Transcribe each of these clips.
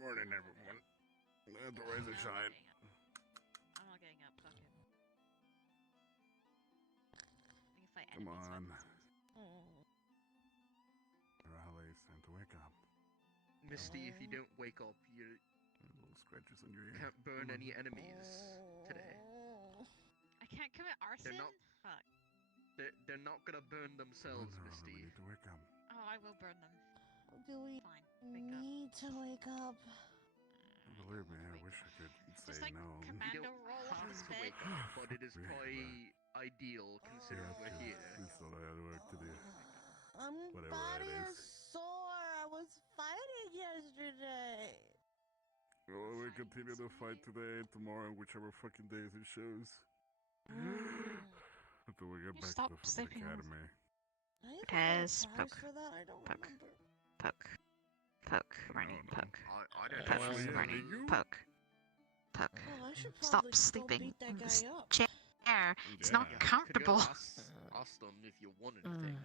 Morning, everyone. Let the rays shine. I'm not getting up. Fuck it. We can fight Come enemies on. Oh. Raleigh, it's time to wake up. Misty, if you don't wake up, you Little scratches on your ear. can't burn any enemies today. I can't commit arson? Fuck. They're not gonna burn themselves, Raleigh, we Misty. need to wake up. Oh, I will burn them. Do we Fine. Wake up. need to wake up? Believe me, I Wake wish up. I could Just say like no. You commando don't roll off have his to bed. wake up, but it is Yeah, probably ideal considering we're here. We still have work to do. Whatever Body that is is. sore. I was fighting yesterday. Well, we Fighting continue the fight today, tomorrow, whichever fucking days it shows. Until we get You back stop to the fucking sleeping. academy. I even got a Tez, prize poke, for that. I don't poke. remember. Poke. Poke. Running. no. Poke. I don't Poke. Actually, yeah, Running. did you? Poke. Poke. Oh, I should Stop probably sleeping go beat that in guy this up. chair. It's not Yeah. comfortable. Could go ask them if you wanted things.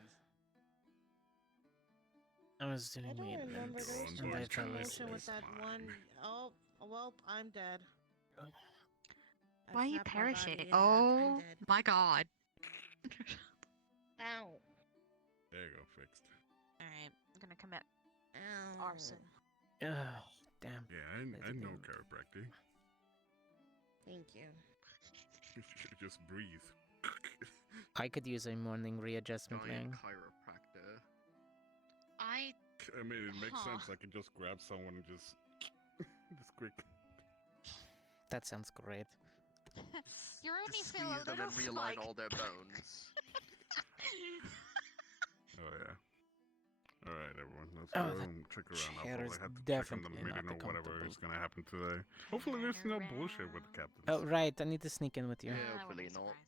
I was I doing don't remember. maintenance, There was Don't too worry, much Charlie, commotion with it's that fine. one. Oh, well, I'm dead. I Why are you snapped my body parachuting? in half. I'm Oh dead. my god. Ow. There you go, fixed. Alright, I'm gonna commit Ow. arson. Ugh, damn. Yeah, I know Thing. chiropractic. Thank you. You should just breathe. I could use a morning readjustment Giant thing. chiropractor. I I mean, it makes Huh. sense. I can just grab someone and just quick. That sounds great. You're only Just feel a squeeze them little and realign like... all their bones. Oh yeah. All right, everyone. Let's Oh, go that and check around. I'll chair probably is have to check on the definitely meeting not or whatever comfortable. is gonna happen today. Hopefully, there's no bullshit with the captains. Oh, right, I need to sneak in with you. Yeah. I wouldn't be hopefully not. surprised.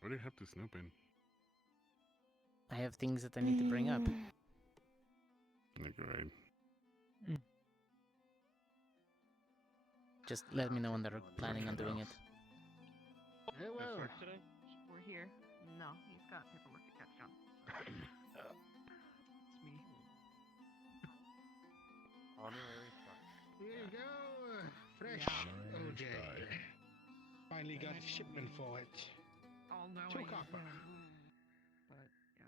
What do you have to snoop in? I have things that I need to bring up. Like, right. Just let me know when they're planning on doing it. Hello. We're here. No, he's got paperwork to catch on. It's me. Honorary Here you go. Fresh Yeah. OJ. Finally got a shipment for it. Oh no. Two copper. But yeah.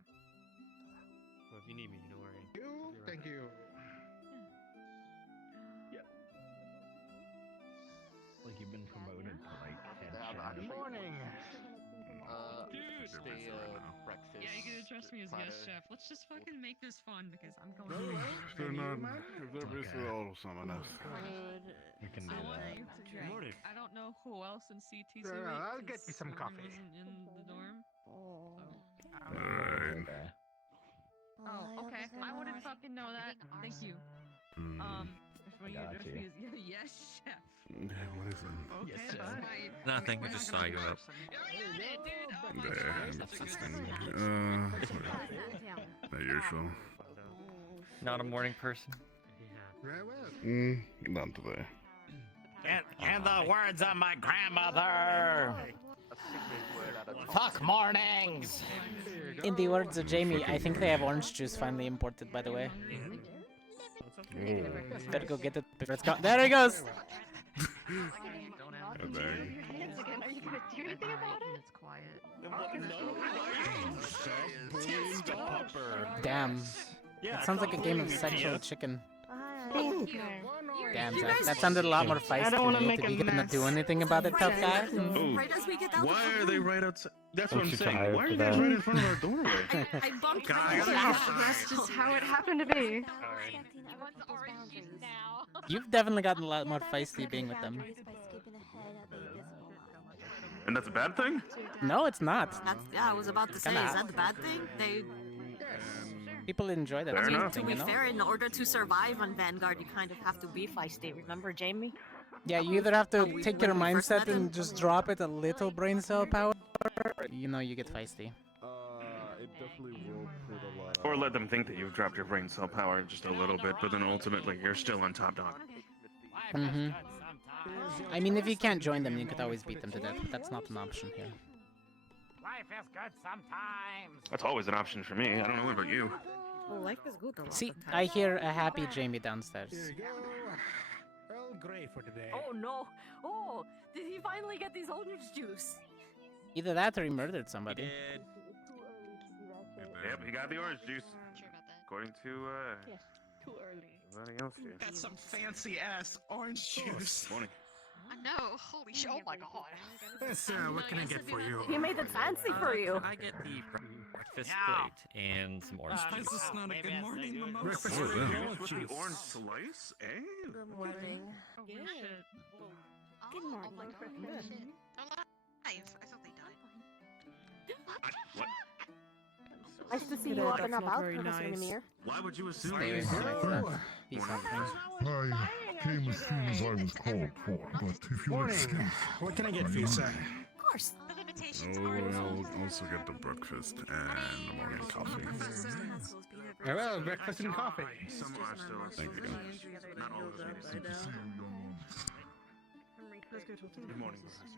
Well, if you need me, you know where I am. You? Thank you. Like you've been promoted to like Good morning. Dude! The breakfast. Yeah, you're gonna trust me as platter. guest chef. Let's just fucking make this fun because I'm going. Very well. If they're And you, not, man? if they're Okay. busy, I'll summon us. We can do I want that. you to drink. Morning. I don't know who else in CTC. Sure, went, I'll get you 'cause some Morgan coffee. wasn't in the dorm. Oh. So, I don't know. Alright. Okay. Oh, okay. I wouldn't fucking know that. Thank you. If we Got if you. we- yes, chef. Yeah, what is it? Okay, Yes, that's chef. fine. Nothing, We're I not just gonna saw you be up. close. You got it, dude. Oh my There, god, that's such a this good thing. The usual. Not a morning person. Very well. Not today. And the words of my grandmother. Fuck mornings. In the words of Jamie, I think they have orange juice finally imported, by the way. Better go get it before it's gone. There he goes! And then, Are you gonna do anything about it? It's quiet. Damn. That sounds like a game of sexual chicken. Thank you. Damn, that sounded a lot more feisty. I don't wanna to me. make Did a you gonna do mess. anything about it, tough guy? Right as we get out why the are they room. right outside? That's what I'm saying. Why are you guys right in front of our doorway? I bumped God, my I head. gotta That's just how it happened to be. He wants orange juice now. You've definitely gotten a lot more feisty being with them. And that's a bad thing? No, it's not. That's, yeah, I was about to say, Kinda. is that the bad thing? They, People enjoy that Fair sort of enough. to thing, be you know? fair, in order to survive on Vanguard, you kind of have to be feisty. Remember, Jamie? Yeah, you either have to We- take when your we first mindset met him- and just drop it a little brain cell power, or, you know, you get feisty. It definitely will put a lot Or let them think that you've dropped your brain cell power just a little bit, but then ultimately you're still on top dog. Mm-hmm. I mean, if you can't join them, you could always beat them to death. That's not an option here. Life is good sometimes. That's always an option for me. I don't know about you. Well, life is good a lot See, of times. I hear a happy Jamie downstairs. Here you go. Earl Grey for today. Oh no! Oh, did he finally get his orange juice? Either that or he murdered somebody. Yep, he got the orange juice. Sure about that. According to Too early. everybody else here. That's some fancy ass orange juice. Morning. I know. Holy shit! Oh my god. Yes, what can I get for you? He made it fancy for you. I get the breakfast plate and some orange juice. This is not a good morning, Breakfast Orange with juice with juice. the orange slice, eh? Good morning. Oh Good. shit. Good Oh, morning. Oh my god. Good. Shit. They're alive. I thought they died. What? Nice to see Good, you up that's and not about, very Professor nice. Namir. Why would you assume Stay he's with me, Hello. like peace offering. I came as soon as I was called for, but if you'll Morning. excuse, What can I get for you, sir? Of course. The limitations Oh, are I'll also get the breakfast and the morning coffee. Very well, breakfast and coffee. Some are still. Thank you. Not all of us need to. Good morning, Professor.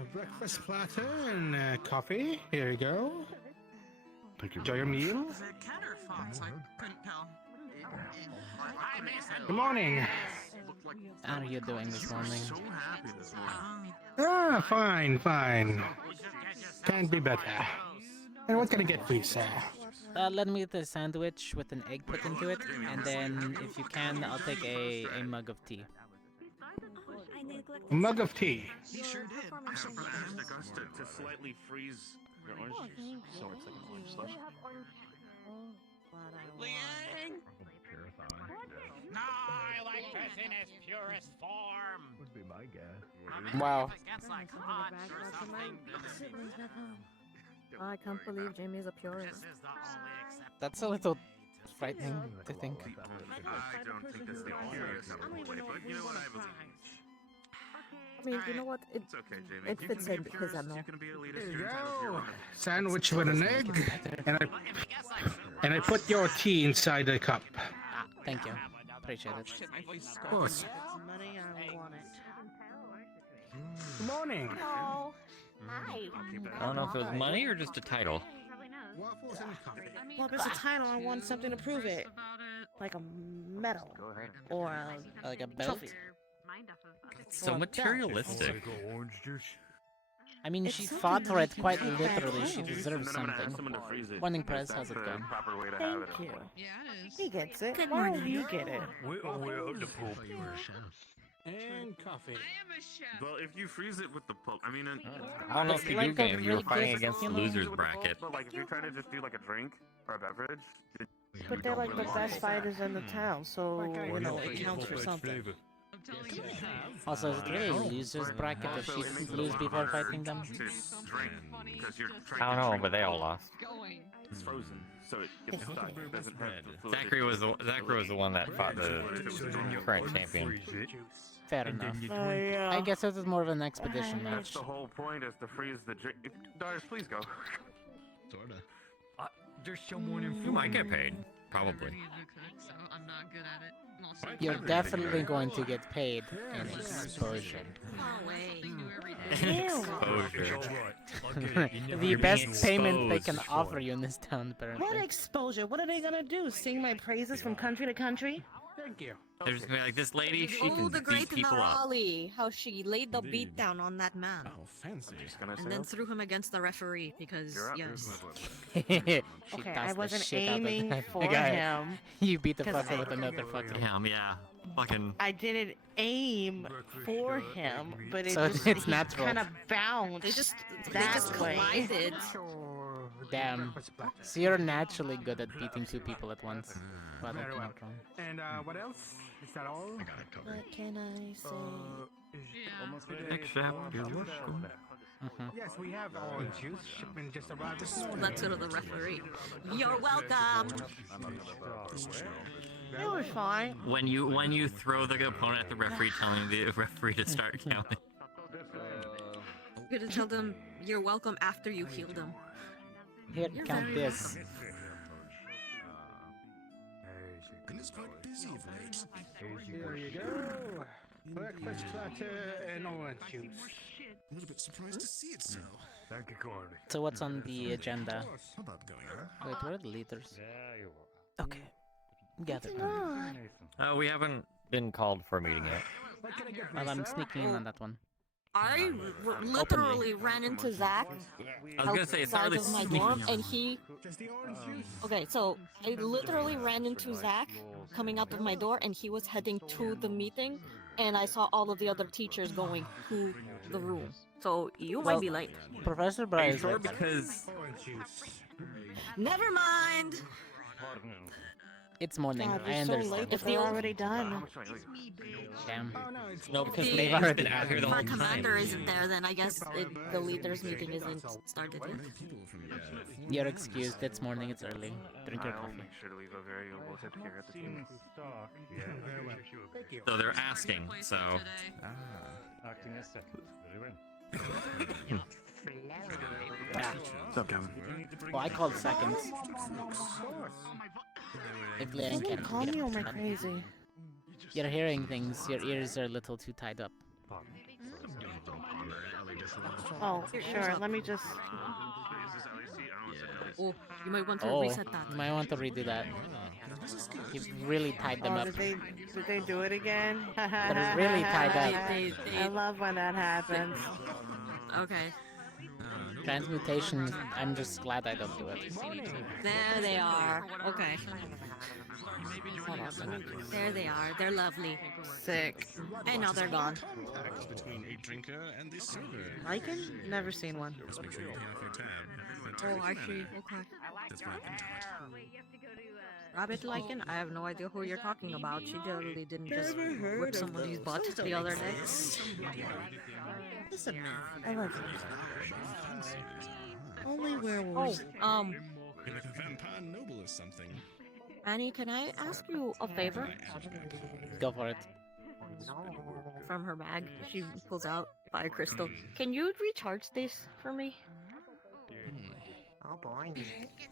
A breakfast platter and coffee. Here you go. Thank you. Enjoy your meal. couldn't tell. Good morning. How are you doing this morning? So happy this morning. Ah, fine, fine. Can't be better. And what can I get for you, sir? Let me get a sandwich with an egg put into it, and then, if you can, I'll take a mug of tea. A mug of tea. He sure did. I have asked us to slightly freeze your orange juice so it's like an orange slush. Liang! No, I like this in its purest form. Would be my guess. Wow. If it gets like hot or something, I can't believe Jamie is a this purist. is the only acceptable That's a little frightening to think. I don't think that's the only acceptable way, but you know what, I believe. I mean, you know what? It's okay, Jamie. It You fits can in be a because purist, I'm you not. can be a elitist, There you you're entitled to your go. own. Sandwich with an egg, and If it gets like super I hot, put your tea inside the cup. Ah, thank you. Appreciate it. shit, my voice is Of course. Money, I want it. Good morning. Hello. Hi. I don't know if it was money or just a title. Waffles and coffee. Well, if it's a title, I want something to prove it. Like a medal. Or a Like a belt? trophy. So Or a materialistic. Orange juice. I mean, It's she something fought for that it you quite can literally. back She home. deserves And then I'm gonna ask something. someone to freeze it. Morning because press, how's that's it the going? proper way to have it. Thank you. Yeah, it is. He gets it. Good Why morning. don't you get it? We're the poop. And coffee. I am a chef. Well, if you freeze it with the pulp, I mean, I don't know if It's you like do a game. You were really fighting basic, against the you know, losers with the pulp, bracket. but like if you're trying to just do like a drink or a beverage, But they're like the best fighters in the town, so you know it counts for something. I'm telling you. Also, is it really a loser's bracket if also she it makes didn't it lose a lot before harder fighting them? to drink because you're trying I to don't know, drink but they all pulp. lost. Going. It's frozen, so it gets stuck. It doesn't have the fluid. Zachary was the one that fought the current champion. Fair enough. Yeah. I guess it was more of an expedition That's match. the whole point, is to freeze the drink. Dars, please go. Sorta. There's still morning food. You might get paid. Probably. Already is a cook, so I'm not good at it. I'm also You're Everything, definitely right? going to get paid in exposure. something new every day. Exposure. The You're best being payment they can exposed. offer you in this town, What apparently. exposure? What are they gonna do? Sing my praises from country to country? Thank you. There's gonna be like this lady. She Oh, can the beat great people up. Raleigh. How she laid the beat Indeed. down on that man. Oh, fancy. Just gonna say And then okay. threw him against the referee because, You're up. yes. She Okay, tossed I the wasn't shit out of aiming that for guy. him. You beat the 'Cause fucker I- with another fucker. Damn, yeah. Fucking. I didn't aim for him, but it So just it's natural. kind of bounced. They just that way. collided. Damn. So you're naturally good at beating two people at once. Well, Very okay, well. no problem. And what else? Is that all? What can I say? Yeah. Except you're welcome. Mhm. Yes, we have orange juice. Shipment just arrived this morning. Let's go to the referee. You're welcome. It was fine. When you throw the opponent at the referee, telling the referee to start counting. You're gonna tell them you're welcome after you heal them. Here, You're count very this. Here you go. Breakfast platter and orange juice. A little bit surprised to see it so. Thank you, Corey. So what's on the agenda? How about going on? Wait, where are the leaders? There you are. Okay. Gather. Oh, we haven't been called for a meeting yet. Well, I'm sneaking in on that one. I literally ran into Zach I was gonna say it's not outside really of my sneaking dorm, in. and he. Okay, so I literally ran into Zach coming out of my door, and he was heading to the meeting, and I saw all of the other teachers going to the room. So you might be late. Professor Are Bry you is sure? right there. Because Never mind. It's morning. God, I you're so understand. late if they're already done. Damn. no, because The- they've already been out here the If whole our time. commander isn't there, then I guess the leaders' meeting isn't started yet. You're excused. It's morning. It's early. Drink your I'll coffee. make sure to leave a variable tip here at the team. So they're asking. So Acting as second. Very well. What's up, Kevin? Well, I called seconds. If Liang Someone can't call get me up or am I to that. crazy? You're hearing things. Your ears are a little too tied up. Oh, sure. Let me just. Oh, you might want to Oh, reset that. you might want to redo that. You've really tied them Oh, up. did they do it again? They're really tied up. I love when that happens. Okay, Transmutation, I'm just glad I don't do it. there they are. Okay, Hold on, let me just. there they are. They're lovely. Sick. And now they're gone. Contact between a drinker and the server. Lycan? Never seen one. Just make sure you pay off your tab. Oh, I see. Okay. That's what I've been taught. Rabbit Lycan? I have no idea who you're talking about. She literally didn't just whip somebody's butt the other day. Listen, man. I love you. Only werewolves. Oh, You're like a vampire noble or something. Annie, can I ask you a favor? Go for it. From her bag, she pulls out fire crystal. Can you recharge this for me?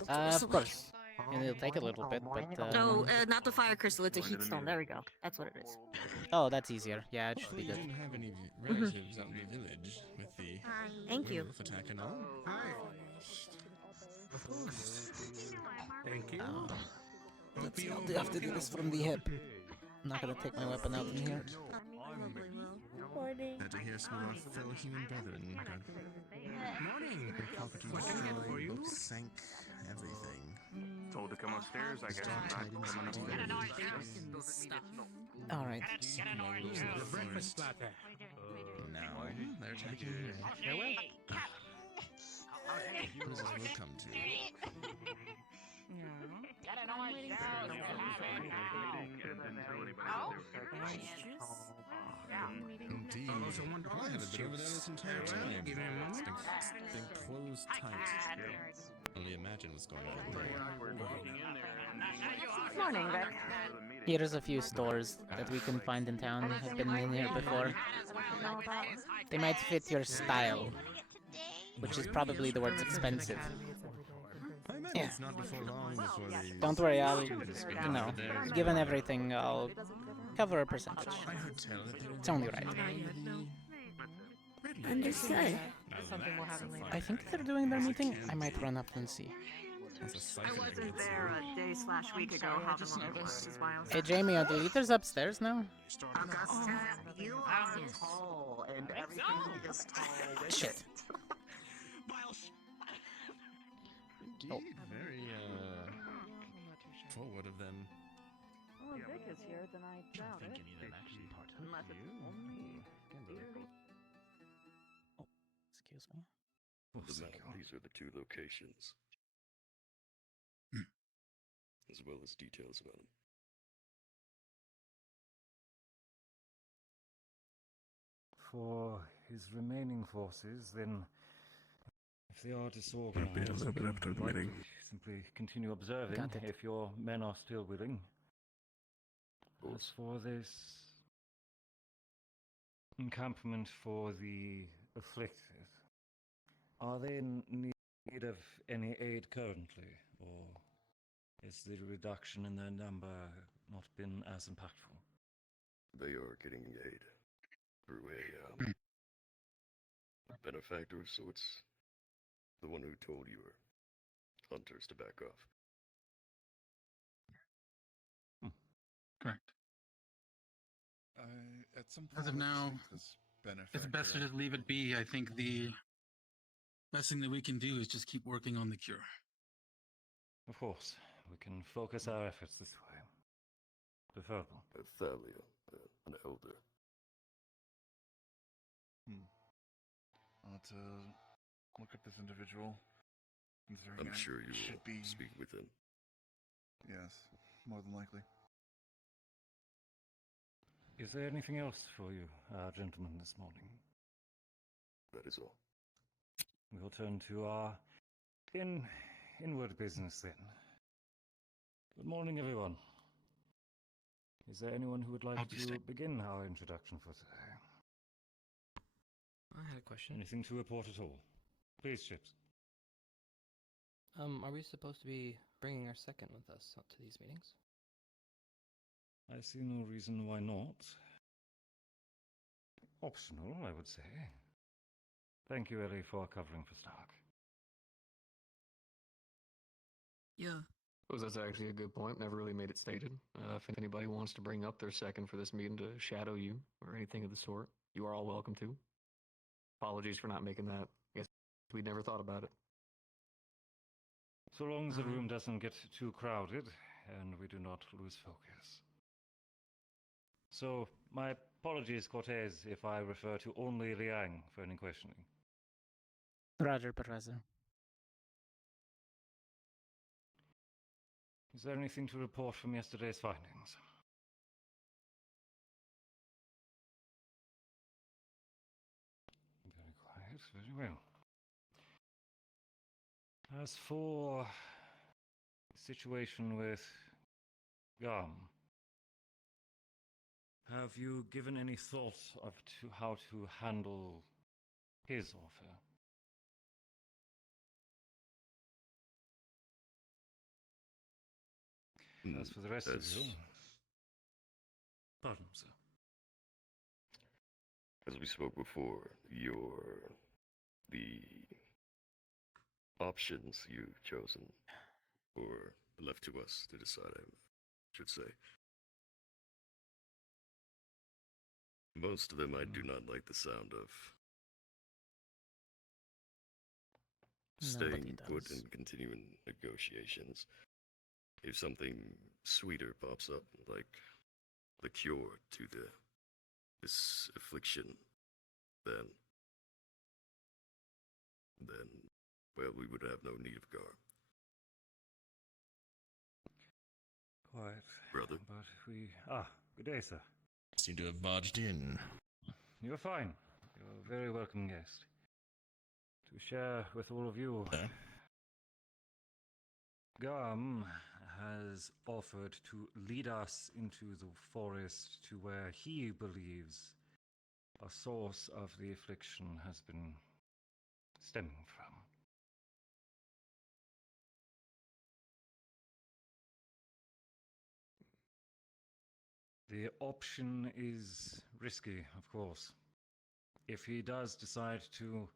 Of course. And it'll take a little bit, but No, not the fire crystal. It's a heat stone. There we go. That's what it is. oh, that's easier. Yeah, it should be You good. didn't have any relatives out in the village with the Thank you. wolf attack and all? Thank you. Let's see, I'll have to do this from the hip. I'm not gonna take my weapon out in here. Glad to hear some of our fellow human brethren got Morning. their property What can I get for you? destroyed, sank everything. Told to come upstairs, I guess. Not coming upstairs. Alright. The breakfast platter. Now they're attacking here. Farewell. What does this world come to? Indeed. I haven't been over there this entire time. It's been closed tight. Only imagine what's going on there. Morning, Vic. Here's a few stores that we can find in town. I've been in here before. They might fit your style, which is probably the word's expensive. I imagine it's not before long before they... Don't worry, I'll, you know, given everything, I'll cover a percentage. I heard tell that they were It's only right. Understood. I think they're doing their meeting. I might run up and see. I wasn't there a day/week ago. Hey, Jamie, are the leaders upstairs now? You are tall, and everything is tall. Shit. Indeed, very, forward of them. Oh, Vic is here, then I doubt it. Unless it's only... Excuse me. These are the two locations, as well as details about them. For his remaining forces, then, if they are disorganized, we can simply continue observing Got it. if your men are still willing. Course. As for this encampment for the afflicted, are they in need of any aid currently, or is the reduction in their number not been as impactful? They are getting aid through a benefactor of sorts. the one who told your hunters to back off. Correct. At some As of point, now, it's best to just leave it be. I think the best thing that we can do is just keep working on the cure. Of course, we can focus our efforts this way. Preferable. Thalia, an elder. I'll have to look at this individual. Considering I'm sure you should will be. speak with him. Yes, more than likely. Is there anything else for you, gentlemen, this morning? That is all. We'll turn to our inward business then. Good morning, everyone. Is there anyone who would like to begin our introduction for today? I had a question. Anything to report at all? Please, Chips. Are we supposed to be bringing our second with us up to these meetings? I see no reason why not. Optional, I would say. Thank you, Ellie, for covering for Stark. Yeah. Well, that's actually a good point. Never really made it stated. If anybody wants to bring up their second for this meeting to shadow you or anything of the sort, you are all welcome to. Apologies for not making that. I guess we never thought about it. So long as the room doesn't get too crowded and we do not lose focus. So, my apologies, Cortez, if I refer to only Liang for any questioning. Roger, Professor. Is there anything to report from yesterday's findings? Very quiet, very well. As for the situation with Gum, have you given any thought of how to handle his offer? As for the rest of you... Pardon, sir. As we spoke before, the options you've chosen, or left to us to decide, I should say. Most of them I do not like the sound of. Staying put and continuing negotiations. If something sweeter pops up, like the cure to this affliction, then well, we would have no need of Gar. Quiet. Brother. But we... good day, sir. Seem to have barged in. You're fine. You're a very welcome guest. To share with all of you... Gum has offered to lead us into the forest to where he believes a source of the affliction has been stemming from. The option is risky, of course. If he does decide to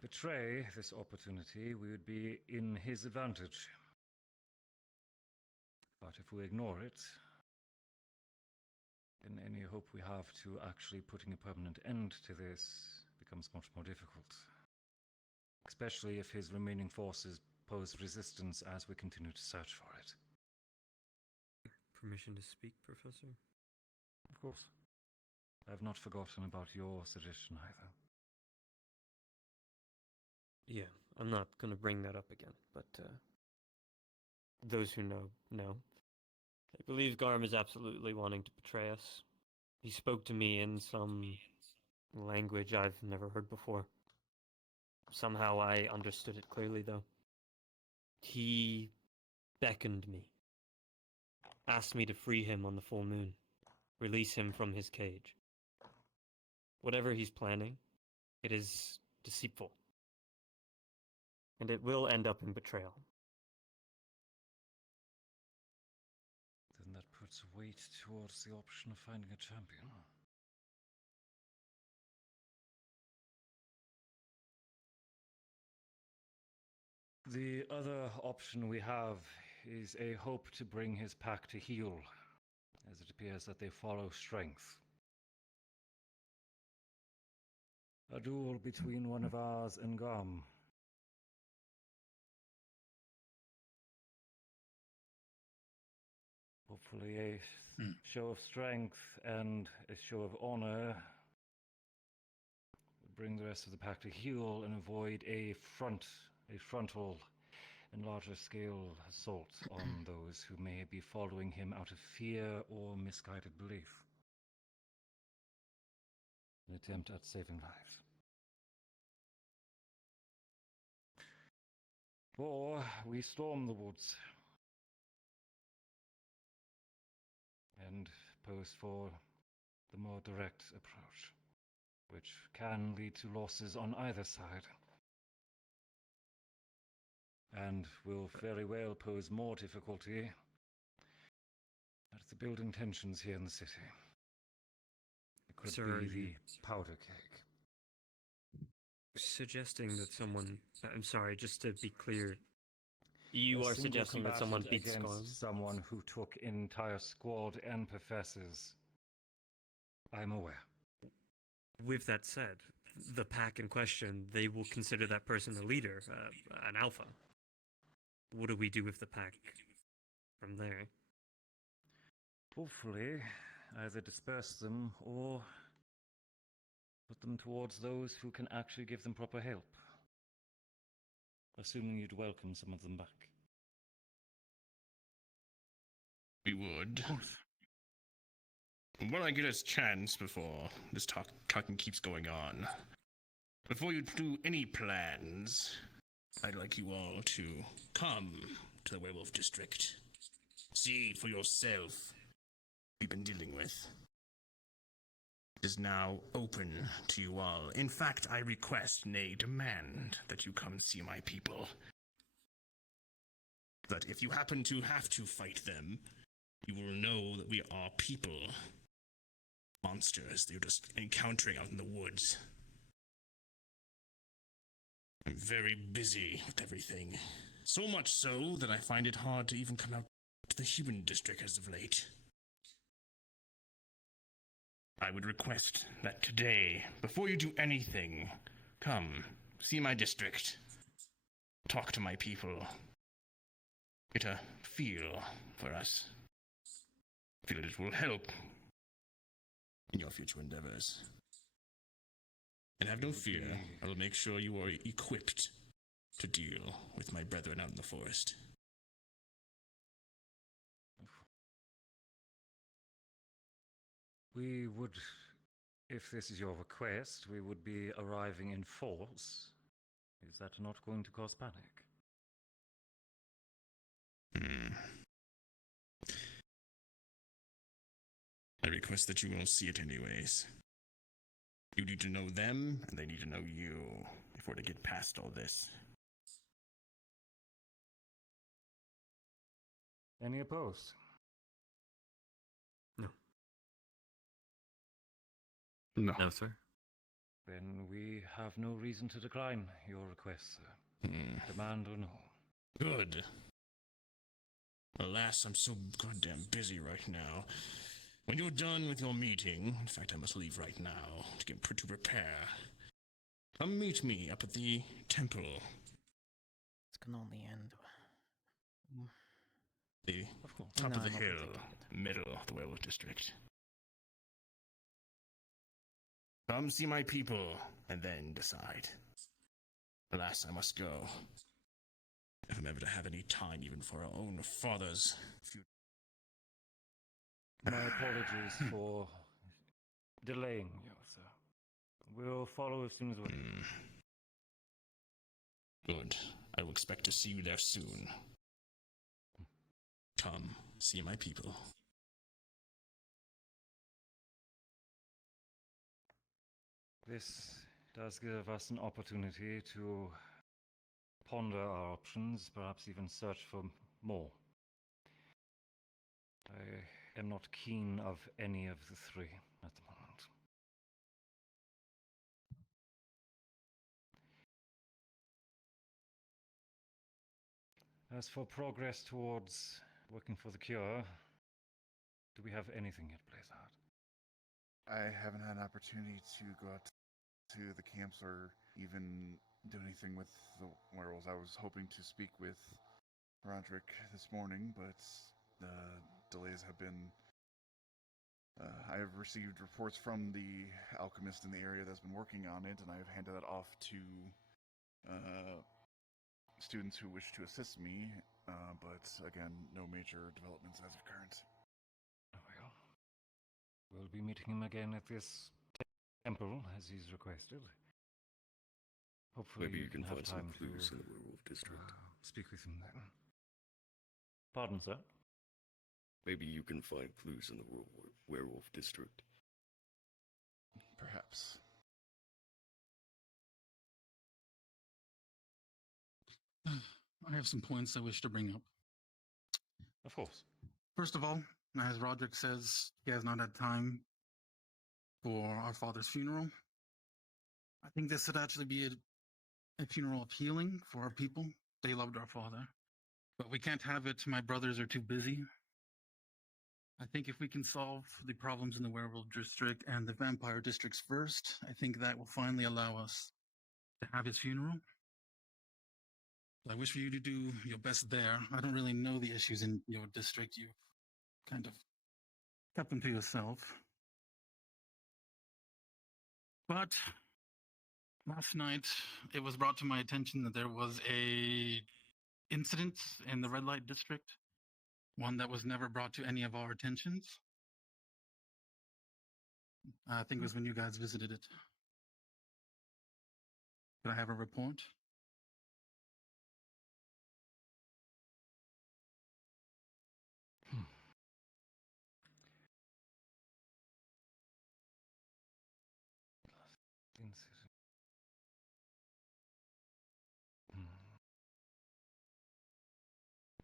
betray this opportunity, we would be in his advantage. But if we ignore it, then any hope we have to actually putting a permanent end to this becomes much more difficult. Especially if his remaining forces pose resistance as we continue to search for it. Permission to speak, Professor? Of course. I have not forgotten about your suggestion either. Yeah, I'm not gonna bring that up again, but those who know, know. I believe Garm is absolutely wanting to betray us. He spoke to me in some language I've never heard before. Somehow I understood it clearly, though. He beckoned me. Asked me to free him on the full moon. Release him from his cage. Whatever he's planning, it is deceitful. And it will end up in betrayal. Then that puts weight towards the option of finding a champion. The other option we have is a hope to bring his pack to heel, as it appears that they follow strength. A duel between one of ours and Gum. Hopefully a show of strength and a show of honor would bring the rest of the pack to heel and avoid a frontal and larger scale assault on those who may be following him out of fear or misguided belief. An attempt at saving lives. Or we storm the woods and post for the more direct approach, which can lead to losses on either side, and will very well pose more difficulty at the building tensions here in the city. It could Sir, be are the you powder keg. suggesting that someone... I'm sorry, just to be clear, you A are single suggesting that someone combatant beats Garm? against someone who took entire squad and professors. I'm aware. With that said, the pack in question, they will consider that person a leader, an alpha. What do we do with the pack from there? Hopefully, either disperse them or put them towards those who can actually give them proper help. Assuming you'd welcome some of them back. We would. When I get a chance before this talking keeps going on, before you do any plans, I'd like you all to come to the Werewolf District. See for yourself what we've been dealing with. It is now open to you all. In fact, I request, nay, demand that you come see my people. That if you happen to have to fight them, you will know that we are people. Monsters they're just encountering out in the woods. I'm very busy with everything. So much so that I find it hard to even come out to the human district as of late. I would request that today, before you do anything, come, see my district. Talk to my people. Get a feel for us. Feel that it will help in your future endeavors. And have no fear, I will make sure you are equipped to deal with my brethren out in the forest. We would, if this is your request, we would be arriving in force. Is that not going to cause panic? I request that you will see it anyways. You need to know them, and they need to know you, if we're to get past all this. Any opposed? No. No, sir. Then we have no reason to decline your request, sir. Demand or no. Good. Alas, I'm so goddamn busy right now. When you're done with your meeting, in fact, I must leave right now to prepare. Come meet me up at the temple. This can only end. The top of the hill, middle of the Werewolf District. Come see my people, and then decide. Alas, I must go. If I'm ever to have any time even for our own fathers. My apologies for delaying you, sir. We'll follow as soon as we... Good. I will expect to see you there soon. Come, see my people. This does give us an opportunity to ponder our options, perhaps even search for more. I am not keen of any of the three at the moment. As for progress towards working for the cure, do we have anything yet, Blazeheart? I haven't had an opportunity to go out to the camps or even do anything with the werewolves. I was hoping to speak with Roderick this morning, but the delays have been... I have received reports from the alchemist in the area that's been working on it, and I have handed that off to students who wish to assist me, but again, no major developments as of current. Well, we'll be meeting him again at this temple, as he's requested. Hopefully Maybe you can have find some time clues to in the werewolf district. speak with him then. Pardon, sir? Maybe you can find clues in the werewolf district. Perhaps. I have some points I wish to bring up. Of course. First of all, as Roderick says, he has not had time for our father's funeral. I think this would actually be a funeral of healing for our people. They loved our father. But we can't have it. My brothers are too busy. I think if we can solve the problems in the werewolf district and the vampire districts first, I think that will finally allow us to have his funeral. I wish for you to do your best there. I don't really know the issues in your district. You've kind of kept them to yourself. But last night, it was brought to my attention that there was a incident in the red light district, one that was never brought to any of our attentions. I think it was when you guys visited it. Could I have a report?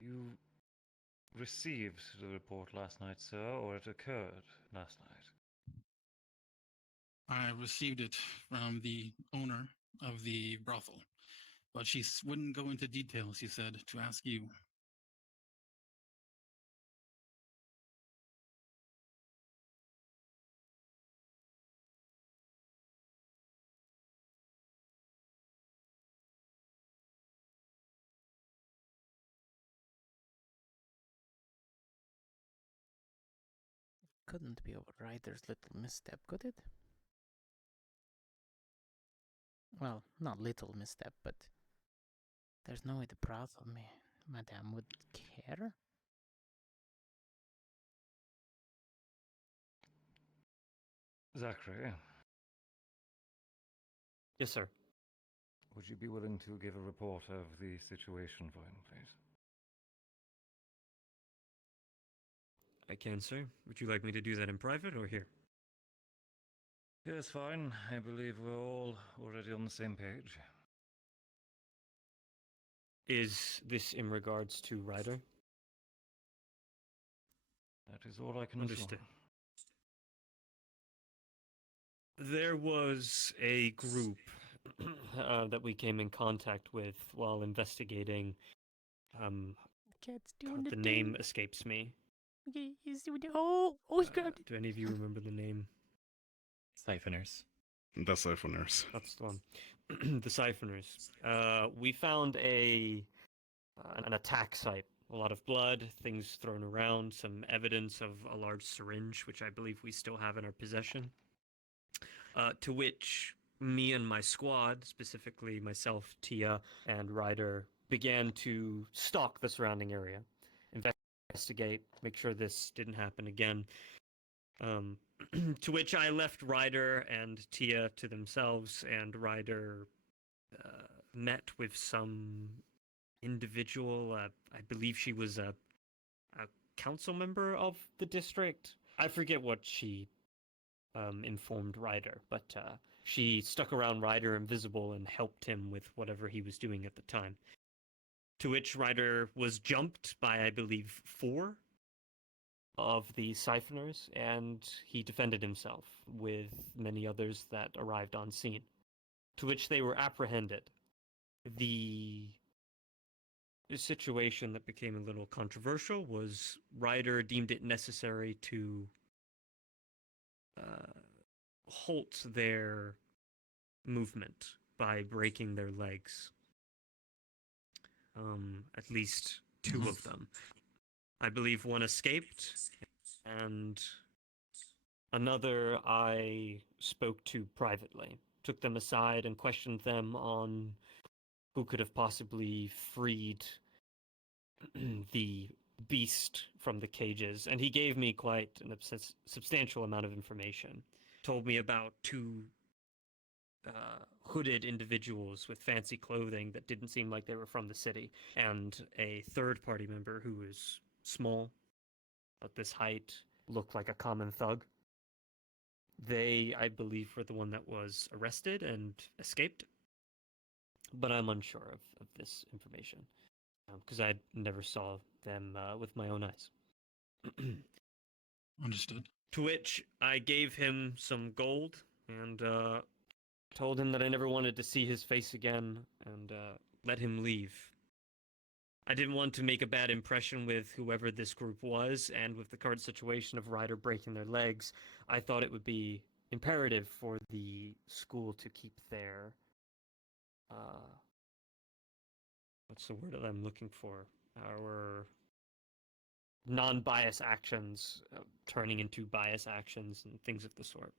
You received the report last night, sir, or it occurred last night? I received it from the owner of the brothel, but she wouldn't go into details, she said, to ask you. Couldn't be over Ryder's little misstep, could it? Well, not little misstep, but there's no way the brothel madame would care. Zachary? Yes, sir. Would you be willing to give a report of the situation for him, please? I can, sir. Would you like me to do that in private or here? Yes, fine. I believe we're all already on the same page. Is this in regards to Ryder? That is all I can understand. There was a group that we came in contact with while investigating. Cat's doing the name escapes me. Okay, he's doing it. Oh, he's grabbed it. Do any of you remember the name? Siphoners. The Siphoners. That's the one. The Siphoners. We found an attack site. A lot of blood, things thrown around, some evidence of a large syringe, which I believe we still have in our possession. To which me and my squad, specifically myself, Tia, and Ryder, began to stalk the surrounding area, investigate, make sure this didn't happen again. To which I left Ryder and Tia to themselves, and Ryder met with some individual. I believe she was a council member of the district. I forget what she informed Ryder, but she stuck around Ryder invisible and helped him with whatever he was doing at the time. To which Ryder was jumped by, I believe, 4 of the Siphoners, and he defended himself with many others that arrived on scene. To which they were apprehended. The situation that became a little controversial was Ryder deemed it necessary to halt their movement by breaking their legs. At least two of them. I believe one escaped, and another I spoke to privately. Took them aside and questioned them on who could have possibly freed the beast from the cages, and he gave me quite an substantial amount of information. Told me about two hooded individuals with fancy clothing that didn't seem like they were from the city, and a third party member who was small, at this height, looked like a common thug. They, I believe, were the one that was arrested and escaped, but I'm unsure of this information because I never saw them with my own eyes. Understood. To which I gave him some gold and told him that I never wanted to see his face again and let him leave. I didn't want to make a bad impression with whoever this group was, and with the current situation of Ryder breaking their legs, I thought it would be imperative for the school to keep their what's the word that I'm looking for? Our non-bias actions turning into bias actions and things of the sort.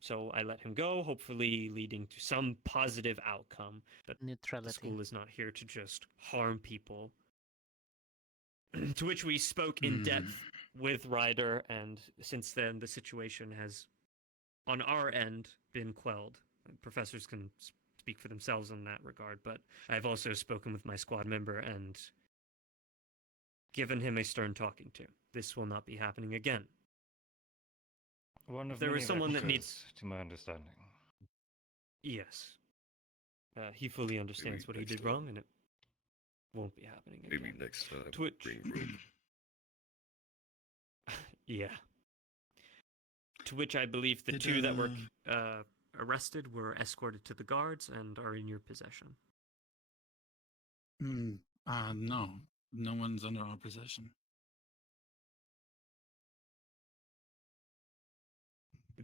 So I let him go, hopefully leading to some positive outcome. That neutrality. The school is not here to just harm people. To which we spoke in depth with Ryder, and since then the situation has, on our end, been quelled. Professors can speak for themselves in that regard, but I've also spoken with my squad member and given him a stern talking to. This will not be happening again. One of there many is someone that vectors, needs, to my understanding. Yes. He fully understands what he did wrong, and it won't be happening again. Maybe next time. Twitch. Bring rope. Yeah. To which I believe the two that were arrested were escorted to the guards and are in your possession. No. No one's under our possession.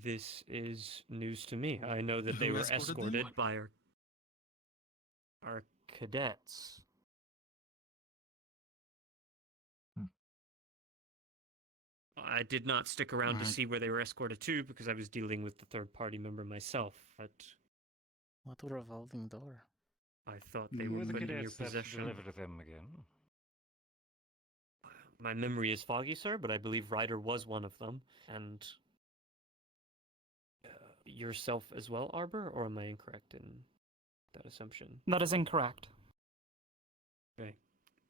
This is news to me. I know that they Who were escorted them? escorted by our cadets. I did not stick around to see where they were escorted to because I was dealing with the third party member myself. But what a revolving door. I thought they were put in your possession. Delivered to them again. My memory is foggy, sir, but I believe Ryder was one of them, and yourself as well, Arbor, or am I incorrect in that assumption? That is incorrect. Okay.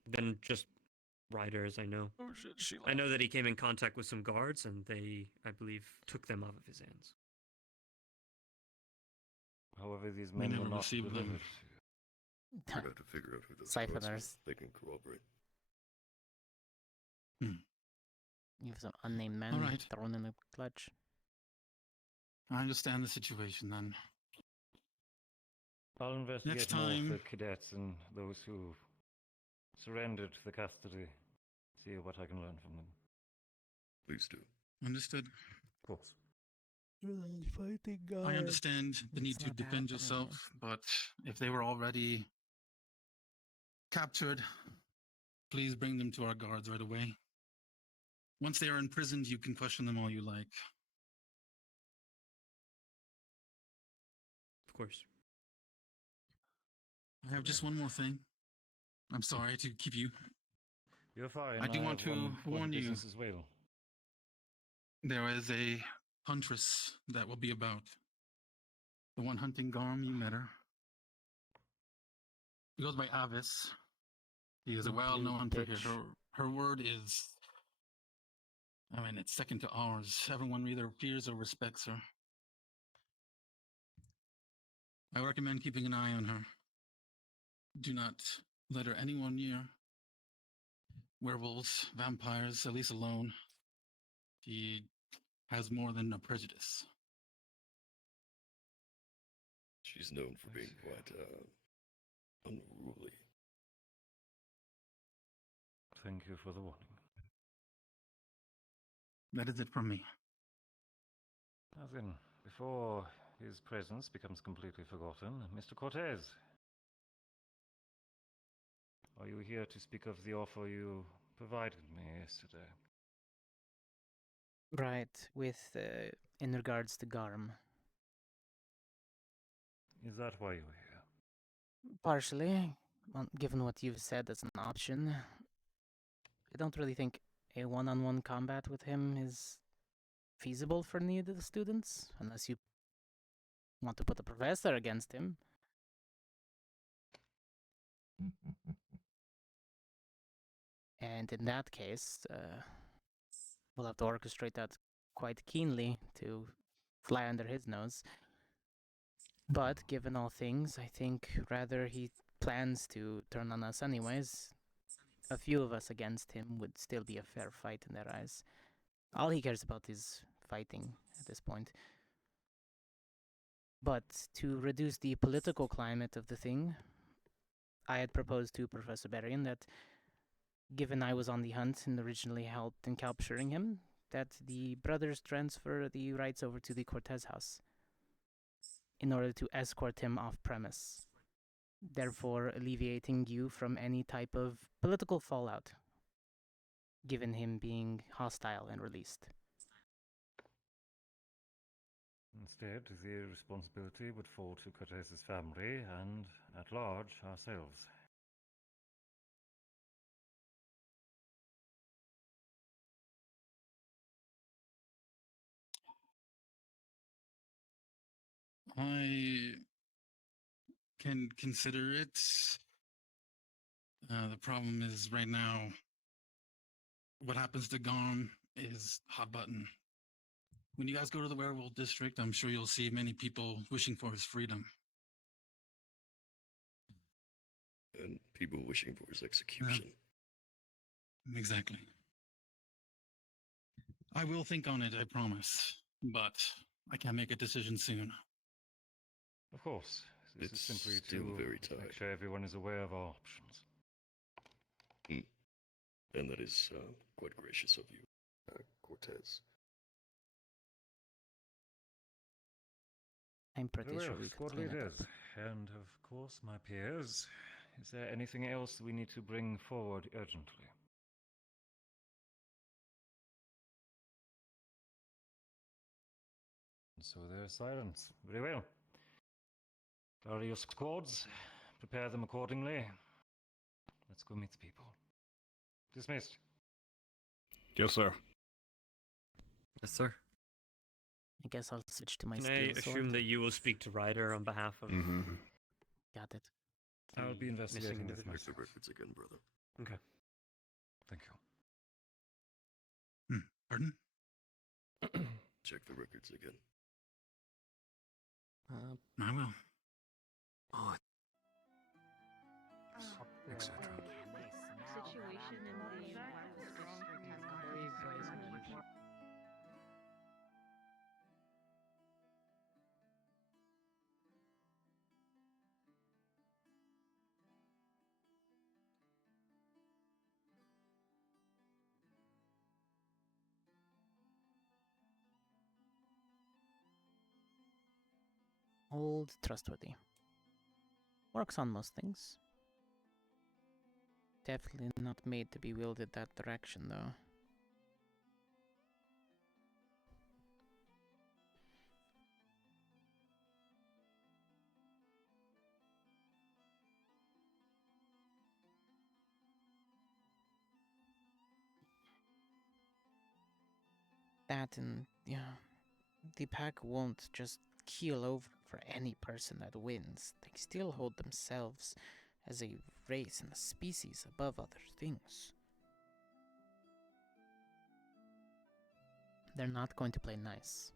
Then just Ryder, as I know. Oh shit, Sheila. I know that he came in contact with some guards, and they, I believe, took them out of his hands. However, these men were not delivered. We have to figure out who those Siphoners. guards are. They can corroborate. You have some unnamed men All right. thrown in the clutch. I understand the situation then. I'll investigate Next more time- of the cadets and those who surrendered the custody. See what I can learn from them. Please do. Understood. Of course. I understand the need to defend yourself, but if they were already captured, please bring them to our guards right away. Once they are imprisoned, you can question them all you like. Of course. I have just one more thing. I'm sorry to keep you. You're fine. I do want have to one warn you. business as well. There is a huntress that will be about. The one hunting Garm, you met her. She goes by Avis. She is a well-known hunter here. Her word is, it's second to ours. Everyone either fears or respects her. I recommend keeping an eye on her. Do not let her anywhere near werewolves, vampires, at least alone. She has more than a prejudice. She's known for being quite unruly. thank you for the warning. That is it from me. Now then, before his presence becomes completely forgotten, Mr. Cortez, are you here to speak of the offer you provided me yesterday? Right, in regards to Garm. Is that why you're here? Partially, given what you've said as an option. I don't really think a one-on-one combat with him is feasible for any of the students, unless you want to put a professor against him. And in that case, we'll have to orchestrate that quite keenly to fly under his nose. But given all things, I think rather he plans to turn on us anyways. A few of us against him would still be a fair fight in their eyes. All he cares about is fighting at this point. But to reduce the political climate of the thing, I had proposed to Professor Berrien that, given I was on the hunt and originally helped in capturing him, that the brothers transfer the rights over to the Cortez house in order to escort him off premise, therefore alleviating you from any type of political fallout, given him being hostile and released. Instead, the responsibility would fall to Cortez's family and, at large, ourselves. I can consider it. The problem is right now, what happens to Gone is hot button. When you guys go to the werewolf district, I'm sure you'll see many people wishing for his freedom. And people wishing for his execution. Exactly. I will think on it, I promise. But I can't make a decision soon. Of course, this It's is simply still to very make tight. sure everyone is aware of our options. And that is quite gracious of you, Cortez. I'm pretty Very sure well, we could squad clean it leaders, up. and of course my peers. Is there anything else we need to bring forward urgently? So there's silence. Very well. Gather your squads, prepare them accordingly. Let's go meet the people. Dismissed. Yes, sir. Yes, sir. I guess I'll switch to my Can I steel assume sword. that you will speak to Ryder on behalf of Got it. I'll be the investigating missing this individual? Check the records again, brother. Okay. Thank you. Pardon? Check the records again. I will. Etc. Situation in the district has gone Old, trustworthy. Works on most things. Definitely not made to be wielded that direction, though. That and, yeah, the pack won't just keel over for any person that wins. They still hold themselves as a race and a species above other things. They're not going to play nice.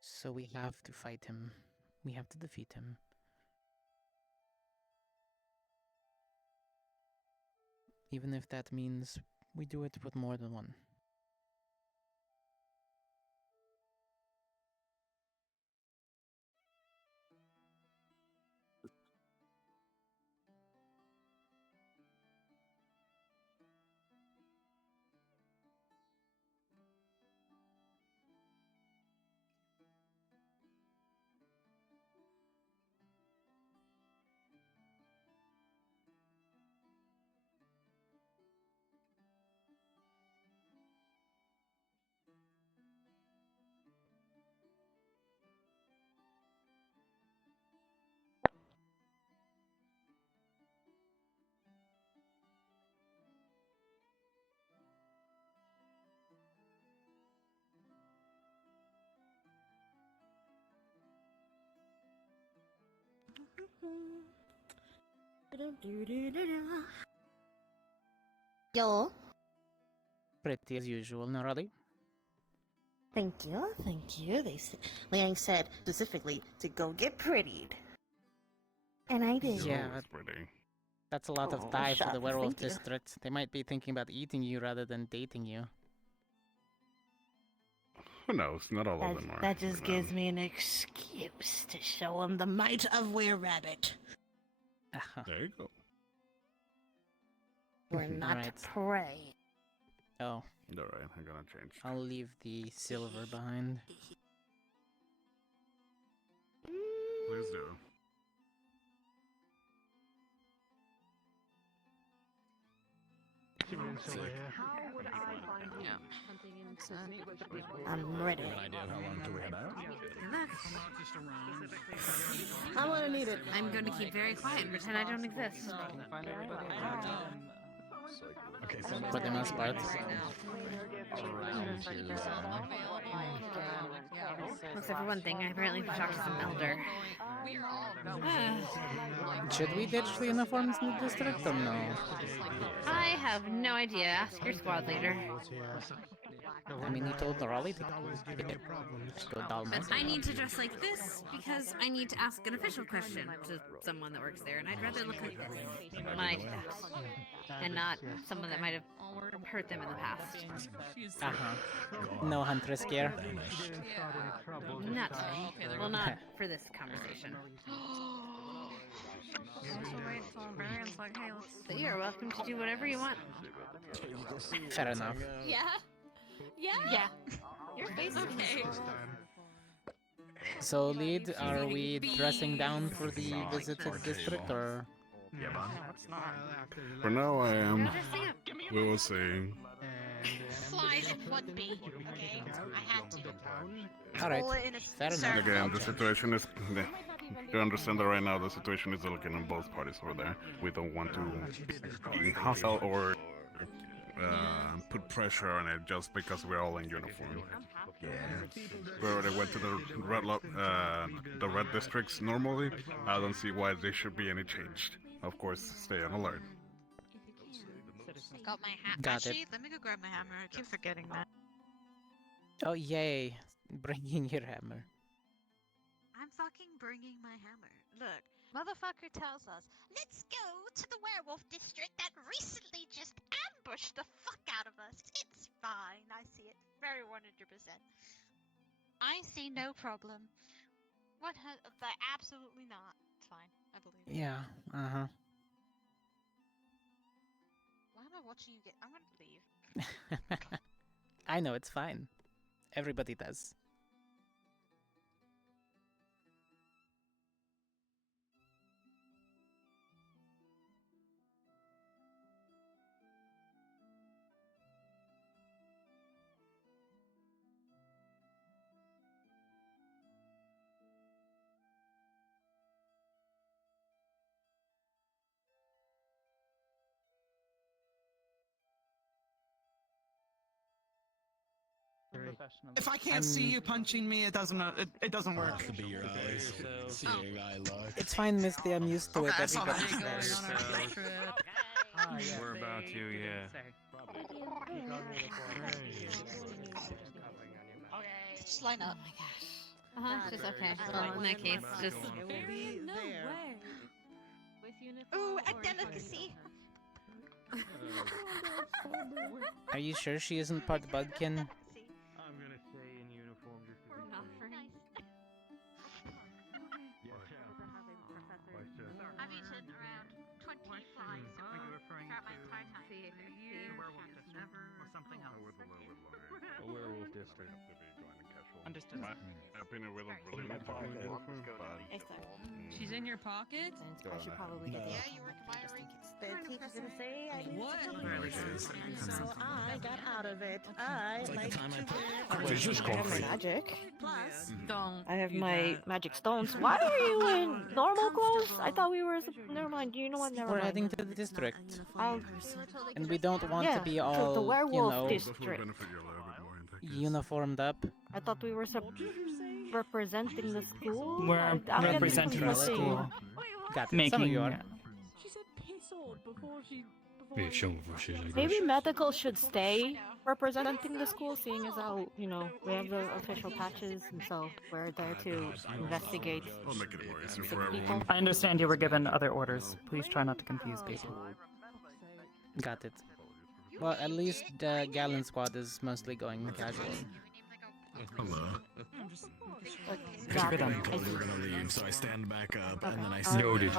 So we have to fight him. We have to defeat him. Even if that means we do it with more than one. Yo. Pretty as usual, Narali. Thank you, thank you. Liang said specifically to go get prettied. And I did. Yeah, that's a lot of ties to the shucks, werewolf thank you. district. They might be thinking about eating you rather than dating you. Who knows? Not all of them are. That just gives me an excuse to show him the might of Were Rabbit. There you go. We're not Right. prey. Oh. Alright, I'm gonna change. I'll leave the silver behind. Please do. How would I find you? I'm ready. How long do we have out? I'm gonna need it. I'm going to keep very quiet and pretend I don't exist. Okay, For the most part. Except for one thing, I apparently have to talk to some elder. Should we ditch the uniforms in the district or no? I have no idea. Ask your squad leader. I mean, you told Raleigh to go Dalmor. But I need to dress like this because I need to ask an official question to someone that works there, and I'd rather look like this when I do that, and not someone that might have hurt them in the past. No Huntress gear. Not, well, not for this conversation. But you're welcome to do whatever you want. Fair enough. Yeah? Yeah? Yeah. Your face is okay. So, Lead, are we dressing down for the visited district or? For now, I am. We will see. Slide it would be, okay? I had to. Alright, fair enough. Again, the situation is. You understand that right now the situation is looking on both parties over there. We don't want to be hostile or put pressure on it just because we're all in uniform. We already went to the red districts normally. I don't see why there should be any change. Of course, stay on alert. Got my hat. Got Actually, it. let me go grab my hammer. I keep forgetting that. Oh, yay. Bringing your hammer. I'm fucking bringing my hammer. Look, motherfucker tells us, let's go to the werewolf district that recently just ambushed the fuck out of us. It's fine. I see it. Very 100%. I see no problem. What has... absolutely not. It's fine. I believe it. Yeah, Why am I watching you get... I'm gonna leave. I know, it's fine. Everybody does. If I can't see you punching me, it doesn't work. Could be your eyes. Seeing eye lock. It's fine, Misty. I'm used to it. Everybody's there. We're about to, yeah. Just line up. Oh my gosh. Just okay. Well, in that case, just... Ooh, a delicacy! Are you sure she isn't part Budkin? I'm gonna stay in uniform just to be I've eaten around 20 flies throughout my entire time. Or something else. A werewolf district. Understood. My opinion, we don't really need to be in uniform, but... She's in your pocket? I should probably get Yeah, you work in my ring. The teacher's gonna say I need What? to so I got out of it. I like to This is I have my coffee. magic. Plus, Don't. I have my magic stones. Why are you in normal clothes? I thought we were. Never mind. You know what? Never We're mind. heading to the district. I'll... And we don't want Yeah, to be to all, the you werewolf know, district. uniformed up. I thought we were representing the school. We're I'm getting representing the confused. school. Got it. Some of you are. She said piss old before she. Yeah, show me for shit, I guess. Maybe medical should stay representing the school, seeing as how, you know, we have the official patches, and so we're there to investigate. I'll make it more easier for people. everyone. I understand you were given other orders. Please try not to confuse people. Got it. Well, at least the Gallon squad is mostly going casual. Hello. Got it. They told me we were gonna leave, so I stand back up and then I Noted.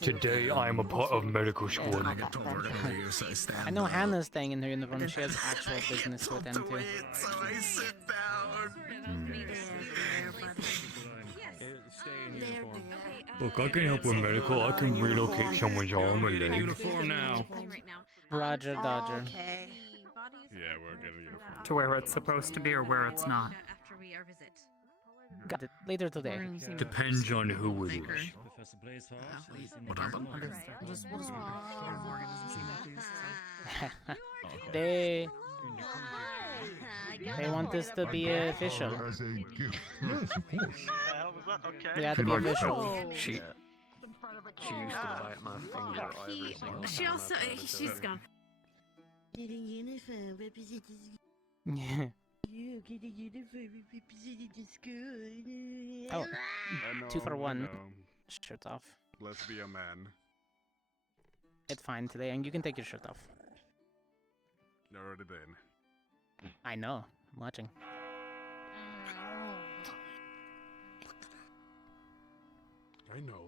Today I am a part of medical school. I get told we're gonna leave, so I stand I know Hannah's staying in her uniform. She has actual business with them too. So I sit down. Look, I can help with medical. I can relocate someone's arm or leg. Uniform now. Roger, Dodger. Okay. Yeah, we're getting uniform. To where it's supposed to be or where it's not. After we are visit. Got it. Later today. Depends on who it is. Professor Blazeheart. What happened? Just we'll They want this to be official. As a gift. Yes, of course. We have to be official. She used to bite my finger every single time. She also. She's gone. Yeah. Oh, I know, 2 for I 1. know. Shirt off. Let's be a man. It's fine today, and you can take your shirt off. You already did. I know. I'm watching. I know.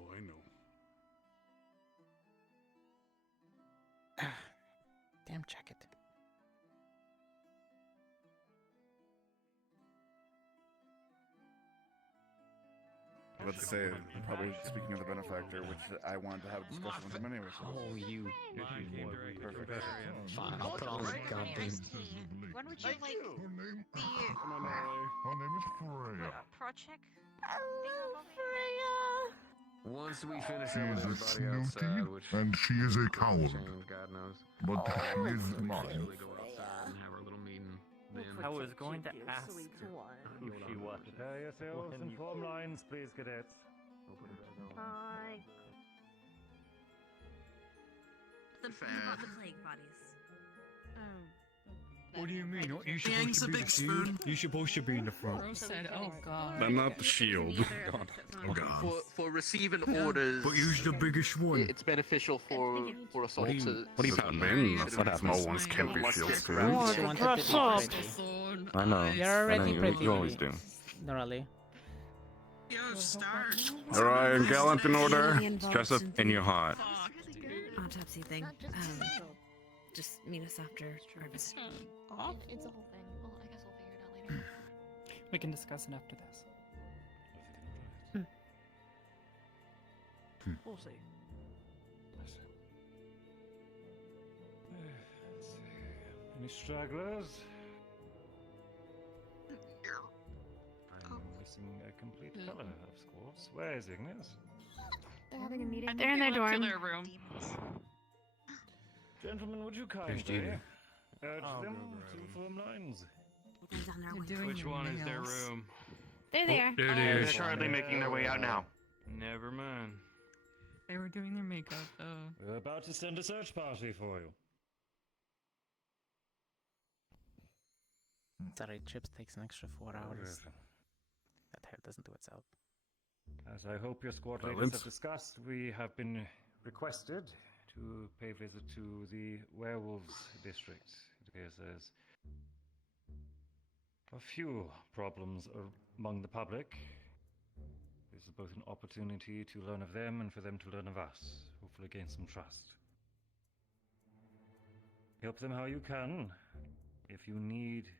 Damn jacket. Let's say, probably speaking of the benefactor, which I wanted to have a discussion with him anyway. So Oh, you. perfect. Fine, I'll put on the goddamn. When would you like Her name? the Her name is Freya. project? Once we finish She up with is a everybody outside, snooty, which and she is a coward. change, God knows. But she is We should mine. really go outside and have our little meeting. Then I was going to ask who she was. Prepare yourselves and form lines, please, cadets. Hi. The about the plague bodies. What do you mean? You're Yang's supposed a to be big the spoon. shield? You're supposed to be in the front. Rose said, "Oh God." I'm not the shield. Oh god. For receiving orders, But you're the biggest one. it's beneficial for us all What do you, to. what do you see mean? that What it's small ones can't be must shields get too? through. She wanted to be pretty. I know. You're I already know, pretty. you always do. Normally. Yo, start. Alright, gallant in order. Dress up in your heart. Autopsy thing. Just meet us after our visit. It's a whole thing. Well, I guess we'll figure it out later. We can discuss it after this. We'll see. Any stragglers? I'm missing a complete color, of course. Where is Ignis? They're having a meeting. They're in their dorm. room. Gentlemen, would you kindly Jaden. urge them to form lines? Which one is their room? They're there. There it They're is. currently making their way out now. Never mind. They were doing their makeup though. We're about to send a search party for you. Sorry, Chips takes an extra 4 hours. That hair doesn't do itself. As I hope your squad leaders Balance. have discussed, we have been requested to pay visit to the werewolves district. It appears there's a few problems among the public. This is both an opportunity to learn of them and for them to learn of us, hopefully gain some trust. Help them how you can. If you need...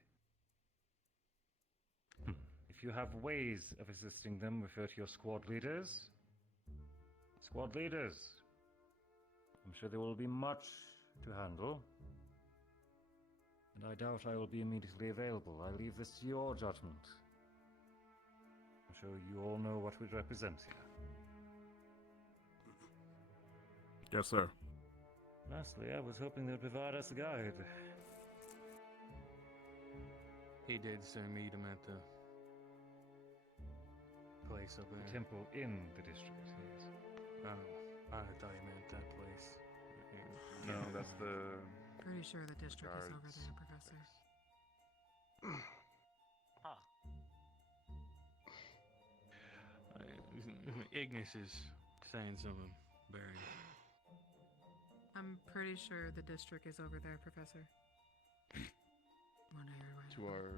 If you have ways of assisting them, refer to your squad leaders. Squad leaders. I'm sure there will be much to handle. And I doubt I will be immediately available. I leave this to your judgment. I'm sure you all know what we represent here. Yes, sir. Lastly, I was hoping they'd provide us a guide. He did say meet him at the place up there. Temple in the district, yes. I thought you meant that place. No, that's the. Pretty sure the district is over there, Professor. Ignis is saying something, Barry. I'm pretty sure the district is over there, Professor. When I heard right To our.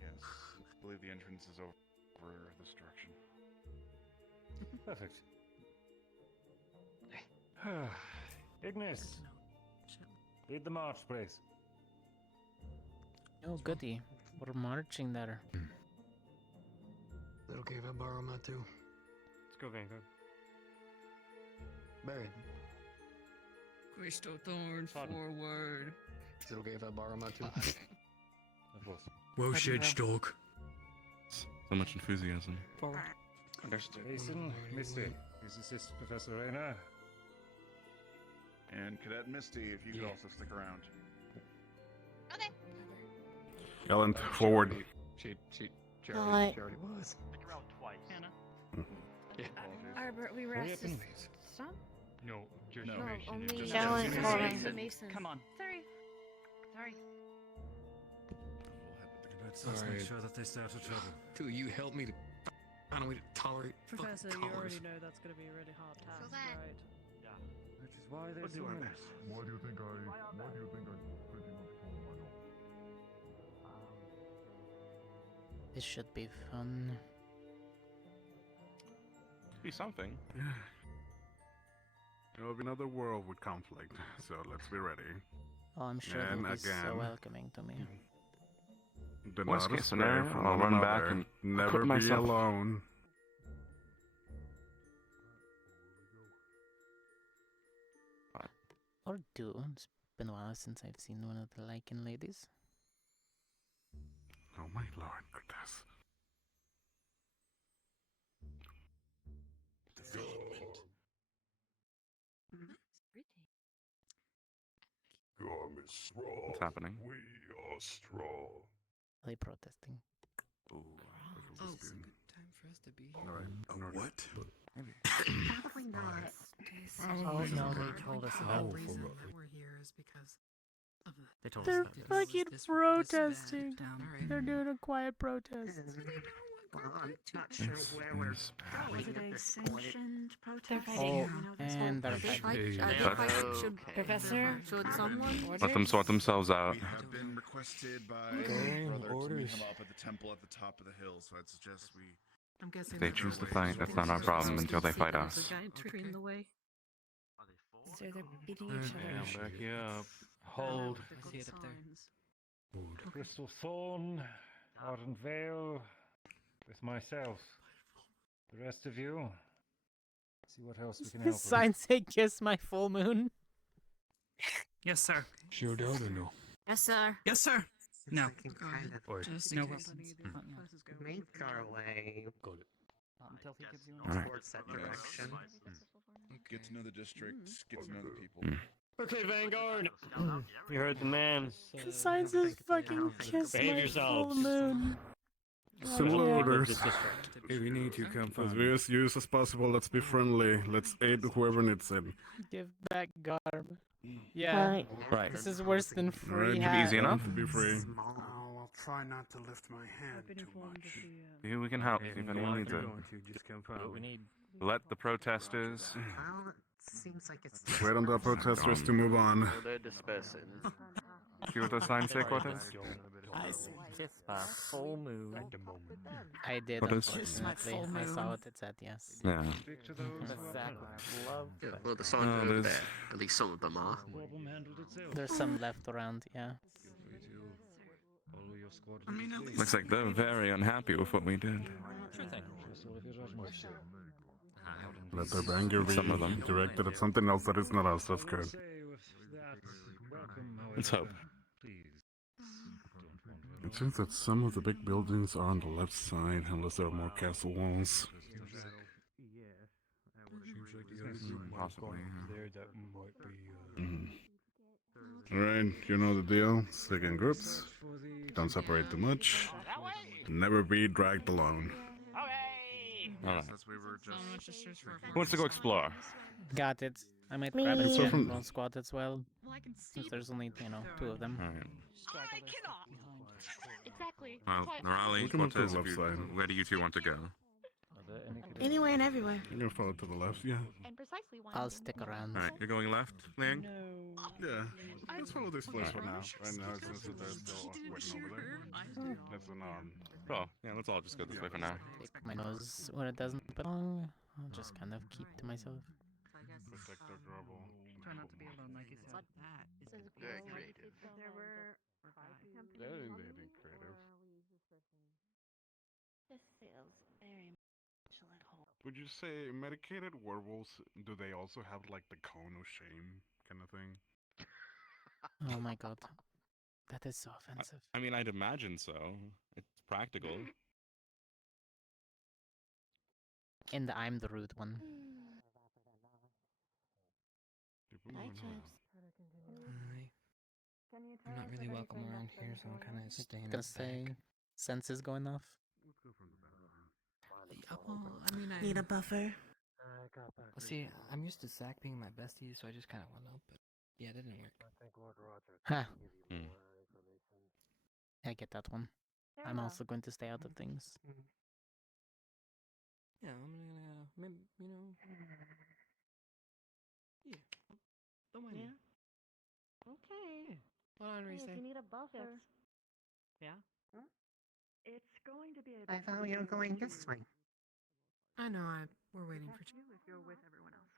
Yes. I believe the entrance is over this direction. Perfect. Ignis, lead the march, please. Oh, goody. We're marching there. Is that okay if I borrow my two? Let's go, Vanguard. Barry, Crystal Thorn forward. is it okay if I borrow my two? Of course. Well said, Stork. So much enthusiasm. Forward. Understood. Jason, Misty, physicist Professor Rayner. And Cadet Misty, if you could also stick around. Okay. Gallant, forward. She Alright. already was. Around twice. Hannah. Yeah. Arbor, we were Hurry asked up to and- stop? No, just No. No, Mason. only Just Gallant Mason. calling. Mason. Come on. Sorry. Sorry. Let's Alright. make sure that they stay out of trouble. Two, you help me to find a way to tolerate Professor, fucking you collars. already know that's going to be a really hard task, that. right? Which is why they're We'll do our doing best. it. Why do you think I pretty much told my This should be fun. Be something. There will be another world with conflict, so let's be ready. Oh, I'm sure And they'll be so again. welcoming to me. Do Worst not case stray scenario, from I'll one run back another. and Never equip be myself. alone. Or do. It's been a while since I've seen one of the Lycan ladies. Oh my lord, Cortez. Development. Garm is strong. What's happening? We are strong. Are they protesting? Ooh, Oh, it's a good time for us to be here. Alright, What? Probably not. Oh, no, they told us about The reason that we're here is because of the... They told They're us that. fucking this protesting. bad. Alright. They're doing a quiet protest. I'm not sure where we're Was it a sanctioned protest? Oh, and they're fighting. Professor, should someone order? Let them sort themselves out. We have been requested by Okay, brother to meet orders. him up at the temple at the top of the hill, so I'd suggest we. I'm guessing If they that choose to they're fight, that's not our problem until they fight us. The guy tree in the way. So they're beating each other. Now back you up. Hold. I see it up there. Crystal Thorn, Ardent Vale, with myself. The rest of you, see what else we can help His with. sign say kiss my full moon. Yes, sir. Sure does, I know. Yes, sir. Yes, sir. No. Just No in way. case any of the classes go. make our way Got it. Until he gives you All right. towards that direction. Get to know the district, get to know the people. Okay, Vanguard. You heard the man. The sign says fucking kiss Behave my yourselves. full moon. Similar Okay. orders. If we need you, come As find few as use as possible, let's be friendly. Let's aid whoever needs it. Give back garb. Yeah. Right. This is worse than free Alright, hat. Easy enough. Be free. I'll try not to lift my hand I've been too informed much. of the, We can help if If anyone needs you're it. going to, just come find We me. need. Let the protesters. Well, it seems like it's Wait on the protesters to move on. Well, they're dispersing. See what those signs say, Cortez? I see. Kiss my full moon. I did, What is- unfortunately. I saw what it said, yes. Yeah. Speak to those who Exactly. Love Yeah, well, the signs Oh, are over there's- there. At least some of them are. problem handled itself. There's some left around, yeah. Feel free to follow your squad. I mean, at least. Looks like they're very unhappy with what we did. Sure thing. Just all of your judgments. Let their anger be Some of them. directed at something else that is not us. That's good. Say with that, welcome, Let's however, hope. Please. It seems that some of the big buildings are on the left side, unless there are more castle walls. Possibly. There, that might be. Alright, you know the deal. Stick in groups. Don't separate too much. Never be dragged alone. Alright. Yes, that's we were just. Who wants to go explore? Got it. I might Me. grab a And so from- general squad as well. Since there's only, two of them. Alright. I cannot. Exactly. Well, That's why Norali, We can move to the Cortez, left side. where do you two want to go? Anywhere and everywhere. You can follow to the left, yeah. And precisely why I'll stick around. Alright, you're going left, Liang? Yeah. Let's follow this place for now. Right now, since they're still waiting over there. That's an Oh, yeah, let's all just go this way for now. Pick my nose where it doesn't belong. I'll just kind of keep to myself. Protector Grubble. Try not to be alone, like you said. That is Very creative. There were They're indeed creative. This feels very much like home. Would you say medicated werewolves, do they also have like the cone of shame kind of thing? Oh my god. That is so offensive. I mean, I'd imagine so. It's practical. And I'm the rude one. Hi, Chips. I'm not really welcome around here, so I'm kind of staying Gonna back. say, senses going off. I mean, Need a buffer? Well, see, I'm used to Zach being my bestie, so I just kind of went up, but yeah, it didn't work. Ha! Hmm. I get that one. I'm also going to stay out of things. Yeah, I'm gonna, maybe, yeah, don't mind me. Okay. Hold on, Hey, Reese. if you need a buffer. Yeah? It's going to be a I thought you were going this way. I know, we're waiting for you if you're with everyone else.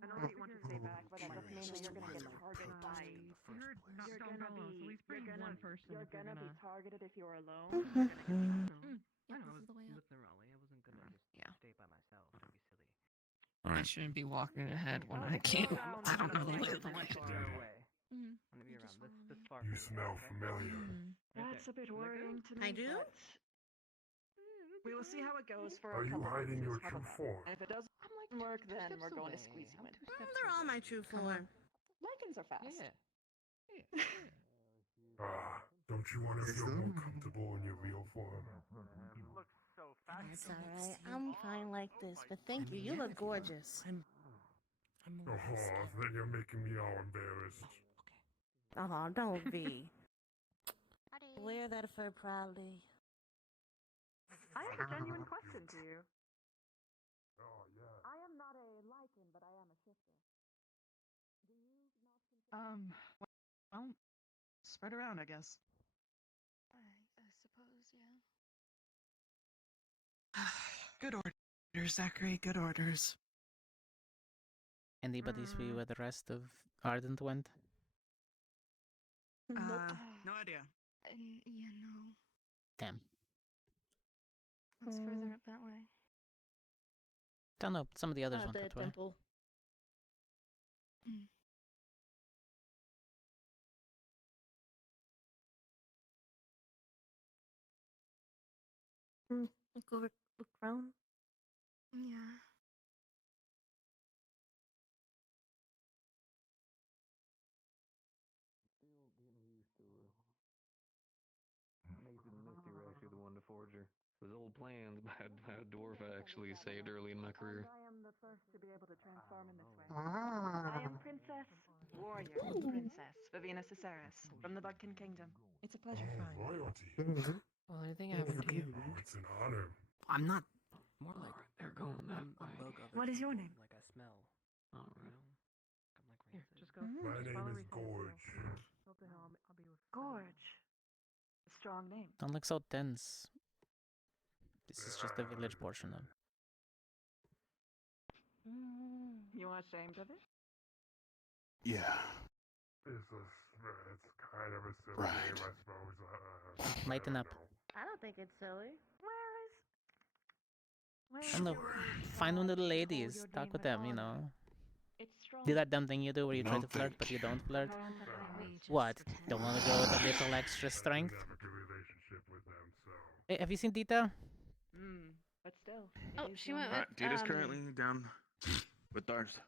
I know that you want to stay back, but that doesn't mean that you're gonna get targeted by. You're not umbrella, so at least bring one person You're if you're gonna be gonna. targeted if you're alone. I know, I was with Nerali. I wasn't gonna just stay by myself. That'd be silly. I Alright. shouldn't be walking ahead when I can't. I don't know the way of the land. Mm. I'm gonna be around this far. You smell familiar. That's a bit worrying to me. I do? but We will see how it goes for Are a you couple hiding your months. How true about that? form? And if it doesn't work, then we're going to squeeze you in. They're all my true form. Lycans are fast. Don't you want to feel more comfortable in your real form? It's alright. I'm fine like this, but thank you. You look gorgeous. Oh, then you're making me all embarrassed. Oh, don't be. Wear that fur proudly. I have a genuine question to you. I am not a lycan, but I am a shifter. Well, spread around, I guess. I suppose, yeah. Good orders, Zachary, good orders. Anybody see where the rest of Ardent went? No idea. Yeah, no. Damn. It's further up that way. Don't know. Some of the others went The that way. temple. Look around. Yeah. Nathan and Misty were actually the one to forge her. Those old plans by a dwarf I actually saved early in my career. I am the first to be able to transform in this way. I am Princess Warrior Princess Vivina Ciceres from the Budkin Kingdom. It's a pleasure flying. Royalty. Well, anything happened to you? It's an honor. I'm not. More like They're going that I'm way. bug other What is your people, name? Like I smell. All right. I'm like Here, rancid. just go. My just name follow is Reese. Gorge. I'll be with Gorge. A strong name. Don't look so tense. This is just the village portion of. You want ashamed of it? Yeah. It's kind of a silly Right. name, I suppose. Lighten up. I don't think it's silly. Where I don't know. Find one of the ladies. Talk with them, It's strong. Do that dumb thing you do where you try No to flirt, but you don't flirt. We just What? pretend Don't want to we're go with a friends. little extra strength? have a good relationship with them, so. Hey, have you seen Dita? But still. Oh, it is she your went name. with. Dita's currently down with Dars.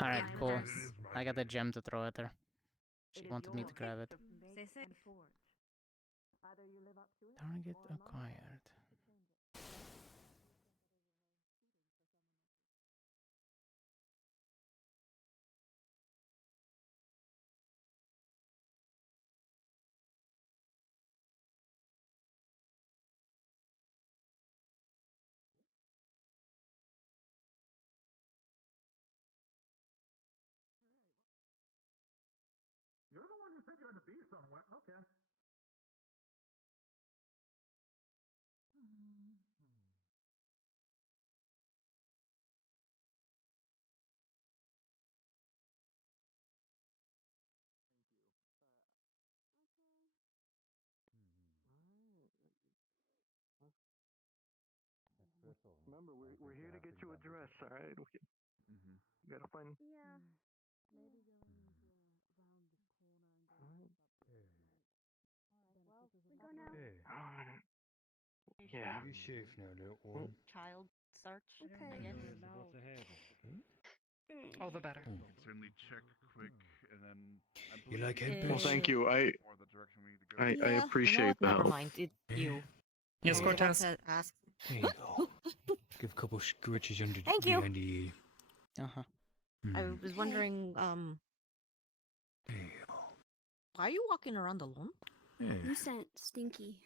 Alright, Yeah, cool. Dars. I got a gem to throw at her. It She is wanted me your to grab it. to make and forge. Either you live up to it, Target or not. acquired. somewhere. Okay. Remember, we're here to get you a dress, all right? You gotta find. Yeah. Maybe going around this corner and going up. Well, We go now. Yeah. Be safe now, little one. Child search, Okay. I guess. All the better. I can certainly check quick, and then I You believe like we headbands? know Well, thank you. more the direction we need to go. I You know appreciate what? the Never help. mind. It's you. Yes, I was about Cortez. to ask. There you go. Give a couple scratches under Thank you. behind the ear. Uh-huh. I was wondering, why are you walking around alone? You sent Stinky.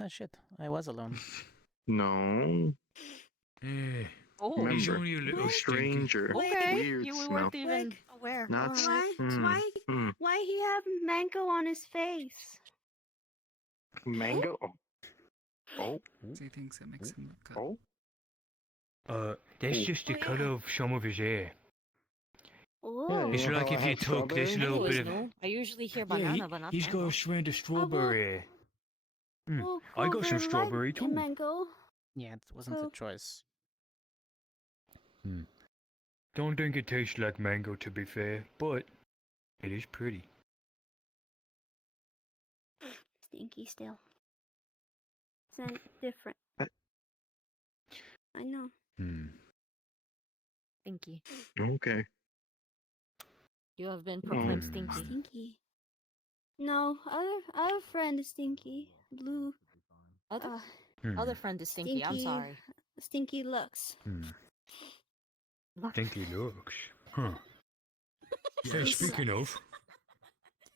Oh shit, I was alone. No. Oh, He's Remember, only a little stranger. okay. Weird You smell. weren't even aware. Not. Alright. Why he have mango on his face? Mango. Oh. So he thinks it makes him look good. That's just the color of some of his hair. Oh. It's like if you took this I little knew bit it was of. new. I usually hear Yeah, banana, but not he's mango. got a strand of strawberry hair. Well, I got some Clover strawberry liked too. Mango. Yeah, it wasn't So- a choice. Don't think it tastes like mango, to be fair, but it is pretty. Stinky still. Scent different. I know. Stinky. Okay. You have been proclaimed stinky. Stinky. No, other friend is Stinky. Blue. Other friend is stinky. I'm sorry. Stinky looks. Stinky looks. Huh. Hey, speaking of.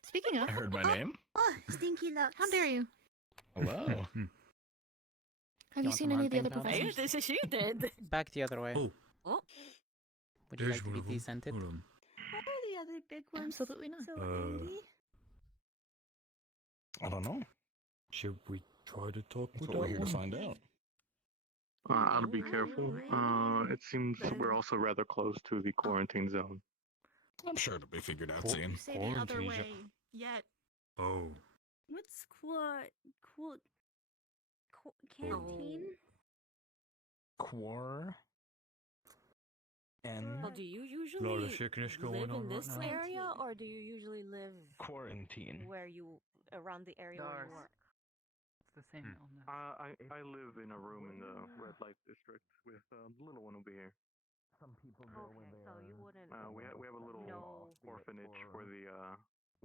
Speaking of. I heard my name. Oh, Stinky looks. How dare you? Hello. Have you seen any of the other hunting professors? This is you did. Back the other way. Oh. Would you like to be decented? What are the other big ones? Absolutely not. So Andy? I don't know. Should we try to talk That's with what we're that here to one? find out. I'll be careful. It seems we're also rather close to the quarantine zone. I'm sure it'll be figured out soon. Say the other way. Yet. Oh. What's canteen? Quar. Well, do you A lot usually of sickness live going in on this right now. area, or do you usually live Quarantine. where you around the area where you work? It's the same illness. I live in a room in the red light district with the little one over here. Some people go when they So you wouldn't We have a little know. orphanage for the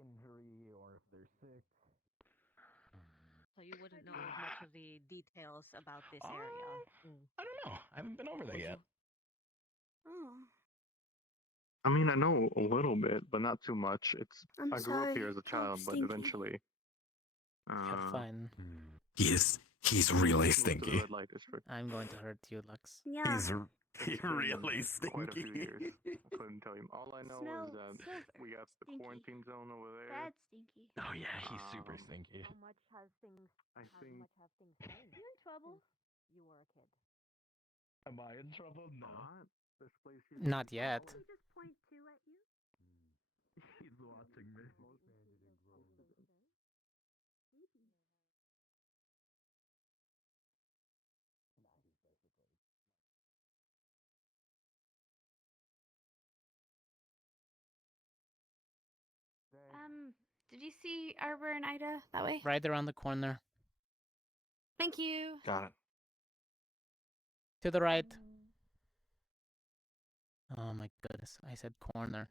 injury or if they're sick. So you wouldn't know much of the details about this area. I don't know. I haven't been over there yet. Oh. I mean, I know a little bit, but not too much. I'm I grew up sorry. here as a child, but Stinky. eventually. Have fun. He's really moved to the stinky. red light district. I'm going to hurt you, Lux. Yeah. He's really Quite a few stinky. years. I couldn't tell you. All I know Smell is that silver. we got the Stinky. quarantine zone over there. Bad Stinky. Oh yeah, he's super stinky. How much has things? I How think. much have things changed? You in trouble? since You were a kid. Am I in trouble? No. This place here. Not yet. Did he just point two at you? He's watching me. Did you see Arbor and Ida that way? Right around the corner. Thank you. Got it. To the right. Oh my goodness, I said corner.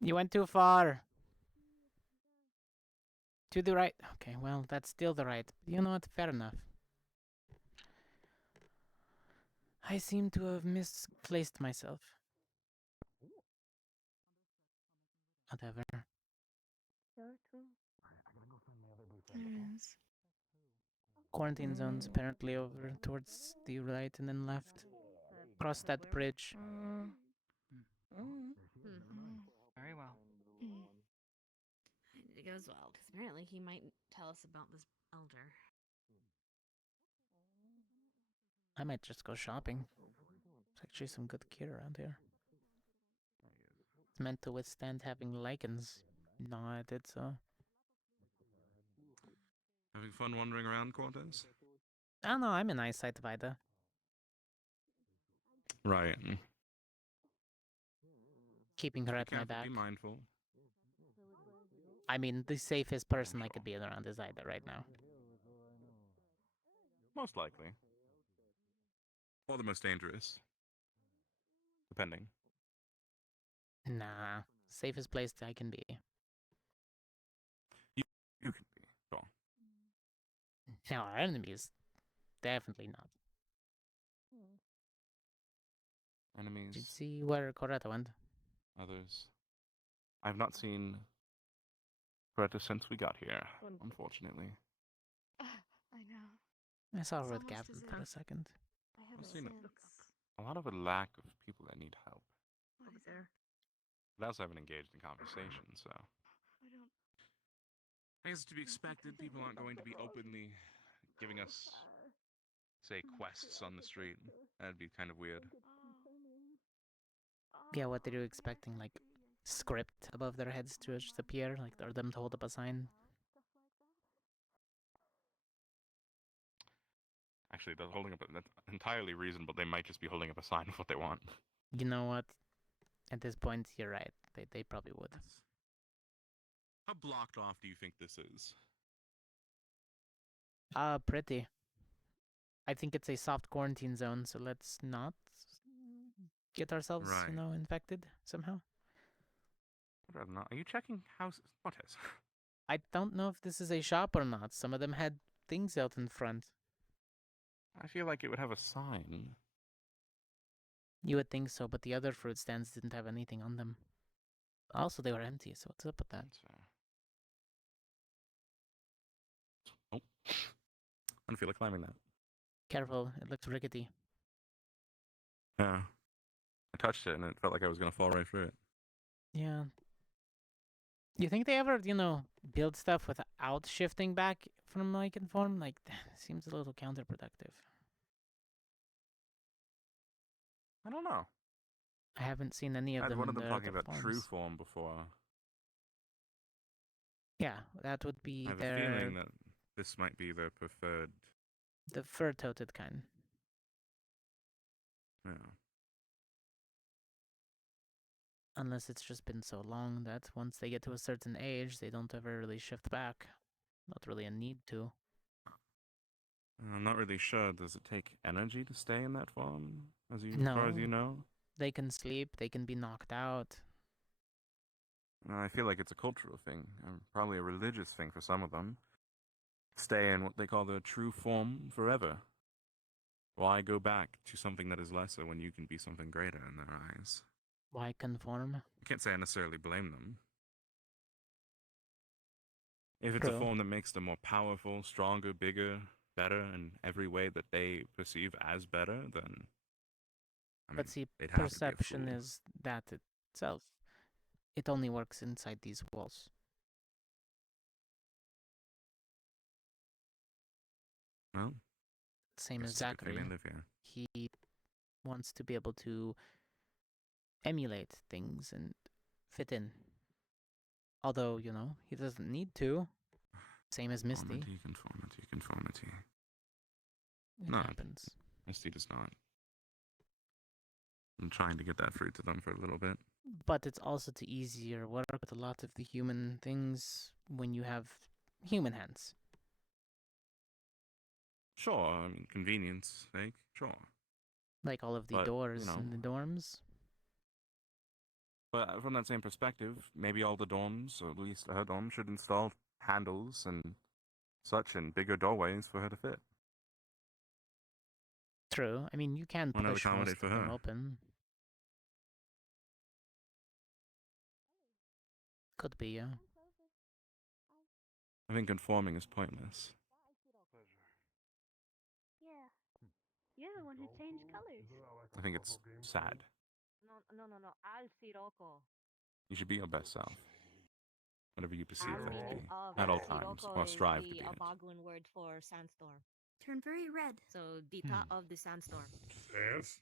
You went too far. To the right. Okay, well, that's still the right. You know what? Fair enough. I seem to have misplaced myself. Whatever. Quarantine zone's apparently over towards the right and then left. Cross that bridge. goes well, because apparently he might tell us about this elder. I might just go shopping. There's actually some good gear around here. It's meant to withstand having lichens. No, I did so. Having fun wandering around, Cortez? Oh no, I'm in eyesight Vida. Right. Keeping her Be at my careful, back. be mindful. I mean, the safest person I could be around is Ida right now. Most likely. Or the most dangerous. Depending. Nah, safest place I can be. You can be. Sure. No, our enemies, definitely not. Enemies. Did you see where Coretta went? Others. I've not seen Greta since we got here, unfortunately. I know. I saw her It's with almost Gavin as for if a second. I have I've a seen sense. a lot of a lack of people that need help. What is there? But I also haven't engaged in conversation, so. I don't. I guess it's to be expected. People aren't going to be openly giving us, say, quests on the street. That'd be kind of weird. Yeah, what are you expecting? Like, script above their heads to just appear? Like, or them to hold up a sign? Actually, they're holding up. That's entirely reasonable. They might just be holding up a sign of what they want. You know what? At this point, you're right. They probably would. How blocked off do you think this is? Pretty. I think it's a soft quarantine zone, so let's not get ourselves, Right. Infected somehow. I'd rather not. Are you checking houses? What is? I don't know if this is a shop or not. Some of them had things out in front. I feel like it would have a sign. You would think so, but the other fruit stands didn't have anything on them. Also, they were empty, so what's up with that? That's fair. Oh. I don't feel like climbing that. Careful, it looks rickety. Yeah. I touched it and it felt like I was going to fall right through it. Yeah. You think they ever, build stuff without shifting back from lichen form? Like, seems a little counterproductive. I don't know. I haven't seen any of I had them one in of them the talking other about true forms. form before. Yeah, that would be I have a feeling that this might be their preferred. the fur-toted kind. Yeah. Unless it's just been so long that once they get to a certain age, they don't ever really shift back. Not really a need to. I'm not really sure. Does it take energy to stay in that form? As far as you know? They can sleep, they can be knocked out. I feel like it's a cultural thing, probably a religious thing for some of them. Stay in what they call the true form forever. Why go back to something that is lesser when you can be something greater in their eyes? Why conform? I can't say I necessarily blame them. If it's True. a form that makes them more powerful, stronger, bigger, better in every way that they perceive as better, then But see, they'd have to be a perception fool. is that itself. It only works inside these walls. Well, Same as it's a good thing Zachary. they live here. He wants to be able to emulate things and fit in. Although, he doesn't need to. Same as Misty. Conformity. It happens. Misty does not. I'm trying to get that fruit to them for a little bit. But it's also to easier work with a lot of the human things when you have human hands. Sure, I mean, convenience sake, sure. Like all of the But, doors in the dorms. But from that same perspective, maybe all the dorms, or at least her dorm, should install handles and such and bigger doorways for her to fit. True. I mean, you can Why not push accommodate most for of them her? open. Could be, yeah. I think conforming is pointless. Yeah. You're the one who changed colors. I think it's sad. No. Al Sirocco. You should be your best self. whatever you perceive that to be, Of at all times, Sirocco or is strive to the be it. Algonquin word for sandstorm. Turned very red. So Dita of the sandstorm.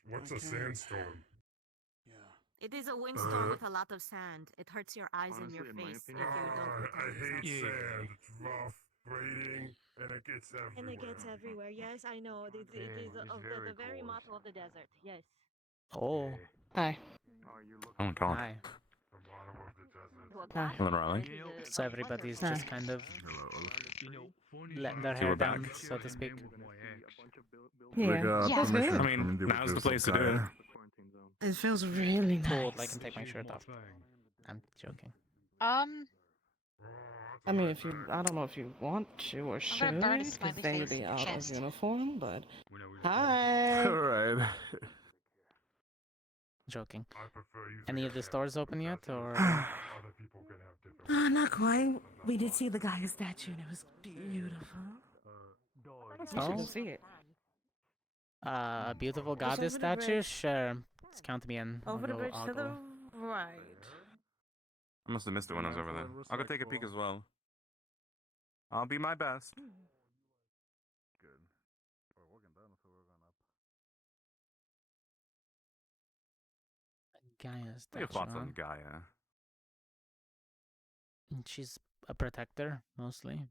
What's a sandstorm? It is a windstorm with a lot of sand. It hurts your eyes and your Honestly, in my face if opinion, you don't I protect hate yourself. sand. It's rough, grating, and it gets everywhere. And it gets everywhere. Yes, I know. It is of the very motto of the desert. Yes. Oh. Hi. Oh my god. Hi. Hi. Hello, Riley. So everybody's just kind of letting their So hair we're down, back. so to speak. Yeah, permission I from mean, the now's the place to do it. it feels really Cold, I nice. can take my shirt off. I'm joking. I mean, if you, I don't know if you want to or I'm gonna burn a should, because smiley they face be in your out of chest. uniform, but... Hi! Alright. Joking. Any of the stores open yet, or? Not quite. We did see the Gaia statue, and it was beautiful. You should go Oh? see it. A beautiful It's goddess over the statue? bridge. Sure. Just count me in. Over the bridge I'll to the go. right. I must have missed it when I was over there. I'll go take a peek as well. I'll be my best. Good. We're walking down, so we're going up. Gaia What are your statue, thoughts huh? on Gaia? She's a protector, mostly.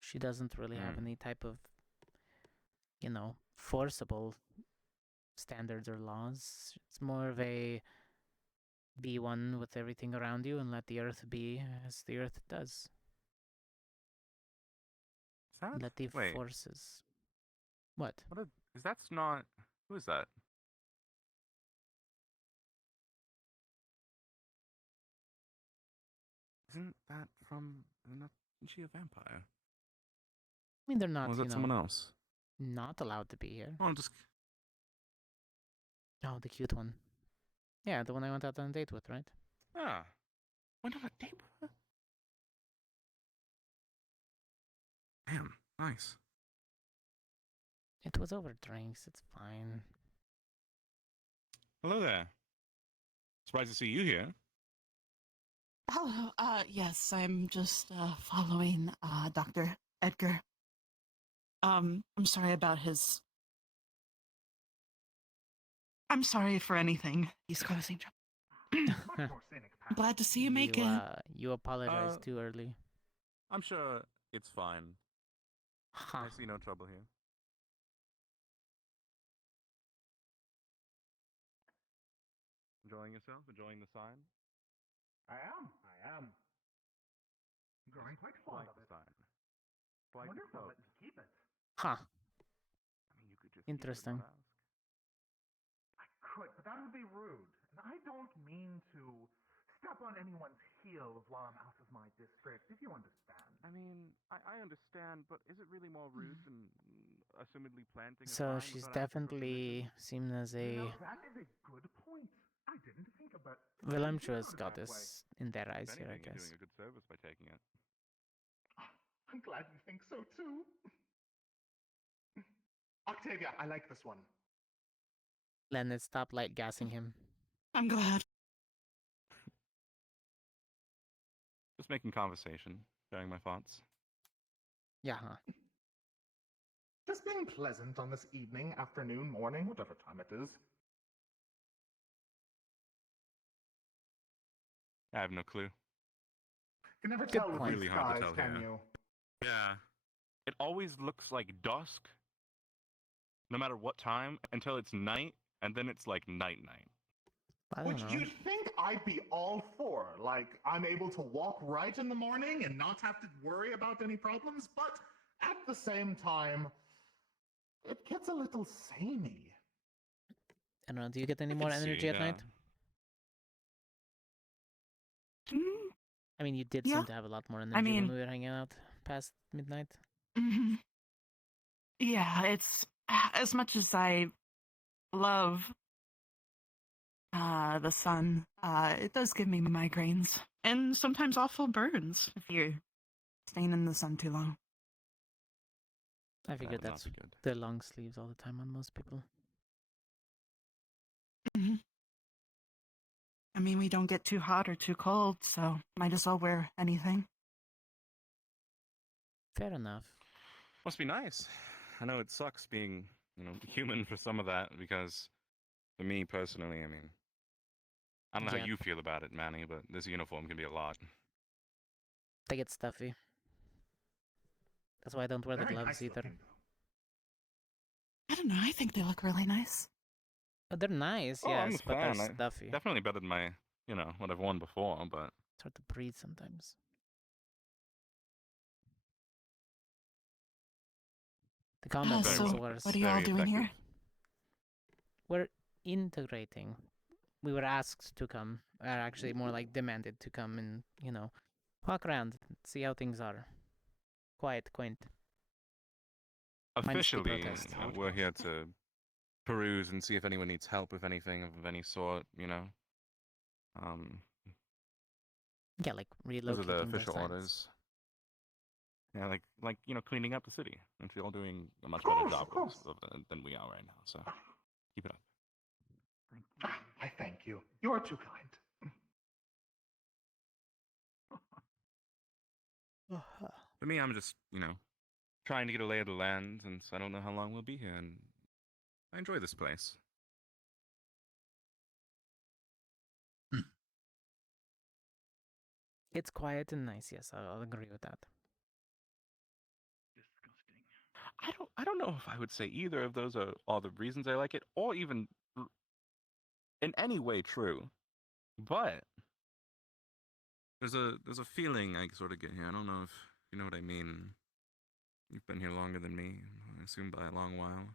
She doesn't really have Hmm. any type of, forcible standards or laws. It's more of a be one with everything around you and let the earth be as the earth does. Is that? Let the Wait. forces. What? Is that's not? Who is that? Isn't that from? Isn't she a vampire? I mean, they're not, Or was that someone else? not allowed to be here. Oh, just. Oh, the cute one. Yeah, the one I went out on a date with, right? Ah. Went on a date with her? Damn, nice. It was over drinks. It's fine. Hello there. Surprised to see you here. Hello. Yes, I'm just following Dr. Edgar. I'm sorry about his. I'm sorry for anything he's causing trouble. Glad to see you make it. You apologized too early. I'm sure it's fine. Huh. I see no trouble here. Enjoying yourself? Enjoying the sign? I am. I'm growing quite fond of it. Sign. I wonder if they'll let me keep it. Huh. I mean, you could just Interesting. I could, but that would be rude. And I don't mean to step on anyone's heels while I'm out of my district, if you understand. I mean, I understand, but is it really more rude than assumedly planting a So sign she's without asking for definitely seen as a That is a good point. I didn't think about voluptuous that way. goddess in their eyes If here, I anything, you're guess. doing a good service by taking it. I'm glad you think so too. Octavia, I like this one. Leonard, stop light gassing him. I'm glad. Just making conversation, sharing my thoughts. Yeah, huh? Just being pleasant on this evening, afternoon, morning, whatever time it is. I have no clue. You can never Good tell with point. these Really hard to skies, tell can here. you? Yeah. It always looks like dusk, no matter what time, until it's night, and then it's like night-night. Which you'd think I'd be all for. Like, I'm able to walk right in the morning and not have to worry about any problems, but at the same time, it gets a little samey. I don't know, do you get any I more can see, energy at yeah. night? I mean, you did Yeah. seem to have a lot more energy mean- when we were hanging out past midnight. Mhm. Yeah, it's as much as I love the sun, it does give me migraines and sometimes awful burns if you're staying in the sun too long. I figured would not that's be good. the long sleeves all the time on most people. Mhm. I mean, we don't get too hot or too cold, so might as well wear anything. Fair enough. Must be nice. I know it sucks being, human for some of that, because for me personally, I mean, I don't know how Yep. you feel about it, Manny, but this uniform can be a lot. They get stuffy. That's why I don't wear the Very gloves nice either. looking, I don't know, I think they look really nice. Oh, they're nice, Oh, I'm a yes, but they're fan. stuffy. Definitely better than my, what I've worn before, but... It's hard to breathe sometimes. The combat so is worse. what are you all doing here? We're integrating. We were asked to come, or actually more like demanded to come and, walk around, see how things are. Quiet, quaint. Minus the Officially, protest. we're here to peruse and see if anyone needs help with anything of any sort, Yeah, like relocating Those are the their official signs. orders. Yeah, like cleaning up the city. And you're all doing a much better job than we are right now, so keep it up. I thank you. You are too kind. For me, I'm just, trying to get a lay of the land, since I don't know how long we'll be here, and I enjoy this place. It's quiet and nice, yes, I'll agree with that. I don't know if I would say either of those are all the reasons I like it, or even in any way true. But there's a feeling I sort of get here. I don't know if you know what I mean. You've been here longer than me, I assume by a long while.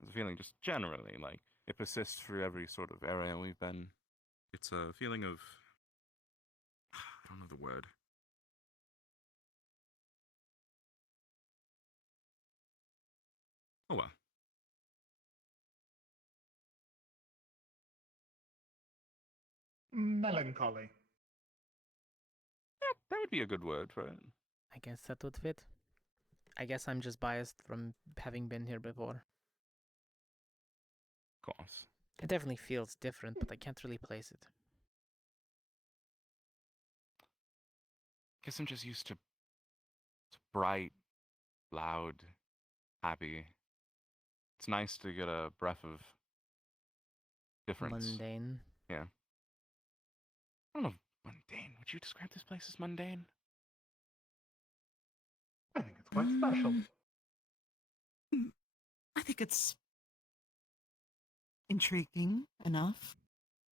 There's a feeling just generally, like, it persists through every sort of area we've been. It's a feeling of... I don't know the word. Oh well. Melancholy. Yeah, that would be a good word for it. I guess that would fit. I guess I'm just biased from having been here before. Of course. It definitely feels different, but I can't really place it. Guess I'm just used to bright, loud, happy. It's nice to get a breath of difference. Mundane. Yeah. I don't know if mundane. Would you describe this place as mundane? I think it's quite special. I think it's intriguing enough.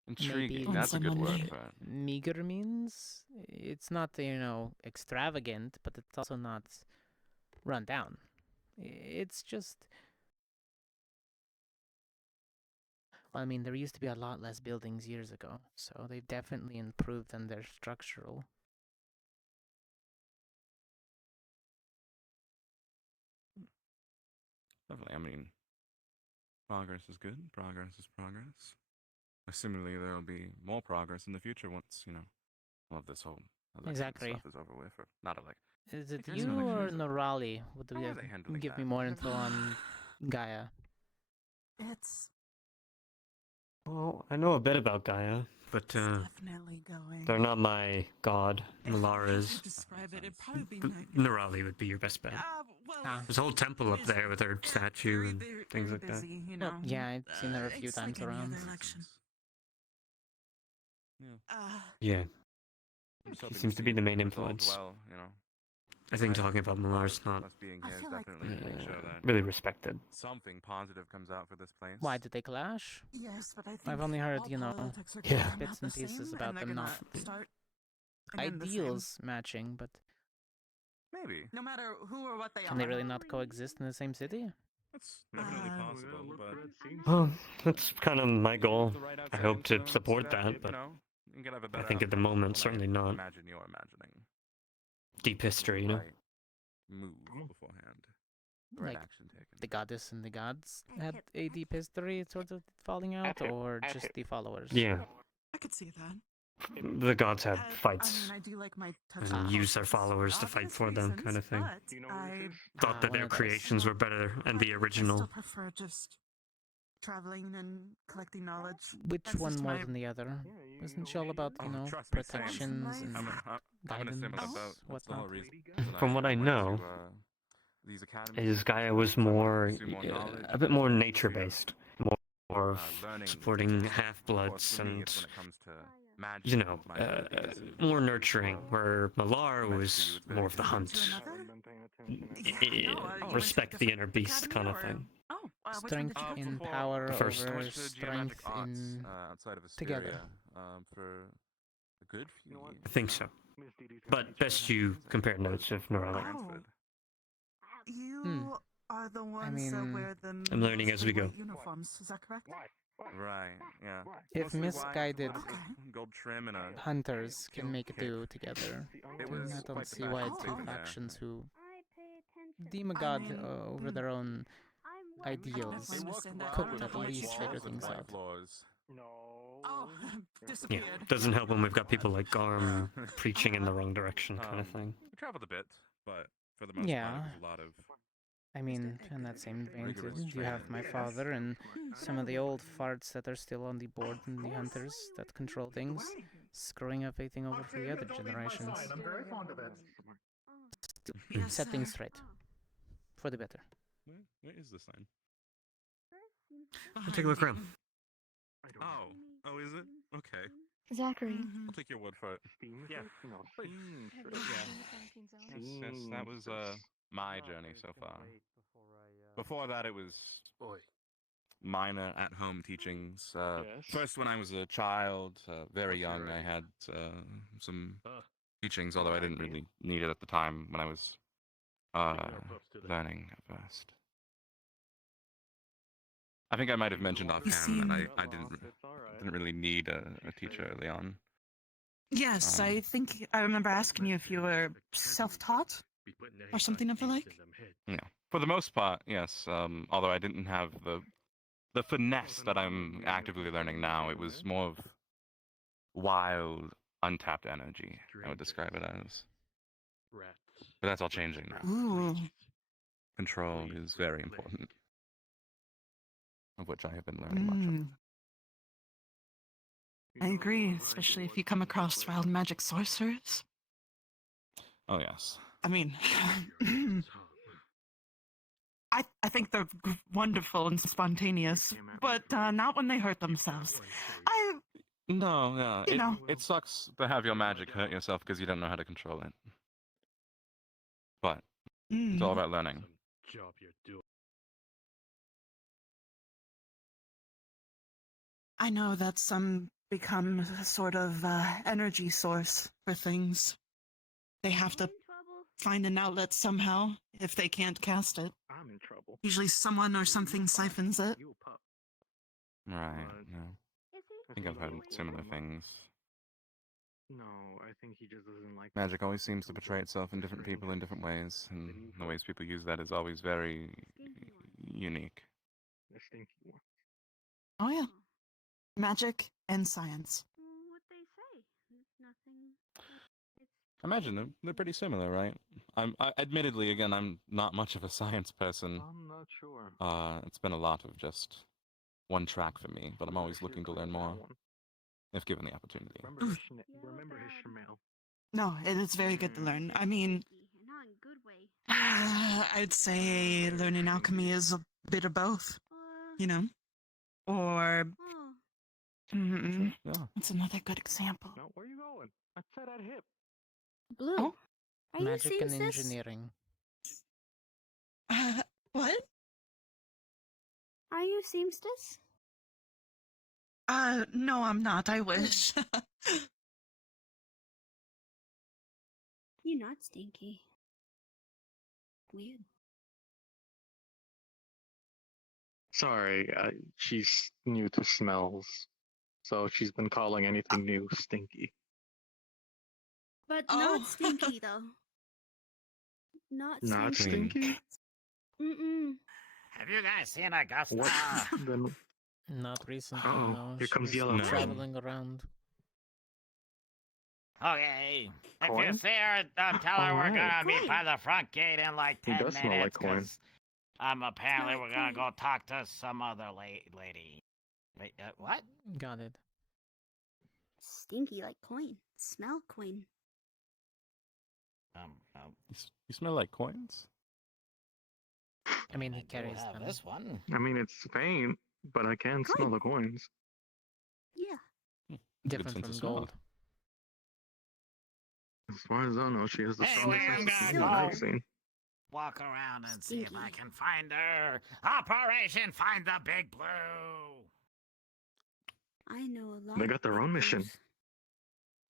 Intriguing, Maybe that's a good word Monday. for it. Meager means it's not, extravagant, but it's also not run down. It's just... Well, I mean, there used to be a lot less buildings years ago, so they've definitely improved on their structural. Definitely, I mean, progress is good. Progress is progress. Similarly, there will be more progress in the future once, all of this whole election Exactly. stuff is over with. Or not like. Is it There's you an or election. Norali? Would How are they handling give me that? more info on Gaia? It's Well, I know a bit about Gaia, but definitely going. they're not my god. Malara is. Describe it. It'd probably be Nerali would be your best bet. There's a whole temple up there with her statue and things like that. busy, you know. Yeah, I've seen her a few It's times like any around. other election. Yeah, I'm just she hoping seems to be the main influence. Well, I think talking about Malara's not Us being I here is feel like- definitely make sure that really respected. something positive comes out for this place. Why did they clash? Yes, but I think I've only heard, all you know, politics are Yeah. going bits out and the pieces same, about and they're them gonna not start again the same. ideals matching, but Maybe. No matter who or what they can are. they really not coexist in the same city? It's definitely possible, but Well, that's kind of my goal. I hope to support that, you but know, you can have a I better think at the outcome moment, than I certainly not. Imagine you're imagining. Deep history, you know? Right move beforehand. The right Like action taken. the goddess and the gods had a deep history sort of falling out, or just the followers? Yeah, I could see that. the gods had I fights mean, I do like my touch and of use their politics followers for to fight obvious for them, reasons, kind of thing. but I Thought that one their of those. creations were better and the I original. still prefer just traveling and collecting knowledge. Which That's one just more my- than the other? Isn't she all about, you know, trust me, same. protections and I'm in a guidance, similar boat. That's the whatnot? whole reason From what I went know, to, these academies. his Gaia was more, a bit more nature-based, more of learning supporting For half-bloods me, and, it's when it comes to magic, you know, my abilities and more nurturing, where Malar I see was you very more of the different. hunt. Respect the inner beast kind of thing. Strength in power The first. over I went to strength geomagic arts in outside of together. Asteria for a good few years. I think so. But best you compare notes of Neuralink. You are the ones that mean, wear the I'm learning as we mostly go. white uniforms. Is that correct? Right, yeah. If Mostly white, misguided with gold trim and a hunters can make it do together, It then was I don't quite the see why fashion two statement there. factions who deem a god over their own ideals could at least figure things out. Oh, Yeah, disappeared. doesn't help when we've got people like Garm preaching in the wrong direction kind of thing. We traveled a bit, but for the most Yeah. part, it was a lot of. I mean, in that same vein, Rigorous you have my training. father and some of the old farts that are still on the board and the hunters that control things, screwing everything over for the other generations. I'm very fond of it. Set things straight. For the better. Where is the sign? Take a look around. Oh, is it? Okay. Zachary. I'll take your word for it. Yeah. Please. Yes, that was my journey so far. Before that, it was minor at-home teachings. First, when I was a child, very young, I had some teachings, although I didn't really need it at the time when I was learning at first. I think I might have mentioned offhand that I didn't really need a teacher early on. Yes, I think I remember asking you if you were self-taught or something of the like. Yeah, for the most part, yes. Although I didn't have the finesse that I'm actively learning now. It was more of wild, untapped energy. I would describe it as. But that's all changing now. Ooh. Control is very important, of which I have been learning much of. I agree, especially if you come across wild magic sorcerers. Oh yes. I mean, I think they're wonderful and spontaneous, but not when they hurt themselves. No, yeah. You know. It sucks to have your magic hurt yourself because you don't know how to control it. But it's all about learning. I know that some become a sort of energy source for things. They have to find an outlet somehow if they can't cast it. I'm in trouble. Usually someone or something siphons it. Right, yeah. I think I've heard similar things. No, I think he just doesn't like Magic always seems to portray itself in different people in different ways, and the ways people use that is always very unique. the stinky one. Oh yeah. Magic and science. What they say? Nothing. I imagine they're pretty similar, right? Admittedly, again, I'm not much of a science person. I'm not sure. It's been a lot of just one track for me, but I'm always looking to learn more, if given the opportunity. Remember his shmail. No, it's very good to learn. I mean, Not in good way. I'd say learning alchemy is a bit of both. You know? Or... Yeah. That's another good example. No, where are you going? I said I'd hip. Blue. Oh. Are you Magic and seamstress? engineering. What? Are you seamstress? No, I'm not. I wish. You're not stinky. Weird. Sorry, she's new to smells, so she's been calling anything new stinky. But not stinky though. Not Not stinky. stinky? Mm-mm. Have you guys seen Augusta? What? Then Not recently, Uh-oh, no. here comes She's Yellow Flame. traveling around. Okay. If Coin? you see her, tell her we're Alright. gonna meet by the front gate in like He 10 does smell like minutes. coin. 'Cause Apparently Smell we're gonna clean. go talk to some other lady. Wait, what? Got it. Stinky like coin. Smell coin. You smell like coins? I mean, he do carries have them. this one. I mean, it's faint, but I can smell the coins. Yeah. Different sense from of smell. gold. As far as I know, she has the Anyway, strongest I'm sense of gonna smell I've go seen. walk around and see if I can find her. Operation Find the Big Blue. I know a lot. They got their own mission.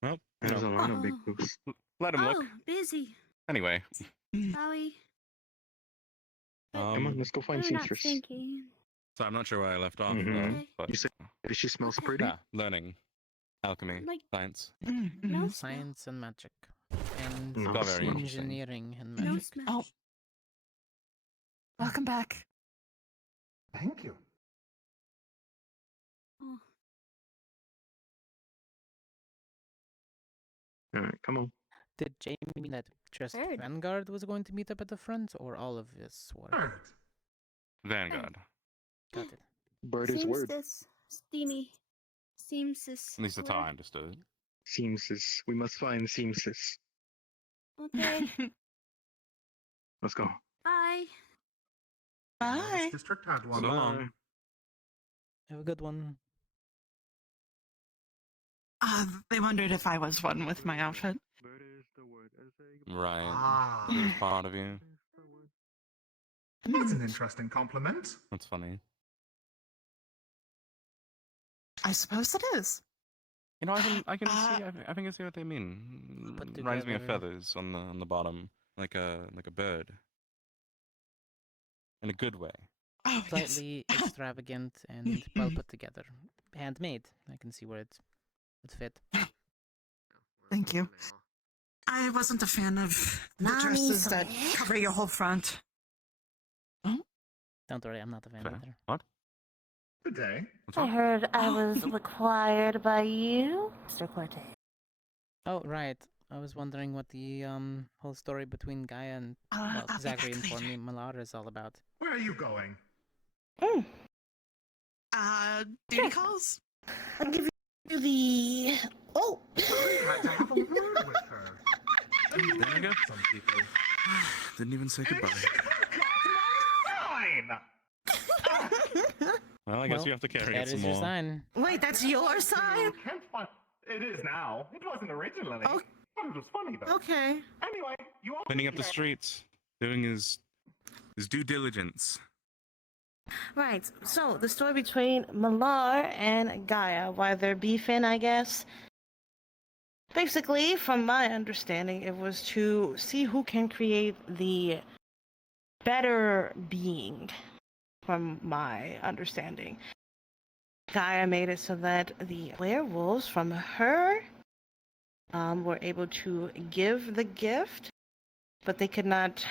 Well, There's a lot of big Oh. blues. let him look. Oh, busy. Anyway, Sorry. Come on, let's go find We're not seamstress. stinky. So I'm not sure where I left off. Mhm. But You said she smells pretty? yeah, learning, alchemy, Like- science. No smell. Science and magic. And No Got very smell. engineering and No magic. smell. Oh. Welcome back. Thank you. Oh. Alright, come on. Did Jamie mean that just Heard. Vanguard was going to meet up at the front, or all of this war? Vanguard. Got it. Bird is word. Seamstress. Steamy. Seamstress. At least that's how I understood. Seamstress. We must find seamstress. Okay. Let's go. Bye. Bye. District had one. So long. Have a good one. They wondered if I was one with my outfit. Right. Ah. It was part of you. That's an interesting compliment. That's funny. I suppose it is. You know, I can see. I think I see what they mean. Put Reminds me of together- feathers on the bottom. Like a bird. In a good way. Oh, yes. Slightly extravagant and well put together. Handmade. I can see where it would fit. Thank you. I wasn't a fan of the dresses that cover your whole front. Don't worry, I'm not a fan Fair. either. What? Good day. I heard I was required by you, Mr. Cortez. Oh, right. I was wondering what the whole story between Gaia and well, I'll be Zachary back informed me Malara is all about. Where are you going? Duty calls? I'll give you the... Oh! I had to have a word with her. There you go. Some people. Didn't even say goodbye. Fine. Well, I guess Well, you have to carry that it some is your more. sign. Wait, that's your sign? Can't find. It is now. It wasn't originally. Oh. But it was funny though. Okay. Anyway, you all Cleaning up the streets. Doing his due diligence. Right, so the story between Malar and Gaia, why they're beefing, I guess. Basically, from my understanding, it was to see who can create the better being, from my understanding. Gaia made it so that the werewolves from her were able to give the gift, but they could not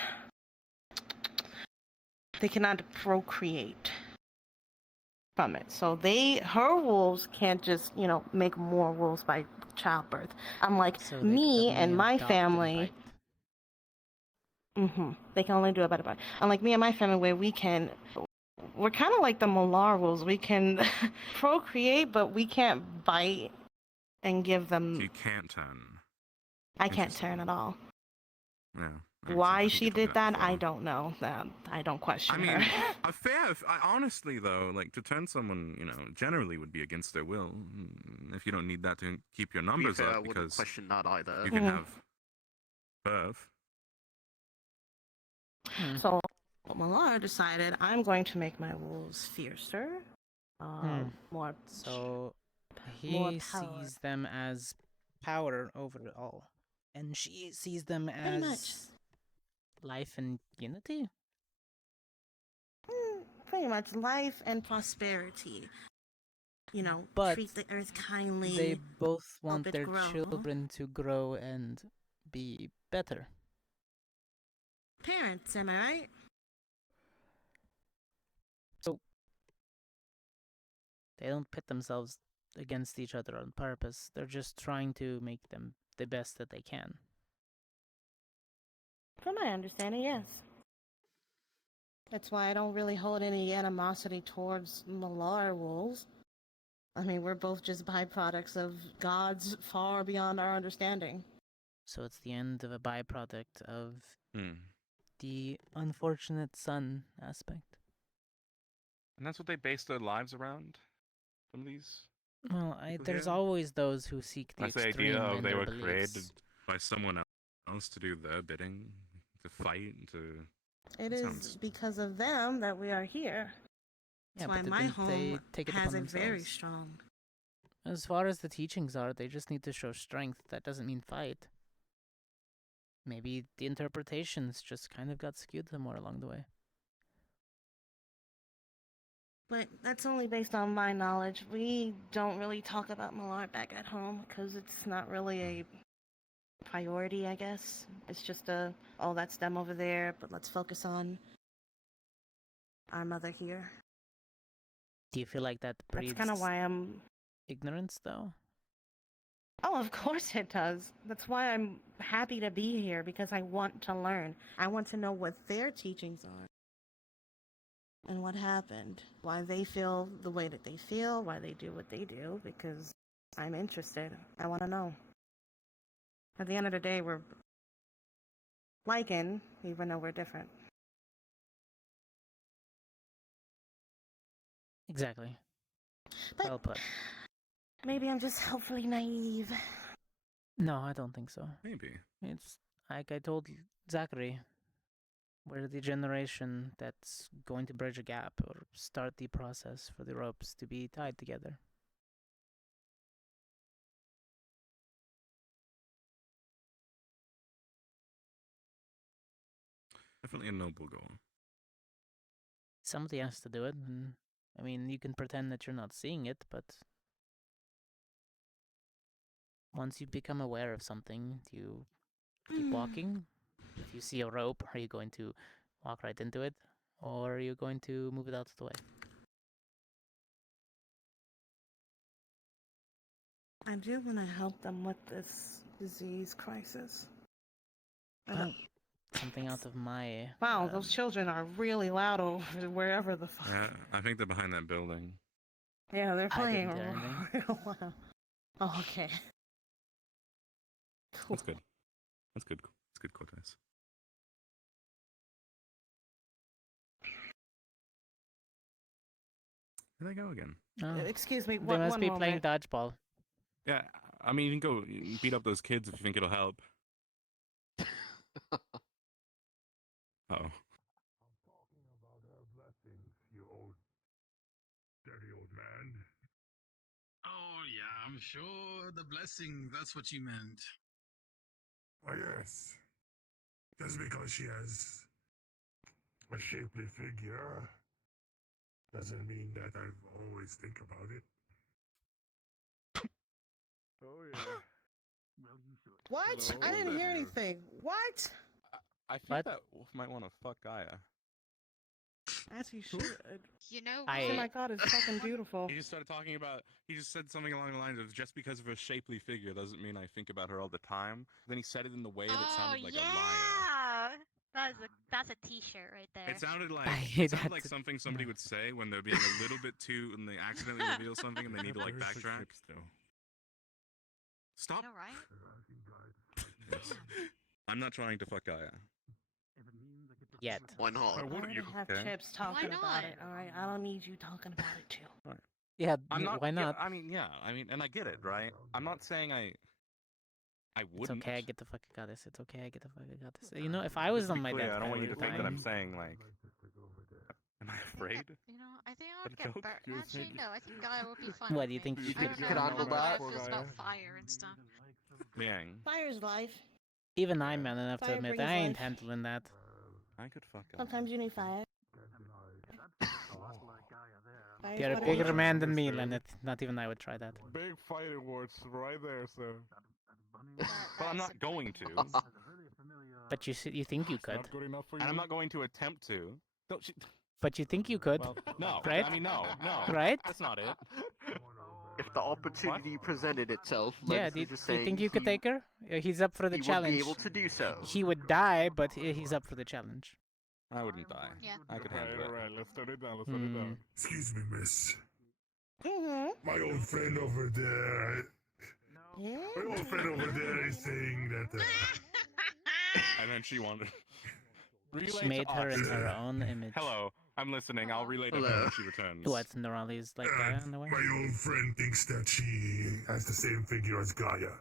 procreate from it. So her wolves can't just, make more wolves by childbirth. Unlike So they me could and only my adopt and family. bite. They can only do a better bite. Unlike me and my family, where we're kind of like the Malar wolves. We can procreate, but we can't bite and give them. You can't turn. I can't turn at all. Yeah. Why she did that, I don't know. I don't question I mean, her. honestly though, like to turn someone, generally would be against their will. If you don't need that to keep your To be numbers fair, I up, wouldn't because question that either. you can have birth. So Malar decided I'm going to make my wolves fiercer, more. So more he power. sees them as power over it all, and she sees them Pretty much. as life and unity. Pretty much life and prosperity. But treat the earth kindly. They both want it their grow. children to grow and be better. Parents, am I right? So they don't pit themselves against each other on purpose. They're just trying to make them the best that they can. From my understanding, yes. That's why I don't really hold any animosity towards Malar wolves. I mean, we're both just byproducts of gods far beyond our understanding. So it's the end of a byproduct of Hmm. the unfortunate son aspect. And that's what they base their lives around? Some of these? Well, people there's here? always those who seek the That's the extreme idea of in they their were beliefs. created by someone else to do their bidding, to fight, to. It That is sounds- because of them that we are here. That's Yeah, why but my didn't they home take it has upon it very themselves? strong. As far as the teachings are, they just need to show strength. That doesn't mean fight. Maybe the interpretations just kind of got skewed somewhere along the way. But that's only based on my knowledge. We don't really talk about Malar back at home because it's not really a priority, I guess. It's just oh, that's them over there, but let's focus on our mother here. Do you feel like that breeds That's kind of why I'm... ignorance, though? Oh, of course it does. That's why I'm happy to be here, because I want to learn. I want to know what their teachings are. And what happened. Why they feel the way that they feel, why they do what they do, because I'm interested. I want to know. At the end of the day, we're liking, even though we're different. Exactly. But well put. Maybe I'm just hopefully naive. No, I don't think so. Maybe. It's like I told Zachary, we're the generation that's going to bridge a gap or start the process for the ropes to be tied together. Definitely a noble goal. Somebody has to do it, and I mean, you can pretend that you're not seeing it, but once you become aware of something, you keep walking. If you see a rope, are you going to walk right into it, or are you going to move it out of the way? I do want to help them with this disease crisis. Well, something out of my... Wow, those children are really loud over wherever the fuck. Yeah, I think they're behind that building. Yeah, they're I playing didn't hear anything. real loud. Oh, okay. Cool. That's good. That's good. That's good, Cortez. Here they go again. Oh. Excuse me, They must one be moment. playing dodgeball. Yeah, I mean, you can go beat up those kids if you think it'll help. Oh. Dirty old man. Oh, yeah, I'm sure the blessing, that's what you meant. Why, yes. Just because she has a shapely figure doesn't mean that I always think about it. Oh, yeah. Well, you should. What? Hello, I didn't hear there. anything. What? I think that Wolf might want to fuck Gaia. As you should. You know what? Oh my god, it's fucking beautiful. He just started talking about. He just said something along the lines of, "Just because of her shapely figure doesn't mean I think about her all the time." Then he said it in the way that sounded like a liar. That's a T-shirt right there. It sounded like hate it sounded that. like something somebody would say when they're being a little bit too, and they accidentally reveal something and they need to like backtrack. Stop. I know, right? Yes. I'm not trying to fuck Gaia. Yet. Why not? Why wouldn't you? I have Okay. Chips talking Why about not? it, alright? I don't need you talking about it too. Yeah, I'm not. why not? Yeah, I mean, and I get it, right? I'm not saying I It's wouldn't. okay, I get the fuck I got this. It's okay, I get the fuck I got this. You know, if I was To on be my clear, I deathbed, don't want you to if think that I- I'm saying like. Am I afraid? You know, I think I'll That's get joke. burnt. You Actually, think- no, I think Gaia will be fine. What, with do you me. think you I could- don't you could know handle how that? Gaia feels about fire and stuff. Yang. Fire's life. Even I'm man enough to Fire admit brings I ain't life. handling that. I could fuck Gaia. Sometimes you need fire. Fire's You're a what it bigger is. man than me, Leonard. Not even I would try that. Big fighting words right there, sir. But I'm not going to. But you think you could. Not good enough for you. And I'm not going to attempt to. Don't you... But you think you could. Well, no. Right? I mean, no. Right? That's not it. If the opportunity presented itself, Yeah, Lenz do was you just think saying you could he- take her? He's up for the he challenge. would be able to do so. He would die, but he's up for the challenge. I wouldn't die. Yeah. I could handle it. Alright, let's turn it down, let's turn it down. Excuse me, miss. Mm-hmm. My old friend over there. My old friend over there is saying that. And then she wanted. She Relay made to her us. in her own image. Hello, I'm listening. I'll relay to her Hello. when she returns. What, Neurali's like Gaia in the way? My old friend thinks that she has the same figure as Gaia.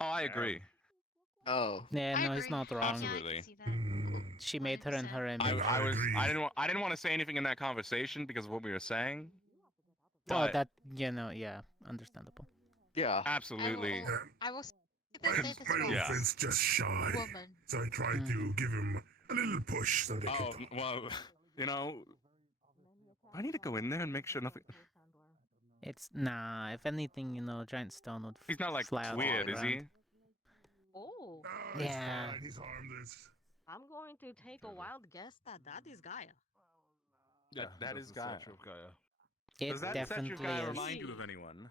Oh, I agree. Oh. Yeah, no, he's not wrong. Absolutely. She made her in her I, image. I didn't want to say anything in that conversation because of what we were saying. Oh, But that, yeah, understandable. Yeah. Absolutely. I will say My this as old well. friend's just shy. Woman. So I tried to give him a little push so they Oh, could. well, you know, I need to go in there and make sure nothing. It's, nah, if anything, Giant Stone would He's not like fly out weird, all is around. he? Oh. Yeah. He's harmless. I'm going to take a wild guess that is Gaia. That is the Gaia. statue of Gaia. It Does that statue of definitely Gaia is. remind you of anyone?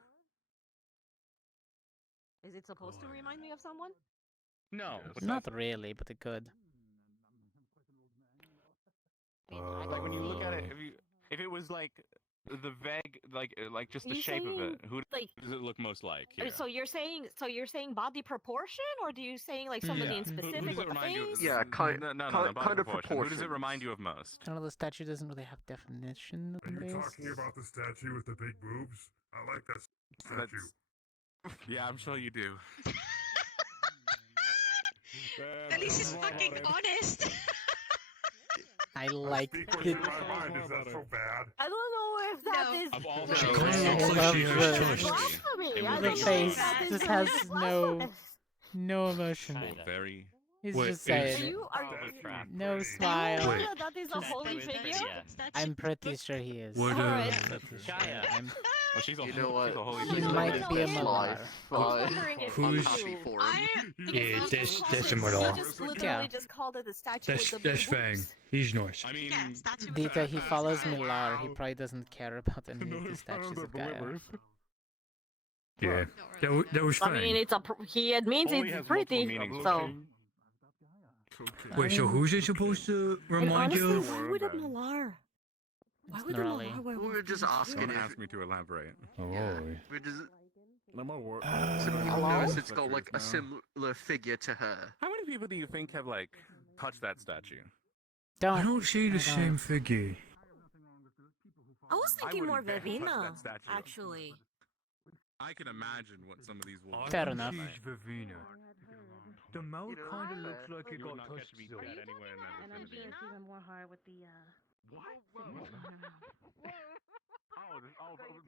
Is it supposed to remind me of someone? No. but Not really, but it could. like when you look at it, if it was like the vague, like just the You shape of it, saying, who like- does it look most like? Here? So you're saying body proportion, or do you saying like somebody in Who specific does it with the remind you? face? Yeah, No, body proportion. Who does it remind you of most? I don't know, the statue doesn't really have definition. Are you talking about the statue with the big boobs? I like that statue. Yeah, I'm sure you do. At least he's fucking honest. I like Speak what's the... in my mind. Is that so bad? I don't know if that is. Of all She the kind of looks like she has choices. blasphemy. I The don't know face if that is just really has blasphemous. no emotion. Very. He's Wait, just saying Are it. you are No you smile. know Wait. that is a holy figure? I'm pretty sure he is. What, Alright. Well, she's a You know what? She's a holy He figure. might be a It's Malar. life, but Who's- I'm happy for him. Yeah, that's a You Malar. just literally Yeah. just called it a statue That's with the big Fang. boobs. He's nice. I mean, Dita, he follows Milar. He probably doesn't care about any of the statues of Gaia. Yeah, that was I Fang. mean, he admits Only it's has pretty, multiple meanings. so. Wait, so who's it supposed to And remind honestly, you of? why would a Malar? Why would a Neurali. Malar wear We're just Someone asking if asked me to elaborate. Oh, we're just. Hello? Notice it's got like a similar figure to her. How many people do you think have like touched that statue? Don't. I don't see the same figure. I was thinking more wouldn't dare touch Vivina, that statue. actually. I can imagine what some of these will. Fair enough. She's Vivina. The mouth You know, kind of looks like it You would got not touched catch me though. dead anywhere in that And I'm sure vicinity. it's even more hard with the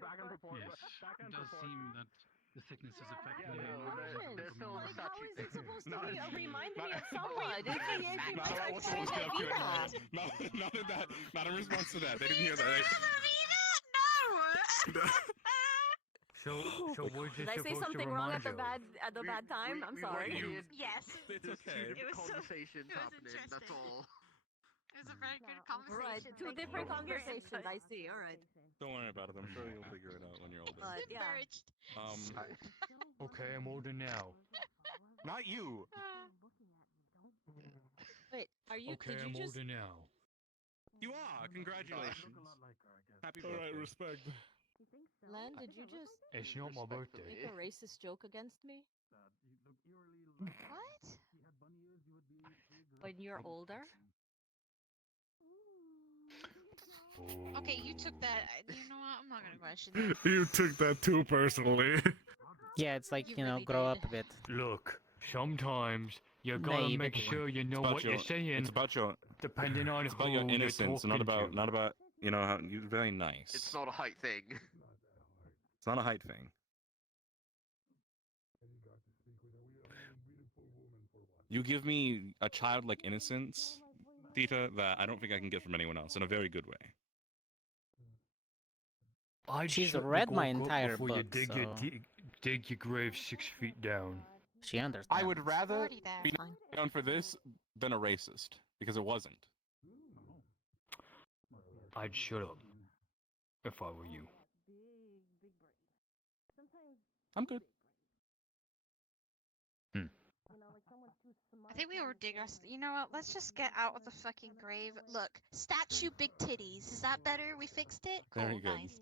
Back in proportion. It does seem that the sickness is affecting Yeah, you. no, there's still the Like, how statue. is it supposed to Not- be remind me not- of someone? It reminds me Not of what's supposed to be up to Vivina. it. Not in that. Not in response to that. They didn't hear that. No. So was Did it I say supposed to something wrong remind at the you? bad time? I'm sorry. Yes. It's There's okay. two It was so- conversations it was happening. That's interesting. all. It was a very good All conversation. right, two Thank different you for your conversations. input. I see. All right. Don't worry about it. I'm sure you'll figure it out when you're older. But yeah. Encouraged. Okay, I'm older now. Not you. Wait, are you? Okay, did you I'm just? older now. You are. Congratulations. Happy All right, birthday. respect. Len, did you just It's not my birthday. make a racist joke against me? What? When you're older? Okay, you took that. You know what? I'm not gonna question that. You took that too personally. Yeah, it's like, You you know, really grow did. up a bit. Look, sometimes you gotta make Naivety. sure you know It's about what your- you're saying, It's about your. depending on It's who about your you're innocence, not talking about to. not about you know how you're very nice. It's not a height thing. It's not a height thing. You give me a childlike innocence, Theta, that I don't think I can get from anyone else in a very good way. I'd She's shut the read my fuck up entire before you book, dig your so- dig your grave 6 feet down. She understands. I would rather Already there. be Fine. known for this than a racist because it wasn't. I'd shut up if I were you. I'm good. Hmm. I I think we were digging us. You know what? Let's just get out of the fucking grave. Look, statue, big titties. Is that better? We fixed it? Cool, Very good. nice.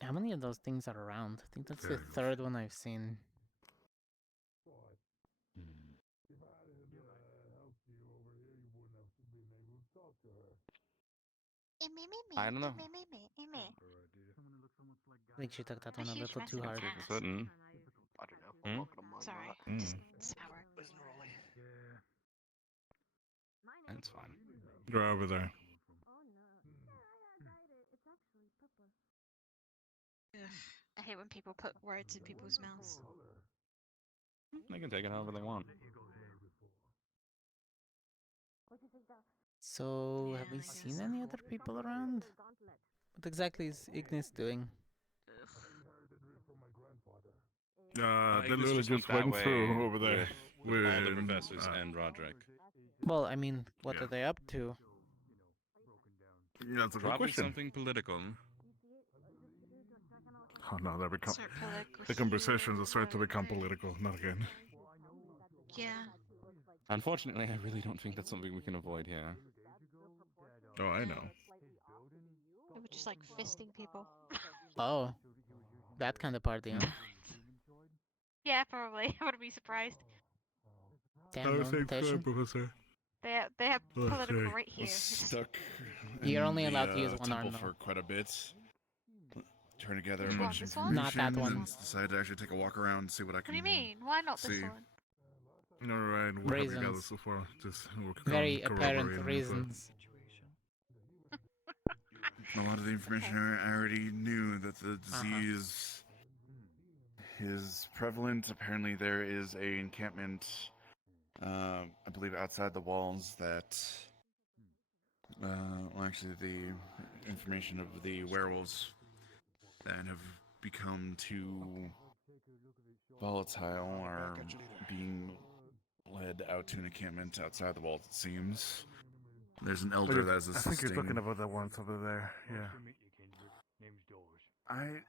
How many of those things are around? I think that's the third one I've seen. I don't know. I think she took that one a little too hard. Couldn't. I don't know. Hmm? Welcome to my Sorry, Mm. just sour. That's fine. Go over there. Ugh, I hate when people put words in people's mouths. They can take it however they want. So, have we seen any other people around? What exactly is Ignis doing? They Ignis literally just went just that went way through over there with all the with, professors and Roderick. Well, I mean, what Yeah. are they up to? Yeah, that's a good Probably question. something political. Oh no, they become Start political the conversations are starting to here, become there. political. Not again. Yeah. Unfortunately, I really don't think that's something we can avoid here. Oh, I know. They were just like fisting people. Oh, that kind of party, huh? Yeah, probably. I wouldn't be surprised. Damn, no invitation. Professor. They have political Okay. right here. Was stuck. You're in only the, allowed to use one temple arm, though. for quite a bit. Trying to gather Which a one? bunch of This one? Not that information. one. And decided to actually take a walk around and see what I What can do you mean? Why not this see. one? Alright, what have you gathered Reasons. so far? Just Very apparent corroborating reasons. A lot of the information I already knew that the disease is prevalent. Apparently, there is a encampment, I believe, outside the walls that. Well, actually, the information of the werewolves that have become too volatile are being led out to an encampment outside the walls. It seems. There's an elder that is I assisting. think you're talking about the ones over there. Yeah. I think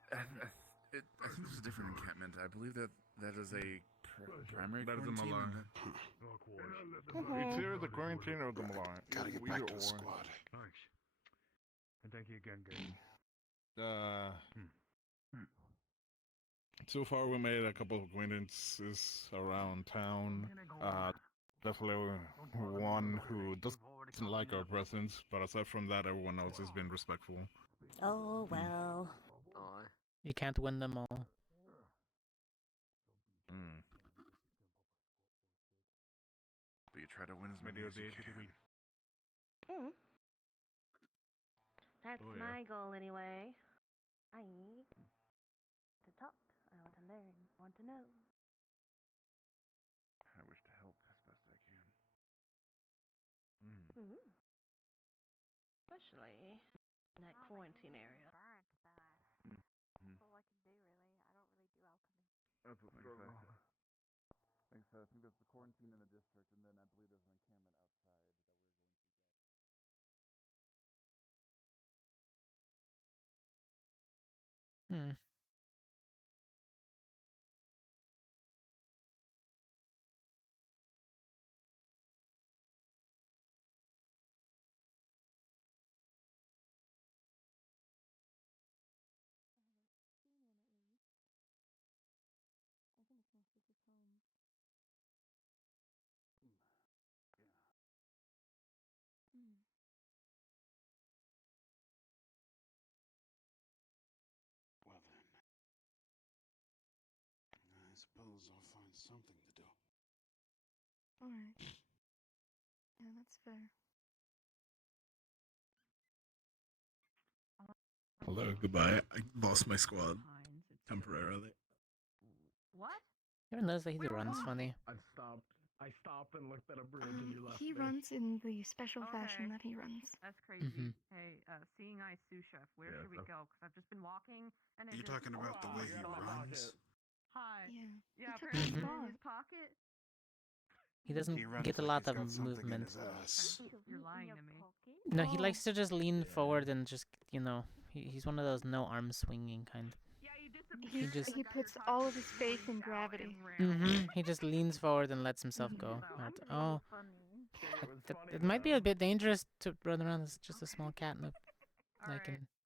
it's a different encampment. I believe that is a primary That is the quarantine. Malar. It's either the quarantine or the Malar. Gotta get back to the squad. Thanks. And thank you again, Gary. So far, we made a couple of acquaintances around town. Definitely one who doesn't like our presence, but aside from that, everyone else has been respectful. Oh, well. You can't win them all. But you try to win as many as you can. That's my goal anyway. I need to talk. I want to learn. Want to know. I wish to help as best I can. Especially in that quarantine area. That's what's struggle. Thanks. I think there's the quarantine in the district, and then I believe there's an encampment outside that we're going to get. Well then, I suppose I'll find something to do. Alright. Yeah, that's fair. Hello, goodbye. I lost my squad temporarily. What? You ever notice that he runs funny? I stopped and looked at a bridge and you left He me. runs in the special fashion that he runs. That's crazy. Mhm. Hey, seeing eye sous chef, where Yeah, should we that's- go? Because I've just been walking and Are you talking about the way he runs? Hi. Yeah. Yeah, He took apparently his in dog. his pocket. He doesn't He runs get a like lot he's of got something in movement. his ass. You're lying to me. No, he likes to just lean forward and just, he's one of those no arm swinging kind. Yeah, you just He puts all of his faith in gravity. He just leans forward and lets himself go. Oh, it might be a bit dangerous to run around as just a small cat in a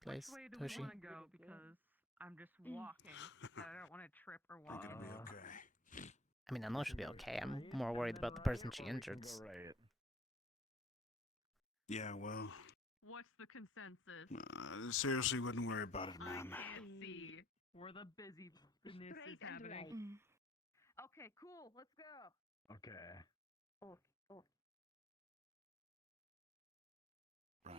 place. Which way do Toshi. we want to go? Because I'm just walking, and I don't want to trip or walk. Think it'll be okay. I mean, I know she'll be okay. I'm more worried about the person she injured. Yeah, well, What's the consensus? seriously, wouldn't worry about it, man. I can't see where the busyness is happening. Okay, cool. Let's go. Okay. Oh, oh. Right.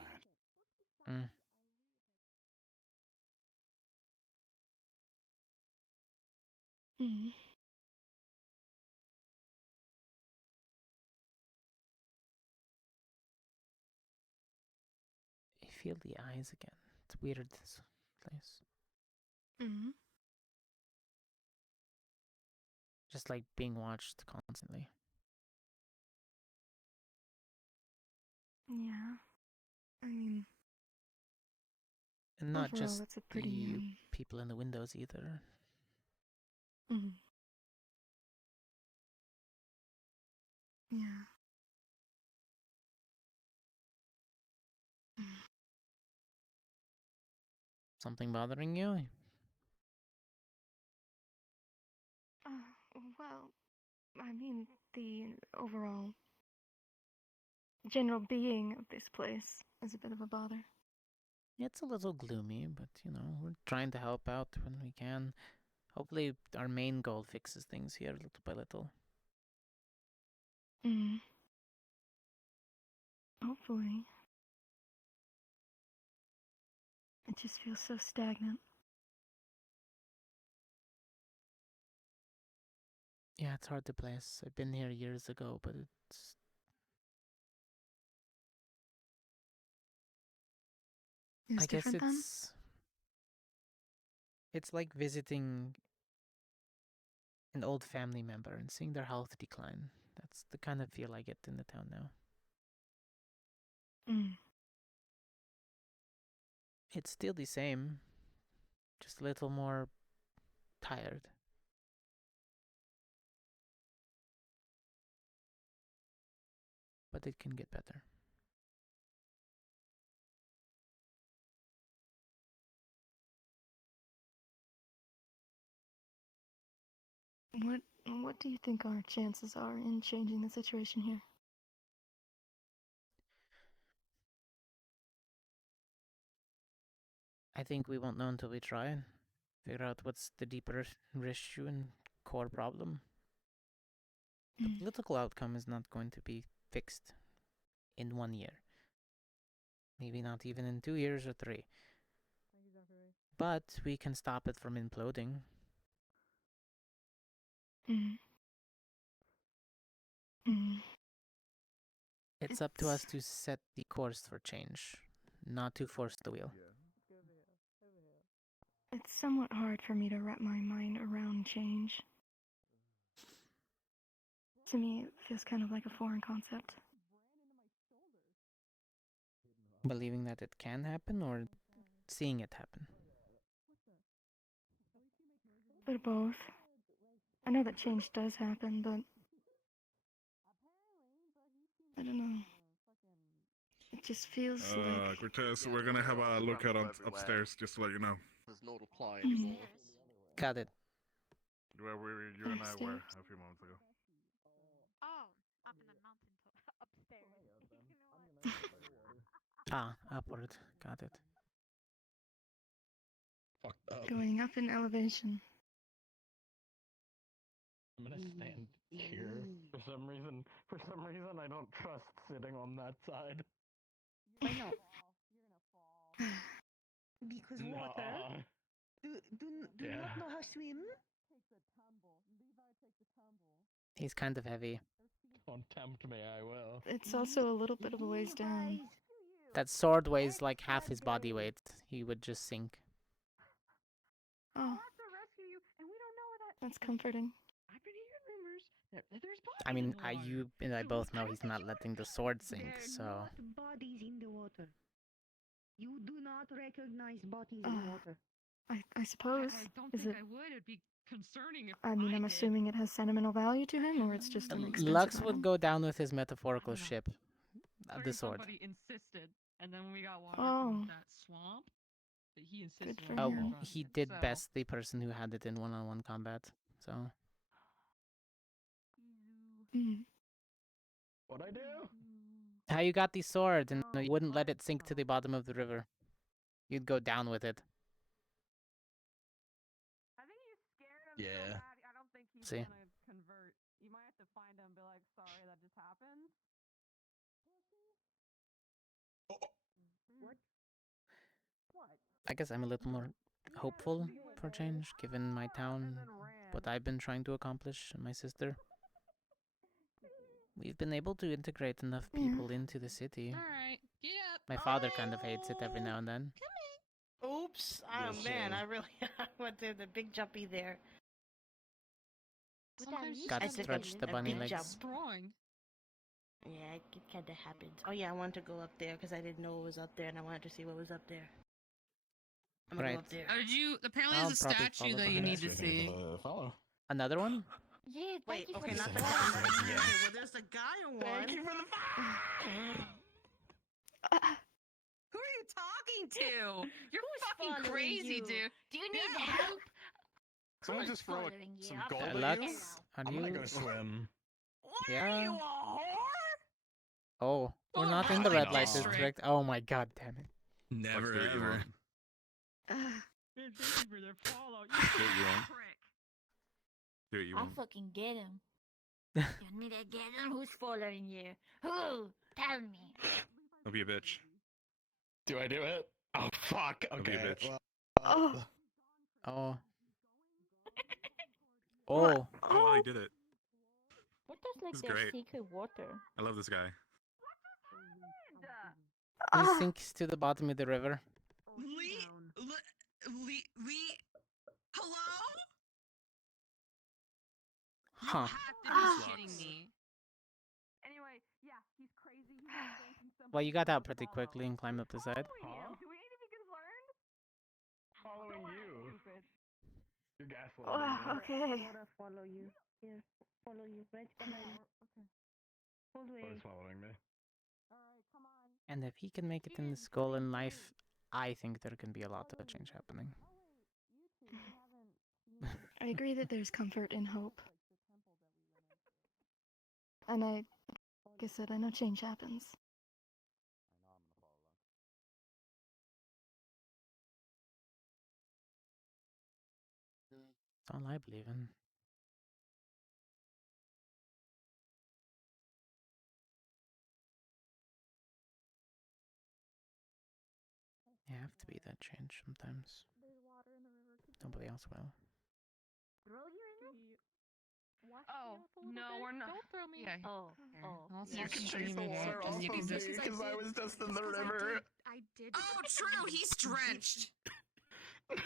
I feel the eyes again. It's weird, this place. Just like being watched constantly. Yeah. I mean, And not overall, just it's a pretty, the people in the windows either. Yeah. Something bothering you? Well, I mean, the overall general being of this place is a bit of a bother. It's a little gloomy, but we're trying to help out when we can. Hopefully our main goal fixes things here little by little. Hopefully. It just feels so stagnant. Yeah, it's hard to place. I've been here years ago, but I guess different then? it's like visiting an old family member and seeing their health decline. That's the kind of feel I get in the town now. It's still the same, just a little more tired. But it can get better. What do you think our chances are in changing the situation here? I think we won't know until we try and figure out what's the deeper issue and core problem. The political outcome is not going to be fixed in 1 year. Maybe not even in 2 years or 3. But we can stop it from imploding. It's up to us to set the course for change, not to force the wheel. It's somewhat hard for me to wrap my mind around change. To me, it feels kind of like a foreign concept. Believing that it can happen or seeing it happen? But both. I know that change does happen, but I don't know. It just feels like... Cortez, we're gonna have a lookout upstairs, just to let you know. There's no reply anymore. Got it. Where you and I were a few moments ago. Oh, up in the mountain upstairs. Upward. Got it. Fucked up. Going up in elevation. I'm gonna stand here. For some reason, I don't trust sitting on that side. Why not? Because water. Do you not know how to swim? He's kind of heavy. Don't tempt me, I will. It's also a little bit of a ways down. That sword weighs like half his body weight. He would just sink. Oh. That's comforting. I've been hearing rumors that there's bodies I mean, in the water. you and I both know he's not letting the sword sink, so... There are not bodies in the water. You do not recognize bodies in water. I suppose. I don't Is think it? I would. It'd be concerning if I mean, I'm did. assuming it has sentimental value to him, or it's just an expensive Lux item. would go down with his metaphorical ship, Or the if sword. somebody insisted, and then when we got water Oh. from that swamp, that he insisted for on Oh, water from he it. did So, best the person who had it in one-on-one combat. So Mm. What'd I do? how you got the sword and you wouldn't let it sink to the bottom of the river? You'd go down with it. I think he's scared him Yeah. so bad. I don't think he's See. gonna convert. You might have to find him and be like, sorry, that just happened. What? What? I guess I'm a little more hopeful for change, given my town, what I've been trying to accomplish, and my sister. We've been able to integrate enough people into the city. Alright, get up. My father kind of hates it every now and then. Oops. Oh man, I really went to the big jumpy there. Sometimes you Gotta just have stretch the bunny big legs. jump. Strong. Yeah, it kind of happened. Oh yeah, I wanted to go up there because I didn't know what was up there, and I wanted to see what was up there. I'm gonna Right. go up there. Oh, did you? Apparently, I'll there's a probably statue follow that you behind. need to see. Follow. Another one? Yeah, Wait, thank you okay, for not the the follow. one. Yeah. Well, there's a guy on one. Thank you for the Who are you talking to? You're fucking following crazy, you? dude. Do you need help? Someone Who's just throw following you? some I'm gold following at you? Lux, are I'm gonna you? go swim. Yeah. You a whore? Oh, we're Oh, not in the really, red light district? district. Oh my god, damn it. Never do what you ever. want. Thank you for the follow. Do what you want. Prick. Do what you I'll want. fucking get him. You want me to get him? Who's following you? Who? Tell me. Don't be a bitch. Do I do it? Oh fuck. Don't be a Okay. bitch. Oh. Oh. Oh. Oh, wow, he did it. What does like This is their great. secret water? I love this guy. He sinks to the bottom of the river. Lee, hello? Huh. You have to be kidding me. Anyway, yeah, he's crazy. He's thinking something. Well, you got out pretty quickly and climbed up the side. Huh? Do we need to be concerned? Following you. You're gaslighting Oh, me. okay. Follow you. Here, follow you. Right behind. Okay. Hold What way. is following me? Alright, come on. And if he can make it in this goal in life, I think there can be a lot of change happening. I agree that there's comfort in hope. And like I said, I know change happens. That's all I believe in. You have to be that change sometimes. Nobody else will. Throw you in it? Oh, no, we're not. Don't throw me. Yeah. Oh. I'll You start can take streaming the it. water off of You me can just because I was just in the river. I did. Oh, true. He's drenched. What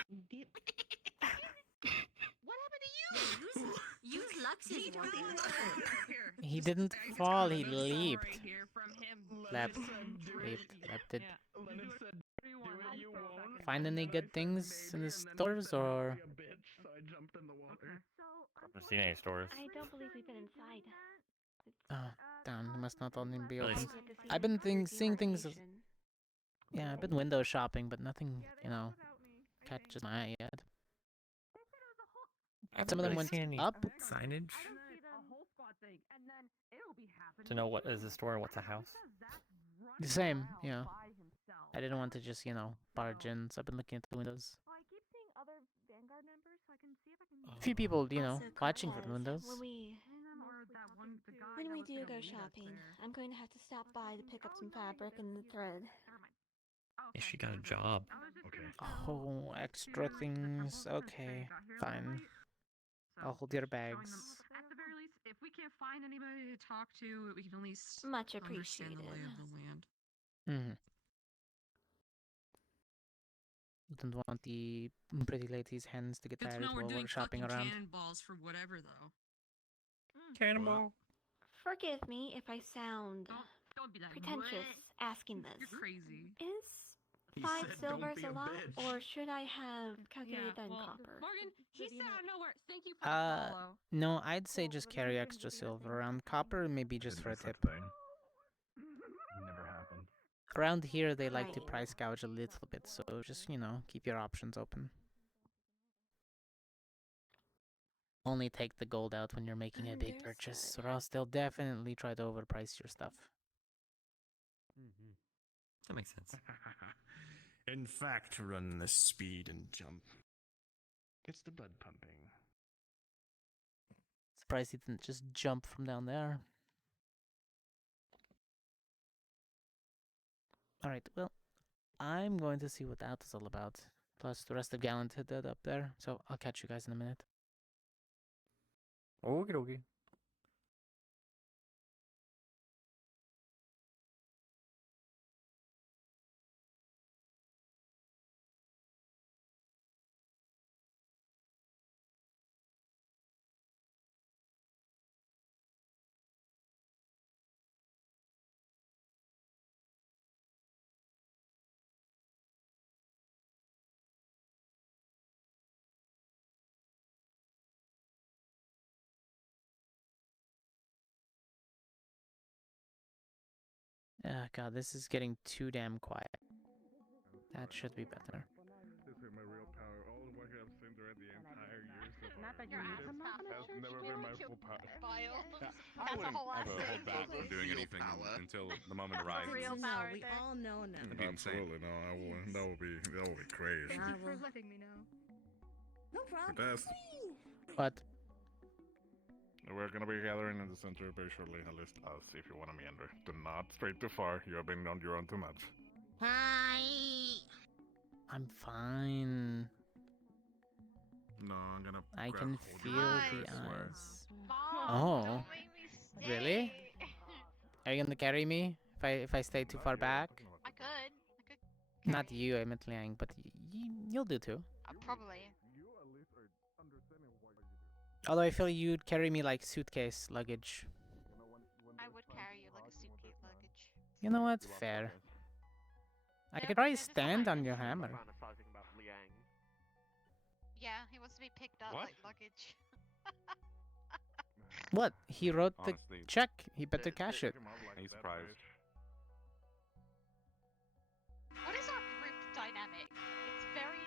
happened to you? Use Lux's water. Here. He didn't fall, he leaped. Right here from him. Leapt. Drenched. Leapted. Lennon said, do it you won't. Find any good things in the stores or? Be a bitch, so I jumped in the water. Haven't seen any stores. I don't believe we've been inside. Oh, damn, you must not only be Really? open. I've yet to see I've been the seeing things. demarcation. Yeah, I've been window shopping, but nothing, catches my eye yet. Some of them went see any up. signage A whole squad thing, and then it'll be happening. to know what is a store and what's a house. The same, yeah. I didn't want to just, barge in, so I've been looking at the windows. I keep seeing other Vanguard members, so I can see if I can. A few people, Also, watching from Cortez, the windows. When we do go shopping, I'm going to have to stop by to pick up some fabric and the thread. Yeah, she got a job. Okay. Oh, extra things. Okay, fine. I'll hold your bags. At the very least, if we can't find anybody to talk to, we can at least Much understand appreciated. the lay of the land. Don't want the pretty lady's hands to get Good to tired know we're while doing we're shopping fucking around. cannonballs for whatever, though. Cannonball. Forgive me if I sound Don't be like pretentious "What?" asking this. You're crazy. Is 5 said, silver "Don't is be a a lot, bitch." or should I have calculated that in copper? Morgan, he said out of nowhere. Thank you for the follow. No, I'd say just carry extra silver around. Copper, maybe just for a tip. Never happened. Around here, they like to Right. price gouge a little bit, so just, keep your options open. Only take the gold out when you're making a big purchase, or else they'll definitely try to overprice your stuff. That makes sense. In fact, run the speed and jump. It's the blood pumping. Surprised he didn't just jump from down there. Alright, well, I'm going to see what that is all about. Plus, the rest of Gallant hid that up there, so I'll catch you guys in a minute. Okie dokie. God, this is getting too damn quiet. That should be better. This is my real power. All of what I've seen throughout the entire years of Not that your you're ass has never been my full power. I wouldn't whole ass ever hold thing. back from doing anything until the moment arises. Real No, power we there. all know now. It'd be insane. Absolutely, no, I will. That would be crazy. Thank you for letting me know. No problem. But that's What? we're gonna be gathering in the center very shortly. At least us, if you want to meander. Do not stray too far. You have been on your own too much. Hi. I'm fine. No, I'm gonna. I grab can hold of feel you, I the swear. eyes. Mom, Oh. don't make me stay. Really? Are you gonna carry me if I stay too far back? I could. Not you, I meant Liang, but you'll do too. Probably. Although I feel you'd carry me like suitcase luggage. I would carry you like a suitcase luggage. You know what? Fair. I could probably stand on your hammer. Fantasizing about Liang. Yeah, he wants to be picked up What? like luggage. What? He wrote the Honestly, check. He better cash it. Are you surprised? What is our group dynamic? It's very.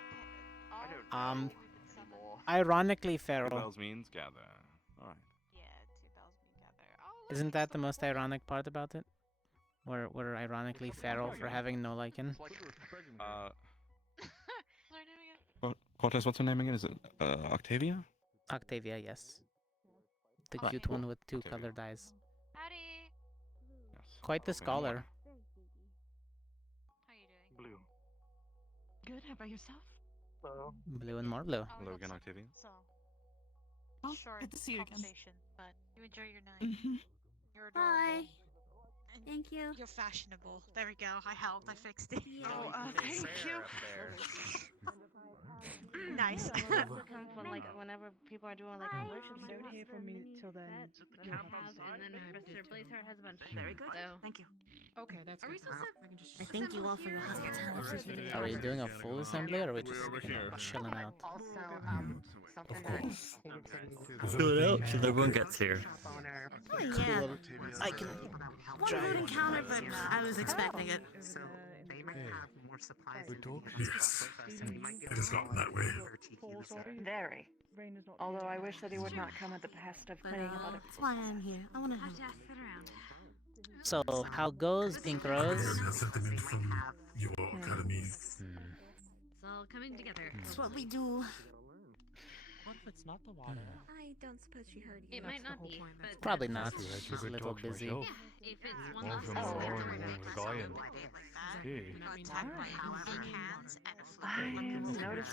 Ironically Two feral. bells means gather. Alright. Yeah, 2000 together. Oh, Isn't that the most ironic part about it? We're ironically feral for having no lichen. Cortez, what's her name again? Is it Octavia? Octavia, yes. The cute one with two colored eyes. Howdy. Quite the scholar. How you doing? Blue. Good. How about yourself? Hello. Blue and more blue. Hello again, Octavia. So, Oh, short good to see you again. conversation, but you enjoy your night. You're adorable. Hi. And Thank you. You're fashionable. There we go. I helped. I fixed it. Oh, thank you. Nice. Comes when like whenever people are doing like emotions. Don't hear from me till then. And then Mr. Blaze, her husband. Very good. So. Thank you. Okay, that's Are we good. supposed to? I can just. I thank you all for your hospitality. Are we doing a full assembly or are we just Over here. chilling out? Also, something Of that course. Chill it out till everyone gets here. Oh yeah. I can One rude encounter, but I was expecting it. So they might have more supplies. Yes, it has gotten that way. Very. Although I wish that he would not come at the behest of But playing of other that's why I'm here. I want to help. Sit around. So, how goes, Pink Rose? I got sentiment from your academy. It's all coming together. That's what we do. What if it's not the water? I don't suppose she heard you. It might not be, but Probably not. True, I She's a could little talk busy. myself. if it's one All last from time, the morning when I was dying. Hey.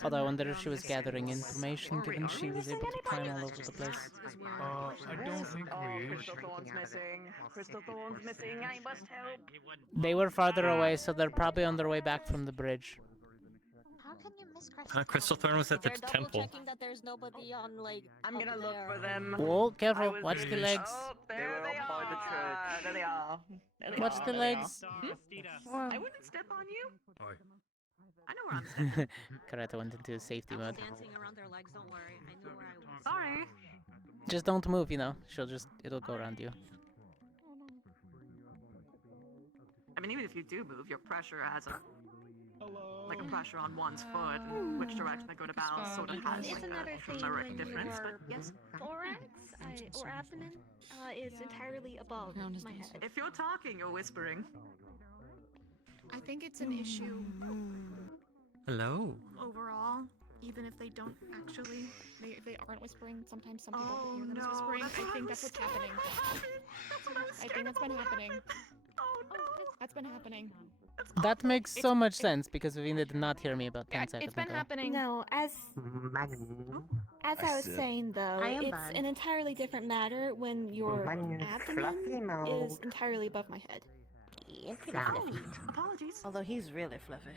Although I wonder if she was gathering information, given she was able to climb all over the place. I don't think we is. Crystal Thorn's missing. Crystal Thorn's missing. I must help. They were farther away, so they're probably on their way back from the bridge. How can you miss Crystal? Crystal Thorn was at the They're double temple. checking that there's nobody on like. I'm gonna up look there. for them. Whoa, I careful, was- watch the legs. Oh, there They were they up by the are. church. There they are. There they Watch are. the There they legs. are. I wouldn't step on you. I know where I'm sitting. Karata went into safety I was mode. dancing around their legs, don't worry. I knew where I was. Sorry. Just don't move, you know. It'll go around you. I mean, even if you do move, your pressure has a like pressure on one's foot, and which direction I go to balance sort of has like a direct difference. But yes, thorax or abdomen is entirely above my head. if you're talking, you're whispering. I think it's an issue Hello. overall, even if they don't actually, they aren't whispering. Sometimes some people hear them as whispering. I think that's what's happening. I think that's been happening. Oh no, that's been happening. That makes so much sense because Vina did not hear me about 10 seconds It's been ago. happening. No, as I was saying though, it's an entirely different matter when your abdomen is entirely above my head. Apologies. Although he's really fluffy.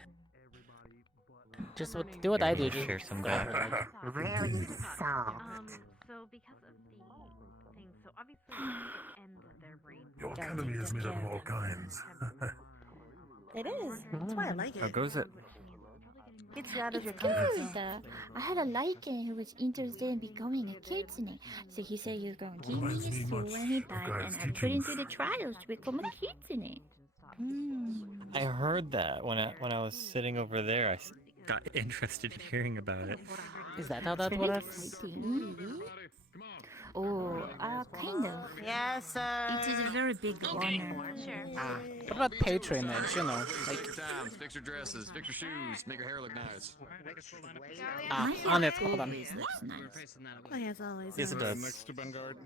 Just do what I do. Share some guy. Really soft. So because of the thing, so obviously the end of their brain. Your economy is made up of all kinds. It is. That's why I like it. How goes it? Gets you out of your It's comfort good. zone. I had a lycan who was interested in becoming a kitsune, so he said he was going to give me his soul when he died, and I put him through the trials to become a kitsune. I heard that when I was sitting over there. I got interested in hearing about it. Is that how that It's works? exciting. Oh, kind of. Yes, sir. It is a very big honor. What about patronage, you know? Like, Fix your times, fix your dresses, fix your shoes, make your hair look nice. on it, hold on. Well, as always. Yes, it does. Next to Vanguard.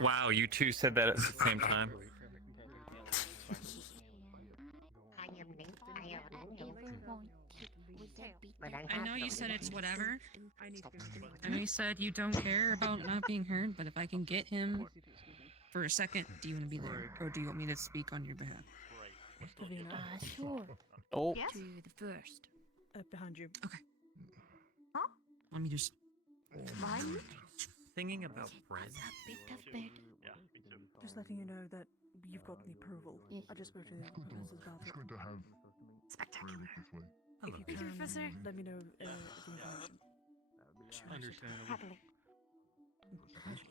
Wow, you two said that at the same time. I know you said it's whatever. I know you said you don't care about not being heard, but if I can get him for a second, do you want to be there? Or do you want me to speak on your behalf? Sure. Oh. Yes? To the first. Behind you. Okay. Huh? Let me just... Mine? Thinking about bread. Just letting you know that you've got the approval. I just spoke to the professors about it. Going to have Spectacular. If you Thank you, can, Professor. let me know the information. Understandable. Happily.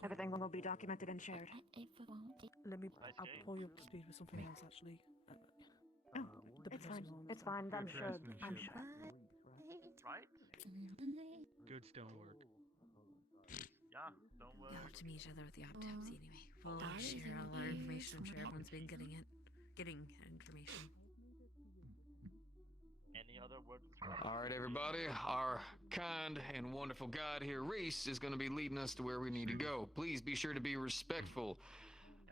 Everything will be documented and shared. I'll pull you up to speed with something else actually. Oh, it's fine. It's fine. I'm sure. I'm sure. Right? Good stonework. Yeah, stonework. You'll have to meet each other at the autopsy anyway. We'll share all our information. I'm sure everyone's been getting information. Any other words? All right, everybody. Our kind and wonderful guide here, Reese, is going to be leading us to where we need to go. Please be sure to be respectful.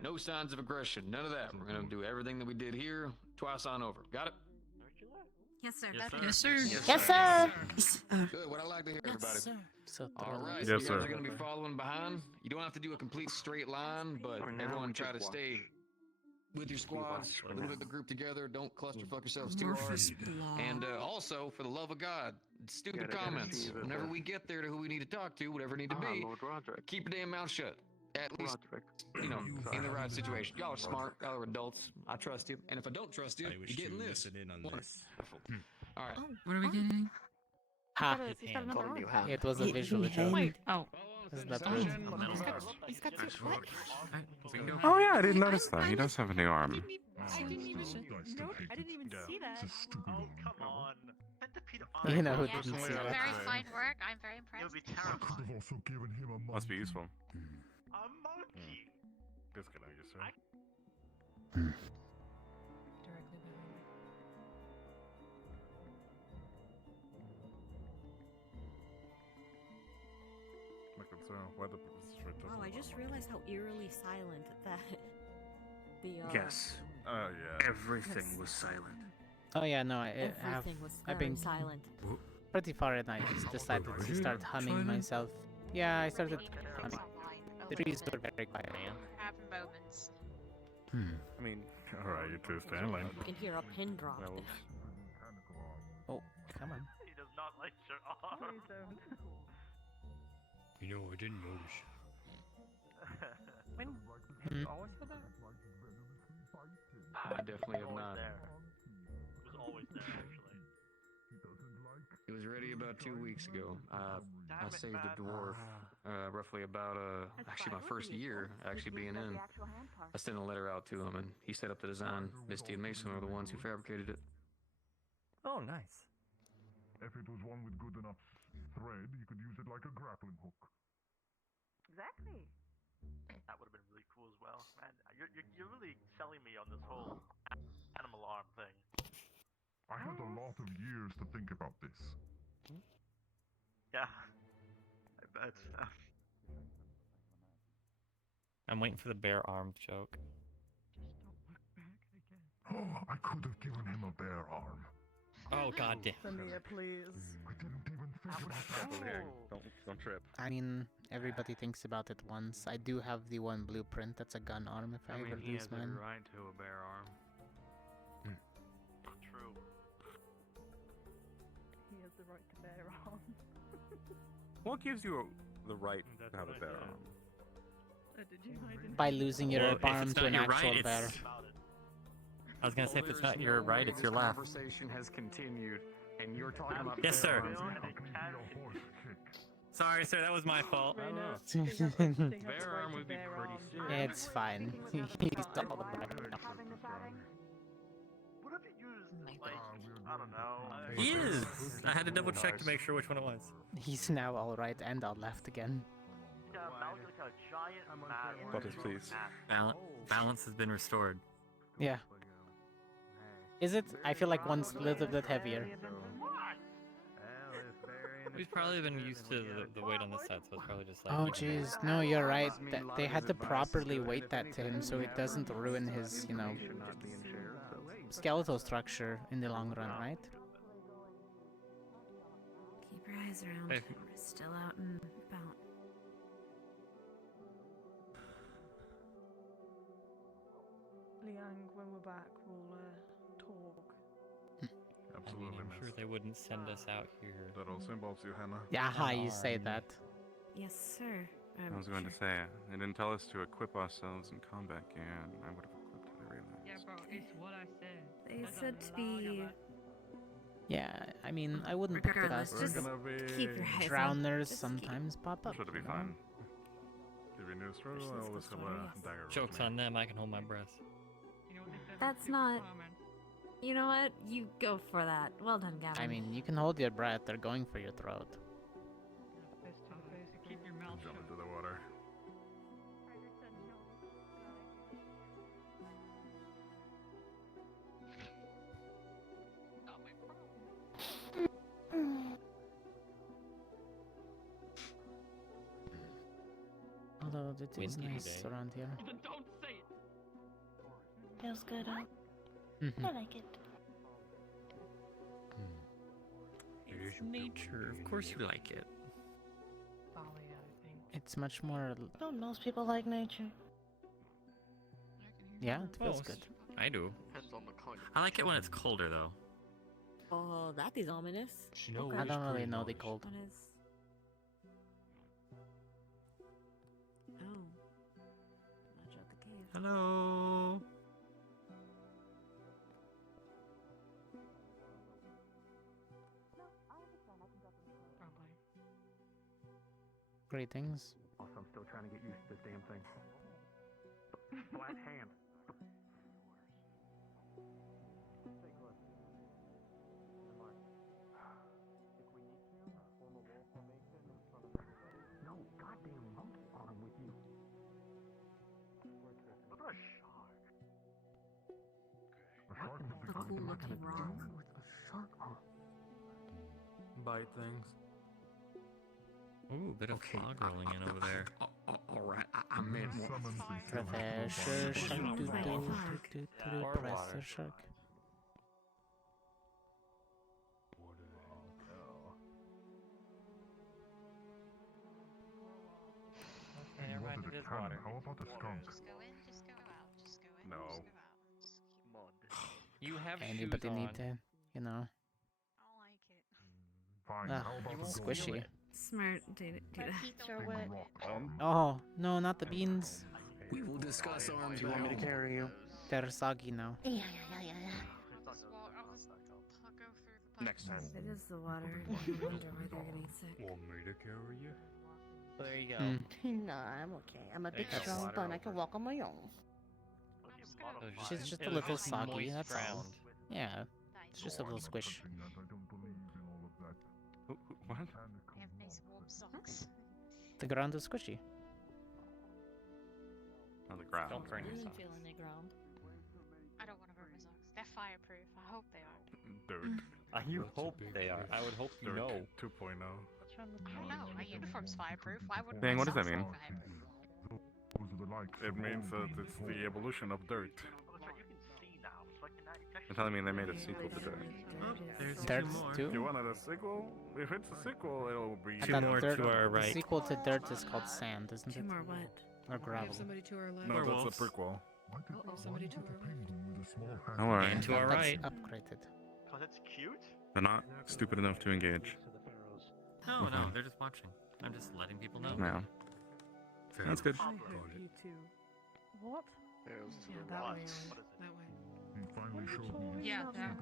No signs of aggression. None of that. We're going to do everything that we did here twice on over. Got it? Yes, sir. Yes, sir. Yes, sir. Good. What I like to hear, everybody. So All right. Yes, you guys sir. are going to be following behind. You don't have to do a complete straight line, but everyone try to stay with your squads, a little bit of the group together. Don't clusterfuck yourselves too hard. Morphous blob. And also, for the love of God, stupid comments. Whenever we get there to who we need to talk to, whatever it need to be, keep your damn mouth shut. At least, you know, in the right situation. Y'all are smart. Y'all are adults. I trust you. And if I don't trust you, you're getting this. Listen in on this. All right. What are we getting? Ha. He's got another arm. It was a visual joke. Wait. Oh. Isn't that rude? He's got two. What? Oh yeah, I didn't notice that. He does have a new arm. I didn't even see that. Oh, come on. You know who Yes, didn't see very that? fine work. I'm very impressed. You'll be terrified. Could have also given him a Must be useful. A monkey. Disconnect you, sir. Directly behind you. My concern, why the professor's right Oh, I just realized how eerily silent that the Yes. Oh yeah. Everything was silent. Oh yeah, no, everything was I've very been silent. pretty far and I just decided to start humming myself. Yeah, I started humming. The trees were very quiet. Have moments. I mean, alright, you two stay in line. You can hear a pin drop. Well, Oh, come on. He does not like your arm. You know, I didn't notice. When? Hmm. Always said that? I definitely have not. There. It was always there, actually. about 2 weeks ago. I saved a dwarf, roughly about actually my first year actually being in. I sent a letter out to him, and he set up the design. Misty and Mason are the ones who fabricated it. Oh, nice. If it was one with good enough thread, you could use it like a grappling hook. Exactly. That would have been really cool as well, man. You're really selling me on this whole animal arm thing. I had a lot of years to think about this. Yeah, I bet. I'm waiting for the bear arm joke. Oh, I could have given him a bear arm. Oh, god damn. Samir, please. I didn't even think about that. Don't trip. I mean, everybody thinks about it once. I do have the one blueprint that's a gun arm if I, I mean, ever he lose has mine. a right to a bear arm. True. He has the right to bear arms. What gives you the right to have a bear arm? By losing your Well, if arm it's to not an your actual right, bear. I was gonna say, if it's not your right, it's your left. Conversation has continued, and you're talking about Yes, sir. bear arms. Sorry, sir, that was my fault. Bear arm would be pretty sick. It's fine. He's all right. What if you used, like, I don't know. He is! I had to double check to make sure which one it was. He's now alright and all left again. Yeah, mouse like a giant mask. Butters, please. Balance has been restored. Yeah. Is it? I feel like one's a little bit heavier. We've probably been used to the weight on this side, so it's probably just like... Oh jeez, no, you're right. They had to properly weight that to him so it doesn't ruin his, you know, skeletal structure in the long run, right? Keep your eyes around. Hey. We're still out and about. Liang, when we're back, we'll talk. Absolutely, I'm sure they wouldn't send us out here. That also involves you, Hannah. Yeah, how you say that. Yes, sir. I was going to say, they didn't tell us to equip ourselves in combat gear, and I would have equipped it, I realized. Yeah, bro, it's what I said. They said to be... Yeah, I mean, I wouldn't put it Regardless, past just them. keep your eyes Drowners Just sometimes pop up. Should be you know? fine. If you need a struggle, I always have a dagger. with Joke's me. on them, I can hold my breath. That's not... You know what? You go for that. Well done, Gavin. I mean, you can hold your breath, they're going for your throat. Keep your mouth Jump shut. into the water. Although it is Windy nice today. around here. Then don't say it. Feels good, huh? Mhm. I like it. It's nature, of course you like it. It's much more... Don't most people like nature? Yeah, it feels Oh, good. I do. Depends on the kind of I like it when it's colder, though. Oh, that is ominous. Snow I is don't really pretty know the nice. cold. What is... Oh. Match out the cave. Hello. Greetings. Also, I'm still trying to get used to this damn thing. Flat hand. No goddamn monkey arm with you. Look at a shark. A shark would be A cool looking rock. With a shark arm. Bite things. Ooh, a bit of fog rolling in over there. Alright, I meant more. Professor Shark. Professor Shark. Okay, right into this water. How about a skunk? Just go in, just go out. Just go in, No. just go out. Just keep Mud. You have Anybody shoes need on. to, you know... I don't like it. Fine, Ah, how about a squishy. Smart. Do My that. feet are wet. Oh, no, not the beans. We will discuss arms You want me to carry you? They're soggy now. Yeah. Just walk. Next time. It is the water. No wonder why they're getting sick. Want me to carry you? Well, there you go. Hmm. I'm okay. I'm a There big you go, strong water bun. I can walk on my own. She's just It a was little just soggy, moist that's all. ground. Yeah, it's just a little squish. What? They have nice warm socks. The ground is squishy. Oh, the ground. Don't burn your socks. Feel any ground. I don't want to burn my socks. They're fireproof. I hope they are. Dirt. You hope they are. I would hope you Dirt know. 2.0. I don't know. My uniform's fireproof. Why would Dang, my what does that socks mean? be fireproof? It means that it's the evolution of dirt. You're telling me they made a sequel to Dirt? There's Dirt two more. 2? You wanted a sequel? If it's a sequel, it'll be... Two more Dirt, to our the right. sequel to Dirt is called Sand, isn't it? Two more what? Or We Gravel. have somebody to our left. No, Werewolves. that's a prequel. Somebody to our left. Don't worry. And to our That's right. upgraded. Cause it's cute? They're not stupid enough to engage. No, no, Okay. they're just watching. I'm just letting people know. No. That's good. You too. What? Yeah, that way. That way. Yeah, that.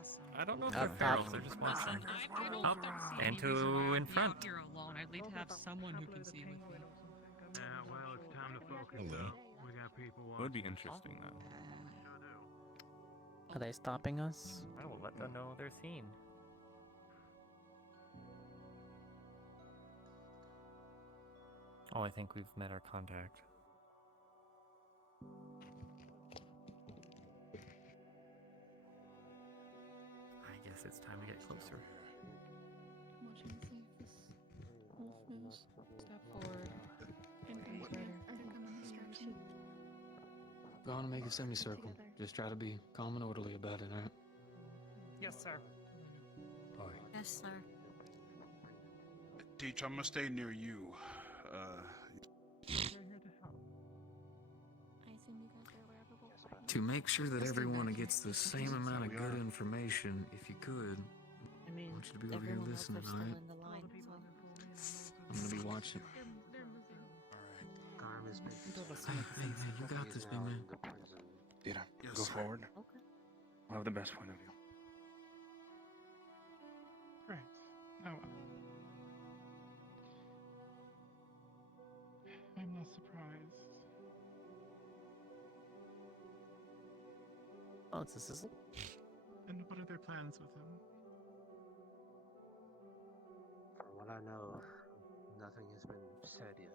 Awesome. I don't know if Up they're top. ferals, they're just Listen, watching. I don't Up see and any reason why to I'd in be front. out here alone. I'd need to have someone who can see with me. Well, it's time to focus Hello. now. We got people It would be interesting, though. Are they stopping us? I will let them know they're seen. Oh, I think we've met our contact. I guess it's time to get closer. Watching to see if this wolf moves. Step forward. Infinite's rider. They're coming this direction. Go on and make a semicircle. Just try to be calm and orderly about it, alright? Yes, sir. Yes, sir. Teach, I'm gonna stay near you. I assume you guys are aware of the wolf. To make sure that everyone gets the same amount of good information, if you could, I mean, I want you to be over here everyone else listening, are still alright? in the line, so. I'm gonna be watching. Hey, man, you got this, big man. Dita, Yes, go sir. forward. Okay. I'll have the best point of view. Right. Oh well. I'm not surprised. Oh, it's a sizzle. And what are their plans with him? From what I know, nothing has been said yet.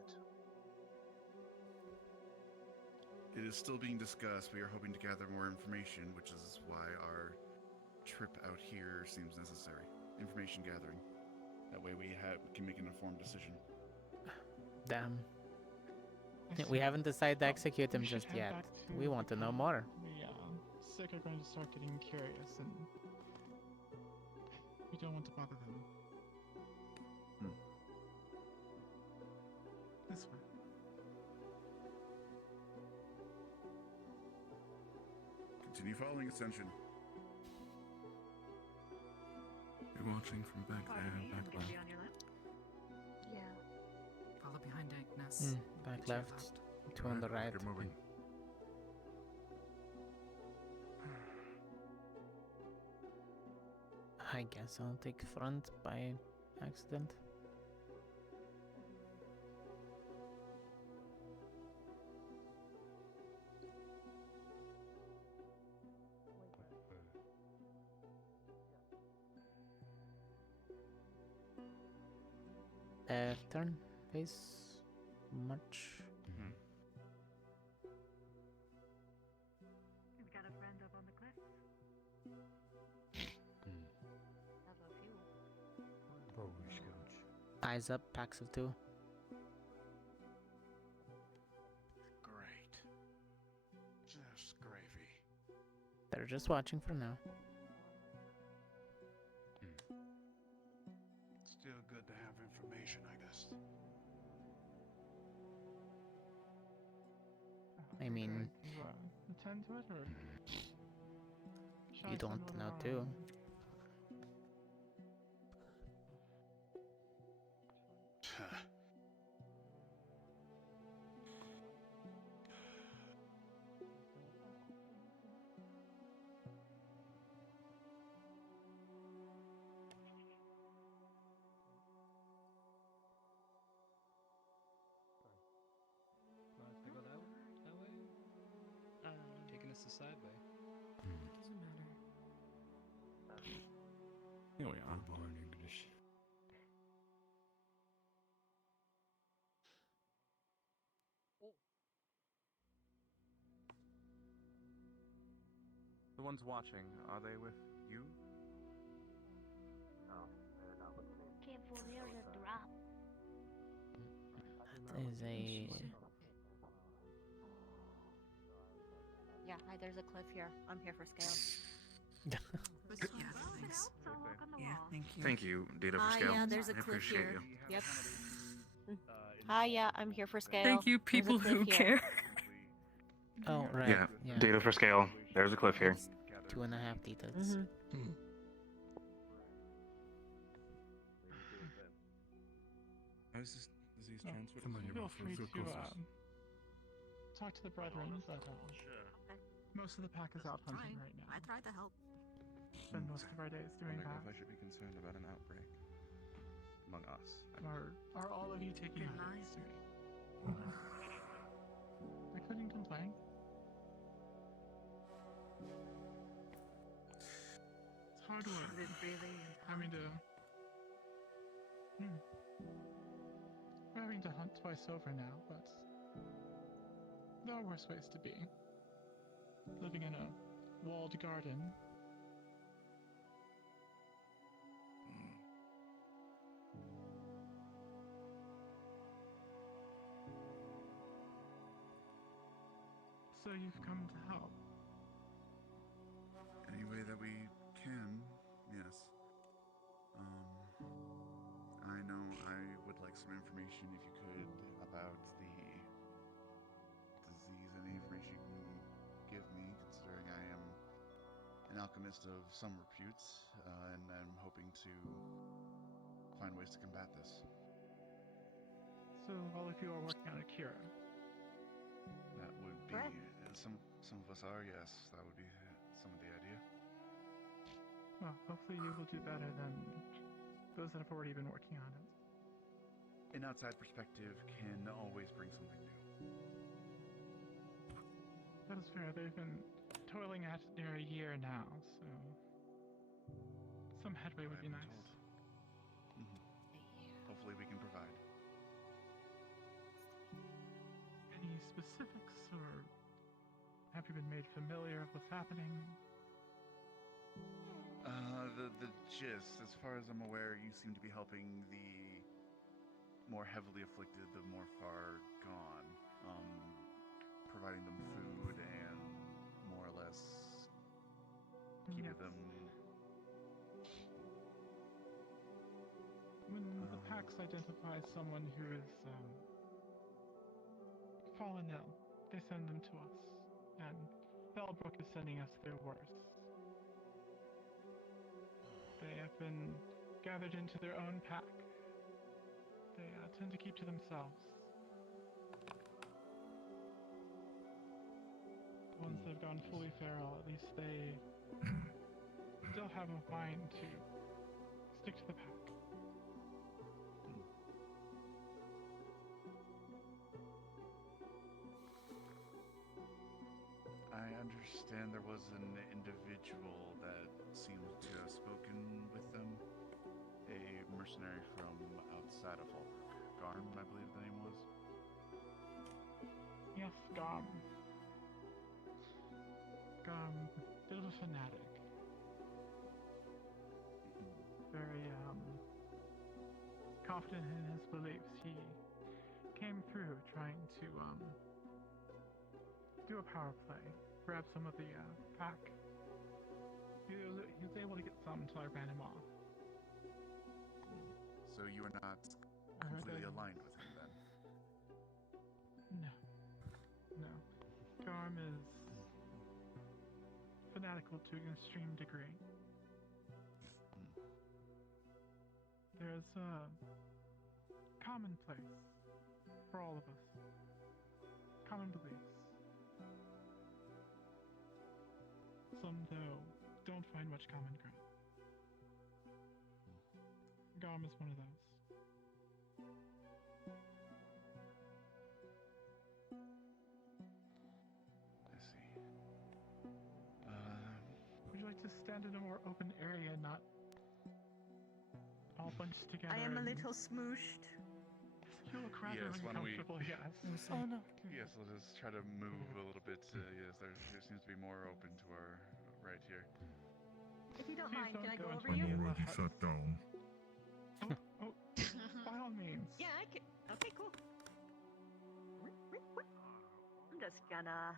It is still being discussed. We are hoping to gather more information, which is why our trip out here seems necessary. Information gathering. That way we can make an informed decision. Damn. We haven't decided to execute him We should just head yet. back to- We want to know more. The sick are going to start getting curious, and we don't want to bother them. This way. Continue following Ascension. You're watching from back there, back left. Yeah. Follow behind Agnes. Back left. Two on the right. You're moving. I guess I'll take front by accident. Turn, face, march. We've got a friend up on the cliff. Eyes up, packs of two. Great. Just gravy. They're just watching for now. Still good to have information, I guess. I mean, Attend to it, or you don't know too. It's the side bay. Doesn't matter. Here we are. Born English. The ones watching, are they with you? No, they're not with me. Careful, there's a drop. That is a. Yeah, hi, there's a cliff here. I'm here for scale. Yeah, thanks. Yeah, thank you. Thank you, Data for Hi, Scale. yeah, there's a I cliff appreciate here. you. Yep. Hi, yeah, I'm here for scale. Thank you, There's a people cliff who here. care. Oh, right. Yeah, Yeah. Data for Scale. There's a cliff here. 2.5 datas. Mm-hmm. How is this disease Oh, transferred? feel free to talk to the brethren, but most of the pack is out hunting right now. I tried to help. Spend most of our days doing Wondering that. if I should be concerned about an outbreak among us. Are all of you taking ideas to me? I couldn't complain. It's hard work. Having to. We're having to hunt twice over now, but there are worse ways to be. Living in a walled garden. So you've come to help. Any way that we can, yes. I know I would like some information, if you could, about the disease. Any information you can give me, considering I am an alchemist of some repute, and I'm hoping to find ways to combat this. So all of you are working on a cure. That would be some of us are, yes. That would be some of the idea. Well, hopefully you will do better than those that have already been working on it. An outside perspective can always bring something new. That is fair. They've been toiling at it near a year now, so some headway would be nice. Hopefully we can provide. Any specifics, or have you been made familiar of what's happening? The gist, as far as I'm aware, you seem to be helping the more heavily afflicted, the more far gone, providing them food and more or less keeping them. When the PAX identifies someone who is fallen ill, they send them to us, and Bellbrook is sending us their worst. They have been gathered into their own pack. They tend to keep to themselves. The ones that have gone fully feral, at least they still have a mind to stick to the pack. I understand there was an individual that seemed to have spoken with them. A mercenary from outside of Holbrook. Garm, I believe the name was. Yes, Garm. Garm, bit of a fanatic. Very, confident in his beliefs. He came through trying to, do a power play. Grab some of the, pack. He was able to get some until I ran him off. So you are not completely aligned with him then? No. No. Garm is fanatical to an extreme degree. There's a commonplace for all of us. Common beliefs. Some, though, don't find much common ground. Garm is one of those. I see. stand in a more open area, not all bunched together. I am a and- little smooshed. You look rather Yes, why don't we- uncomfortable, yes. Oh no. Yes, we'll just try to move a little bit. Yes, there seems to be more open to our right here. If you don't Please mind, can don't I go go into over you? any of the Already huts. sat down. Oh, by all means. Yeah, I can. Okay, cool. I'm just gonna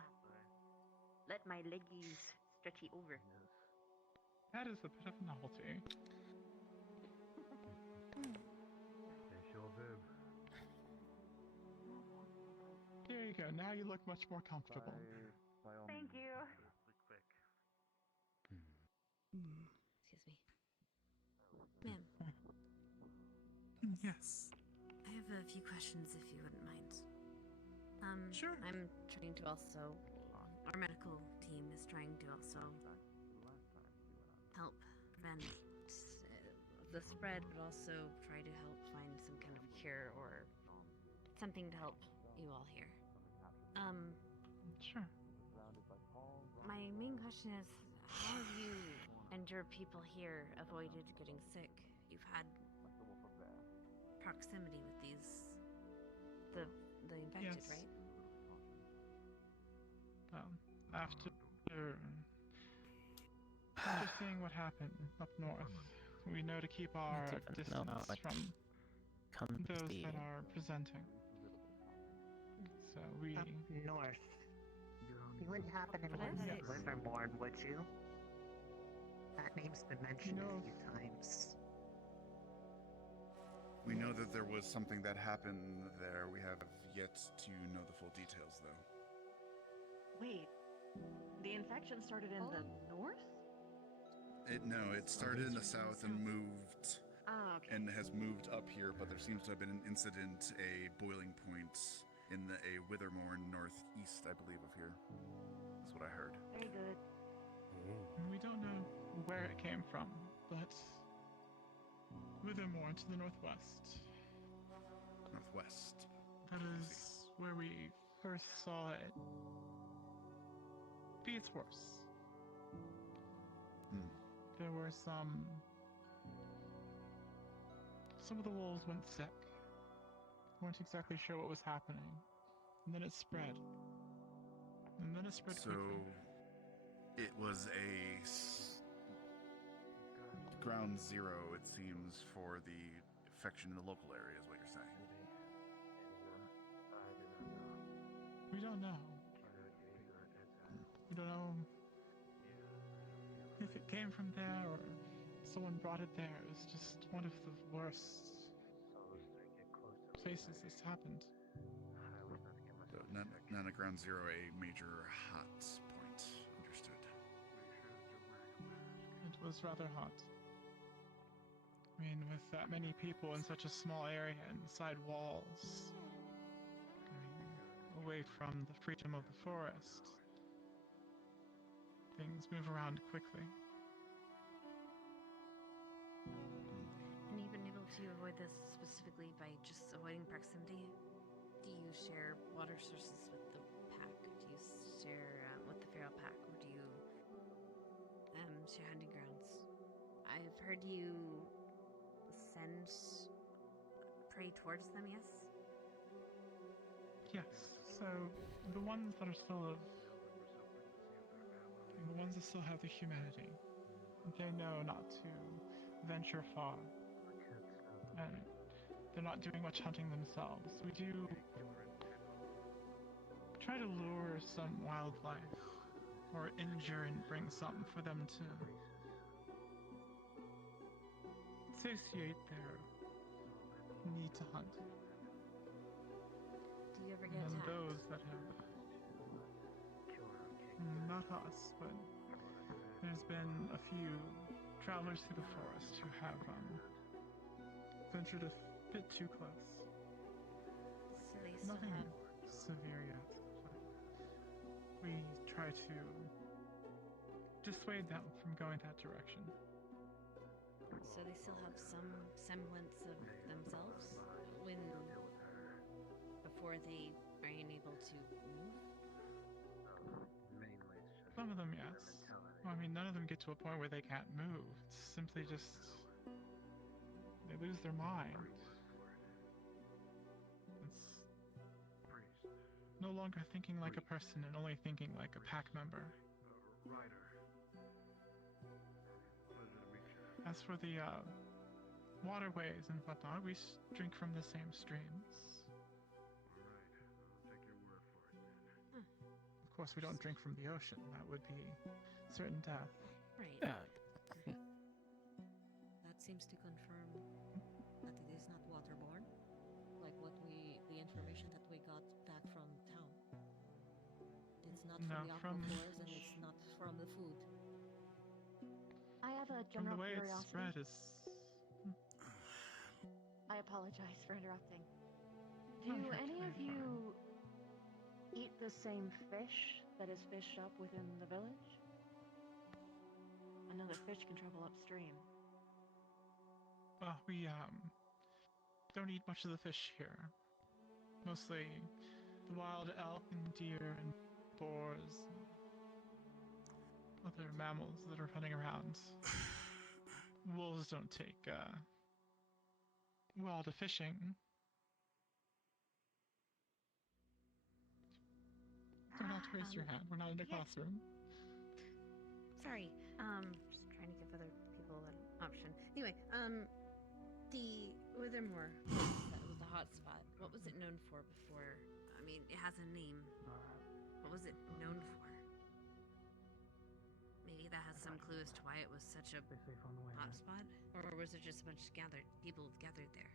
let my leggies stretchy over. That is a bit of a novelty. There you go. Now you look much more comfortable. Thank you. Excuse me. Ma'am, Yes. I have a few questions if you wouldn't mind. Sure. I'm trying to also. Our medical team is trying to also help prevent the spread, but also try to help find some kind of cure or something to help you all here. Sure. My main question is, how have you and your people here avoided getting sick? You've had proximity with these, the infected, Yes. right? After seeing what happened up north, we know to keep our Don't even distance know how it from comes to those be. that are presenting. So we... Up north. You wouldn't happen to know Yes. Livermore, would you? That name's been mentioned No. a few times. We know that there was something that happened there. We have yet to know the full details, though. Wait, the infection started in the north? It started in the south and moved Ah, okay. and has moved up here, but there seems to have been an incident, a boiling point in a Withermore northeast, I believe, of here. That's what I heard. Very good. We don't know where it came from, but Withermore to the northwest. Northwest. That is where we first saw it be its worst. There were some of the wolves went sick. Weren't exactly sure what was happening. And then it spread. And then it spread So quickly. it was a ground zero, it seems, for the infection in the local area, is what you're saying. We don't know. We don't know if it came from there or someone brought it there. It was just one of the worst places this happened. So not a ground zero, a major hot point. Understood. It was rather hot. I mean, with that many people in such a small area inside walls, I mean, away from the freedom of the forest, things move around quickly. And you've been able to avoid this specifically by just avoiding proximity? Do you share water sources with the pack? Do you share with the feral pack? Or do you share hunting grounds? I've heard you send prey towards them, yes? Yes, so the ones that are still the ones that still have the humanity, they know not to venture far. And they're not doing much hunting themselves. We do try to lure some wildlife or injure and bring something for them to satiate their need to hunt. Do you ever get And attacked? those that have, not us, but there's been a few travelers through the forest who have ventured a bit too close. So they still Nothing have... severe yet, but we try to dissuade them from going that direction. So they still have some semblance of themselves before they are unable to move? Some of them, yes. Well, I mean, none of them get to a point where they can't move. It's simply just they lose their mind. It's no longer thinking like a person and only thinking like a pack member. As for the waterways and whatnot, we drink from the same streams. Of course, we don't drink from the ocean. That would be certain death. Right. Yeah. That seems to confirm that it is not waterborne, like the information that we got back from town. It's not No, from the from- aquifers and it's not from the food. I have a From the general way it's curiosity. spread is... I apologize for interrupting. No, Do you're any of totally you eat the same fish that is fished up within the village? I know that fish can travel upstream. Well, we don't eat much of the fish here. Mostly the wild elk and deer and boars and other mammals that are running around. Wolves don't take well to fishing. Don't have to raise your hand. We're not in a classroom. Sorry. Just trying to give other people an option. Anyway, the Withermore, that was the hot spot. What was it known for before? I mean, it has a name. What was it known for? Maybe that has some clue as to why it was such a hot spot, or was it just a bunch of people gathered there?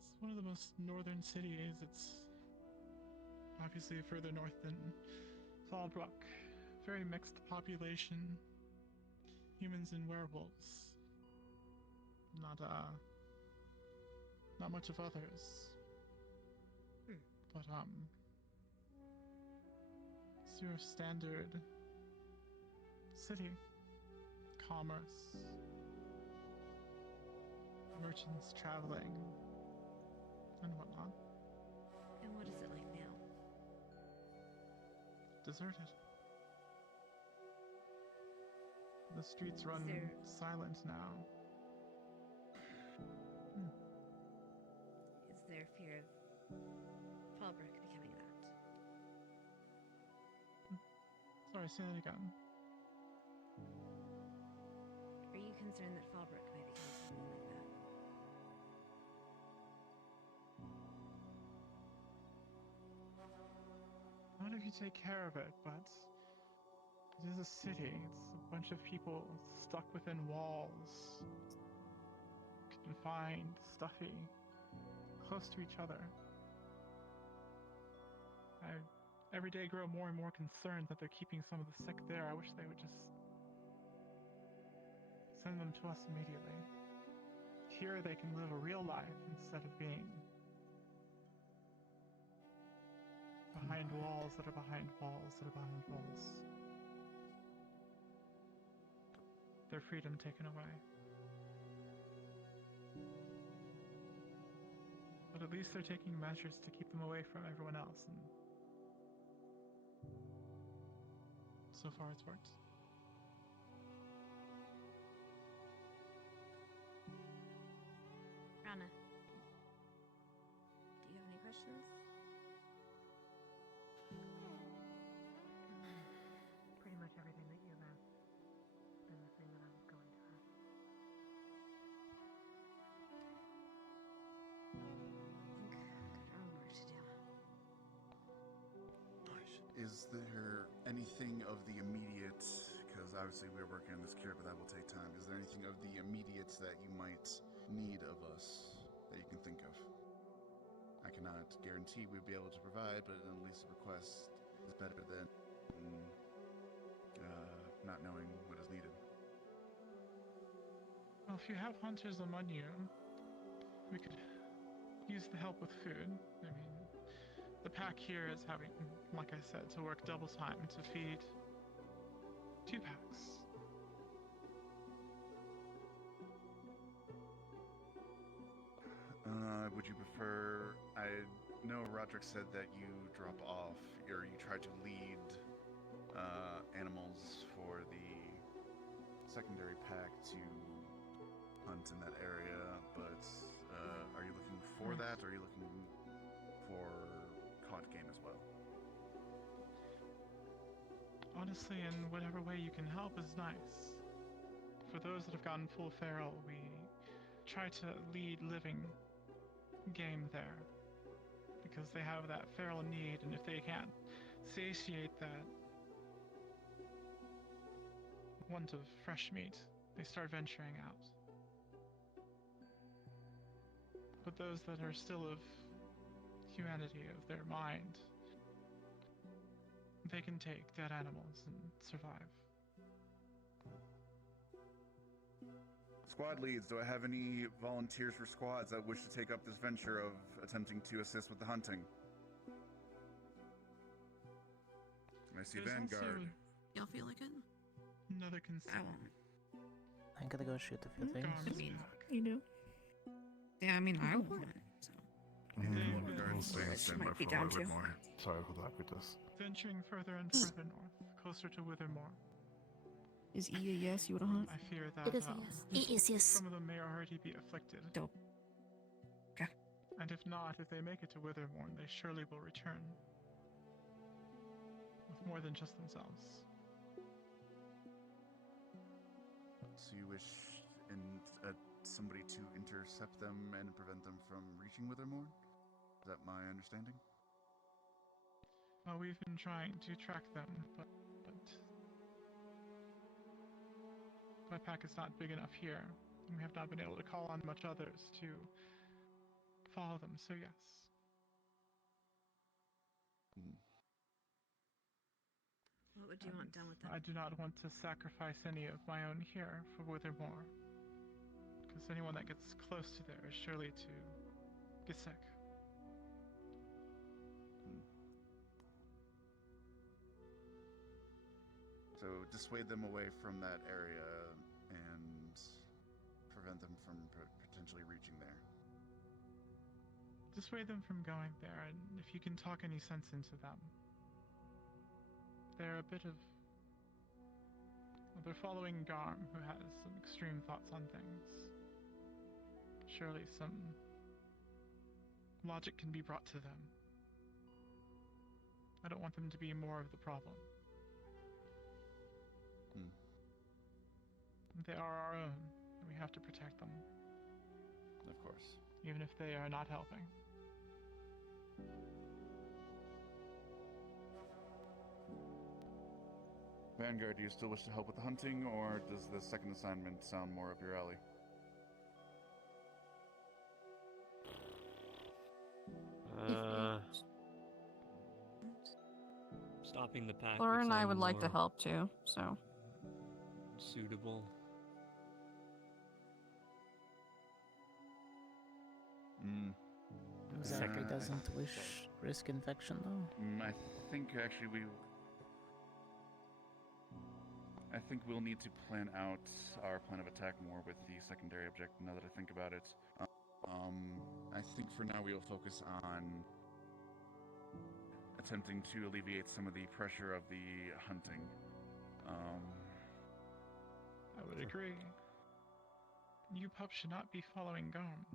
It's one of the most northern cities. It's obviously further north than Fallbrook. Very mixed population. Humans and werewolves. Not much of others. But it's your standard city. Commerce. Merchants traveling. And whatnot. And what is it like now? Deserted. The streets run silent now. Is there fear of Fallbrook becoming that? Sorry, say that again. Are you concerned that Fallbrook might become something like that? Not if you take care of it, but it is a city. It's a bunch of people stuck within walls. Confined, stuffy, close to each other. I every day grow more and more concerned that they're keeping some of the sick there. I wish they would just send them to us immediately. Here they can live a real life instead of being behind walls that are behind walls that are behind walls. Their freedom taken away. But at least they're taking measures to keep them away from everyone else, and so far it's worked. Rana, do you have any questions? Pretty much everything that you've asked and the thing that I was going to ask. Is there anything of the immediate, because obviously we're working on this cure, but that will take time. Is there anything of the immediate that you might need of us that you can think of? I cannot guarantee we'll be able to provide, but at least a request is better than not knowing what is needed. Well, if you have hunters among you, we could use the help with food. I mean, the pack here is having, like I said, to work double time to feed 2 packs. Would you prefer I No, Roderick said that you drop off, or you try to lead animals for the secondary pack to hunt in that area, but are you looking for that, or are you looking for caught game as well? Honestly, in whatever way you can help is nice. For those that have gotten full feral, we try to lead living game there, because they have that feral need, and if they can't satiate that want of fresh meat, they start venturing out. But those that are still of humanity, of their mind, they can take dead animals and survive. Squad leads, do I have any volunteers for squads that wish to take up this venture of attempting to assist with the hunting? I see There's Vanguard. also Y'all feel like it? another concern. I'm gonna go shoot a few things. I mean, you do. Yeah, I mean, I would. So. I'll stay and stand by Might be for a down little bit to. more. Sorry for that, with us. Venturing further and further north, closer to Withermore. Is E a yes? You would hunt? I fear that It is a yes. It is yes. some of them may already be afflicted. Dope. Okay. And if not, if they make it to Withermore, they surely will return. With more than just themselves. So you wish somebody to intercept them and prevent them from reaching Withermore? Is that my understanding? Well, we've been trying to track them, but my pack is not big enough here, and we have not been able to call on much others to follow them, so yes. What would you want done with them? I do not want to sacrifice any of my own here for Withermore, because anyone that gets close to there is surely to get sick. So dissuade them away from that area and prevent them from potentially reaching there. Dissuade them from going there, and if you can talk any sense into them. They're a bit of... Well, they're following Garm, who has some extreme thoughts on things. Surely some logic can be brought to them. I don't want them to be more of the problem. They are our own, and we have to protect them. Of course. Even if they are not helping. Vanguard, do you still wish to help with the hunting, or does the second assignment sound more up your alley? Stopping the pack. Laura would and I sound would like to more help too, so. Suitable. Zachary doesn't wish risk infection though. I think actually I think we'll need to plan out our plan of attack more with the secondary objective now that I think about it. I think for now we'll focus on attempting to alleviate some of the pressure of the hunting. I would agree. You pups should not be following Garm.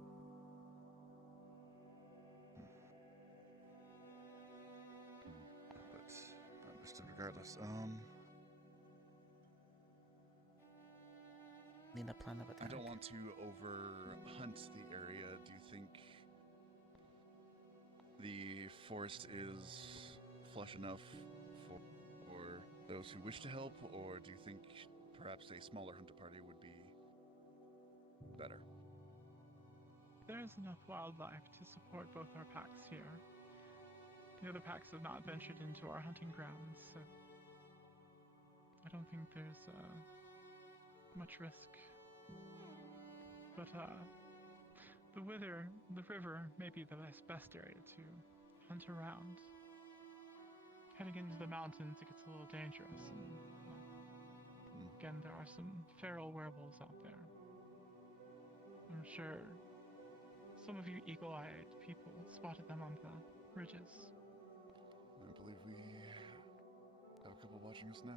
But understood regardless. Need a plan of attack. I don't want to over-hunt the area. Do you think the forest is flush enough for those who wish to help, or do you think perhaps a smaller hunter party would be better? There is enough wildlife to support both our packs here. The other packs have not ventured into our hunting grounds, so I don't think there's much risk. But the river may be the best area to hunt around. Heading into the mountains, it gets a little dangerous, and again, there are some feral werewolves out there. I'm sure some of you eagle-eyed people spotted them on the ridges. I believe we have a couple watching us now.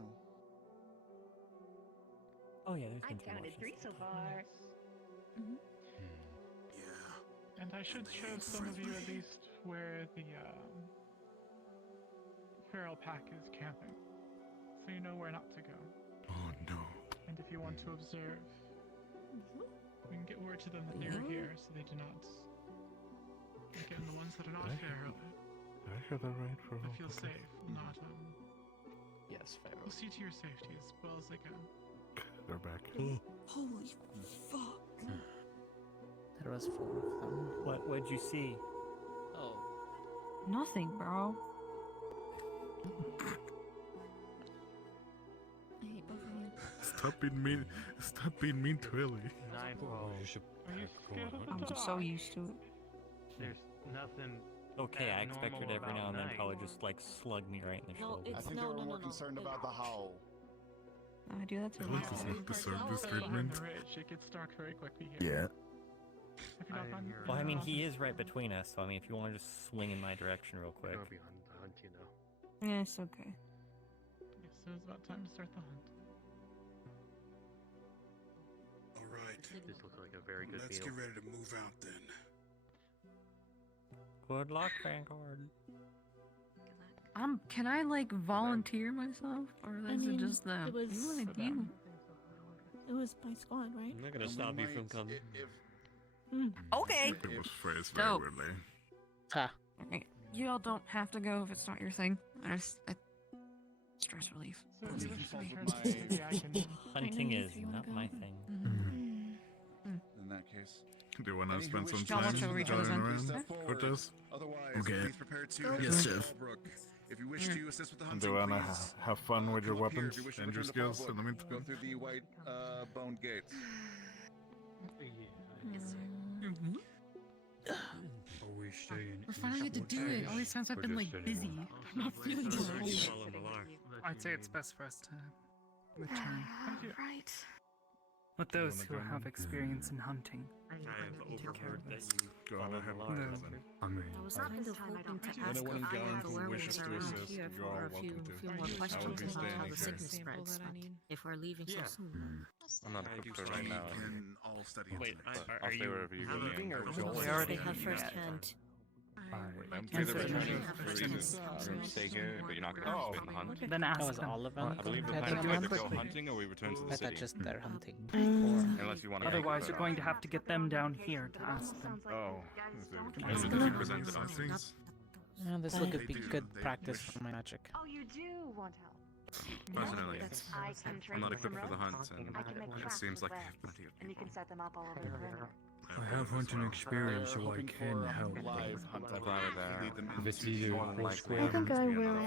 Oh yeah, there's I been two counted watches. 3 so far. And I should show some of you at least where the feral pack is camping, so you know where not to go. Oh no. And if you want to observe, we can get word to them that they are here, so they do not. Again, the ones that are not feral, Did I hear that right? For but feel safe, will not Yes, feral. will see to your safety as well as they can. They're back. Holy fuck. There was 4 of them. What'd you see? Oh. Nothing, bro. I hate both of you. Stop being mean. Stop being mean to Ellie. 9-12. I'm so used to it. There's nothing. Okay, I that expect her to normal every now and then about probably night. just like slug me right in the No, shoulder. it's I think no, they were no, more no, concerned about the howl. I do that too. What does it deserve this On treatment? the ridge, it gets dark very quickly here. If you're not on, Well, I mean, he is right between us, so I mean, if you want to just swing in my direction real quick. I'll be on the hunt, you know. Yeah, it's okay. Yes, so it's about time to start the hunt. All right. This looks like a very good Let's deal. get ready to move out then. Good luck, Vanguard. Can I like volunteer myself, or is it just them? It was you. It was my squad, right? I'm not gonna stop you from coming. Okay. It was phrased very Dope. weirdly. Ha. Alright. You all don't have to go if it's not your thing. Stress relief. So That's if enough you for me. Hunting is not my thing. In that case. Do you want to Any who spend wish some to time watch over each other's driving hunting. around Step with forward. us? Otherwise, Okay. please prepare to Yes, head to Chef. Fallbrook. If you wish to assist with the hunting, Do you want to please have fun with your come up here. weapons If you wish to and your return to skills Fallbrook, in the go meantime? through the white boned gates. Are we staying? We're finally get to do it. All these times I've been like busy. I'm not feeling well. I'd say it's best for us to return. Right. With those who join have in? experience in hunting. I have overheard that you Go on follow ahead, the cousin. law. I mean, I was kind of hoping to ask Anyone if going the who werewolves wishes are to around assist, here you're for all a few welcome to. more I will questions be about staying how the here. sickness spreads. But if we're leaving so soon, I'm not equipped for right now. We can all study it Wait, tonight. are I'll stay you wherever you go. leaving Ian. or We going? already they have first-hand. I'm Yes, pretty sir. much Yeah. For reasons, I'm going to stay here, but you're not going to Oh. participate in the hunt. Then That ask was them. all of them. I believe the heading plan is out? either go hunting or we return to the I thought city. just they're hunting. Unless you want to. Otherwise, you're going to have to get them down here to ask them. Oh. Is it Ask presented them. on things? This They could be do. good They practice wish. for my magic. Oh, you do want help? Personally, I can trade I'm not you some equipped for the ropes. hunt, and I can make it traps seems with like webs, plenty of and you people. can set them up all over the perimeter. I have hunting experience, so I Hoping can for a help. live hunt If I were there, lead them If it's into either the full square I think I will.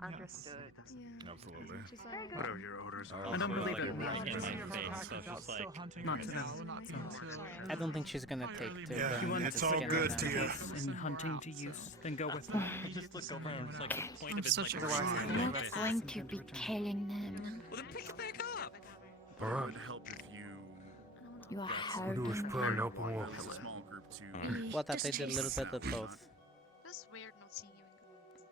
Understood. Absolutely. whatever your orders are. I don't believe it. Right in my face, so it's just like. Not to them. I don't think she's gonna take to Yeah, them it's to all skin good them. to you. In hunting to use, then go with them. You just look over and it's like the point I'm of it's such like a rock. right in You're your not face. going to be killing them. Well, then pick it back up. It would help if you You are What do is hurting try and them. help them walk. as a small group to Well, that they did a little bit of both. It's weird not seeing you in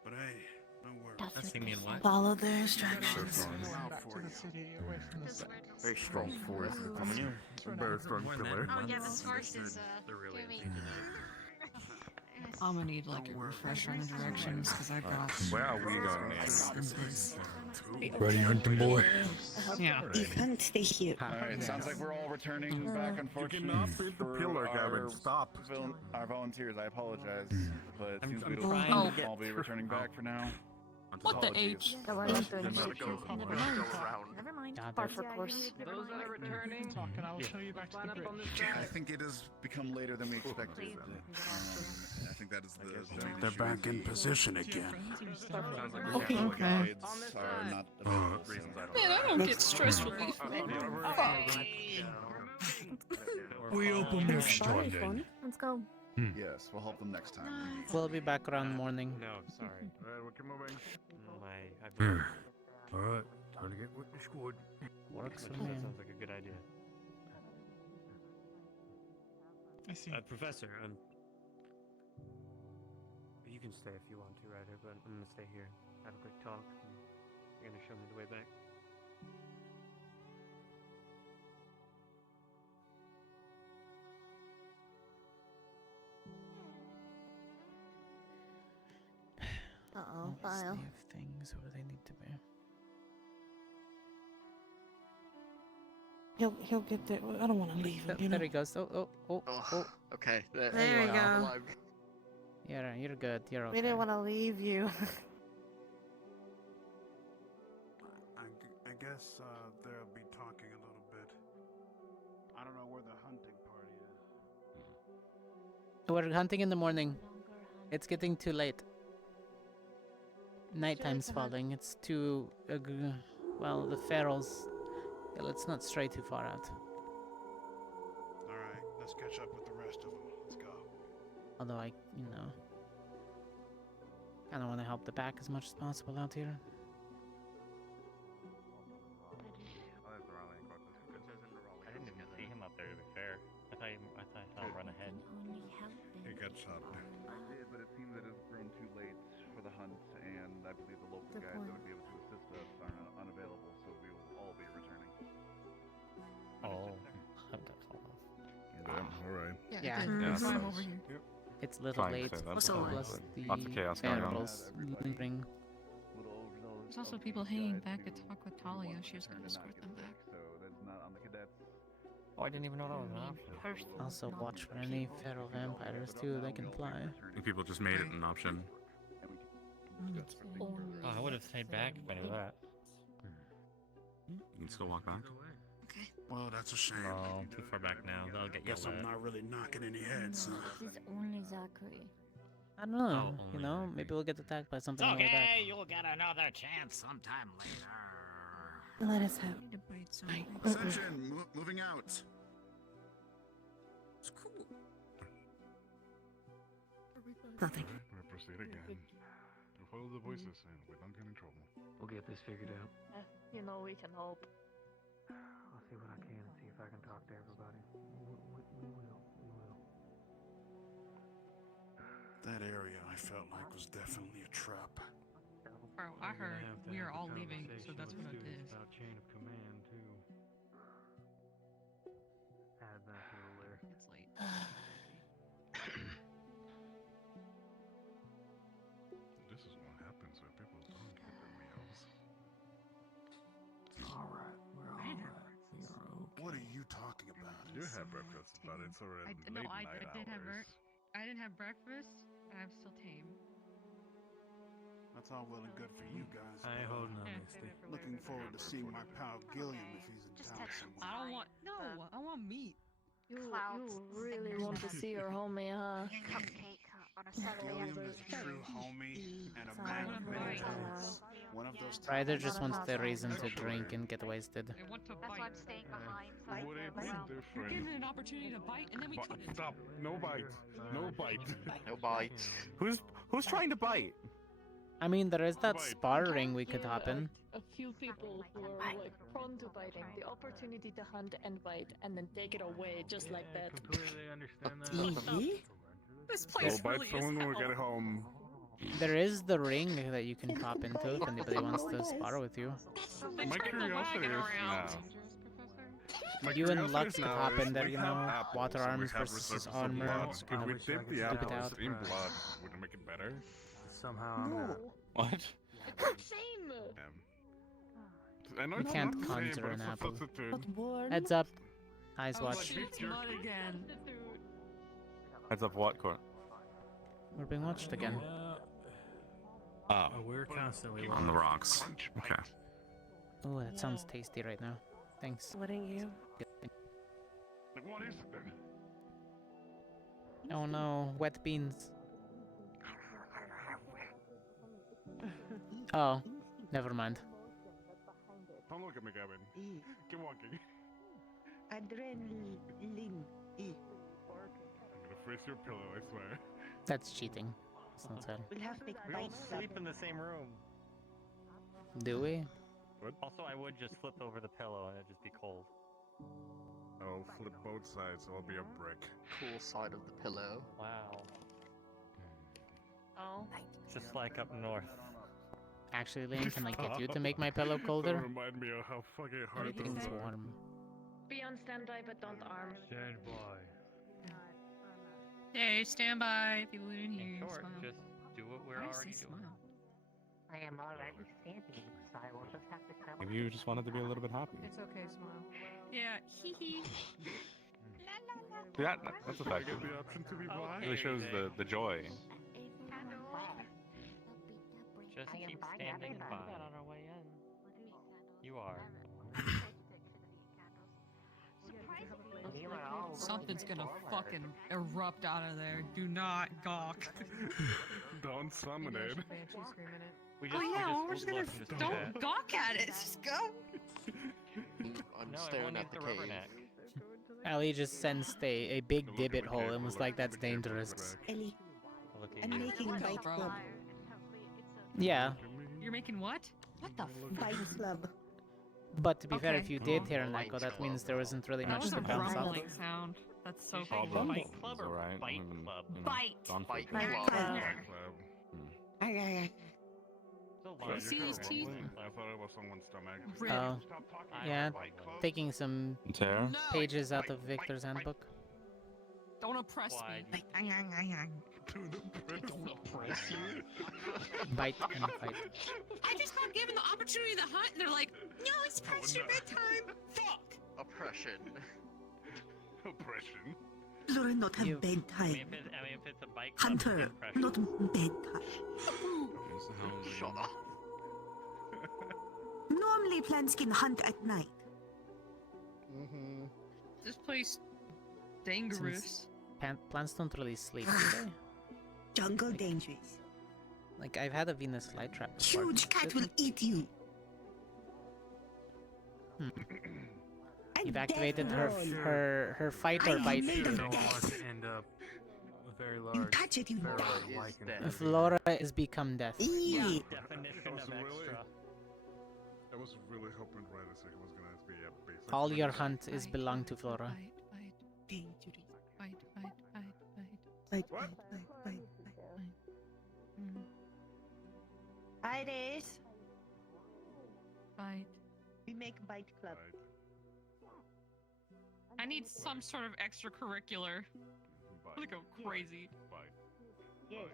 But hey, don't worry. That's See me in what? Follow their instructions. Back to the city, away from the city. Very strong force coming in. Very strong pillar. Oh yeah, this horse is doing. I'm gonna need like a refresher on the directions because I got. Where are we going next? Ready, hunting boy? Yeah. You can't stay here. Alright, sounds like we're all returning back, unfortunately. cannot beat the for pillar, our Gavin. Stop. Our volunteers, I apologize. But it seems I'm we'll trying to all get be returning back for now. What the Apologies. H? No, we're not doing Never shit. mind. Never mind. Never mind. Par for course. Those that are returning, Talk, and I will show you back to line the up on bridge. this I side. think it has become later than we expected. I think that is the main They're issue. back in position again. Sounds like Okay, we okay. Guides On this are side. not available for reasons I don't Man, know. I don't get stress relief. We open next time then. Let's go. Yes, we'll help them next time. We'll be back around morning. No, sorry. Alright, we'll keep moving. Alright, time to get with the squad. Works for That me. sounds like a good idea. I see. Professor, you can stay if you want to, Ryder, but I'm gonna stay here, have a quick talk, and you're gonna show me the way back. Uh-oh, Always file. leave things where they need to be. He'll get there. I don't want to leave him. There he goes. Oh. Okay. There you go. You're good. You're okay. We didn't want to leave you. I guess they'll be talking a little bit. I don't know where the hunting party is. We're hunting in the morning. It's getting too late. Nighttime's falling. It's too... well, the ferals... Yeah, let's not stray too far out. Alright, let's catch up with the rest of them. Let's go. Although I, kind of want to help the pack as much as possible out here. I didn't even see him up there, to be fair. I thought I saw him run ahead. He got shot. I did, but it seems that it's grown too late for the hunt, and I believe the local guys that would be able to assist us are unavailable, so we will all be returning. Oh. Alright. Yeah. so I'm nice. over here. Yep. It's a little Trying to late. say that, Plus but lots of chaos going on. ferals lingering. There's also people hanging back to talk with Talia. She was going to escort them back. So that's not on the cadets. Oh, I didn't even know that was an option. Also watch for any feral vampires too. They can fly. And people just made it an option. Oh, I would have stayed back if I knew that. You can still walk back. Okay. Well, that's a shame. No, too far back now. They'll get Guess yelled I'm at. not really knocking any heads, huh? This is only Zachary. I don't know. only Maybe we'll get attacked by something It's on the way back. okay, you'll get another chance sometime later. Let us have. Ascension, moving out. It's cool. Nothing. We proceed again. We follow the voices and we don't get in trouble. We'll get this figured out. We can hope. I'll see what I can, see if I can talk to everybody. We will. That area I felt like was definitely a trap. Bro, I heard we are all leaving, so that's what it is. About chain of command, too. Add that to the list. It's late. This is what happens when people don't get their meals. Alright, we're alright. We are okay. What are you talking about? You had breakfast, but it's already late No, night I did have hours. I didn't have breakfast, but I'm still tame. That's all well and good for you guys. I ain't holding on, Misty. Looking forward to seeing my pal Gilliam if he's in town somewhere. I don't want I want meat. You Clouds, really stickers, want to and see your homie, huh? Cupcake on a Saturday Gilliam afternoon. is a true homie and a man of many talents. One of those Ryder just wants the reason to drink and get wasted. I want to That's bite. why I'm staying behind. So I Would can it be well. We're given different? an opportunity to bite, and then we couldn't. Stop! No bite! No bite! No bites. Who's trying to bite? I mean, there is that sparring we could hop in. A few people who are like prone to biting, the opportunity to hunt and bite, and then take it away just like that. Completely understand that. This Go place bite really is someone when we hell. get home. There is the ring that you can pop into if anybody wants to spar with you. My curiosity is now. My You and curiosity Lux is could now hop is in there, we you have know, apples water and we arms have versus reserves of armor. blood. Just If kind we of dip the duke it apples out. in blood, would it make it better? Somehow I'm gonna... What? Same! I know You it's can't not the conjure same, but an it's a apple. substitute. Heads up. Eyes Oh watch. shit, it's mud again. Heads up what, Court? We're being watched again. Oh. We're constantly On the rocks. Okay. Oh, that sounds tasty right now. Thanks. Letting you. Like, what is it then? Oh no, wet beans. Oh, never mind. Don't look at me, Gavin. Keep walking. Adrenaline. I'm gonna freeze your pillow, I swear. That's cheating. That's not fair. We'll have big We all bites. sleep in the same room. Do we? Also, I would just flip over the pillow and it'd just be cold. I'll flip both sides, so I'll be a brick. Cool side of the pillow. Wow. Oh. Just like up north. Actually, Lane, can I get you to make my pillow colder? Don't remind me of how fucking hard Everything's those are. warm. Be on standby, but don't arm. Stand by. Hey, stand by. People didn't hear In you. short, Smile. just do what we're Why does already he doing. smile? I am already standing, so I will just have to come. Maybe you just wanted to be a little bit happy. It's okay, smile. Yeah, hee hee. Yeah, that's a I fact. get the option to be blind. Really shows the joy. Just I am keep by standing everybody. by. On our way in. You are. We were all Something's looking gonna forward. fucking erupt out of there. Do not gawk. Don't summon it. We Oh yeah, we we're just gonna look and just do don't that. gawk at it. Just go. I'm No, staring everyone at needs the a cave. rubberneck. Ellie just sensed a big divot hole and was like, that's dangerous. Ellie, Look at I'm you. making What the Bite bro? Club. Yeah, You're making what? What the Bite Club. but to be fair, Okay. if you did hear an echo, that means there wasn't really That much was to a bounce off. rumbling sound. That's so You funny. should Problem. Bite Club or Alright. Bite Even, Club? you know, Bite. gone for Bite good. Club. Still Oh, lying. See these teeth? I thought it was someone's stomach. Rip. Oh, I yeah, have Bite Club. taking some Tara? No. pages out of Victor's handbook. Don't oppress Why me. Don't oppress you. Bite and fight. I just got given the opportunity to hunt, and they're like, "No, it's past your bedtime." Fuck. Oppression. Oppression. Children not have You- I mean, bedtime. if it's a Bite Club, Hunter, it's impression. not bedtime. Shut up. Normally plants can hunt at night. This place, dangerous. Plants don't really sleep, do they? Jungle dangerous. Like, I've had a Venus flytrap before. Huge cat will eat you. You've activated her fight or I bite. made You them don't want death. to end up very You large. touch it, you Very die. large lichen. Flora is become death. Eee. Definition of extra. I was really hoping right a second was gonna be a basic. All your hunt is belong to Flora. Dangerous. Fight. Bite, What? bite. Iris, Fight. we make Bite Club. I need some sort of extracurricular. I'm gonna go crazy. Yes.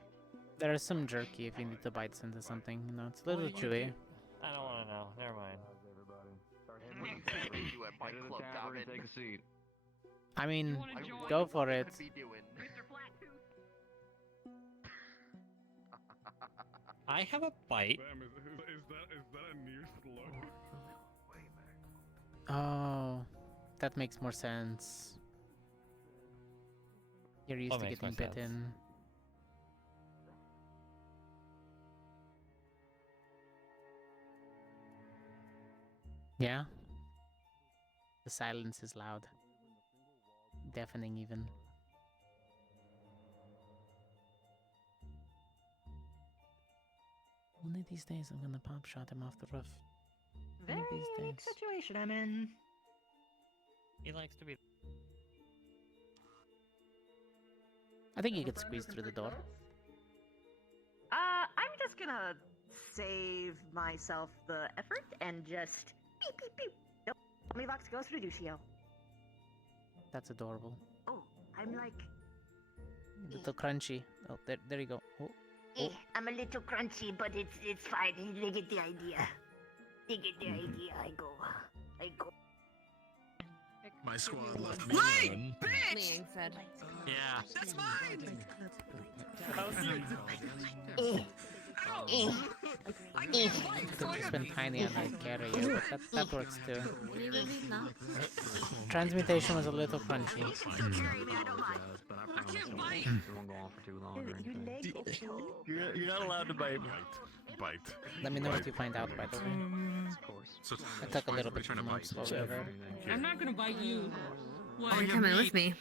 There's some jerky if you need to bite into something. You know, it's a little chewy. I don't want to know. Never mind. You at Bite Club, Davin. Take a seat. I mean, You wanna join? go for it. What be doing? Mr. Flattooth. I have a bite. Damn, is that a new slogan? Oh, that makes more sense. You're used What to makes getting more sense? bitten. Yeah? The silence is loud. Deafening even. One of these days I'm gonna pop shot him off the roof. One Very of these unique days. situation I'm in. He likes to be. I think you could squeeze through the door. I'm just gonna save myself the effort and just beep beep beep. Nope. Omnivox goes for Reducio. That's adorable. Oh, I'm like, Little crunchy. Oh, there you go. Oh, I'm a little crunchy, but it's fine. They get the idea. They get the idea. I go. My squad left me Right, alone. bitch! Liang said. Yeah. That's mine! could have been tiny and I'd carry you, but that works too. Transmutation was a little crunchy. I can't bite. It won't go on for too long or anything. You're not allowed to bite. Bite. Let me know what you find out, by the way. Of course. I took a little bit more exposure. I'm not gonna bite you. Oh, you're coming with me.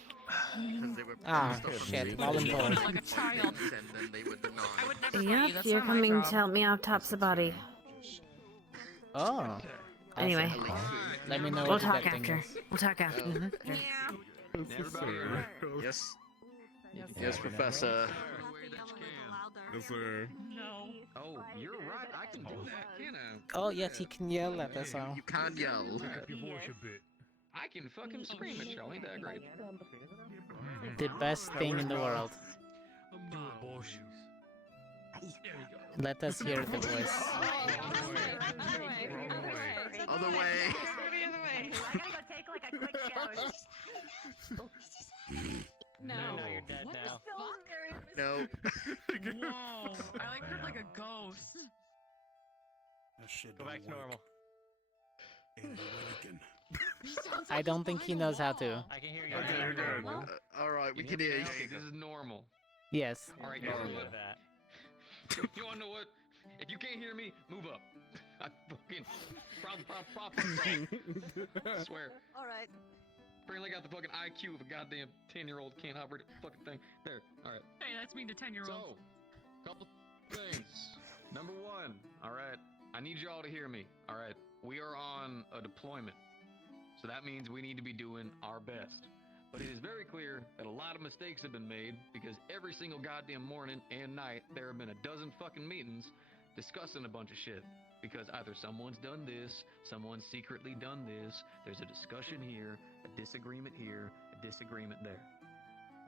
Because they were Ah, stuff from shit, the voluntold. Like a child. and then they would deny. I would never bite you. Yep, That's you're not my coming job. to help me autopsy body. Oh, Awesome. Anyway, Let me know we'll what the talk bet thing after. is. We'll talk after. Everybody. Yes. Yes, Yes, sir. Professor. Yes, sir. No. Oh, you're right. I can do that, can I? Oh, yes, he can yell at us all. You can't yell. Pick up your voice a bit. I can fucking scream at y'all. Ain't that great? The best thing in the world. Do it, boss. Let us hear the voice. Other way. I gotta go take like a quick shower. No. You're dead What now. the No. Whoa. I like heard like a ghost. That shit Go back to normal. I don't think he knows how to. I can hear you. Okay, you're good. Alright, we can hear you. Okay, this is normal. Yes. All right, Normal normal. with that. You wanna know what? If you can't hear me, move up. I fucking prop. I swear. All right. Apparently got the fucking IQ of a goddamn 10-year-old can't operate a fucking thing. There. All right. Hey, that's mean to 10-year-olds. So, couple things. Number one, all right. I need y'all to hear me. All right. We are on a deployment, so that means we need to be doing our best. But it is very clear that a lot of mistakes have been made because every single goddamn morning and night there have been a dozen fucking meetings discussing a bunch of shit. Because either someone's done this, someone's secretly done this, there's a discussion here, a disagreement here, a disagreement there.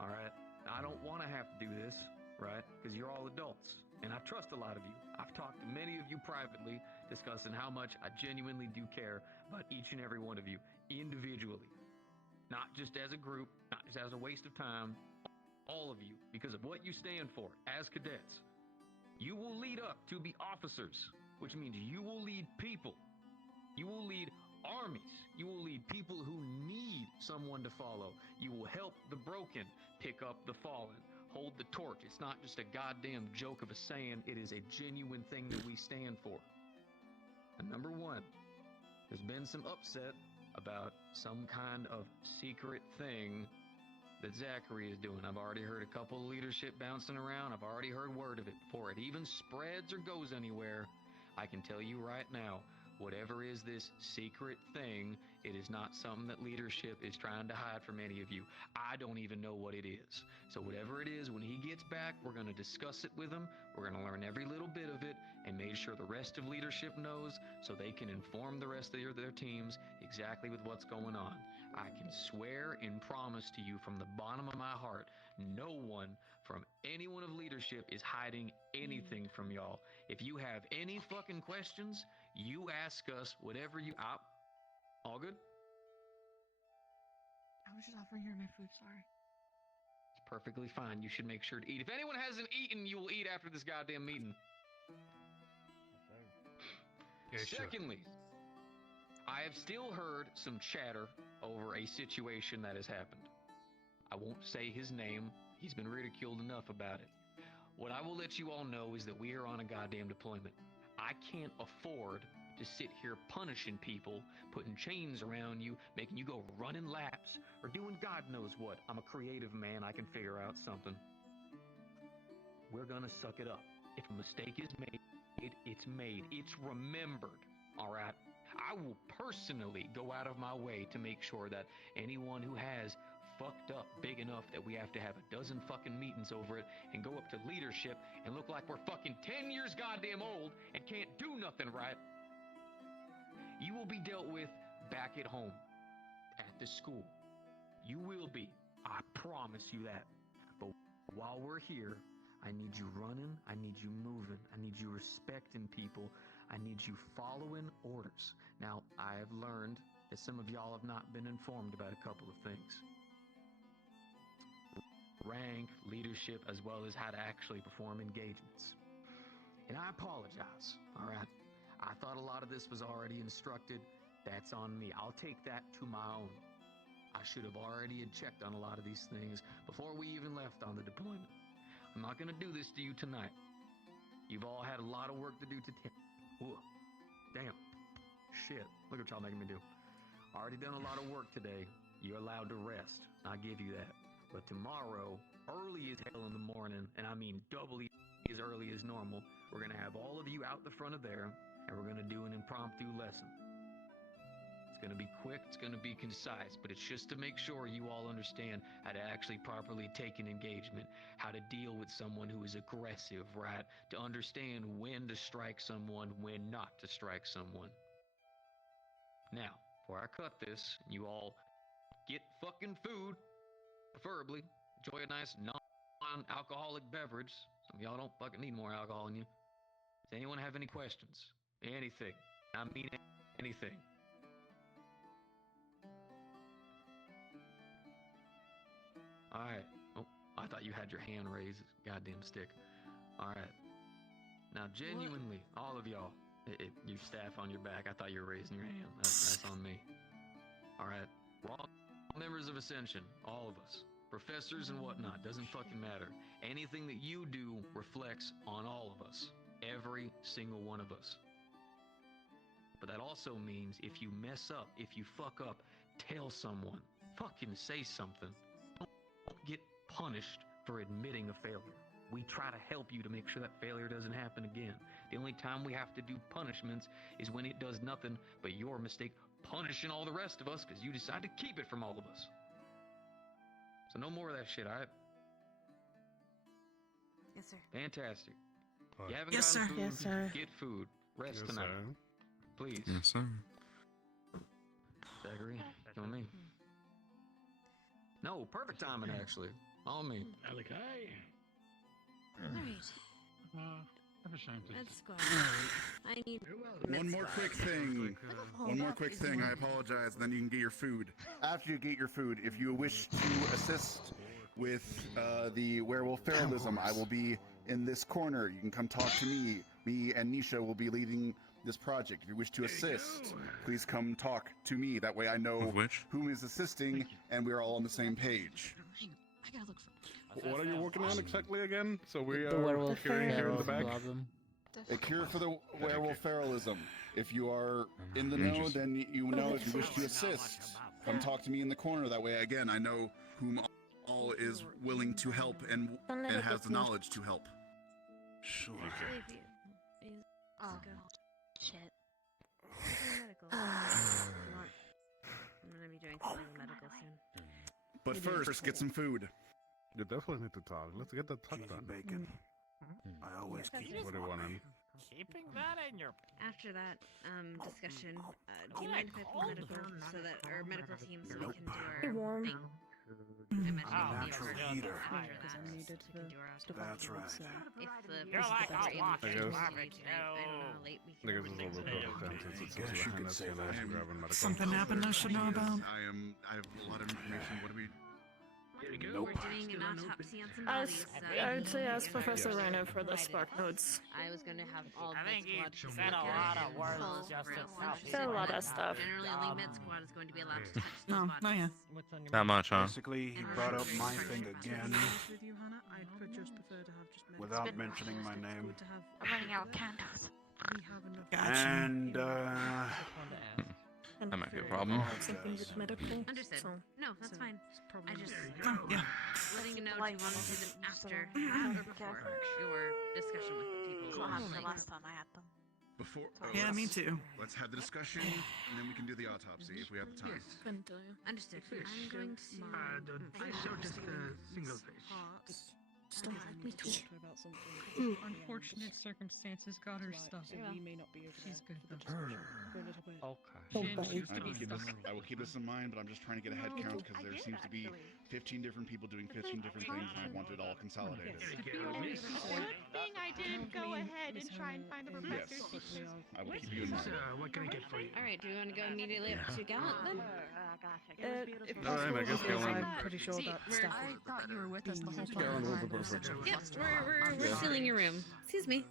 All right? I don't want to have to do this, right? Because you're all adults, and I trust a lot of you. I've talked to many of you privately, discussing how much I genuinely do care about each and every one of you, individually. Not just as a group, not just as a waste of time, all of you, because of what you stand for as cadets. You will lead up to be officers, which means you will lead people. You will lead armies. You will lead people who need someone to follow. You will help the broken, pick up the fallen, hold the torch. It's not just a goddamn joke of a saying, it is a genuine thing that we stand for. And number one, there's been some upset about some kind of secret thing that Zachary is doing. I've already heard a couple of leadership bouncing around. I've already heard word of it. Before it even spreads or goes anywhere, I can tell you right now, whatever is this secret thing, it is not something that leadership is trying to hide from any of you. I don't even know what it is. So whatever it is, when he gets back, we're going to discuss it with him. We're going to learn every little bit of it and make sure the rest of leadership knows so they can inform the rest of their teams exactly with what's going on. I can swear and promise to you from the bottom of my heart, no one from anyone of leadership is hiding anything from y'all. If you have any fucking questions, you ask us whatever you... all good? I was just offering her my food, sorry. It's perfectly fine. You should make sure to eat. If anyone hasn't eaten, you will eat after this goddamn meeting. Yes, sir. Secondly, I have still heard some chatter over a situation that has happened. I won't say his name. He's been ridiculed enough about it. What I will let you all know is that we are on a goddamn deployment. I can't afford to sit here punishing people, putting chains around you, making you go running laps, or doing God knows what. I'm a creative man. I can figure out something. We're gonna suck it up. If a mistake is made, it's made. It's remembered. All right? I will personally go out of my way to make sure that anyone who has fucked up big enough that we have to have a dozen fucking meetings over it and go up to leadership and look like we're fucking 10 years goddamn old and can't do nothing right, you will be dealt with back at home, at the school. You will be. I promise you that. But while we're here, I need you running, I need you moving, I need you respecting people, I need you following orders. Now, I have learned that some of y'all have not been informed about a couple of things. Rank, leadership, as well as how to actually perform engagements. And I apologize, all right? I thought a lot of this was already instructed. That's on me. I'll take that to my own. I should have already had checked on a lot of these things before we even left on the deployment. I'm not going to do this to you tonight. You've all had a lot of work to do today. Ooh, damn. Shit. Look what y'all making me do. Already done a lot of work today. You're allowed to rest. I give you that. But tomorrow, early as hell in the morning, and I mean doubly as early as normal, we're going to have all of you out the front of there, and we're going to do an impromptu lesson. gonna be quick, it's gonna be concise, but it's just to make sure you all understand how to actually properly take an engagement, how to deal with someone who is aggressive, right? To understand when to strike someone, when not to strike someone. Now, before I cut this, you all get fucking food, preferably. Enjoy a nice non-alcoholic beverage. Some of y'all don't fucking need more alcohol in you. Does anyone have any questions? Anything. I mean anything. Alright. Oh, I thought you had your hand raised. Goddamn stick. Alright. Now, genuinely, all of y'all, you staff on your back, I thought you were raising your hand. That's on me. Alright. We're all members of Ascension. All of us. Professors and whatnot. Doesn't fucking matter. Anything that you do reflects on all of us. Every single one of us. But that also means if you mess up, if you fuck up, tell someone. Fucking say something. Don't get punished for admitting a failure. We try to help you to make sure that failure doesn't happen again. The only time we have to do punishments is when it does nothing but your mistake punishing all the rest of us because you decide to keep it from all of us. So no more of that shit, alright? Yes, sir. Fantastic. You haven't Yes, gotten sir. food, Yes, sir. get food. Rest Yes, tonight. sir. Please. Yes, sir. Zachary, come on me. No, perfect timing actually. On me. Alec, Alright. Let's go. I need One more quick thing. One more quick thing. I apologize. Then you can get your food. After you get your food, if you wish to assist with the werewolf feralism, I will be in this corner. You can come talk to me. Me and Nisha will be leading this project. If you wish to assist, please come talk to me. That way I know whom is assisting and we're all on the same page. I gotta look for. What are you working on exactly again? So we The are werewolf carrying here in the back. problem. A cure for the werewolf feralism. If you are in the know, then you know. If you wish to assist, come talk to me in the corner. That way, again, I know whom all is willing to help and has the knowledge to help. Sure. Oh, shit. I'm gonna be doing something medical soon. But first, get some food. You definitely need to talk. Let's get the talk done. Bacon. I always keep. What do you want? Keeping that in your. After that discussion, do you mind if I pull medical so that our medical team so we can do our thing? Natural heater. That's right. If the You're like are able a to walking do barbecue. tonight, I don't know how late we I can. guess it's a little bit of time since it's Guess you could say that. Something happened I should know about. I have a lot of information. What do we? We're doing an autopsy on some bodies. I would say ask Professor Rhino for the spark notes. I was going to have all I think you med squad said a look lot at of it words full just to report. help Said a lot of stuff. Generally, only med squad is going to be allowed to touch those Oh, bodies. yeah. That much, huh? Basically, he brought up my thing again With you, Hannah, I'd just prefer to have just medical. without mentioning my name. I'm running out of candles. We have enough. And That might be a problem. Something with medical. Understood. So, No, that's fine. I just yeah. letting you know. Do you want to do them after or before your discussion with the people? What happened the last time I had them? Before. Yeah, me too. Let's have the discussion, and then we can do the autopsy if we have the time. Couldn't tell you. Understood. I'm going to. single face. Just don't let me talk to her about something. Unfortunate circumstances got her stuff. We may not be able to. She's good. I will keep this in mind, but I'm just trying to get a head count because there seems to be 15 different people doing 15 different things, and I want it all consolidated. Good thing I didn't go ahead and try and find the professor. I will keep you in mind. What can I get for you? All right. Do you want to go immediately up to Gallant then? If Alright, I guess possible, Galen- I'm pretty sure that we're- staff. I thought you were with us the whole Galen will time. be perfect. Yep. We're stealing your room. Excuse me.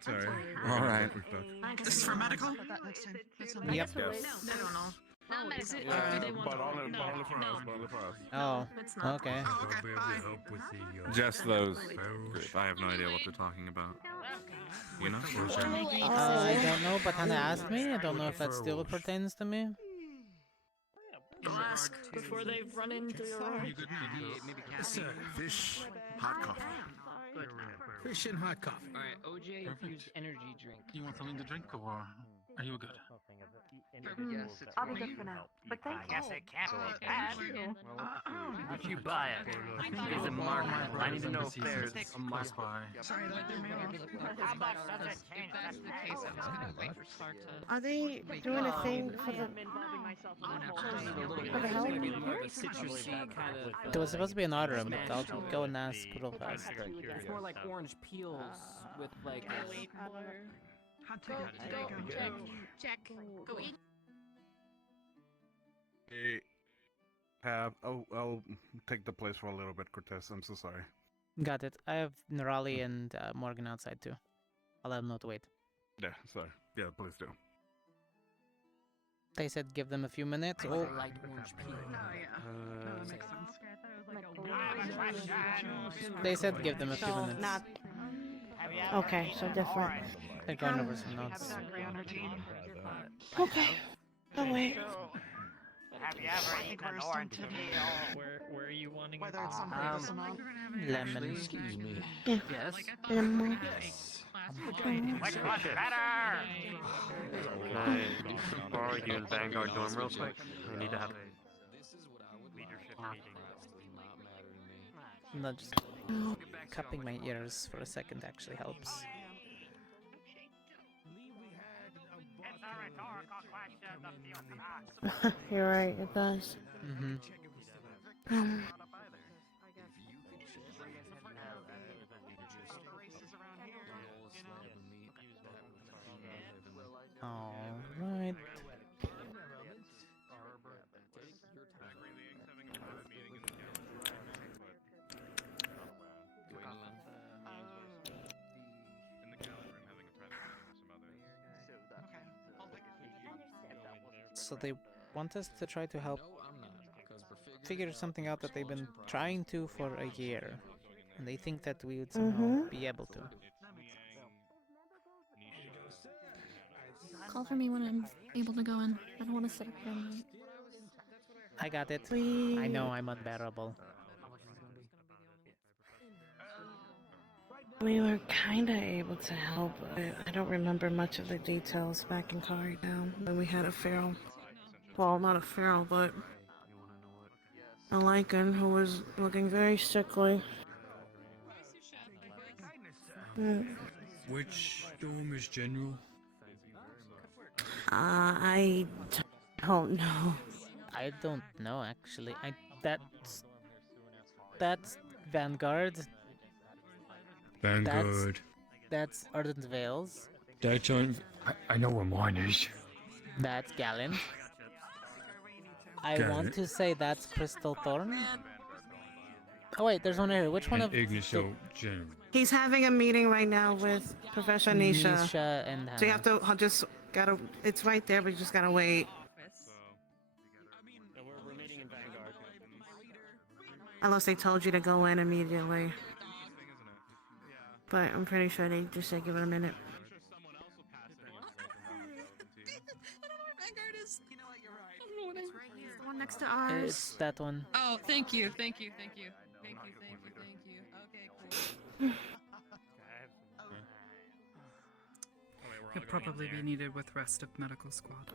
Sorry. Alright. This is for medical? Yep. No, I don't know. Not medical. Do they want But only no, for no. us. But only for us. Oh, It's not. okay. Oh, okay, bye. Just those group. I have no idea what they're talking about. You know? I don't know, but Hannah asked me. I don't know if that still pertains to me. You'll ask before they run into your Fish, hot coffee. Fish and hot coffee. Alright, OJ infused energy drink. You want something to drink or are you good? I'll be good for now. But thank you. I guess it can't be bad. If If you buy it, it's a mark. I need to know if there's a mark. Sorry, that threw me off. How much does it change If that's the case, I was gonna wait for Scar to. Are they doing a thing for the for the help? There was supposed to be an order room, but I'll go and ask real fast. It's more like orange peels with like. Check. Go eat. Hey, I'll take the place for a little bit, Cortez. I'm so sorry. Got it. I have Nerali and Morgan outside too. I'll let them know to wait. Yeah, sorry. Yeah, please do. They said give them a few minutes. Oh. Light orange peel. That makes sense. They said give them a few minutes. Not. Okay, so different. They're going over some notes. Okay. Oh wait. Have you ever eaten an orange peel? Where are you wanting Whether it's some purpose or not. Lemon. Excuse me. Yeah. Yes. Lemon. Which one's better? Can I borrow you in Vanguard dorm real quick? I need to have a leadership meeting. No, just cupping my ears for a second actually helps. You're right, it does. Alright. So they want us to try to help figure something out that they've been trying to for a year. And they think that we would somehow be able to. Call for me when I'm able to go in. I don't want to sit up here and wait. I got it. Please. I know I'm unbearable. We were kinda able to help, but I don't remember much of the details back in Kari now. When we had a feral. Well, not a feral, but a lichen who was looking very sickly. Which dorm is general? I don't know. I don't know actually. That's Vanguard. Vanguard. That's Ardent Vales. That's on. I know where mine is. That's Gallant. I want to say that's Crystal Thorn. Oh wait, there's one here. Which one of Igniso general? He's having a meeting right now with Professor Nisha. Nisha and So you have to just gotta. It's right there, but you just gotta wait. We're meeting in Vanguard. Unless they told you to go in immediately. But I'm pretty sure they just said give it a minute. It's the one next to ours. It's that one. Oh, thank you. Okay, cool. He'll probably be needed with rest of medical squad.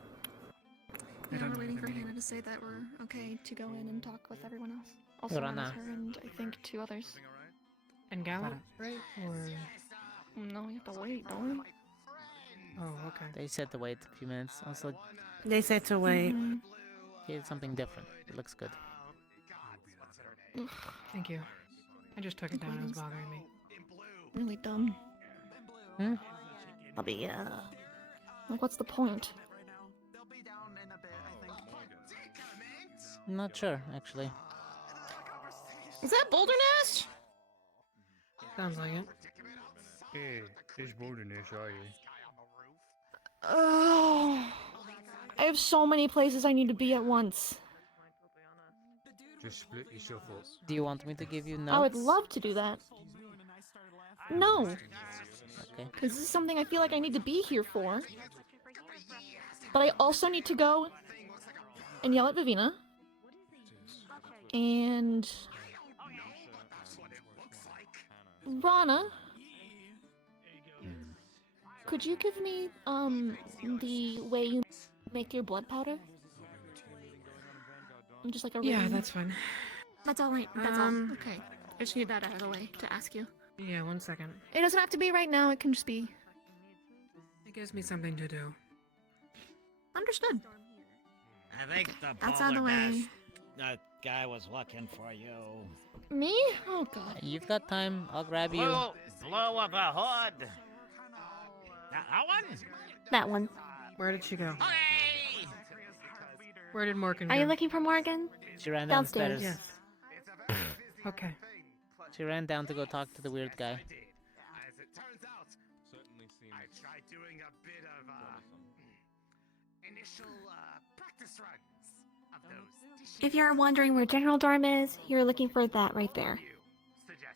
Yeah, we're waiting for Hannah to say that we're okay to go in and talk with everyone else. Also, Rana. her and I think 2 others. And Gallup, right? Or No, we have to wait, don't we? oh, okay. They said to wait a few minutes. Also, They said to wait. here's something different. It looks good. Thank you. I just took it down. It was bothering me. Really dumb. I'll be Like, what's the point? I'm not sure, actually. Is that Boulder Nest? Sounds like it. Hey, it's Bouldernish, are you? Oh, I have so many places I need to be at once. Just split yourself up. Do you want me to give you notes? I would love to do that. No. Okay. Because this is something I feel like I need to be here for. But I also need to go and yell at Vivina. And Rana, could you give me the way you make your blood powder? Just like a Yeah, ring? that's fine. That's all right. That's all. Okay. I just need that out of the way to ask you. Yeah, 1 second. It doesn't have to be right now. It can just be. It gives me something to do. Understood. I think the That's out of the polar way. dash guy was looking for you. Me? Oh god. You've got time. I'll grab you. Blue of the hood. That one? That one. Where did she go? Where did Morgan Are go? you looking for Morgan? She ran Downstairs. downstairs. Yes. Okay. She ran down to go talk to the weird guy. As it turns out, I tried doing a bit of initial practice runs of those dishes. If you're wondering where General Dorm is, you're looking for that right there.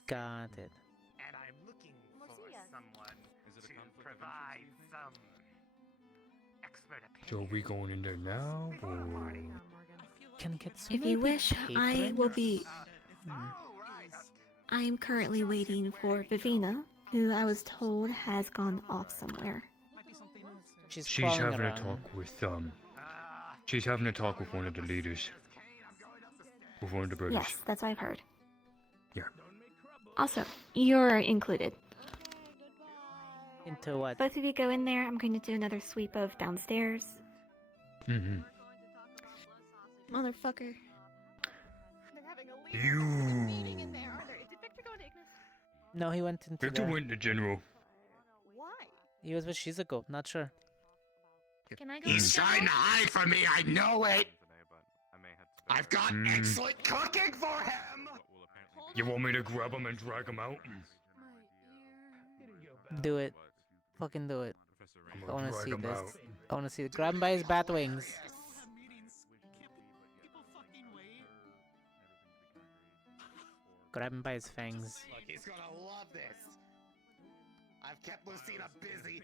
Got it. And I'm looking for someone to provide some expert opinion. So are we going in there now, or? Can get If you wish, I will be. I am currently waiting for Vivina, who I was told has gone off somewhere. She's She's crawling having a around. talk with She's having a talk with one of the leaders. With one of the brothers. Yes, that's what I've heard. Yeah. Also, you're included. Into what? Both of you go in there. I'm going to do another sweep of downstairs. Mm-hmm. Motherfucker. You. No, he went into Victor the... went to General. He was with Shizuko, not sure. Can I go? He's trying to hide from me, I know it! I've got excellent cooking for him! You want me to grab him and drag him out? Do it. Fucking do it. I wanna drag see him this. out. I wanna see it. Grab him by his bat wings. Grab him by his fangs. Look, he's gonna love this. I've kept Lucina busy.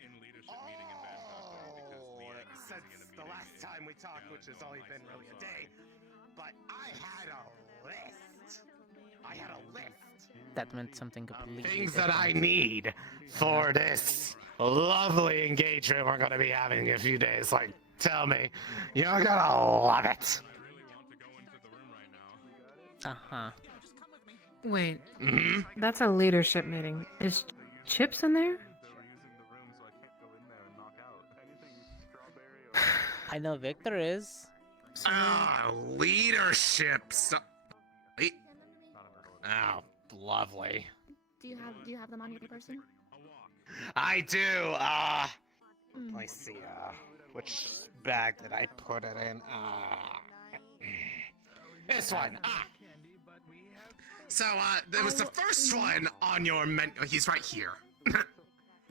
Since the last time we talked, which has only been really a day. But I had a list. That meant something completely Things that I different. need for this lovely engagement we're gonna be having in a few days. Like, tell me, you're gonna love it. Uh-huh. Wait, Mhm. that's a leadership meeting. Is Chips in there? I know Victor is. Leadership. Oh, lovely. Do you have them on your person? I do. Let me see. Which bag did I put it in? This one. So, there was the first one on your menu. He's right here.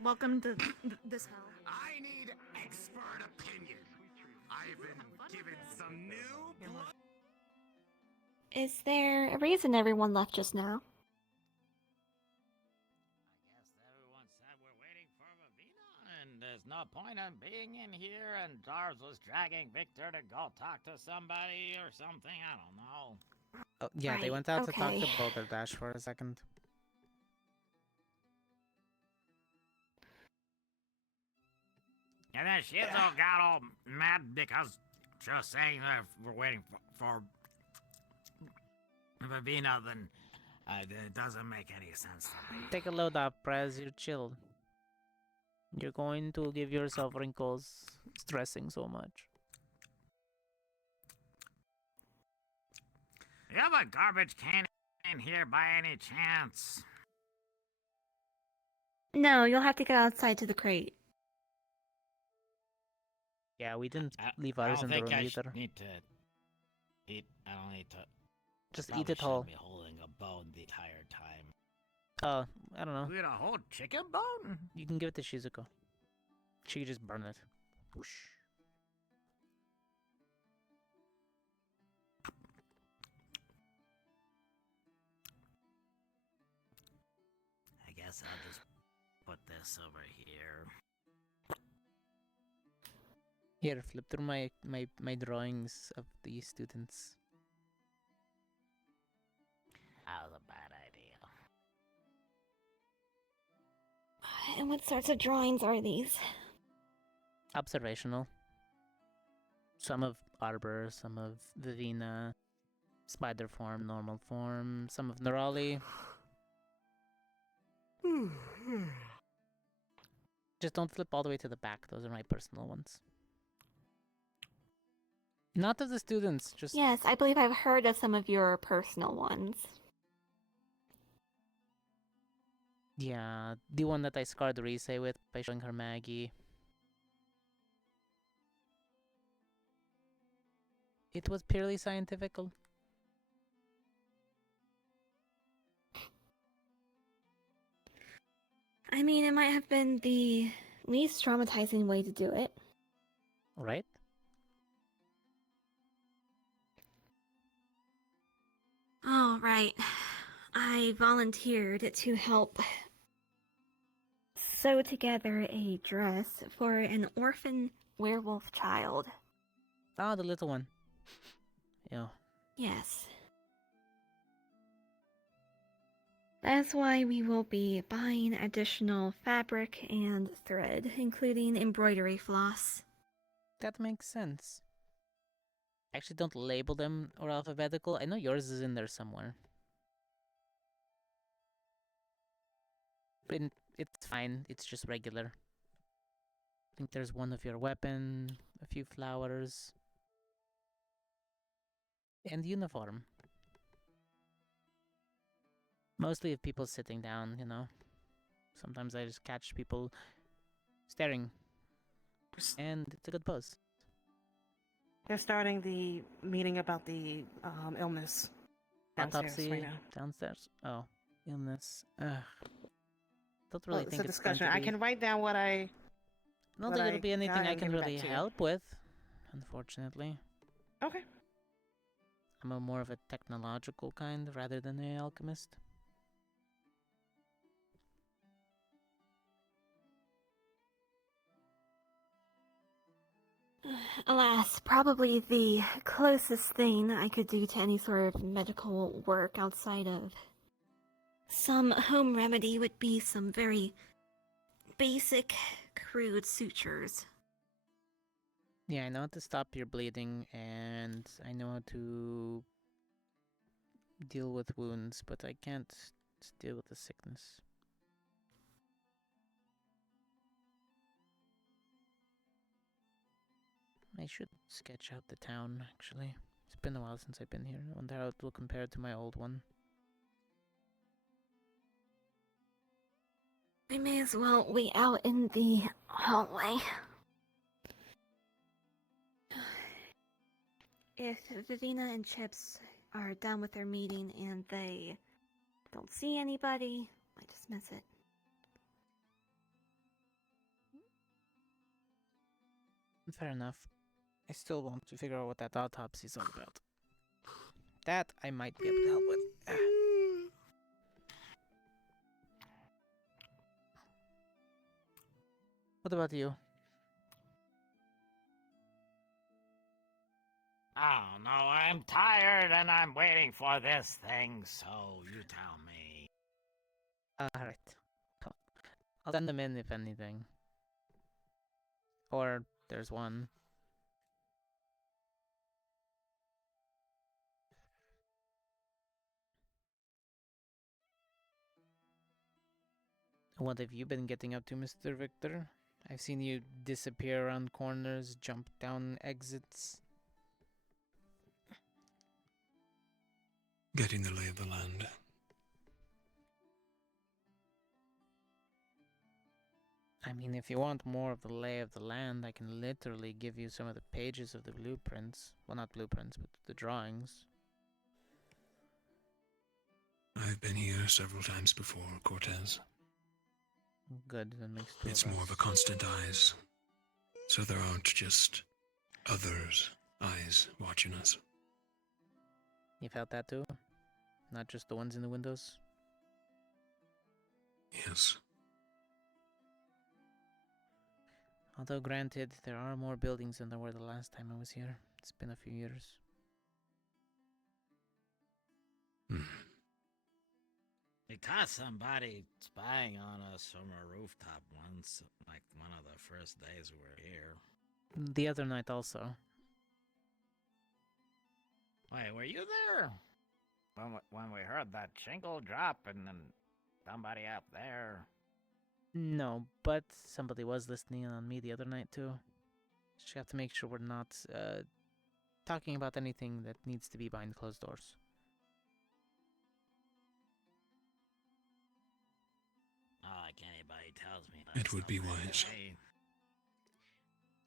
Welcome to this hell. I need expert opinion. I've been given some new blood. Is there a reason everyone left just now? And there's no point in being in here, and Darbs was dragging Victor to go talk to somebody or something, I don't know. Oh, yeah, they Right, went out to talk okay. to Boulder Dash for a second. And then Shizu got all mad because she was saying that if we're waiting for Vivina, then it doesn't make any sense to me. Take a load up, Prez. You're chilled. You're going to give yourself wrinkles stressing so much. You have a garbage can in here by any chance? No, you'll have to go outside to the crate. Yeah, we didn't leave I ours don't in the think room I either. need to eat. I don't need to. Just probably eat it whole. shouldn't be holding a bone the entire time. Oh, I don't know. You eat a whole chicken bone? You can give it to Shizuko. She can just burn it. Whoosh. I guess I'll just put this over here. Here, flip through my drawings of the students. That was a bad idea. And what sorts of drawings are these? Observational. Some of Arbor, some of Vivina, Spider form, normal form, some of Nerali. Just don't flip all the way to the back. Those are my personal ones. Not of the students, just... Yes, I believe I've heard of some of your personal ones. Yeah, the one that I scarred Rise with by showing her Maggie. It was purely scientifical. I mean, it might have been the least traumatizing way to do it. Right? All right. I volunteered to help sew together a dress for an orphan werewolf child. Oh, the little one. Yeah. Yes. That's why we will be buying additional fabric and thread, including embroidery floss. That makes sense. Actually, don't label them or alphabetical. I know yours is in there somewhere. But it's fine. It's just regular. I think there's one of your weapon, a few flowers, and uniform. Mostly of people sitting down, you know. Sometimes I just catch people staring. And it's a good pose. They're starting the meeting about the illness downstairs Autopsy right now. downstairs. Oh, illness. Ugh. Don't really It's think a it's going discussion. to I be... can write down what I. I don't what think I it'll be got anything I and can give it back really to you. help with, unfortunately. Okay. I'm a more of a technological kind rather than an alchemist. Alas, probably the closest thing I could do to any sort of medical work outside of some home remedy would be some very basic, crude sutures. Yeah, I know how to stop your bleeding, and I know how to deal with wounds, but I can't deal with the sickness. I should sketch out the town, actually. It's been a while since I've been here. I wonder how it will compare to my old one. I may as well wait out in the hallway. If Vivina and Chips are done with their meeting and they don't see anybody, I dismiss it. Fair enough. I still want to figure out what that autopsy is all about. That I might be able to help with. What about you? Oh no, I'm tired and I'm waiting for this thing, so you tell me. Alright. I'll send them in if anything. Or there's one. What have you been getting up to, Mr. Victor? I've seen you disappear around corners, jump down exits. Getting the lay of the land. I mean, if you want more of the lay of the land, I can literally give you some of the pages of the blueprints. Well, not blueprints, but the drawings. I've been here several times before, Cortez. Good, that makes two It's of more us. of a constant eyes. So there aren't just others' eyes watching us. You felt that too? Not just the ones in the windows? Yes. Although granted, there are more buildings than there were the last time I was here. It's been a few years. We caught somebody spying on us from a rooftop once, like one of the first days we were here. The other night also. Wait, were you there? When we heard that shingle drop and then somebody up there. No, but somebody was listening in on me the other night too. Just have to make sure we're not talking about anything that needs to be behind closed doors. Not like anybody tells me. It would be wise.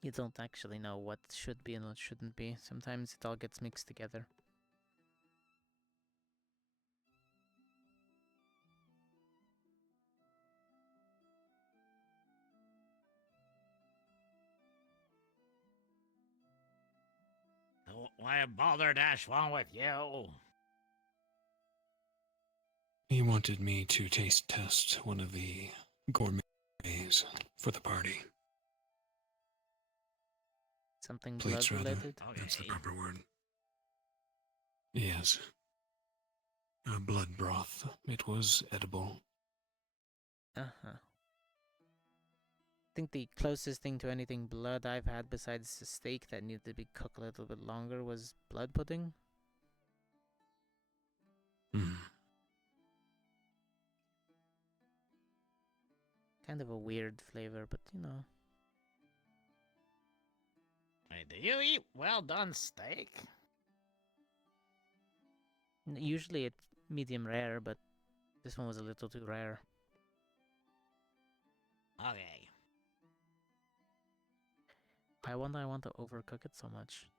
You don't actually know what should be and what shouldn't be. Sometimes it all gets mixed together. So why Balderdash wrong with you? He wanted me to taste test one of the gourmets for the party. Something Plates, blood rather. related? That's the proper word. Yes. A blood broth. It was edible. Uh-huh. I think the closest thing to anything blood I've had besides a steak that needed to be cooked a little bit longer was blood pudding. Hmm. Kind of a weird flavor, but you know. Hey, do you eat well done steak? Usually it's medium rare, but this one was a little too rare. Okay. Why wouldn't I want to overcook it so much?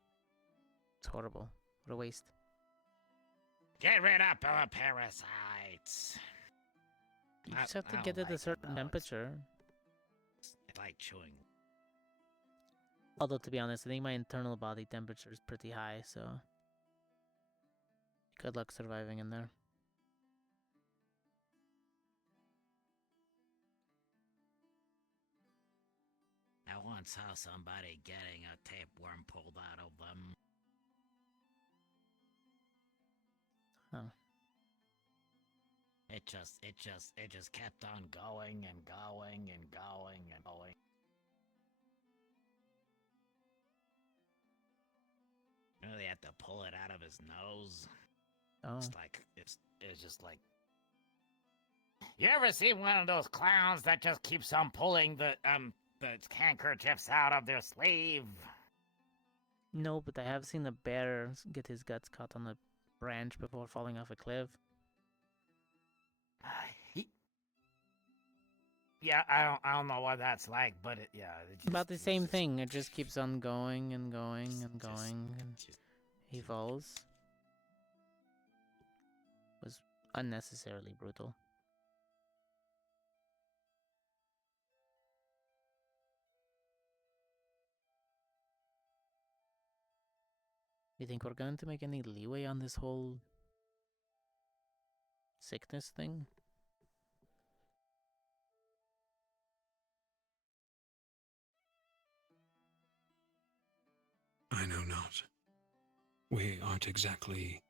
It's horrible. What a waste. Get rid of the parasites. You just have to get it a certain temperature. It's like chewing. Although, to be honest, I think my internal body temperature is pretty high, so good luck surviving in there. I once saw somebody getting a tapeworm pulled out of them. Huh. It just kept on going and going and going and going. You know, they had to pull it out of his nose. Oh. It's just like. You ever see one of those clowns that just keeps on pulling the handkerchiefs out of their sleeve? No, but I have seen a bear get his guts caught on a branch before falling off a cliff. Yeah, I don't know what that's like, but it just, About the same thing. It just keeps on going and going and going, and he falls. It was unnecessarily brutal. You think we're going to make any leeway on this whole sickness thing? I know not. We aren't exactly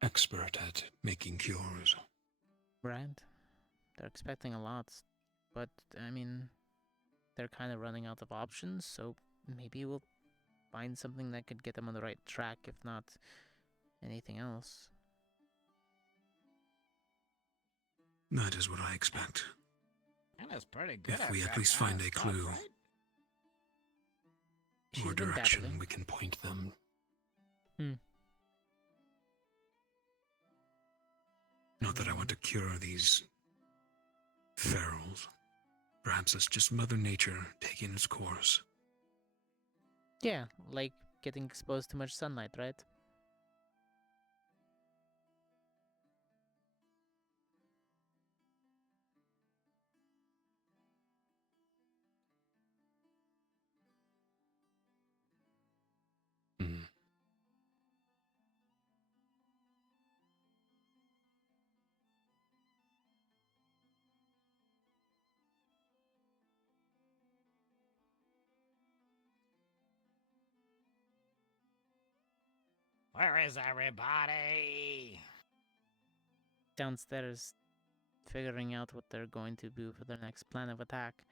expert at making cures. Right. They're expecting a lot, but, I mean, they're kind of running out of options, so maybe we'll find something that could get them on the right track, if not anything else. That is what I expect. And it's pretty good. If we at least find a clue or direction, dabbling. we can point them. Not that I want to cure these ferals. Perhaps it's just Mother Nature taking its course. Yeah, like getting exposed to much sunlight, right? Where is everybody? Downstairs, figuring out what they're going to do for their next plan of attack.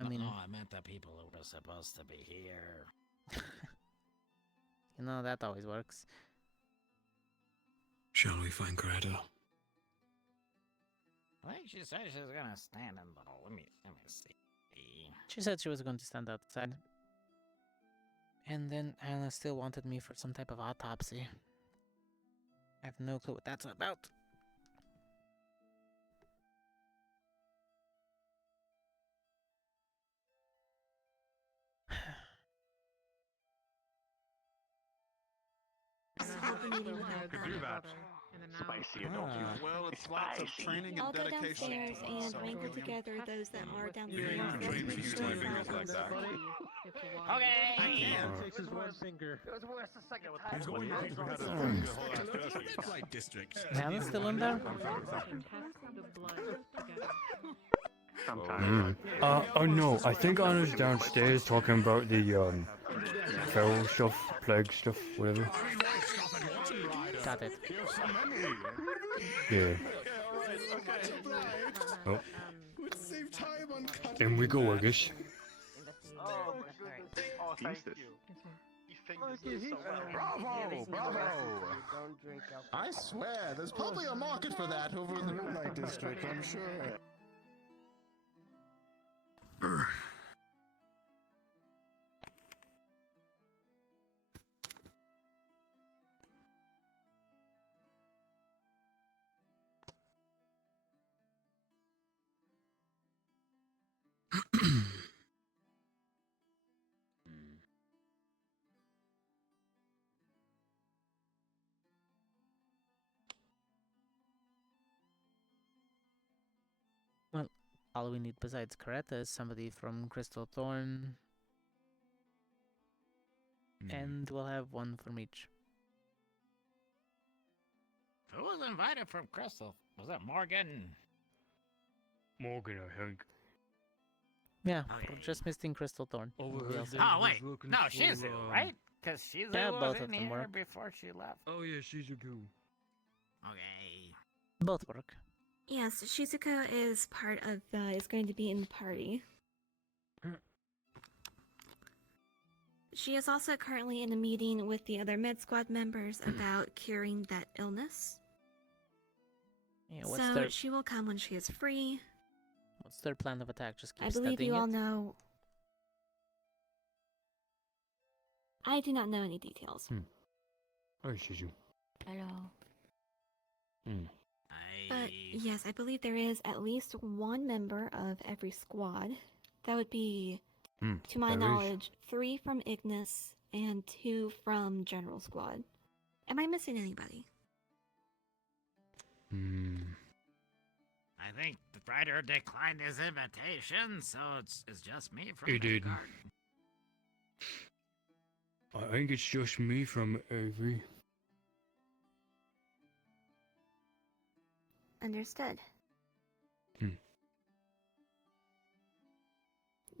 I mean, I meant the people who were supposed to be here. You know, that always works. Shall we find Greta? I think she said she was gonna stand in the. Let me see. She said she was going to stand outside. And then Anna still wanted me for some type of autopsy. I have no clue what that's about. Spicy adult humor. Well, it's lots of training I'll and go dedication. downstairs and wrangle together those that are downstairs. Okay. Takes his one finger. It was worse the second time. He's going It was to worse. red light district. Anna's still in there? Oh no, I think Anna's downstairs talking about the feral stuff, plague stuff, whatever. Got it. Yeah. Oh. In we go, I guess. Oh my goodness. Oh, thank you. He fingers this so well. Bravo! Bravo! I swear, there's probably a market for that over in the red light district, I'm sure. Well, all we need besides Coretta is somebody from Crystal Thorn. And we'll have one from each. Who was invited from Crystal? Was that Morgan? Morgan, I think. Yeah, we're just missing Crystal Thorn. Oh wait, no, Shizu, right? Because Shizu Yeah, was both in of them here work. before she left. Oh yeah, she's a goo. Okay. Both work. Yes, Shizuko is part of is going to be in the party. She is also currently in a meeting with the other med squad members about curing that illness. Yeah, what's So their she will come when she is free. what's their plan of attack? Just keep I believe studying you all it? know. I do not know any details. Oh, Shizu. Hello. Hmm. But yes, I believe there is at least one member of every squad. That would be, to my there is. knowledge, 3 from Ignis and 2 from General Squad. Am I missing anybody? I think the writer declined his invitation, so it's just me from He did. Vanguard. I think it's just me from Avery. Understood.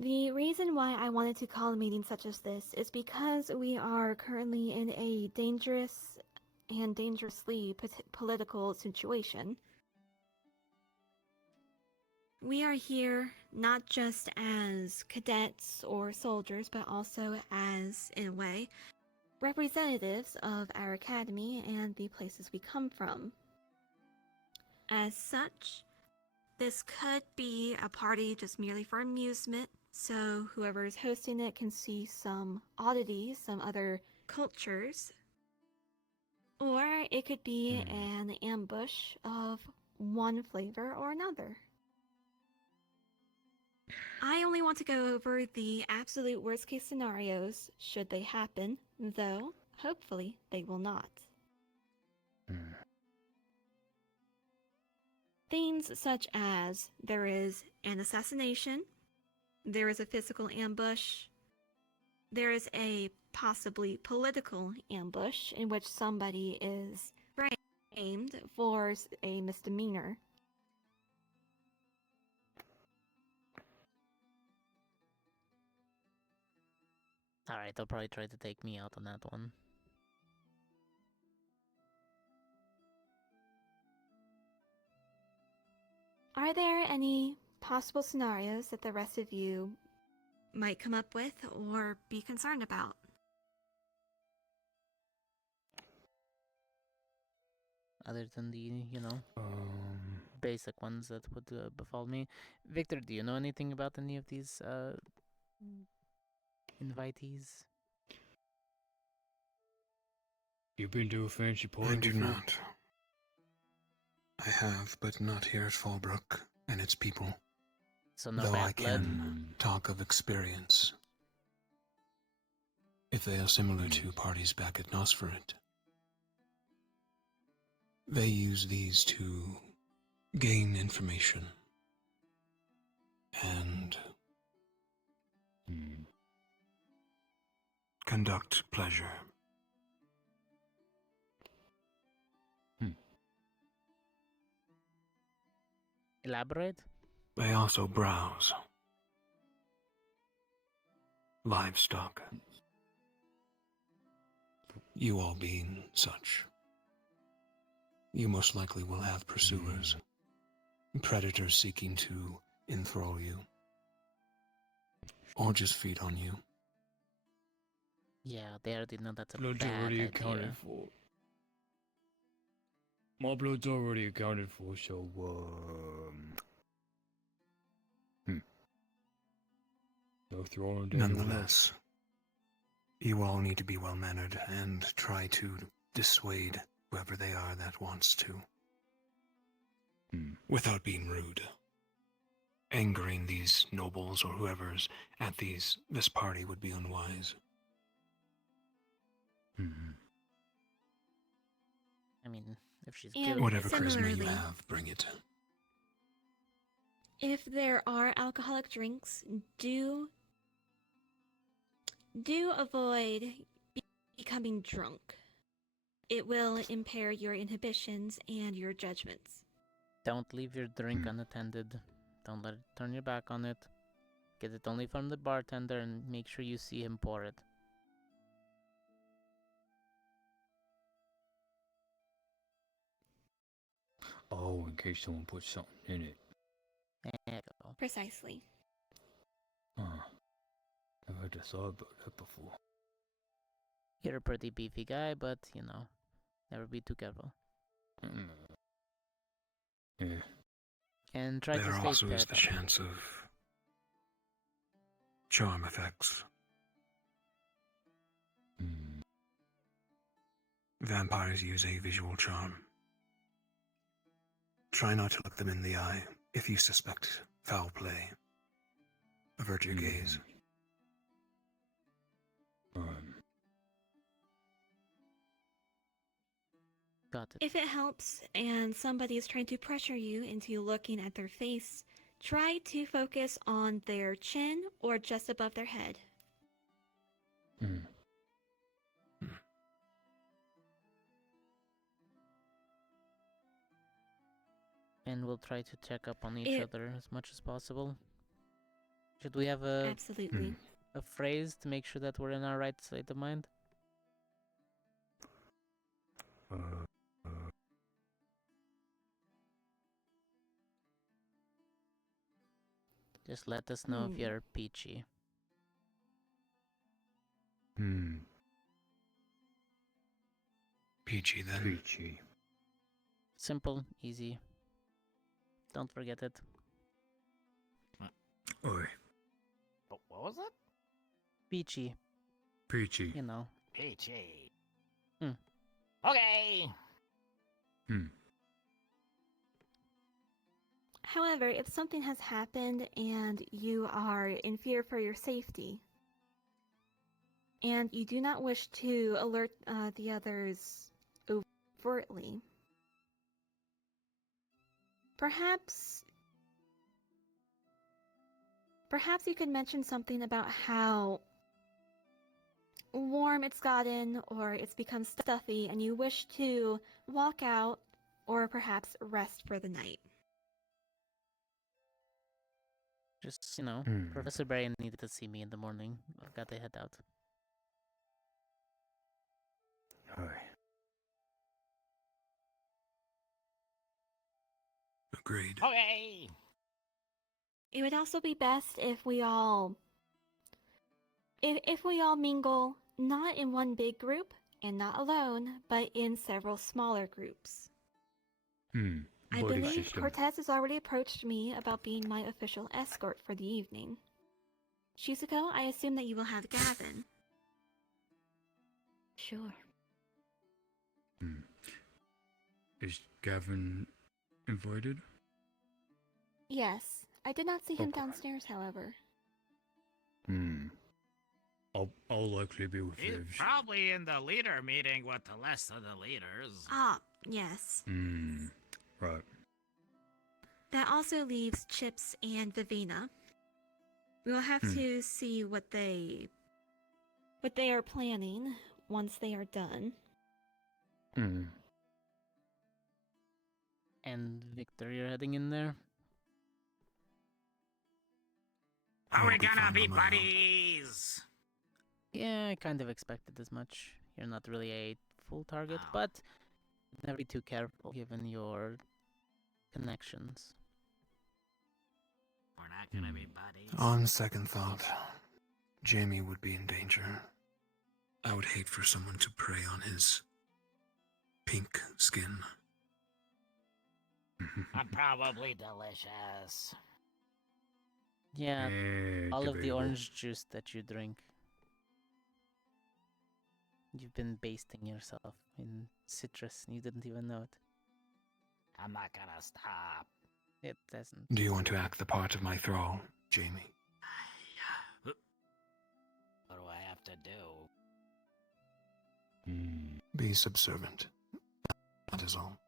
The reason why I wanted to call a meeting such as this is because we are currently in a dangerous and dangerously political situation. We are here not just as cadets or soldiers, but also as, in a way, representatives of our academy and the places we come from. As such, this could be a party just merely for amusement, so whoever is hosting it can see some oddities, some other cultures. Or it could be an ambush of one flavor or another. I only want to go over the absolute worst case scenarios, should they happen, though hopefully they will not. Things such as there is an assassination, there is a physical ambush, there is a possibly political ambush in which somebody is framed for a misdemeanor. Alright, they'll probably try to take me out on that one. Are there any possible scenarios that the rest of you might come up with or be concerned about? other than the, basic ones that would befall me. Victor, do you know anything about any of these invitees? You been to a fancy party I do before? not. I have, but not here at Fallbrook and its people. So no Though bad I blood? can talk of experience. If they are similar to parties back at Nosferat, they use these to gain information and conduct pleasure. Elaborate? They also browse livestock. You all being such, you most likely will have pursuers, predators seeking to enthrall you, or just feed on you. Yeah, they already know that's a Blood's bad already idea. accounted for. My blood's already accounted for, so, no throwing down. Nonetheless, you all need to be well-mannered and try to dissuade whoever they are that wants to. Without being rude. Angering these nobles or whoever's at this party would be unwise. I mean, if she's And guilty. Whatever charisma you similarly, have, bring it. if there are alcoholic drinks, do avoid becoming drunk. It will impair your inhibitions and your judgments. Don't leave your drink unattended. Don't let it turn your back on it. Get it only from the bartender and make sure you see him pour it. Oh, in case someone puts something in it. There you go. Precisely. I've had to thought about that before. You're a pretty beefy guy, but, never be too careful. Yeah. And try to There stay also is the paranoid. chance of charm effects. Vampires use a visual charm. Try not to look them in the eye if you suspect foul play. Avert your gaze. Got it. If it helps and somebody is trying to pressure you into looking at their face, try to focus on their chin or just above their head. And we'll try to check up on each other as much as possible. Should we have a Absolutely. a phrase to make sure that we're in our right state of mind? Just let us know if you're peachy. Peachy then. Peachy. Simple, easy. Don't forget it. Oi. What was it? Peachy. Peachy. You know. Peachy. Okay. However, if something has happened and you are in fear for your safety, and you do not wish to alert the others overtly, perhaps you could mention something about how warm it's gotten or it's become stuffy and you wish to walk out or perhaps rest for the night. Just, Professor Barry needed to see me in the morning. I've got to head out. Agreed. Okay. It would also be best if we all mingle not in one big group and not alone, but in several smaller groups. I Buddy believe system. Cortez has already approached me about being my official escort for the evening. Shizuko, I assume that you will have Gavin. Sure. Is Gavin invited? Yes. I did not see him Okay. downstairs, however. I'll likely be with He's Liv. probably in the leader meeting with the rest of the leaders. Ah, yes. Right. That also leaves Chips and Vivina. We will have to see what they are planning once they are done. And Victor, you're heading in there? Are we gonna be buddies? Yeah, I kind of expected as much. You're not really a full target, but never be too careful given your connections. We're not gonna be buddies. On second thought, Jamie would be in danger. I would hate for someone to prey on his pink skin. I'm probably delicious. Yeah, all of the debatable. orange juice that you drink. You've been basting yourself in citrus and you didn't even know it. I'm not gonna stop. It doesn't. Do you want to act the part of my thrall, Jamie? What do I have to do? Be subservient. That is all.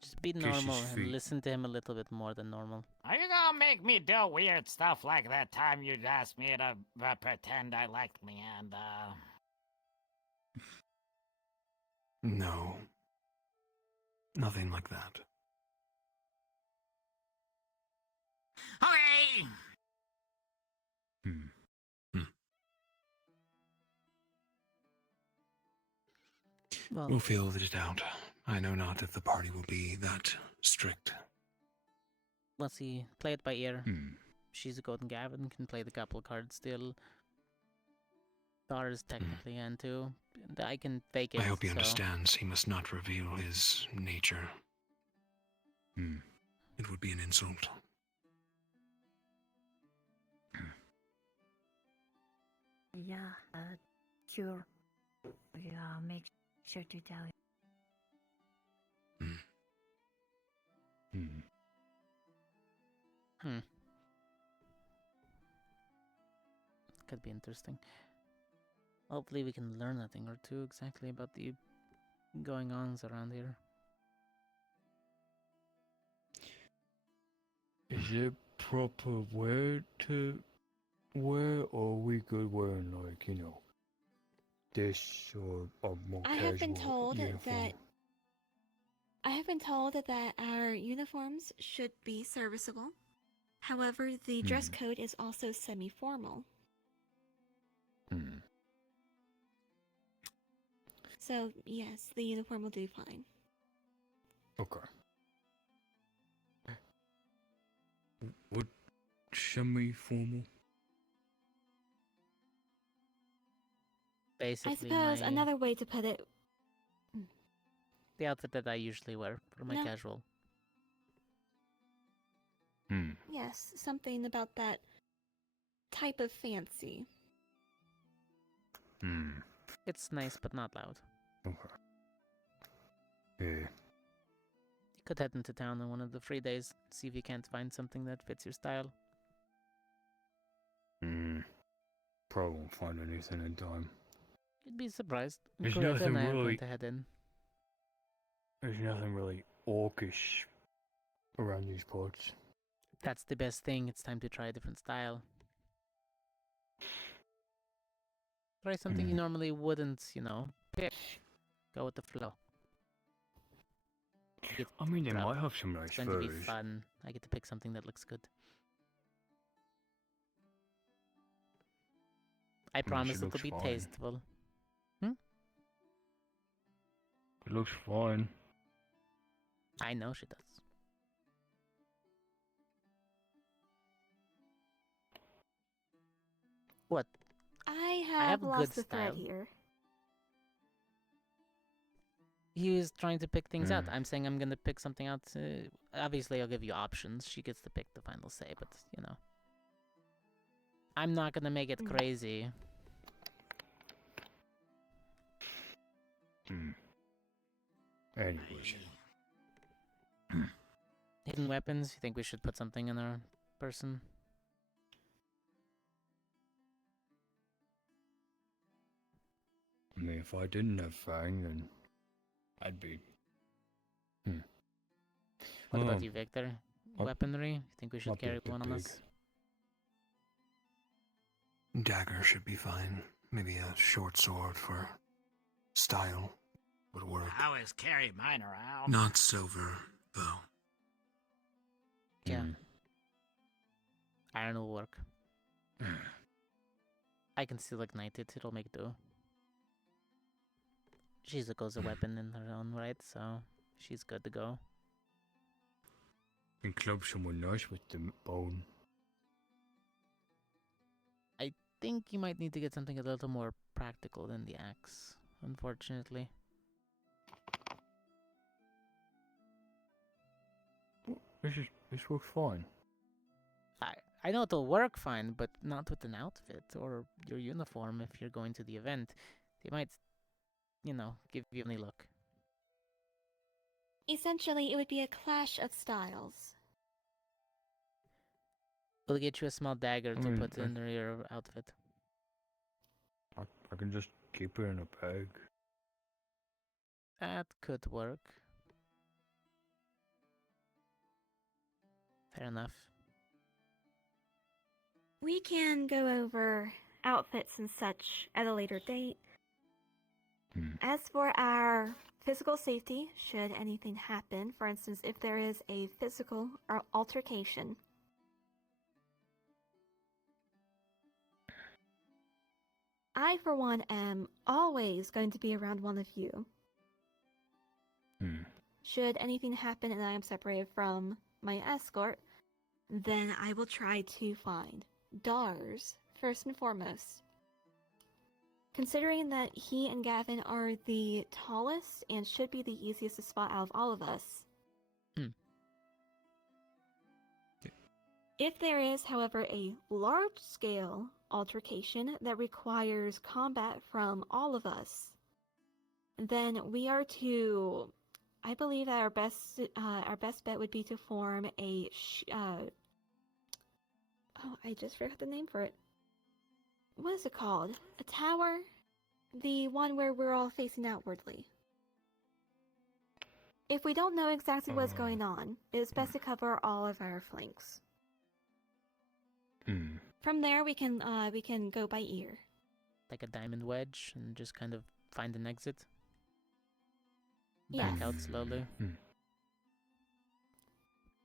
Just be Kiss normal his and feet. listen to him a little bit more than normal. Are you gonna make me do weird stuff like that time you asked me to pretend I liked Leanda? No. Nothing like that. Okay! Well, We'll feel it out. I know not if the party will be that strict. let's see. Play it by ear. Shizuko and Gavin can play the couple cards still. Tars technically can too. And I can fake it. I hope he so- understands he must not reveal his nature. It would be an insult. Yeah, sure. Yeah, make sure to tell you. Could be interesting. Hopefully we can learn a thing or two exactly about the going-ons around here. Is it proper wear to wear, or are we good wearing, like, you know, this or a more I casual have been told uniform? that our uniforms should be serviceable. However, the dress code is also semi-formal. So, yes, the uniform will do fine. Okay. What semi-formal? Basically, I suppose another way to put it. the outfit that I usually wear for my No. casual. Yes, something about that type of fancy. It's nice but not loud. Okay. Yeah. You could head into town on one of the free days, see if you can't find something that fits your style. Probably won't find anything in time. You'd be surprised. There's Greta nothing and I are really- going to head in. There's nothing really orcish around these parts. That's the best thing. It's time to try a different style. Try something you normally wouldn't, pick. Go with the flow. I mean, they might have some nice It's going to be furs. fun. I get to pick something that looks good. I promise she it'll looks be fine. tasteful. It looks fine. I know she does. What? I have have a lost good the thread style. here. He was trying to pick things out. Mm. I'm saying I'm gonna pick something out. Obviously, I'll give you options. She gets to pick the final say, but you know, I'm not gonna make it crazy. Anyways. Hidden weapons. You think we should put something in our person? I mean, if I didn't have Fang, then I'd be. What about you, Victor? Weaponry? You think we should might be a carry bit one on big. us? Dagger should be fine. Maybe a short sword for style would work. I always carry mine around. Not silver, though. Yeah. Iron will work. I can still ignite it. It'll make do. She's a goes a weapon in her own right, so she's good to go. And club someone nice with the bone. I think you might need to get something a little more practical than the axe, unfortunately. This works fine. I know it'll work fine, but not with an outfit or your uniform if you're going to the event. They might, you know, give you any look. Essentially, it would be a clash of styles. We'll get you a small dagger to mean, put under your outfit. I can just keep it in a bag. That could work. Fair enough. We can go over outfits and such at a later date. As for our physical safety, should anything happen, for instance, if there is a physical or altercation, I, for one, am always going to be around one of you. Should anything happen and I am separated from my escort, then I will try to find Dars, first and foremost. Considering that he and Gavin are the tallest and should be the easiest to spot out of all of us. If there is, however, a large-scale altercation that requires combat from all of us, then we are to... I believe that our best bet would be to form a... oh, I just forgot the name for it. What is it called? A tower? The one where we're all facing outwardly. If we don't know exactly what's going on, it is best to cover all of our flanks. From there, we can go by ear. Like a diamond wedge and just kind of find an exit. Yes. Back out slowly.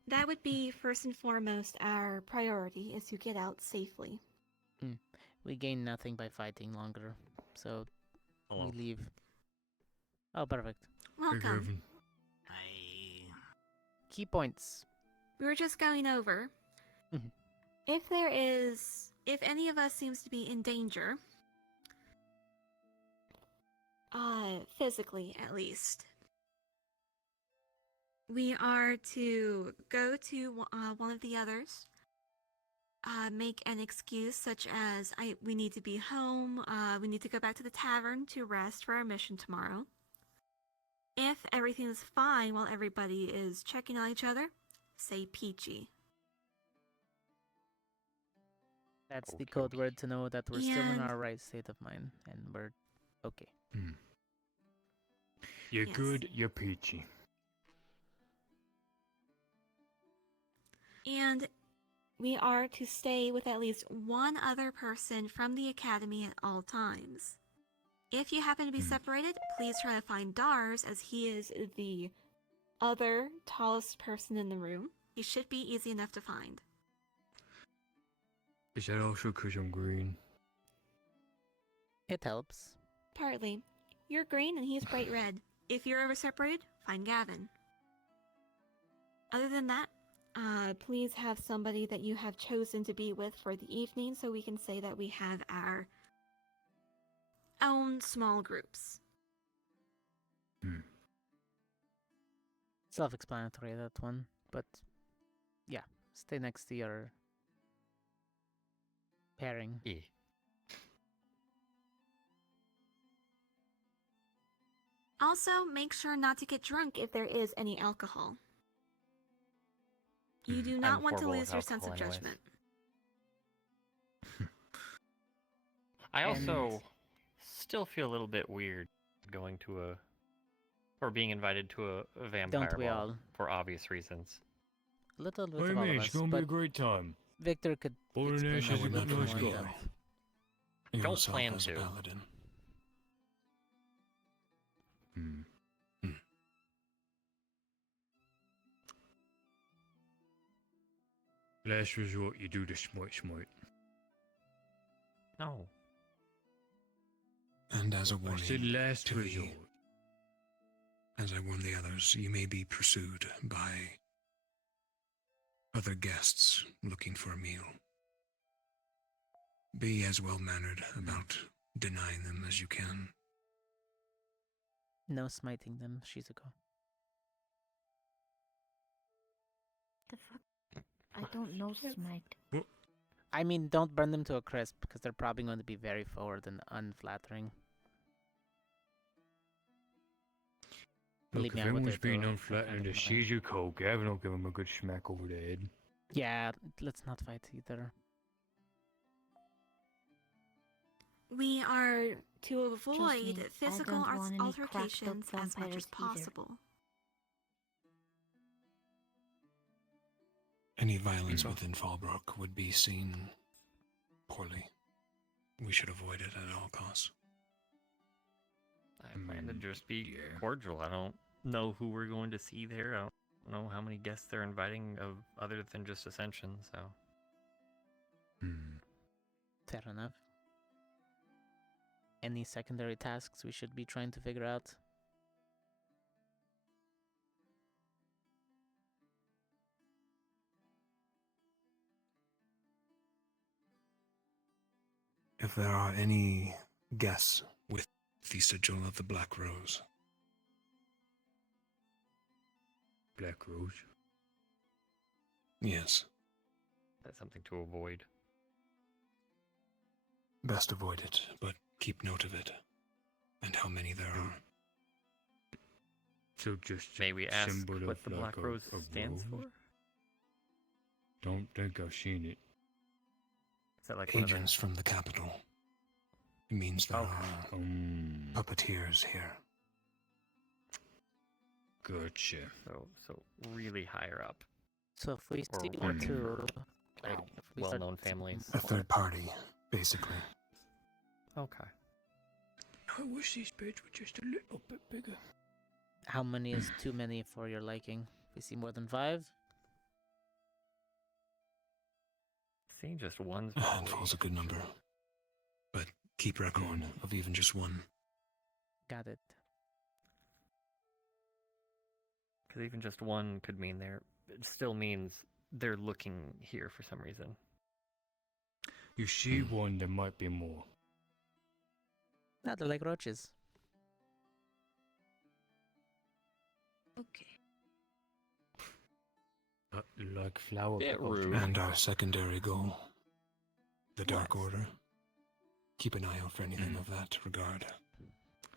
That would be first and foremost our priority, is to get out safely. We gain nothing by fighting longer, so we leave. Oh, perfect. Welcome. Key points. We were just going over. If any of us seems to be in danger, physically at least, we are to go to one of the others, make an excuse such as we need to be home, we need to go back to the tavern to rest for our mission tomorrow. If everything is fine while everybody is checking on each other, say peachy. That's the code word to know that we're still in our right state of mind and we're okay. You're good, you're peachy. And we are to stay with at least one other person from the academy at all times. If you happen to be separated, please try to find Dars, as he is the other tallest person in the room. He should be easy enough to find. Is that also because I'm green? It helps. Partly. You're green and he's bright red. If you're ever separated, find Gavin. Other than that, please have somebody that you have chosen to be with for the evening so we can say that we have our own small groups. Self-explanatory, that one. But, yeah. Stay next to your pairing. Yeah. Also, make sure not to get drunk if there is any alcohol. You do not want to horrible lose with your sense of alcohol anyways. judgment. I And- also still feel a little bit weird going to or being invited to a vampire Don't we ball all? for obvious reasons. A little bit What do of you all mean? of It's us, gonna be a but great time. Victor could All the explain nations that are one gonna in be more nice depth. guy. Yourself plan as a to. paladin. Last resort, you do the smite. No. And as a I warning said last to resort. as I warn the others, you may be pursued by other guests looking for a meal. Be as well-mannered about denying them as you can. No smiting them, Shizuko. The fuck? I don't know smite. I mean, don't burn them to a crisp, because they're probably going to be very forward and unflattering. Look, Believe if me, I would anyone's do being too. unflattering to Shizuko, Gavin will give him a good smack over the head. Yeah, let's not fight either. We are to avoid me, physical I don't want any cracked up altercations as much as vampires either. possible. Any violence within Fallbrook would be seen poorly. We should avoid it at all costs. I plan to just be cordial. I don't know who we're going to see there. I don't know how many guests they're inviting of other than just Ascension, so. Fair enough. Any secondary tasks we should be trying to figure out? If there are any guests with the sigil of the Black Rose, Black Rose? yes, That's something to avoid. best avoid it, but keep note of it, and how many there are. So just May we ask symbol what of the like Black a Rose stands rose? for? Don't think I've seen it. Is that like one of the- Agents from the capital. It means there Okay. are puppeteers here. Gotcha. So really higher up. So if we Or see working to for, like, like, if we start well-known to- families. A third party, basically. Okay. I wish these beds were just a little bit bigger. How many is too many for your liking? We see more than 5? Seeing just one's A handful's a good number. But keep record of even just one. Got it. Because even just one could mean it still means they're looking here for some reason. You see one, there might be more. No, they're like roaches. Okay. Like flower Bit petals. rude. And our secondary goal, the Dark Order. Keep an eye out for anything of that regard.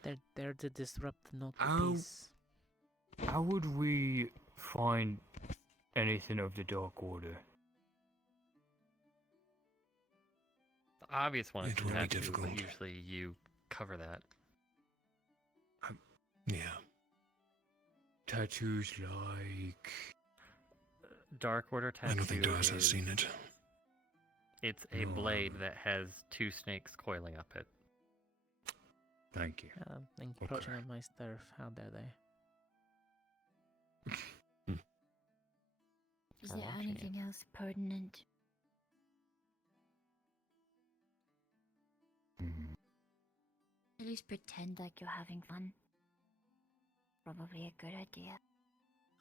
They're there to disrupt the local Ow. peace. How would we find anything of the Dark Order? The obvious one is It the will be tattoo, difficult. but usually you cover that. Yeah. Tattoos like... Dark Order tattoo I don't think Dawes has is- seen it. It's a No, I blade haven't. that has 2 snakes coiling up it. Thank you. Encroaching on my turf. How dare they? Is Or there watching it. anything else pertinent? At least pretend like you're having fun. Probably a good idea.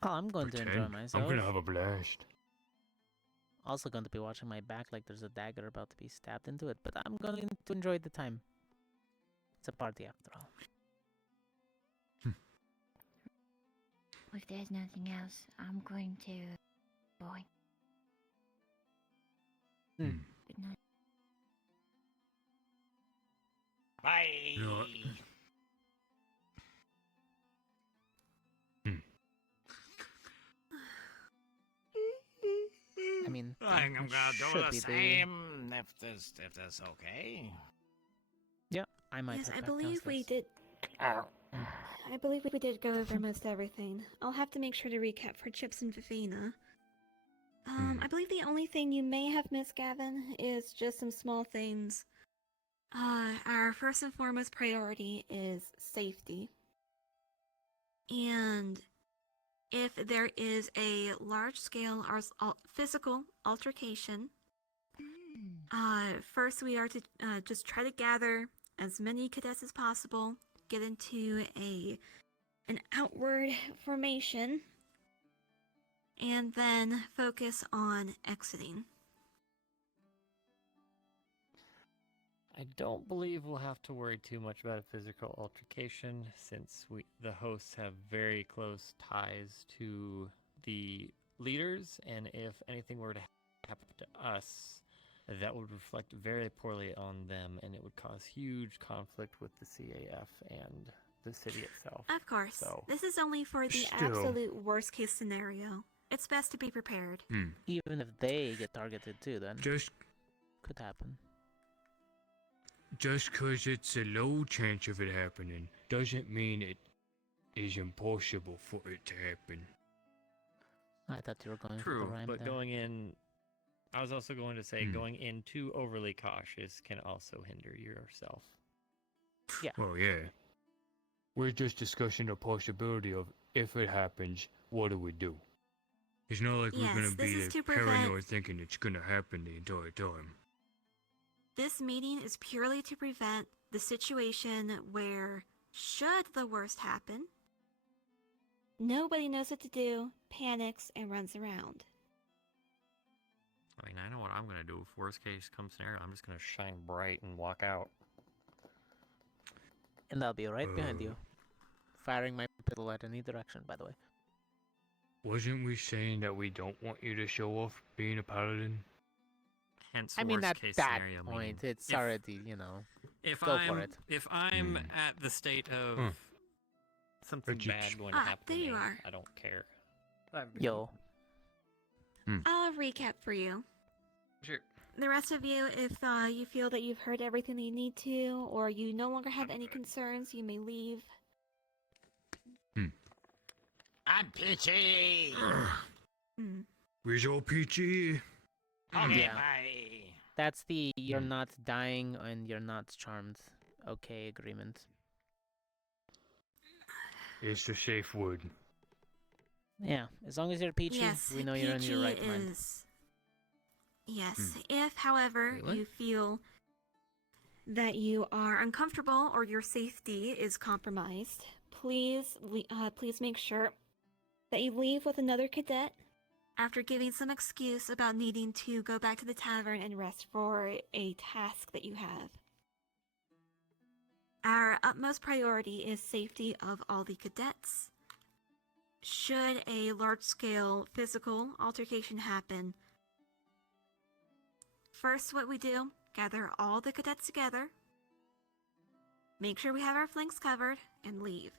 Oh, I'm going to enjoy Pretend. myself. I'm gonna have a blast. Also going to be watching my back like there's a dagger about to be stabbed into it, but I'm going to enjoy the time. It's a party after all. if there's nothing else, I'm going to going. Good night. Bye. You know what? I mean, I think I'm gonna do should the be same if that's okay. Yeah, I might. Yes, head I back believe we downstairs. did. I believe we did go over most everything. I'll have to make sure to recap for Chips and Vivina. I believe the only thing you may have missed, Gavin, is just some small things. Our first and foremost priority is safety. And if there is a large-scale physical altercation, first we are to just try to gather as many cadets as possible, get into an outward formation, and then focus on exiting. I don't believe we'll have to worry too much about a physical altercation, since the hosts have very close ties to the leaders, and if anything were to happen to us, that would reflect very poorly on them, and it would cause huge conflict with the CAF and the city itself. Of course, So, this is only for the absolute worst case scenario. It's best to be prepared. Even if they get targeted too, then Just could happen. Just 'cause it's a low chance of it happening doesn't mean it is impossible for it to happen. I thought you were going for true, the rhyme but there. going in, I was also going to say going in too overly cautious can also hinder yourself. Yeah. Well, yeah. We're just discussing the possibility of if it happens, what do we do? It's not like Yes, we're gonna this be is to paranoid prevent- thinking it's gonna happen the entire time. This meeting is purely to prevent the situation where, should the worst happen, nobody knows what to do, panics, and runs around. I mean, I know what I'm going to do. If worst case comes scenario, I'm just going to shine bright and walk out. And I'll be right behind you, firing my pistol at any direction, by the way. Wasn't we saying that we don't want you to show off being a paladin? Hence, I mean, worst at case that scenario point, meaning it's if- already, you know, If go I'm for it. if I'm at the state of something bad going to happen there to you me, are. I don't care. Yo. I'll recap for you. Sure. The rest of you, if you feel that you've heard everything that you need to, or you no longer have any concerns, you may leave. I'm Peachy. Where's old Peachy? Okay, Yeah. bye. That's the you're not dying and you're not charmed. Okay, agreement. It's a safe word. Yeah, as long as you're peachy, Yes, we know you're in your right Peachy mind. is. Yes, if, however, Wait, what? you feel that you are uncomfortable or your safety is compromised, please make sure that you leave with another cadet after giving some excuse about needing to go back to the tavern and rest for a task that you have. Our utmost priority is safety of all the cadets. Should a large-scale physical altercation happen, first what we do, gather all the cadets together, make sure we have our flanks covered, and leave.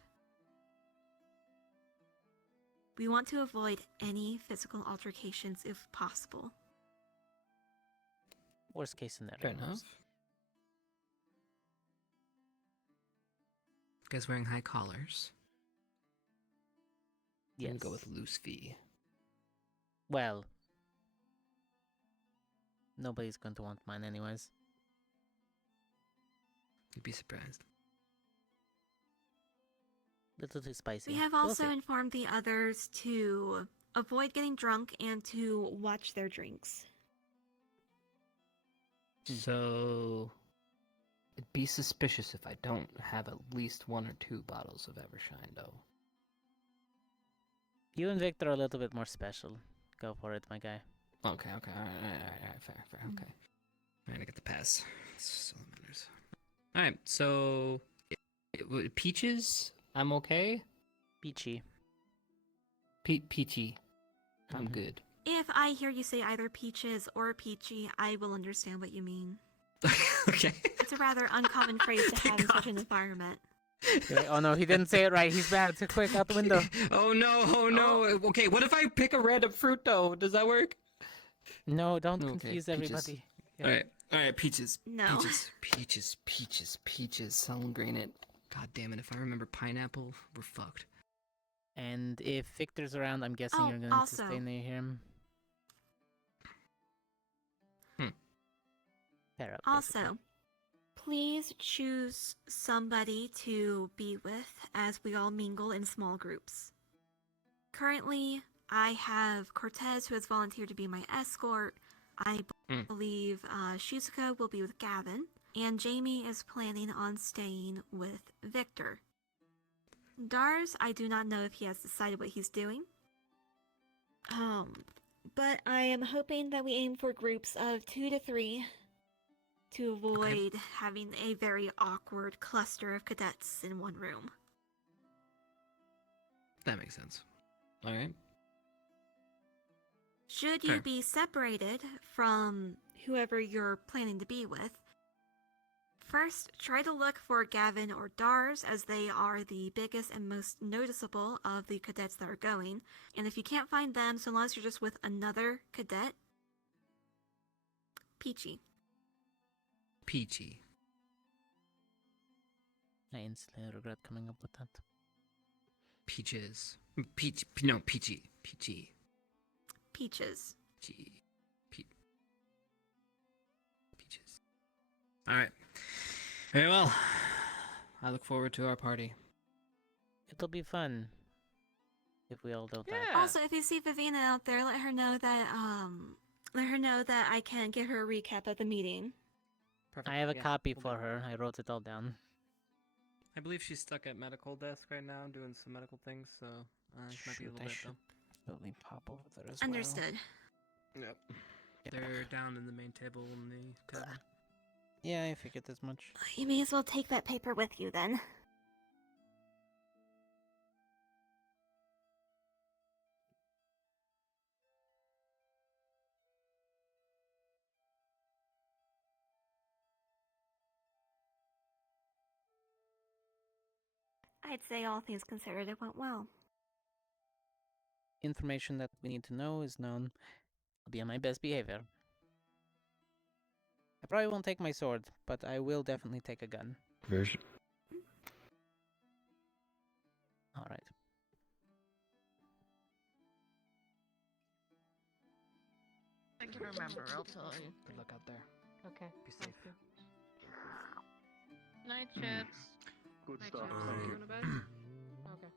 We want to avoid any physical altercations if possible. Worst case scenario. Fair enough. Guys wearing high collars. I'm Yes. gonna go with loose fee. Well, nobody's going to want mine anyways. You'd be surprised. Little too spicy. We have We'll also see. informed the others to avoid getting drunk and to watch their drinks. So it'd be suspicious if I don't have at least 1 or 2 bottles of Evershine, though. You and Victor are a little bit more special. Go for it, my guy. Okay, alright, fair, okay. Alright, I get the pass. That's all that matters. Alright, so peaches, I'm okay. Peachy. Peachy. I'm good. If I hear you say either peaches or peachy, I will understand what you mean. Okay. It's a rather uncommon phrase to have in such an environment. Oh no, he didn't say it right. He's bad. Too quick, out the window. Oh no, oh no. Okay, what if I pick a random fruit though? Does that work? No, don't Okay, confuse peaches. everybody. Yeah. Alright, peaches. No. Peaches. I'll ingrain it. God damn it, if I remember pineapple, we're fucked. And if Victor's around, I'm guessing Oh, you're going also- to stay near him. Pair up, basically. Also, please choose somebody to be with as we all mingle in small groups. Currently, I have Cortez, who has volunteered to be my escort. I believe Shizuka will be with Gavin, and Jamie is planning on staying with Victor. Dars, I do not know if he has decided what he's doing. But I am hoping that we aim for groups of 2 to 3 to avoid having a very awkward cluster of cadets in one room. That makes sense. Alright. Should you be separated from whoever you're planning to be with, first try to look for Gavin or Dars, as they are the biggest and most noticeable of the cadets that are going. And if you can't find them, so long as you're just with another cadet, Peachy. Peachy. I instantly regret coming up with that. Peaches. Peachy. Peaches. Peaches. Alright. Very well. I look forward to our party. It'll be fun. If we all don't die. Also, if you see Vivina out there, let her know that I can get her a recap of the meeting. I have a copy for her. I wrote it all down. I believe she's stuck at medical desk right now doing some medical things, so she might be a little bit though. Totally pop over there as Understood. Yep. They're down in the main table in the tavern. Yeah, I figured as much. You may as well take that paper with you then. I'd say all things considered, it went well. Information that we need to know is known. I'll be on my best behavior. I probably won't take my sword, but I will definitely take a gun. Version. Alright. I can remember, I'll tell you. Good luck out there. Okay. Be safe. Night, Chips. Good Night, stuff. Chips. Thank You you. going to bed? Okay.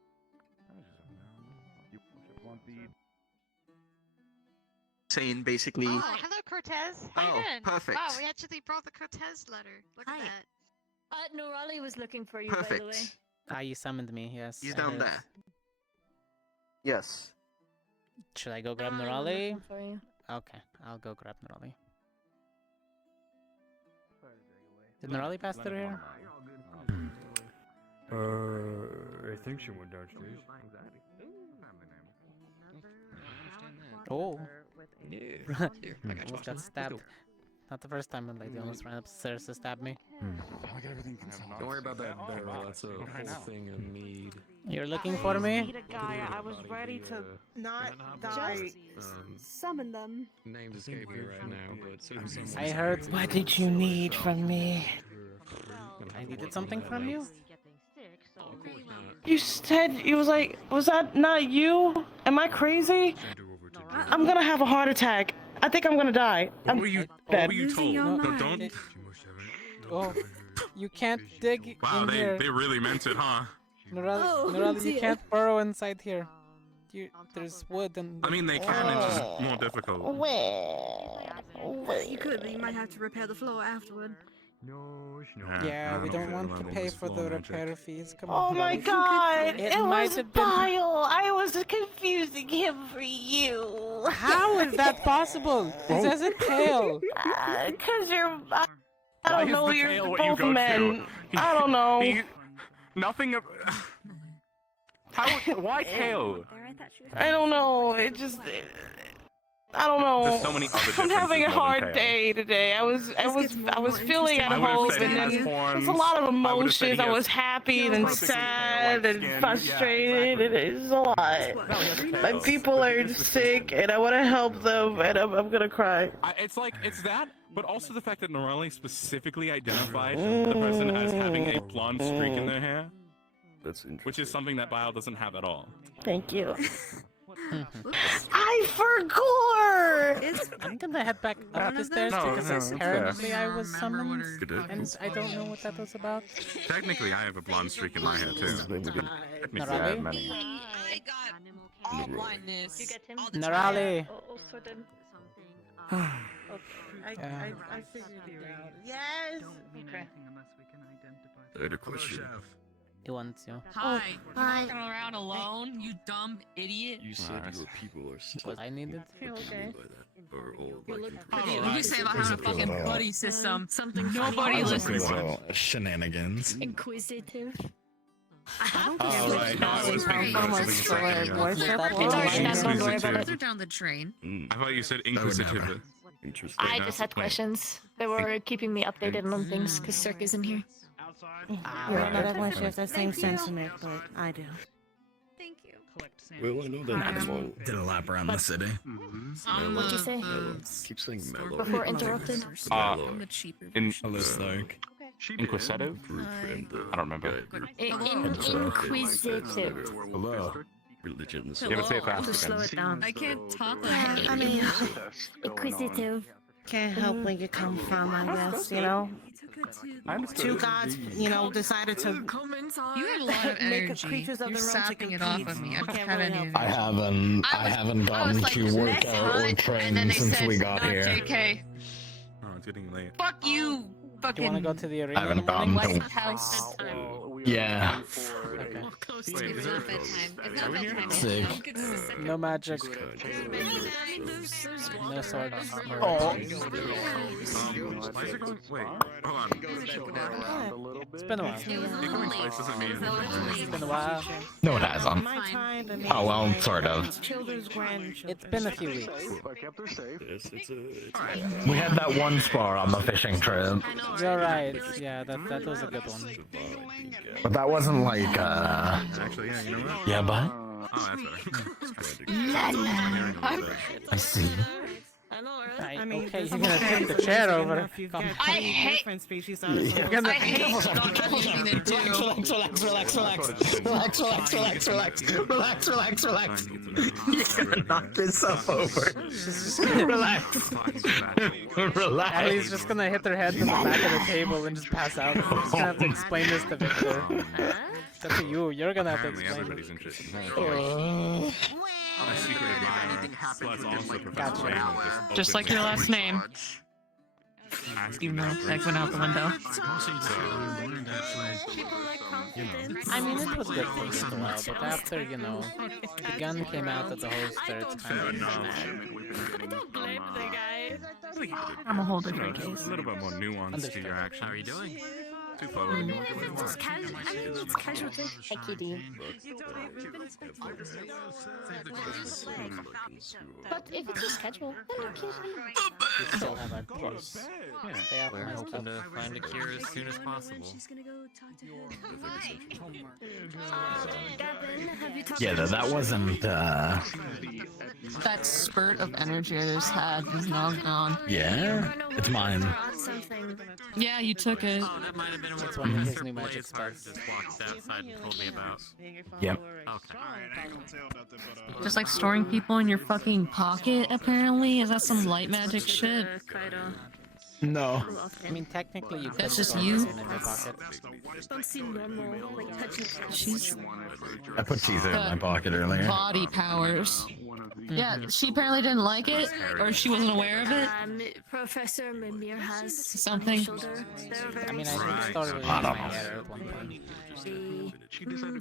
Saying basically. Oh, hello, Cortez. How you Oh, doing? perfect. Wow, we actually brought the Cortez letter. Look at that. Norali was looking for you, by the way. Perfect. Ah, you summoned me, yes. He's I down heard. there. Yes. Should I go grab I'm Norali? looking for you. Okay, I'll go grab Norali. Did Norali pass through here? I think she went downstairs. Oh. Here, I got Almost you. got stabbed. Not the first time a lady almost ran upstairs to stab me. I got everything Don't worry about that barrel. That's a whole thing of mead. You're looking for me? Need a guy. I was ready to not die. Summon them. Names escape me right now, but someone. I heard. What did you need from me? I needed something from you? You said it was like, was that not you? Am I crazy? I'm gonna have a heart attack. I think I'm gonna die. What I'm were you dead. told? No, No, don't. Oh, you can't dig Wow, in here. they really meant it, huh? Norali, you can't burrow inside here. There's wood and... I mean, they can, it's just more difficult. You could, but you might have to repair the floor afterward. Yeah, we don't want to pay for the repair fees. Come on. Oh my Norali. god! It It might was have been... Bile! I was confusing him for you! How is that possible? He says it tail. Cause you're... I Why don't is know, the you're tail what you both go men. to? I don't know. Nothing. Why Teo? I don't know. I don't know. There's so many other I'm having a differences more than hard Teo. day today. I was feeling at I would've home, said and then transforms. there's a lot of I would've said emotions. he I has was happy and perfectly sad pale, and white skin. frustrated. Yeah, It's a lot. My people are sick, and I want to help them, and I'm gonna cry. It's that, but also the fact that Norelli specifically identified the person as having a blonde streak in their hair. That's interesting. Which is something that Bio doesn't have at all. Thank you. I forgot. I'm gonna head back up the stairs because apparently I was summoned, Good day. and I don't know what that was about. Technically, I have a blonde streak in my hair too. Technically, I have many. I got all blindness. You get him? Narali. I figured you out. Yes. Okay. I had a question. He wants you. Hi. Hi. Walking around alone, you dumb idiot. You said your people are sick. What I needed. Okay. Or all What do you say about having a fucking buddy system? Something funny. nobody listens to. Little shenanigans. Inquisitive. Oh, right. No, I was thinking How much that's do what I you said. voice It's up? already done, don't worry about Inquisitive. it. They're down the train. I thought you said inquisitive. Interesting. I just had questions. They were keeping me updated on things because Cirque isn't here. You're not everyone shares that same sentiment, but I do. Thank you. Well, I know that mellow. Did a lap around the city. What'd you say? Keep saying mellow. Before interrupted? I'm the cheaper. Inquisitive? I don't remember. Inquisitive. Hello. Religions. You have to say it fast To slow again. it down. I can't talk like I mean, Inquisitive. can't help where you come from, I guess, you know? I understood. Two gods, decided to You have a lot of make energy. creatures of You're their own to sapping it off compete. of me. I don't Can't have really any of help it. I haven't gotten like, to work let's out or hunt, and train then they since said, we got "No, here. JK. Oh, it's getting late. Fuck you, Do you want to go fucking to the arena? I haven't in the morning? gotten to. White House. Yeah. Okay. Close to it's not bedtime. It's are not we here? bedtime. Sick. I think it's the second. No magic. No swords. Oh. Why is it going? Wait, hold on. It's been a while. It going twice doesn't mean anything. It's been a while. No, it hasn't. My time and Oh, well, sort of. children's grandchildren. It's been a few weeks. We had that one spar on the fishing trip, You're right. Yeah, that was a good one. but that wasn't like, Actually, yeah, you know what? yeah, but Oh, that's better. I see. I know, I- right? I mean, okay, this you're is gonna okay take the for chair listening over. enough. You've got I 20 hate- different species out of You're it. gonna I hate not having anything to do. Relax. You're gonna knock yourself over. Relax. Relax. Allie's just gonna hit her head in the back of the table and just pass out. I'm just gonna have to explain this to Victor. It's up to you. You're gonna have to Apparently, explain everybody's it. interested in that. My secret admirer, plus also Professor Raymond Just like your last name. Even though that went out the window. I mean, It was good for a little while, but after, the gun came out of the holster, it's kind of... I don't blame the guy. I'm a whole different A case. little bit more nuance to your action. How are you doing? Too forward. It's casual. I mean, it's casual too. Hey, kitty. But if it's just casual, hello, kitty. We still have our place. Stay off We're my hoping stuff. to find a cure as soon as possible. She's gonna go talk to him. Gavin, have you talked Yeah, to that wasn't, That spurt of energy I just had is now gone. yeah? It's mine. something? Yeah, you took it. Oh, that might have been It's what one of Mr. his new magic Blazeheart spells. just walked outside and told me about. Yep. Okay. Just like storing people in your fucking pocket, apparently? Is that some light magic shit? No. I mean, technically, you could That's just store you? this in your pocket. Don't seem normal, like touching She's I put cheese in my pocket earlier. body powers. Yeah, she apparently didn't like it, or she wasn't aware of it. Professor Mimir has Something. Shoulder. They're very I mean, I did start with my hair at one point.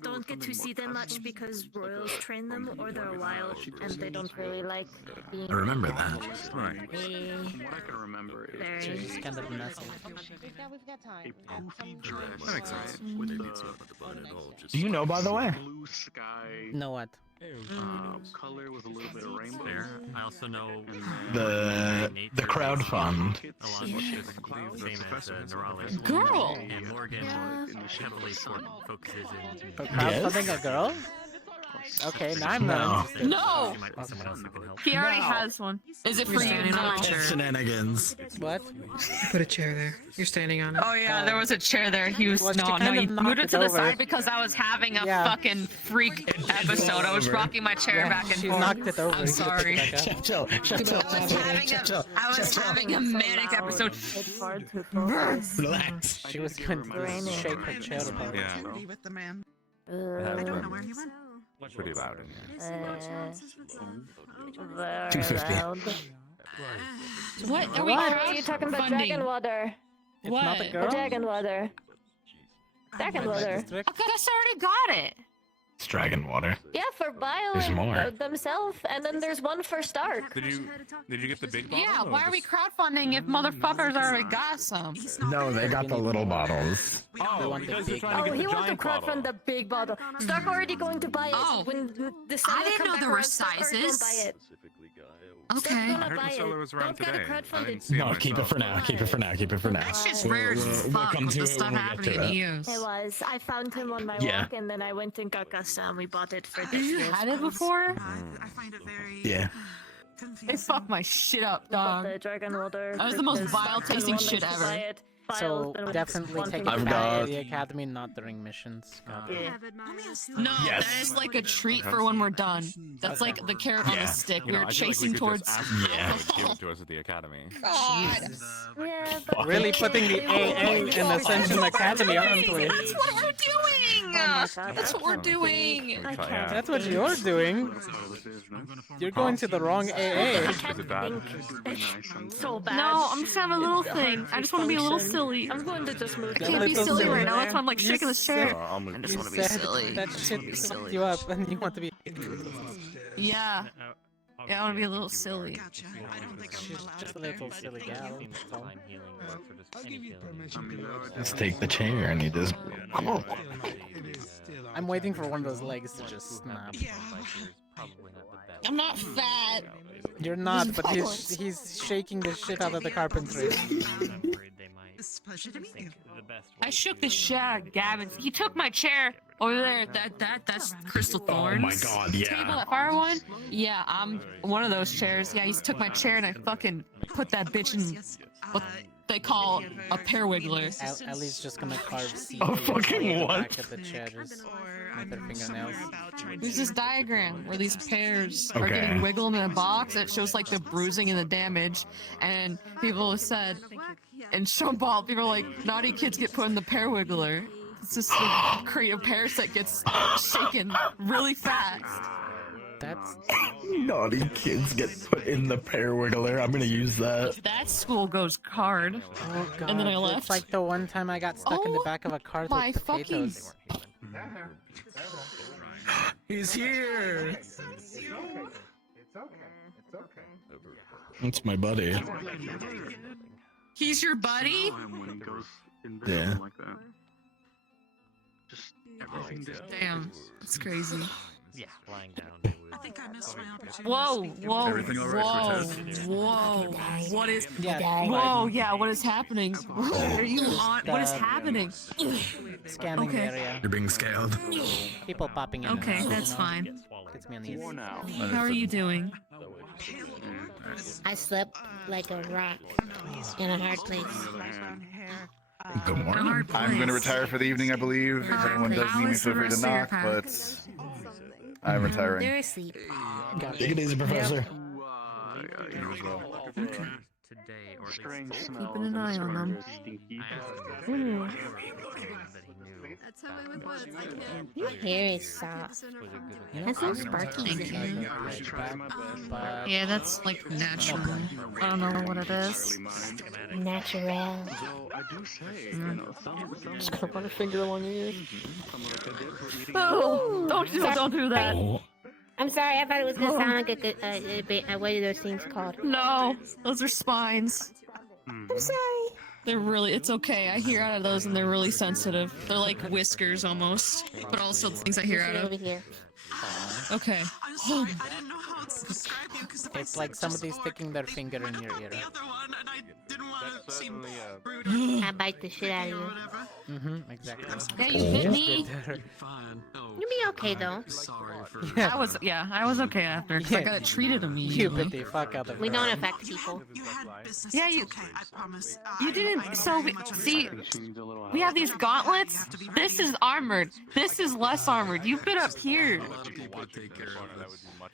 Don't get to see them much because royals train them or they're wild and they don't really like being. I remember that. Right. What I can remember is very. She's kind of messy. that makes sense. Do you know, by the way? Blue sky. Know what? Color with a little bit of rainbow. I also know The crowd fund. along with this same as Neuralink. Girl! And Morgan heavily focuses in. Crowdfunding a girl? Okay, now I'm not interested. No! Someone else who can help. He already has one. Is it for you? No. Shenanigans. What? Put a chair there. You're standing on it. Oh yeah, there was a chair there. He was Well, she no, kind you of knocked moved it it to the over. side because I was having a fucking freak episode. I was rocking my chair back and She forth. knocked it over. I'm sorry. Chill. I was having a manic episode. Relax. She was going to shake her chair apart. Yeah. I don't know where he went. Pretty loud in here. 250. What are we Are you talking about dragon water? It's not a What? girl? Dragon water. Dragon water. I guess I already got it. It's dragon water. Yeah, for bio There's more. themselves, and then there's one for Stark. Did you get the big bottle? Yeah, or why are we just- crowdfunding if motherfuckers already got some? No, they got the little bottles. Oh, because they're trying to Oh, get he the wants to giant bottle. crowdfund the big bottle. Stark already going to buy it Oh. when the I didn't know there were Stark already gonna sizes. buy it. Okay. Stark's I gonna heard buy the seller it. was around Don't gotta today. I crowdfund didn't it. see it No, keep it myself. for now. Keep it for now. Keep it for now. That shit's rare as fuck come with to the it stuff when we get happening to in it. EOS. It was. I found him on my Yeah. walk, and then I went and got Gusta, and we bought it for Have this you year's had it clothes. before? I find it very Yeah. It fucked my shit up, We bought dog. the dragon water. That was the most because vile Stark had tasting wanted shit to ever. buy it. So Files, and definitely wanting take to it I've back got- to the academy, not during missions. Got it. Yeah. Let No, Yes. that is like a treat for when we're done. That's like the carrot on Yeah. the stick. You know, We're I feel like chasing we could towards. just ask Yeah. them to give it to us at the academy. Yeah, but Really putting the AA in Ascension Academy, aren't we? That's what we're doing. That's what we're doing. I can't. That's what you're doing. You're going to the wrong AA. Is it bad? So bad. No, I'm just having a little thing. I just want to be a little silly. I'm going to just move. I can't be Little silly silly. right now. That's why I'm like You shaking the chair. I'll move. I just You want to be said silly. that shit fucked you up, and you want to be. Yeah. Yeah, I want to be a little silly. Gotcha. I don't think I'm She's allowed just a up there. little silly gal. that's all. I'll give you permission. Let's take the chair and he just. I'm waiting for one of those legs to just snap. I'm not fat. You're not, but he's shaking the shit out of the carpentry. It's a pleasure to meet you. I shook the shit out of Gavin. He took my chair over there. That's Crystal Thorns. Oh my god, Table, yeah. that fire one? Yeah, I'm one of those chairs. Yeah, he took my chair and I fucking put that bitch in what they call a pear wiggler. Ellie's just gonna carve C A fucking on the what? back of the chair just with her fingernails. There's this diagram where these pears are Okay. getting wiggled in a box and it shows like the bruising and the damage. And people have said, in Shumball, people are like, naughty kids get put in the pear wiggler. It's just a crate of pears that gets shaken really fast. That's Naughty kids get put in the pear wiggler. I'm gonna use that. That school goes hard. oh god. And then I It's left. like the one time I got stuck in the Oh back of a cart my with fucking- potatoes. He's here. It's my buddy. He's your buddy? When he goes in Yeah. like that. Just everything just Damn, that's crazy. Yeah, lying down. I think I missed my opportunity. Whoa, whoa, Everything all right, whoa, what is? Yeah. Whoa, yeah, what is happening? Are you on? What is The- happening? Scanning Okay. the area. You're being scaled. People popping in. Okay, and out, that's you know? fine. Gets me on these. How are you doing? I slept like a rock in a hard place. Good morning. I'm going to retire for the evening, I believe. If anyone does need me, feel free to knock, but I'm retiring. They're asleep. Take it easy, Professor. you as well. Today, or Strange Keeping an eye on them. I asked him that he knew That's Your hair is soft. That's some sparkies in there. Yeah, that's like natural. I don't know what it is. Natural. Just gonna run a finger along your ears. Oh, don't do that. I'm sorry, I thought it was gonna sound like what are those things called? No, those are spines. I'm sorry. They're really, it's okay. I hear out of those and they're really sensitive. They're like whiskers almost, but also things I hear out of. Over here. Okay. It's like somebody sticking their finger in your ear. I bite the shit out of you. Exactly. Yeah, you hit me. You'll be okay though. I was okay after, because I got treated immediately. You bit the fuck out of We her. don't affect people. Yeah, you didn't, so, see, we have these gauntlets. This is armored. This is less armored. You bit up here.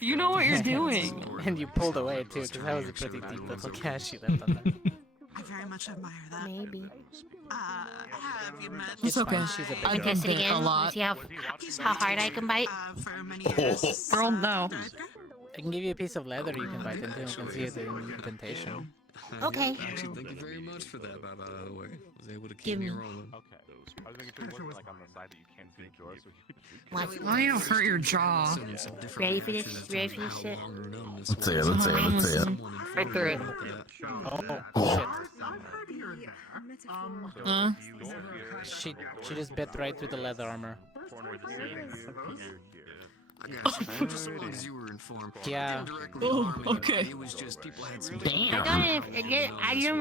You know what you're doing. And you pulled away too, because that was a pretty deep little gash you left on there. I very much admire that. Maybe. Have you met? It's okay. I can test it again. A lot. See how hard I can bite. Girl, no. I can give you a piece of leather you can bite into and can see the indentation. Okay. Actually, thank you very much for that, by the way. I was able to keep Give me me. rolling. Okay. I was thinking if it was like on the side that you can't see the door, so you What? Why you don't hurt your jaw? Ready for this? Ready for this shit? Let's see it. Let's see it. Let's see it. Right through it. Oh, Shit. She just bit right through the leather armor. Just as long as you were informed. Yeah. Oh, okay. It was just people had some I don't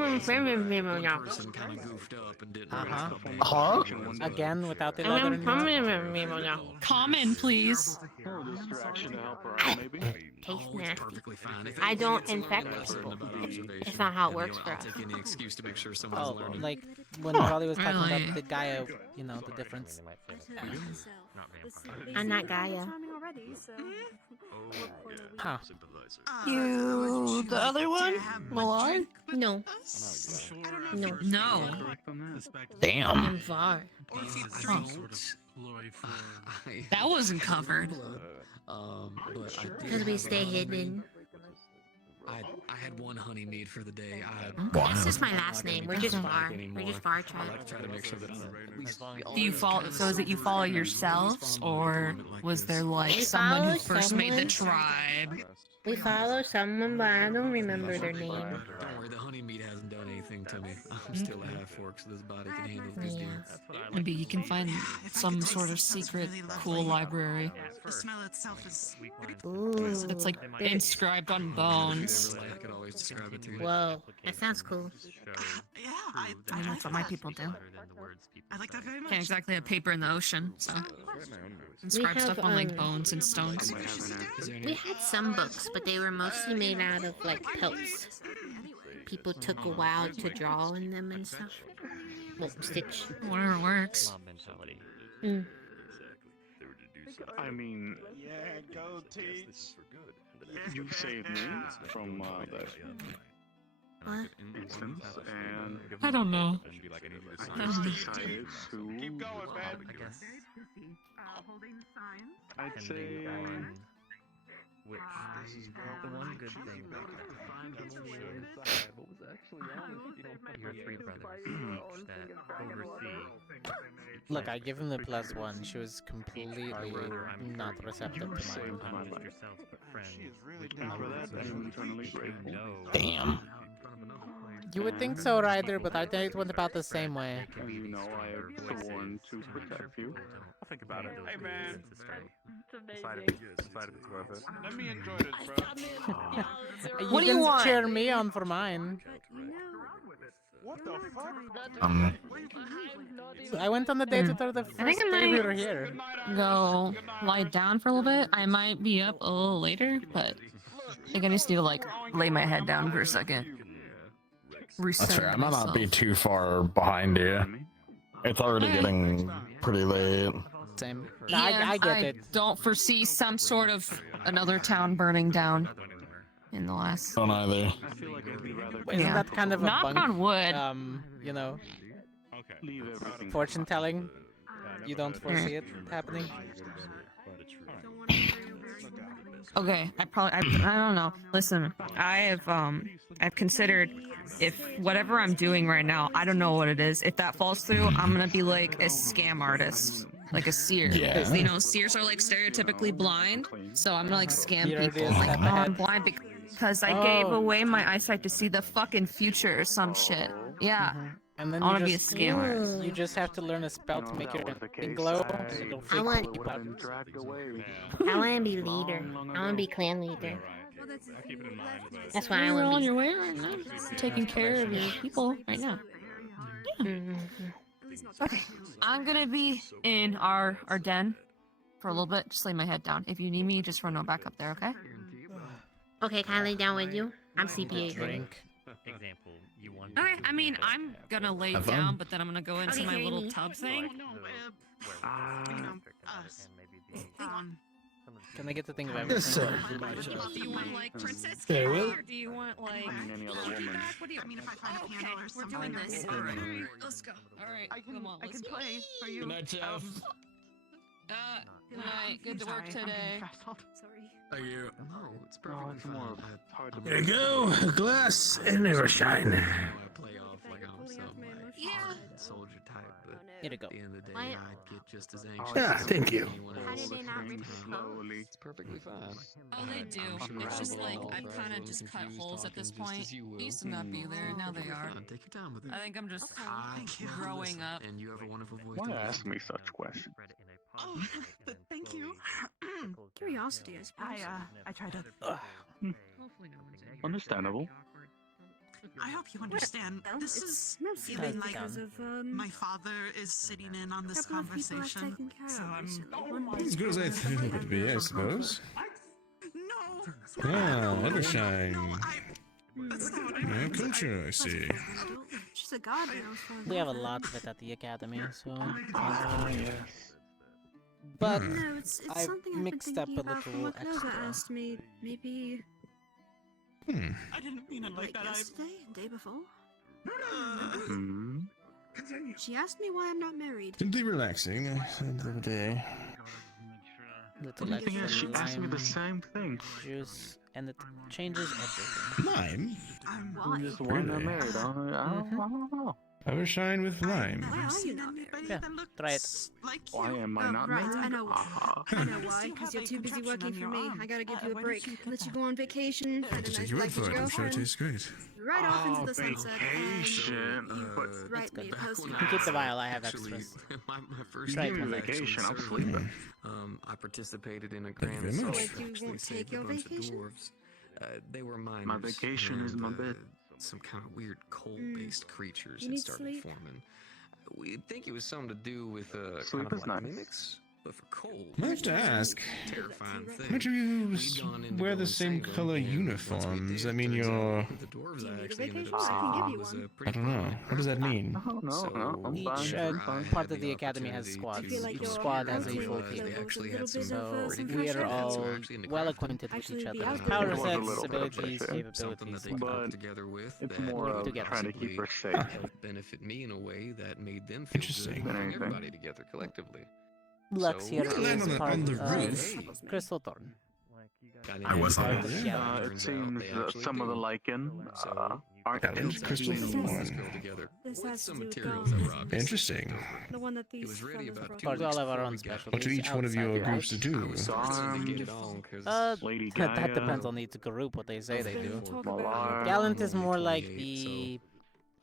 remember now. person kind of goofed up and didn't Again, without the leather anymore? Common, please. Tastes nasty. I don't infect people. It's not how it works for us. Any excuse to make sure someone's Oh, learning. like when Raleigh was talking Really? about the Gaia, you know, the difference. I'm not Gaia. Huh. You, the other one? Malai? No. No. No. Damn. I'm Var. That wasn't covered. But Because we stay hidden. I had one honey mead for the day. That's just my last name. We're just Var. We're just Var tribe. Try to make sure that Do you follow? So is it you follow yourselves, or was there like We someone who follow first made the someone. tribe? We follow someone, but I don't remember their name. Don't worry, the honey mead hasn't done anything to me. I'm still a half orc, so this body can handle this Yeah. deal. Maybe you can find some sort of secret, cool library. The smell itself is. Ooh. It's like inscribed on bones. I could always describe it to you. Whoa, that sounds cool. Yeah, I mean, that's what my people do. I like that very much. Can't exactly have paper in the ocean, so inscribe have, stuff on like bones and stones. We had some books, but they were mostly made out of like pelts. People took a while to draw in them and stuff. Well, stitch. Whatever works. Mob mentality. Mm. I mean, yeah, go teach. You saved me from that instance, and I don't know. I just decided to keep going, man. I'd say. Which the one good thing about what was actually your three brothers that oversee. Look, I give him the +1. She was completely not receptive to mine. Yourselves, but friends. She is really proud of that. I am eternally grateful. Damn. You would think so, Ryder, but I think it went about the same way. As you know, I have sworn to protect you. I'll think about it. Hey, man. Decide if it's worth it. Let me enjoy this, bro. What do you want? Cheer me on for mine. What the fuck? I went on the date with her the I think first I day we might were here. go lie down for a little bit. I might be up a little later, but I think I just need to like lay my head down for a second. That's fair. I might not be too far behind you. It's already getting pretty late. Same. Yeah, I get it. don't foresee some sort of another town burning down in the last. Don't either. Isn't that kind of a Knock bunk, on wood. you know, fortune telling? You don't foresee it happening? Okay, I don't know. Listen, I've considered if whatever I'm doing right now, I don't know what it is. If that falls through, I'm gonna be like a scam artist, like a seer. Yeah. Because, you know, seers are like stereotypically blind, so I'm gonna like scam You already people. have Like, that oh, I'm ahead? blind because I gave away my eyesight to see the fucking future or some shit. Yeah. And then I wanna you be a just scam artist. you just have to learn a spell to make your thing glow. It'll I freak want- people out. I want to be leader. I want to be clan leader. That's why I You're want on to your be. way right now. Taking care of your people right now. Okay, I'm gonna be in our den for a little bit. Just lay my head down. If you need me, just run on back up there, okay? Okay, can I lay down with you? I'm CPA. Drink. Example, you want. Okay, I mean, I'm gonna lay Have fun. down, but then I'm gonna go into Okay, my hear little me. tub thing. Can I get the thing of Yes, everything? sir. Do you want like Princess Very Kid, well. or do you want like? Any other woman. What do you? Okay, we're doing this. All right, let's go. All right, come on, let's go. play for you. Good night, Jeff. Good night. Good to work today. Sorry. Thank you. No, it's perfectly fine. It's hard to There you go. A glass and never shine. I play off like I'm some like soldier type, but Here you go. at the end of the day, Why- I'd get just as anxious. Yeah, as thank you. anyone How else. did they not rip the Slowly. It's perfectly fine. Oh, they do. It's just like I've kind of just cut holes at this point. They used to not be there. Now they are. Take your time with it. I think I'm just growing up. And you have a wonderful voice. Why to ask listen. me such questions? Oh, thank you. Curiosity, I suppose. I try to. Understandable. I hope you understand. This is mostly feeling like because of, my father is sitting in on this couple of people I've conversation. taken care So of I'm. recently. As good as I think it would be, I suppose. No. Ah, Evershine. That's not what I Yeah, meant. culture, I see. She's a guardian. as far as We I have a know. lot of it at the academy, so. Hmm. But No, it's I've something I've been mixed up a thinking about from little what Nova extra. asked me. Maybe I didn't mean it like that. yesterday, day before. Hmm. She asked me why I'm not married. Simply relaxing at the end of the day. Little The thing is, she extra asked me the lime same thing. juice, and it changes everything. Lime? Why? Just one I Really? married. I don't know. Evershine with lime. Why are you not married? Yeah, try it. Like Why am I Oh, not right, married? I know why. Aha. I know why, because you're too busy working for me. I gotta give you a break. Let you go on vacation, find a nice life with your girlfriend, great. right off into the sunset, Vacation. and you write me a postcard. You keep the vial, I have Actually, extras. my first Right, year my of bad. vacation, I'm sleeping. I participated in a grand very much. assault. Like, you Actually won't saved take a your bunch of vacation? dwarves. They were miners. My vacation is my bed. Some kind of weird coal-based creatures You had need started sleep? forming. We'd think it was something to do with kind Sleep of is like nice. mimics, but for cold. I have to ask, Terrifying thing. why do you We'd gone in to wear go the and same save 'em, color and once we uniforms? did, I mean, turns out you're... the dwarves Do you I need a actually ended vacation? up I can saving give you was one. I don't know. What does that mean? So I'm Each fine. part of the academy has squads. I feel like Each your squad has a outfit full levels team. a actually little had some bit So of some we fresh are air. all actually in the well craft. acquainted with Actually, each it'd be other's out there. power It was a sets, little bit of abilities, fresh air. Something capabilities. that they But got together with it's that more Work of together. trying to keep her possibly safe. helped benefit me in a way that made them feel Interesting. good, Than bring anything. everybody together collectively. Lux So- here We're gonna land is on the- part on the of roof. Crystal Thorn. I was Part on of the that. Scout. It seems that some of the lichen aren't Challenge Crystal Thorn. This with has some to do with materials the- that were obviously Interesting. The one that It these was ready fellas about brought two Part me. all weeks of our before own we got specialties. What do each one of your outside, groups right? do? starting to get it on because Lady that Gaia, depends on each group what they say they do. Talk Malar. about Gallant is more like the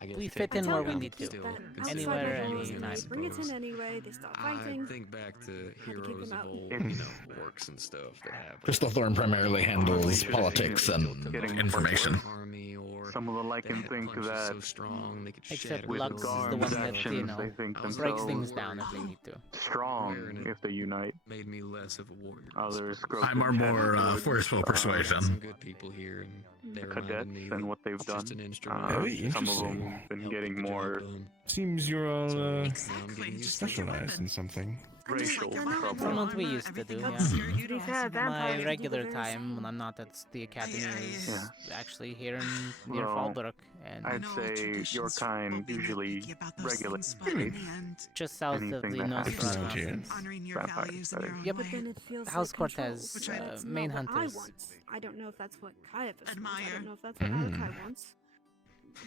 I guess we fit technically in where we I'm need to. still that outside Anywhere, the walls, anytime. they bring it in anyway, they start I fighting. think back to keep heroes them of out. old, It's- orcs and stuff that have Crystal Thorn primarily handles politics and Getting information. army or some of the lichen that think punches that so strong they could Except shatter with Lux is the Garm's one that, actions, you know, they think breaks themselves things down if they need to. strong if they unite. made me less of a warrior. Others grow I'm our more forceful Some persuasion. good people here, and they the reminded cadets me and that what they've it's done. just an instrument. Very Some of them interesting. have been Help getting get the job more done. Seems you're all Now I'm getting used to it. specialized in something. racial trouble. From what we used to do, yeah. To be fair, My vampires regular do the very time same. when I'm not at the academy is Yeah. actually here near Well, Fallbrook, and I'd say your kind usually regulates just south of anything the that has Nosferatu to do Mountains. with vampires. Yep. But then it feels House like control, Cortez, which that's main not what hunters. I want. I don't know if that's what Caiaphas wants. I don't know if that's what Malachi wants.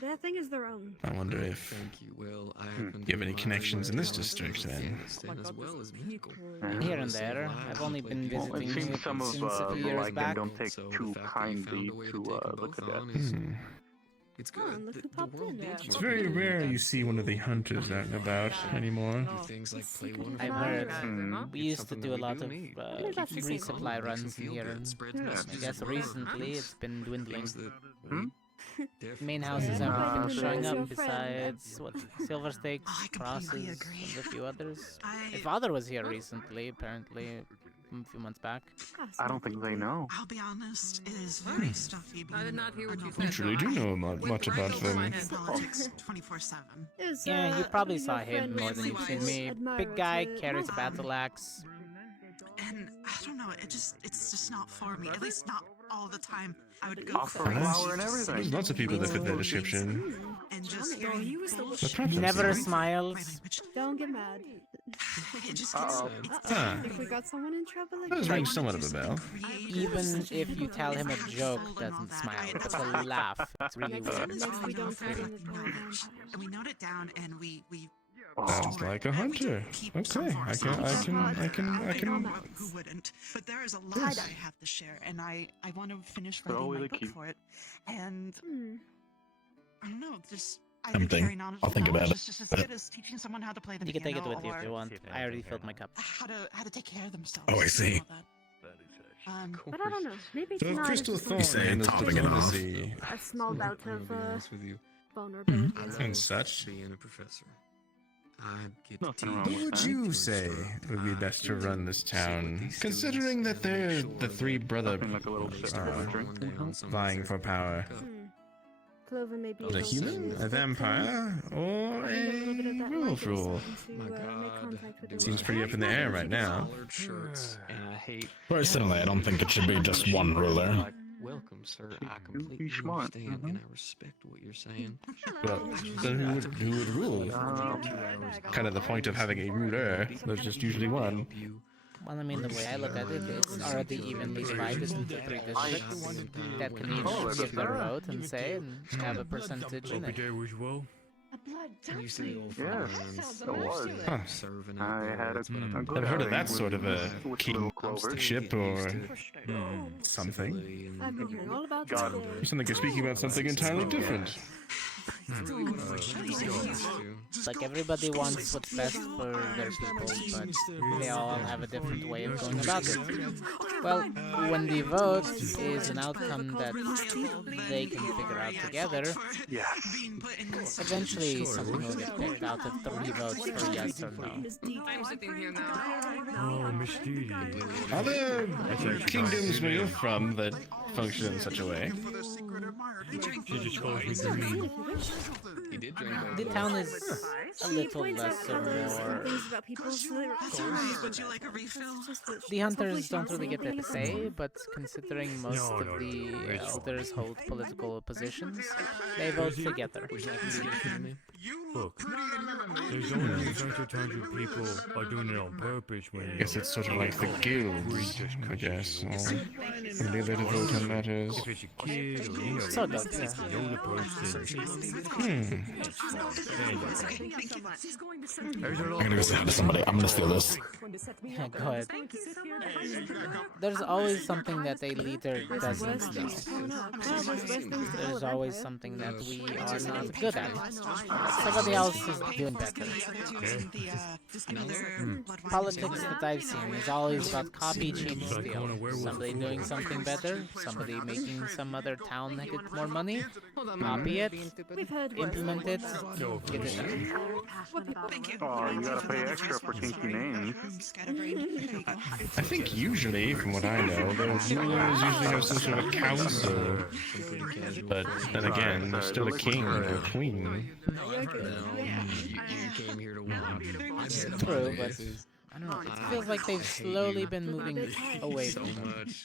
Their thing is their own. I wonder if you have any connections in this district then. Here and there. I've only been Well, visiting it seems some of since a few the years Lycan back. don't take too kindly to the cadets. It's Oh, and look who popped in there. It's very rare you see one of the hunters out and about anymore. I've heard. We used to do a lot of resupply runs in here, and I guess recently it's been dwindling. Main houses haven't been showing up besides what Silver Stakes, Crosses, and a few others. My father was here recently, apparently a few months back. I don't think they know. I'll be honest, it is very stuffy. I did not hear what you You said. truly do know much about them. And politics 24/7. Yeah, you probably saw him more than you've seen me. Big guy, carries a battle axe. And I don't know, it's just not for me. At least not all the time. I would go Offer flour and everything. There's lots of people that fit that description. and just hear He never smiles. Don't get mad. it just Huh. I think we got someone in trouble That does again. ring somewhat of a bell. Even if you tell him a joke, doesn't smile. It's a laugh. It's really weird. Next we don't tell them to call them. and we note it down and we Sounds like a hunter. Okay, I can. who wouldn't. But there is a lot I have to share, and I want to finish writing my book for it. And I don't know, just I think Something. carrying on I'll think about it. just as good as teaching someone how to play the You can take piano it with you if or you want. I already filled my cup. how to take care of themselves. Oh, I see. But I don't know. Maybe So tonight Crystal is Thorn just saying is topping it off. diplomacy a small bout of vulnerability. and such. Being a professor, I get Nothing to wrong teach. Who would you say would be best to run this town, considering that they're the three brother Like a little sip of a drink. vying for power? Clover may be A human, a vampire, or a wolf rule? Seems pretty up in the air right now. And I hate. Personally, I don't think it should be just one ruler. Welcome, sir. I completely smart. understand, and I respect what you're saying. Well, then who would rule? Kind of the point of having a ruler. There's just usually one. Well, I mean, the way I look at it, it's already evenly divided into 3 districts that can each give their vote and say and have a percentage in it. Yes, it was. Huh. I had a good I've heard of outing that sort of a with little Clover. kingship or something. I've been hearing all about God. that. You sound like you're speaking about something entirely different. Like, everybody wants what's best for their people, but they all have a different way of going about it. Well, when the vote is an outcome that they can figure out together, eventually something will get picked out of 3 votes for yes or no. I'm sitting here now. Oh, Miss Dee Dee. Are there kingdoms where you're from that function in such a way? She just calls me green. He did drink The town is a little less or more. The hunters don't really get their say, but considering most of the elders hold political positions, they vote together. Look, there's only a bunch of times where people are doing it on purpose when I guess it's sort of like the guilds, I guess. When they let a vote on matters. if it's a kid or you know, So does, yeah. the older person. I'm gonna go say hi to somebody. I'm gonna steal this. Yeah, go ahead. There's always something that a leader doesn't know. There's always something that we are not good at. Somebody else is doing better. Politics that I've seen is always about copy, cheat, steal. Somebody doing something better, somebody making some other town get more money, copy it, implement it, get it done. Oh, you gotta pay extra for kinky names. I think usually, from what I know, the rulers usually have some sort of council. But then again, there's still a king or a queen. True, but I don't know. It feels like they've slowly been moving away so from them. much.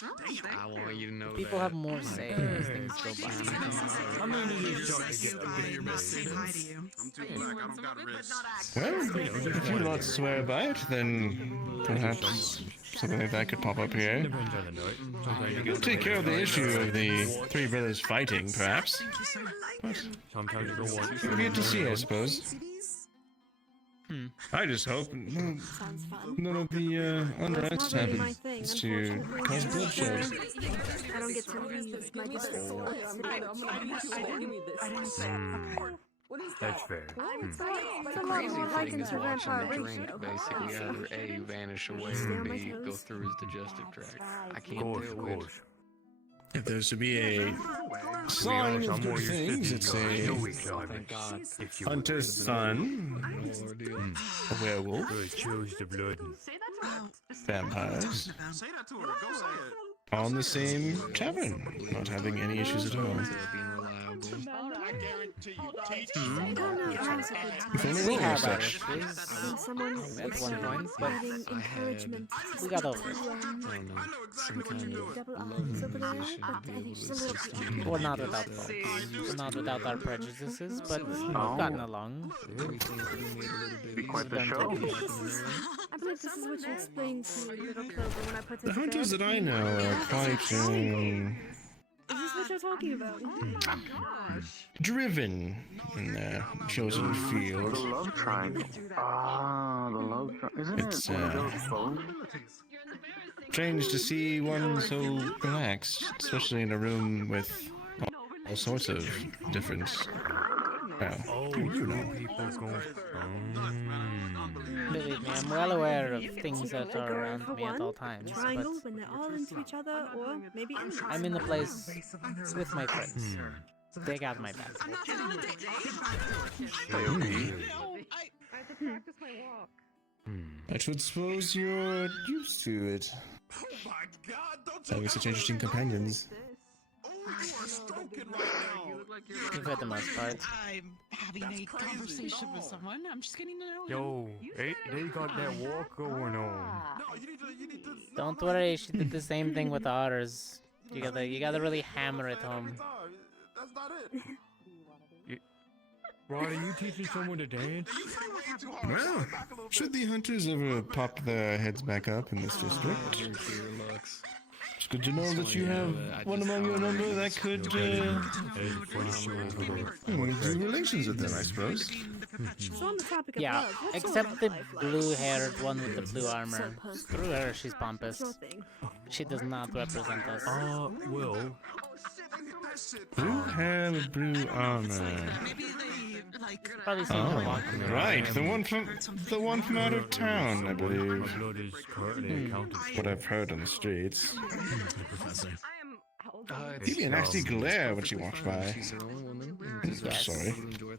I want you to know People that. have more say as things go by. I mean, it is starting to get a bit Say hi to you. I'm too black, I don't got wrist. Well, if you lot swear by it, then perhaps something like that could pop up here. Depends on the night. You'll take care of the issue of the three brothers fighting, perhaps. But Sometimes it'll want we'll get to see, I suppose. I just hope none of the unrest happens to cause bloodshed. I don't get to leave my district. That's fair. The crazy thing is watching the drink basically either A, vanish away, or B, go through his digestive tract. I can't deal with it. If there's to be a sign of good things, it's a hunter's son, a werewolf, vampires, on the same tavern, not having any issues at all. If only We it have was our such. issues Someone's at one point, but encouragement. we got over it. Some kind of love musician to be able to assist you. We're not without fault. We're not without our prejudices, but we've gotten along. Be quite the show. I believe this is what you explained to Little Clover when I put The hunters that I know are quite Is this what you're talking about? driven in their chosen field. The love triangle. Ah, the love triangle. Isn't It's it one of those phones? strange to see one so relaxed, especially in a room with all sorts of different. Well, you know. Believe me, I'm well aware of things that are around me at all times, but Triangle when they're all into each other, or maybe enemies. I'm in the place with my friends. They got my back. I should suppose you're used to it. Having such interesting companions. For the most part. I'm having a conversation with someone. I'm just getting to know him. Yo, they got that walk going on. Don't worry, she did the same thing with the otters. You gotta really hammer it home. That's not it. Rod, are you teaching someone to dance? Well, should the hunters ever pop their heads back up in this district, it's good to know that you have one among your number that could do relations with them, I suppose. So on the topic of Yeah, love, what except sort the of life like? blue-haired one with the blue armor. Screw her, she's pompous. She does not represent us. Will. Blue hair with blue armor. Probably someone walking around. Right, the one from out of town, I believe. What I've heard on the streets. Give me a nasty glare when she walks by. Yes. Sorry.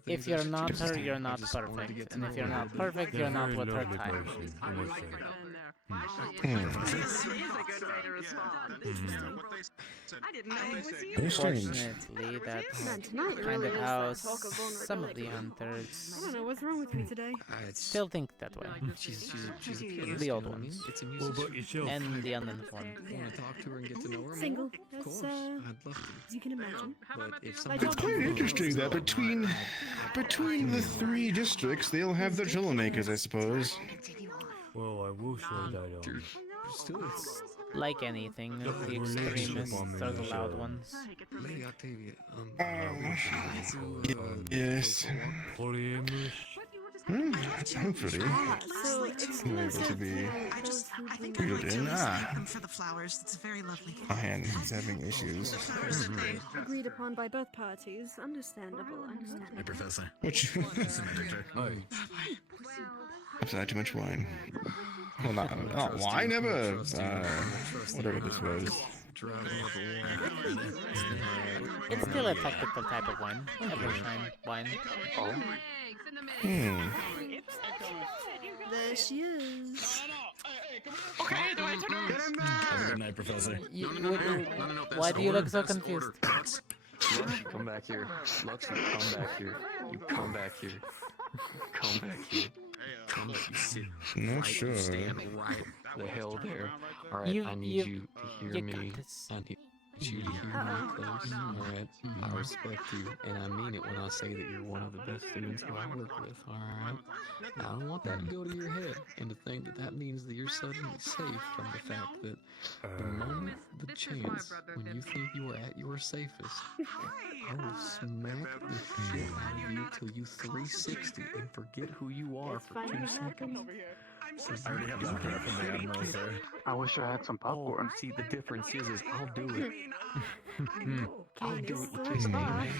If you're not her, you're not perfect. And if you're not perfect, you're not with her type. Unfortunately, that's kind of how some of the hunters I don't know what's wrong with me today. still think that way. She's a pianist, The old you know what I mean? ones. It's a musician. And the uninformed. Want to talk to her and get to know her Single. more? Of That's, course, I'd love to. as you can imagine. But if I somebody don't Quite interesting that between the three districts, they'll have their troublemakers, I suppose. Well, I will say that, Like anything, the extremists are the loud ones. Lady Octavia, Yes. Hopefully. So it's I'm able to be I think I reeled like to in. respect him for the flowers. It's very lovely. Man, he's having issues. agreed upon by both parties. Understandable. Hey, Professor. What you? I've had too much wine. Well, not wine ever. Whatever this was. It's still a technical type of wine. Evershine wine. There she is. Okay, do I turn around? Have a good night, Professor. Why do you look so confused? Come back here. Lux, you come back here. You come back here. Come back here. gonna let you sit Not right, sure. stand right the hell there. All right, I need you to hear me. I need you to hear me close. All right, I respect you, and I mean it when I say that you're one of the best students that I work with. All right, I don't want that to go to your head, and to think that that means that you're suddenly safe from the fact that the moment, the chance, when you think you are at your safest, I will smack the shit out of you till you 360 and forget who you are for 2 seconds. I already have that from the Admiral, sir. I wish I had some popcorn. Oh, see, the difference is I'll do it. I'll do it with this damn hand.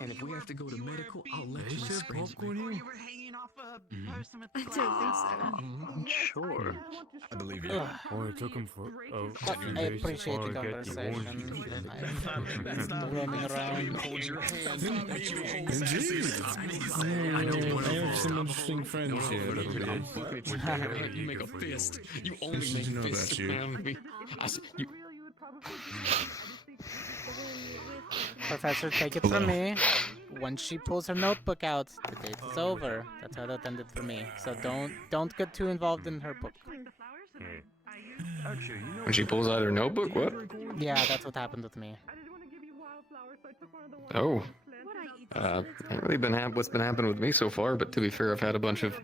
And if we have to go to medical, I'll let you scream. You were hanging off a person with I don't think so. I'm sure. I believe you. Or it took him for I appreciate the conversation. I've been roaming around. Hold your hand. Indeed. I have some interesting friends here. You make a fist. You only Interesting make to know fists about you. around me. You. Professor, take it from me. Once she pulls her notebook out, the date is over. That's how that ended for me. So don't get too involved in her book. When she pulls out her notebook, what? Yeah, that's what happened with me. Oh. Ain't really been what's been happening with me so far, but to be fair, I've had a bunch of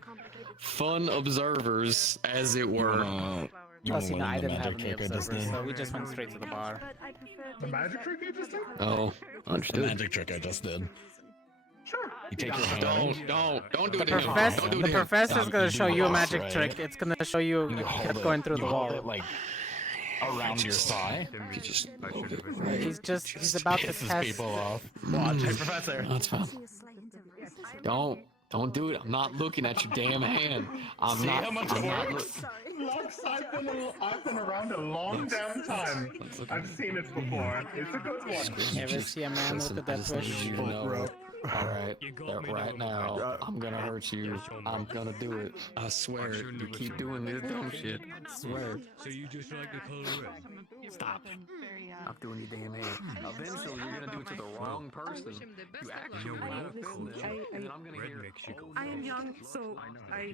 fun observers, as it were. Plus, I didn't have any observers, so we just went straight to the bar. The magic trick you just did? Oh, understood. The magic trick I just did. Sure. You take your hand. Don't do The it to him. professor, Don't do it the to him. professor's gonna show you a magic right? trick. It's gonna show you a kid going through the hold wall. it like around your thigh. You just hold it. He's about to Pisses test. people off. Watch, hey, Professor. That's fine. Don't do it. I'm not looking at your damn hand. See how much it works? Lux, I've been around a long damn time. I've seen it before. It's a good one. Ever see a man with a death wish? Alright, right now, I'm gonna hurt you. I'm gonna do it. I swear, you keep doing this dumb shit. I swear. So you just like the color red? Stop. Stop doing your damn hand. Eventually, you're gonna do it to the wrong person. You actually want to feel this, and then I'm gonna hear, I am young, so I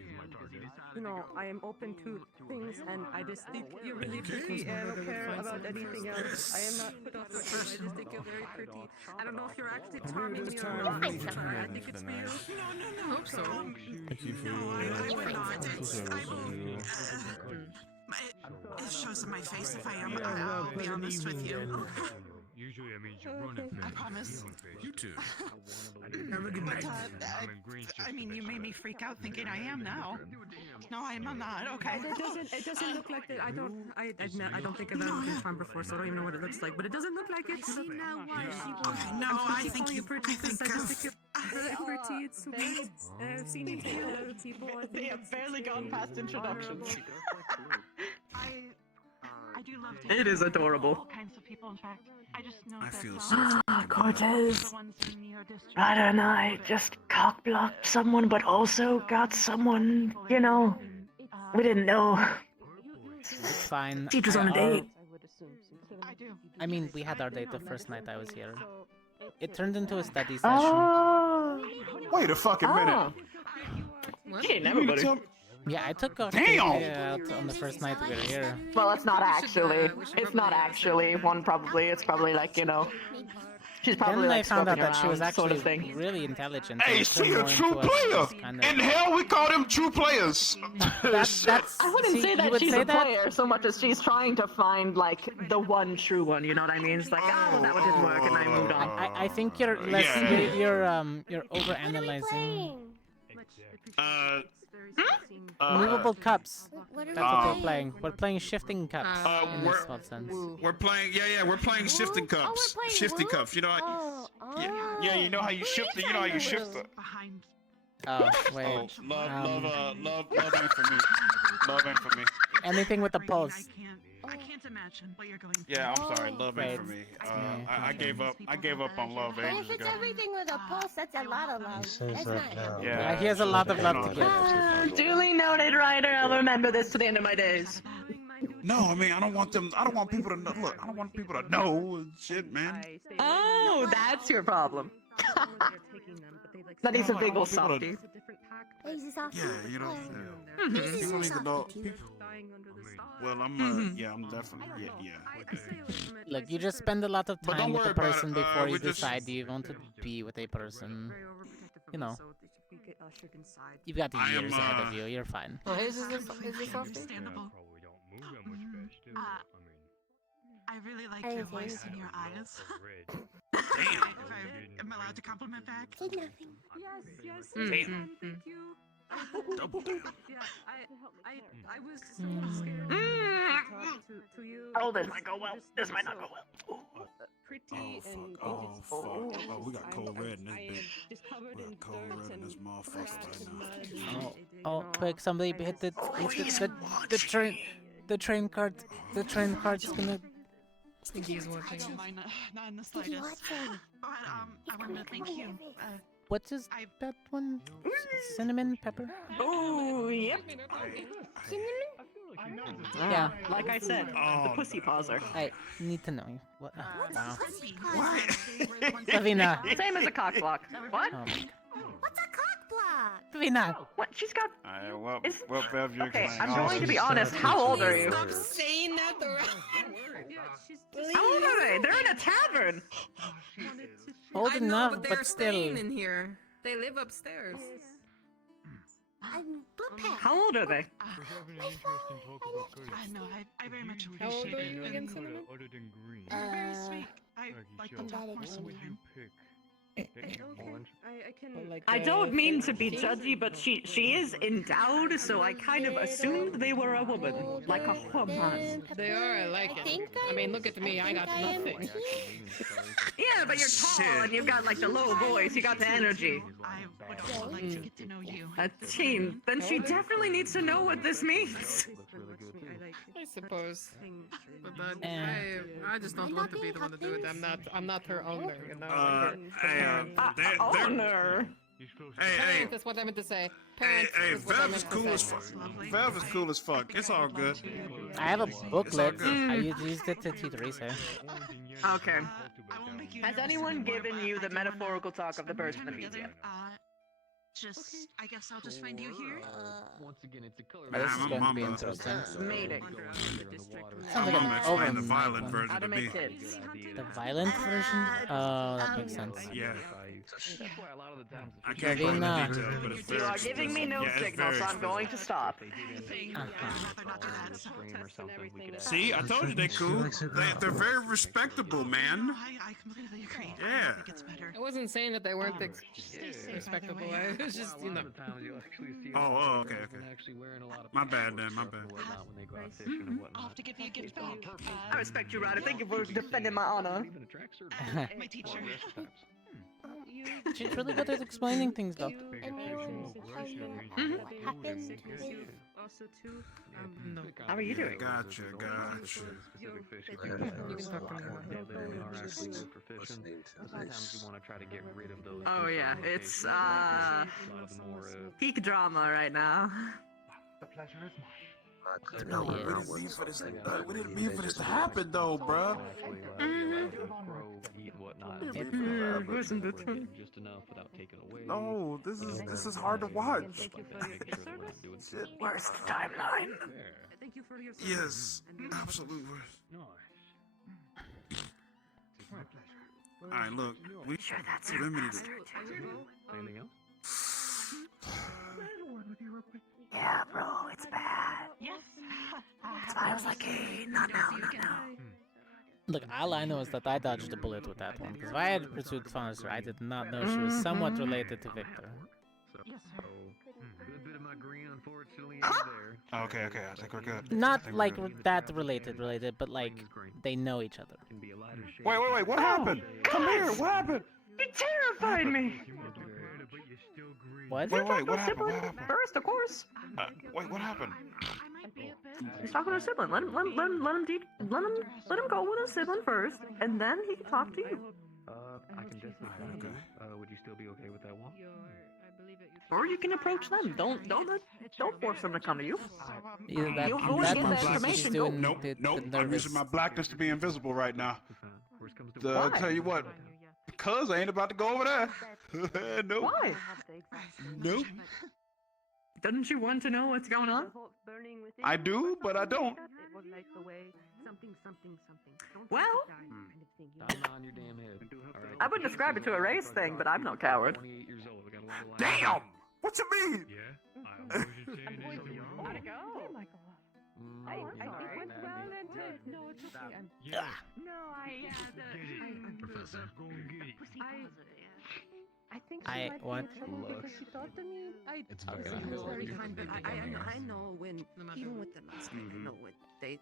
am open to things, and I just think you're really pretty, and I don't care about anything else. I am not put off by you. I just think you're very pretty. I don't know if you're actually charming me or not. I think it's real. I hope so. Thank you for your It shows in my face if I am. I'll be honest with you. Usually that means you're running. I promise. You too. Have a good night. I mean, you made me freak out thinking I am now. No, I'm not. Okay. It doesn't look like that. I admit, I don't think I've ever been charmed before, so I don't even know what it looks like. But it doesn't look like it. Okay, no, I think you. I think very pretty. It's super. I've seen you take a lot of people. They have barely gone past introductions. I do love to. It is adorable. All kinds of people, in fact. I just know I that. feel so Cortez. Ryder and I just cock-blocked someone, but also got someone, we didn't know. It's fine. She was on a date. I mean, we had our date the first night I was here. It turned into a study session. Oh. Wait a fucking minute. She never would have. Yeah, I took off out on the first night we were here. Well, it's not actually. It's not actually. It's probably like, she's probably Then I like found out smoking that she was around, actually sort of thing. really intelligent. Hey, and see, turned a more true into player. kind of- In hell, we call them true players. That's I wouldn't see, say you that would she's say a that? player so much as she's trying to find like the one true one. You know what I mean? It's like, oh, that one didn't work, and I moved on. I think you're less. You're overanalyzing. Movable cups. That's what we're playing. We're playing shifting cups in this sense. We're playing, we're playing shifting cups. Shifting cups, you know. Yeah, you know how you shift it. You know how you shift it. Oh wait. Love ain't for me. Love ain't for me. Anything with a pulse. I can't imagine what you're going through. Yeah, I'm sorry. Love ain't for me. I gave up. I gave up on love But ages if it's ago. everything with a pulse, that's a lot of love. That's not. Yeah, he has a lot of love to give. Duly noted, Ryder. I'll remember this to the end of my days. No, I mean I don't want people to know. Look, I don't want people to know and shit, man. Oh, that's your problem. That he's a I big don't ol' want people to- softie. He's a softie. Yeah, you know. He's People a need to know. softie. People, well, yeah, I'm definitely, Look, you just spend a lot of But time don't with a worry about it, person before you we just- decide you want to be with a person. You know. You've got the I am, years ahead of you. You're fine. Oh, his is a softie? Understandable. I really like your voice and your eyes. Am I allowed to compliment back? Say nothing. Yes, Damn. thank you. Double down. Yeah, I was so scared to talk to you. Oh, this might go well. This might not go well. Pretty and Oh, fuck. Oh, we got cold red in this I am bitch. just covered We in got cold dirt red in and this motherfucker right now. Oh, quick! Somebody hit the train. The train cart. The train cart's gonna. I think he's watching. I don't mind, not in the What are you slightest. watching? But I wanted to thank you. What is that one? Cinnamon pepper? Oh, yep. Yeah. Like I said, the pussy pauser. I need to know you. What? Wow. Savina. Same as a cock block. What? Oh, What's a cock block? Savina. What? She's got. Well, Bev, you're Okay, going I'm off. going to be honest. How old are you? Stop saying that the right How old are they? They're in a tavern. Old I know, enough, but they're but still. staying in here. They live upstairs. How old are they? I know, I very much How old appreciate are it. you again, Cinnamon? Other than green. You're very sweet. I like to I'm talk bad more at sometimes. Pick. I can. I don't mean to be judgy, but she is endowed, so I kind of assumed they were a woman, like a woman. They are. I like it. I mean, look at me. I got nothing. Yeah, but you're tall and you've got like the low voice. You got the energy. I would also like to get to know you. A teen. Then she definitely needs to know what this means. I suppose. But I just don't want to be the one to do it. I'm not her owner, you know. Owner. Parent is what I meant to say. Parent is what I Vev meant is to cool say. as fuck. Vev is cool as fuck. It's all good. I have a booklet. good. I used it to Teresa. Okay. Has anyone given you the metaphorical talk of the person that meets you? I guess I'll just find you here. Once again, it's a color. This is going to be Mama. interesting. Mating. Sounds like I'm an explaining the overnight violent one. version How to to me. make kids. The violent version? Oh, that makes sense. Yeah. That's why a lot of the times. I can't go into Ravina. detail, but it's You very are giving me no explicit. Yeah, it's signal, very so I'm going to explicit. stop. See, I told you they cool. They're very respectable, man. I completely agree. Yeah. I think it's better. I wasn't saying that they weren't respectable. I was just, you know. Oh, okay. My bad, then. My bad. I'll have to give you a gift back. I respect you, Ryder. Thank you for defending my honor. My teacher. She's really good at explaining things, though. Also, too. No. How are you doing? Gotcha. You can talk to me more. Sometimes you want to try to get rid of those. Oh yeah, it's peak drama right now. The pleasure is mine. No, we didn't mean for this to happen, though, bruh. Wasn't it? Just enough without taking away. No, this is hard to watch. Shit, worst timeline. Thank you for your Yes, absolute worst. All right, look, we Sure, that's limited it. Anything else? Yeah, bro, it's bad. Yes. I was like, hey, not now. Look, all I know is that I dodged a bullet with that one, because if I had pursued Faunus, I did not know she was somewhat related to Victor. Good bit of my green, unfortunately, Okay, I think we're good. Not like that related, but like they know each other. Wait, what happened? Come here, what happened? You terrified me. What? Wait, what happened? First, of course. Wait, what happened? He's talking to a sibling. Let him go with his sibling first, and then he can talk to you. I can definitely find you. Would you still be okay with that one? Or you can approach them. Don't force them to come to you. Either that, You'll always that get or that she's information. doing Nope. the I'm nervous. using my blackness to be invisible right now. I'll tell you what. Cuz I ain't about to go over there. Nope. Why? Nope. Doesn't you want to know what's going on? I do, but I don't. Well, On your damn head. I wouldn't describe it to a race thing, but I'm no coward. 28 years old. We got a little Damn! What you mean? Oh my god. I think it went well and no, it's okay. Professor. I think I- she might what? be in trouble because she talked to me. It's I very kind, but I know when, even with the last guy, I know what they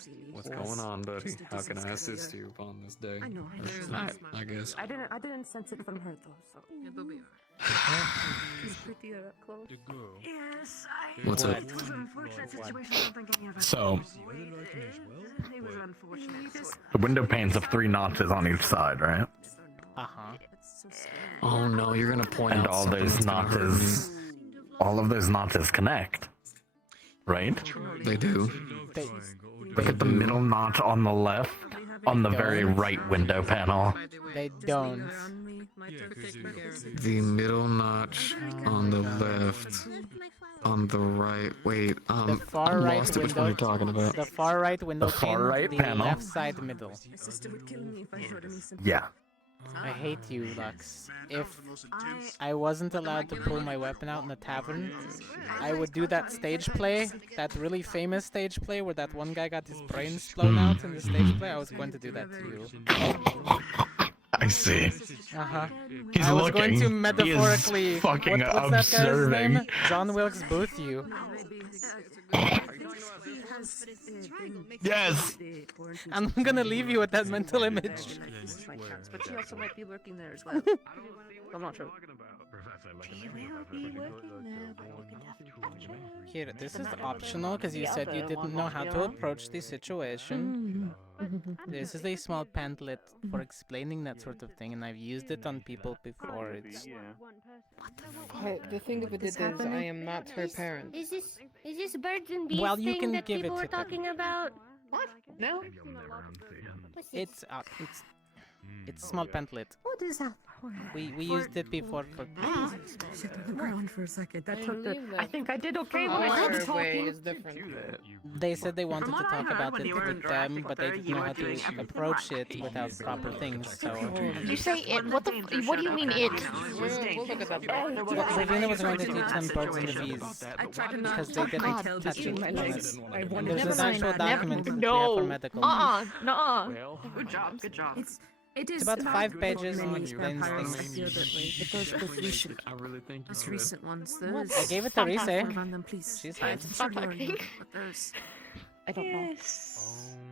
see. What's going on, buddy? How can I assist you upon this day? I know. Or tonight, I guess. I didn't sense it from her though, so. Yeah, they'll be She's pretty close. Yes, What's up? It was an unfortunate situation. I don't think any of us. So, It was unfortunate. the window panes have 3 notches on each side, right? Uh-huh. Oh no, you're gonna point And out all something those that's gonna hurt notches, all of those notches connect, right? me. They do. Look at the middle notch on the left, on the very right window panel. They don't. The middle notch on the left, on the right. Wait, The far I'm right lost at which window. one you're talking about. The far right window. The far pane, right the panel. left side middle. My sister would kill me if I showed any sympathy. Yeah. I hate you, Lux. If I wasn't allowed to pull my weapon out in the tavern, I would do that stage play, that really famous stage play where that one guy got his brains blown out in the stage play. I was going to do that to you. I see. Uh-huh. He's I was looking. going to He is metaphorically fucking what's that guy's observing. name? John Wilkes Booth you. Yes. I'm gonna leave you with that mental image. But she also might be working there as well. I'm not sure. Here, this is optional because you said you didn't know how to approach the situation. This is a small pamphlet for explaining that sort of thing, and I've used it on people before. It's The thing of it is, I am not her parent. Is this birds and bees Well, you thing can that give it people to were them. talking about? What? No? it's a small pamphlet. What is that? We used it before for. Sit on the ground for a second. That took the. believe that. I think I did okay when I Our started way talking. is different. They said they wanted From to what I talk heard about when it you were with them, interacting but with they her, didn't you know were how to doing everything approach right. it without proper things. So You say it? What the? What do you mean it? We'll look at that. Savina was going to teach them birds and the bees I tried to not because they didn't tell touch it. my legs. I wanted There's to an actual document we have for No. medical. Nuh-uh. Good job. Good job. It is It's about 5 pages many and explains vampires things. feel that way. But those most recent, I really think most you recent ones, there What? is. I gave it to Rise. Run them, please. She's fine. I'm sure you're in, but there's. I don't know.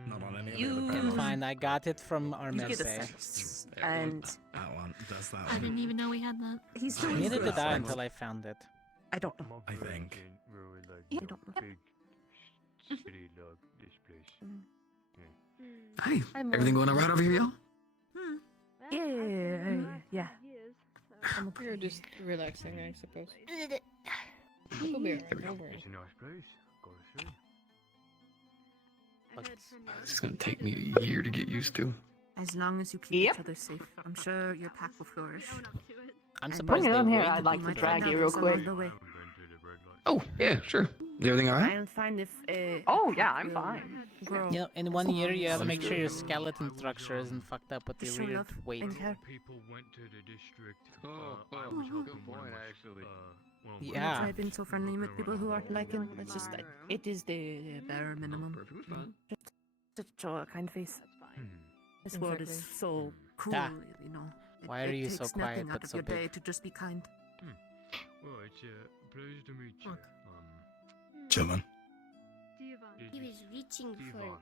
Not on any You- of the other panels. Fine, I got it from our You get a medbay. sense. And That one. That's that I didn't one. even know we had that. he's still Neither in did I school. until I found it. I don't know. I think. I don't know. Big city like this place. Hey, I'm everything going all right over here, y'all? Yeah. We're just relaxing, I suppose. We'll be alright, don't worry. It's a nice place. Gotta say. It's gonna take me a year to get used to. As long as you keep each other safe, I'm sure your pack will flourish. I'm And surprised bring it they on here, would. I'd like to drag you real quick. Oh, yeah, sure. Is everything all right? I'm fine if. Oh yeah, I'm fine. You know, in 1 year you gotta make sure your skeleton structure isn't fucked up with the Sure weird enough, weight. and care. People went to the district. Oh, I was good hoping point, one was, actually. one was- Yeah. Try being so friendly with people who aren't like him. It's just, it is the bare minimum. Perfectly fine. Just show a kind face. This world is Exactly. so cruel, Ah. you know. Why are you so takes quiet nothing but out of so your day big? to just be kind. Well, it's a pleasure to meet you. Chillin'. He was reaching for Ivana.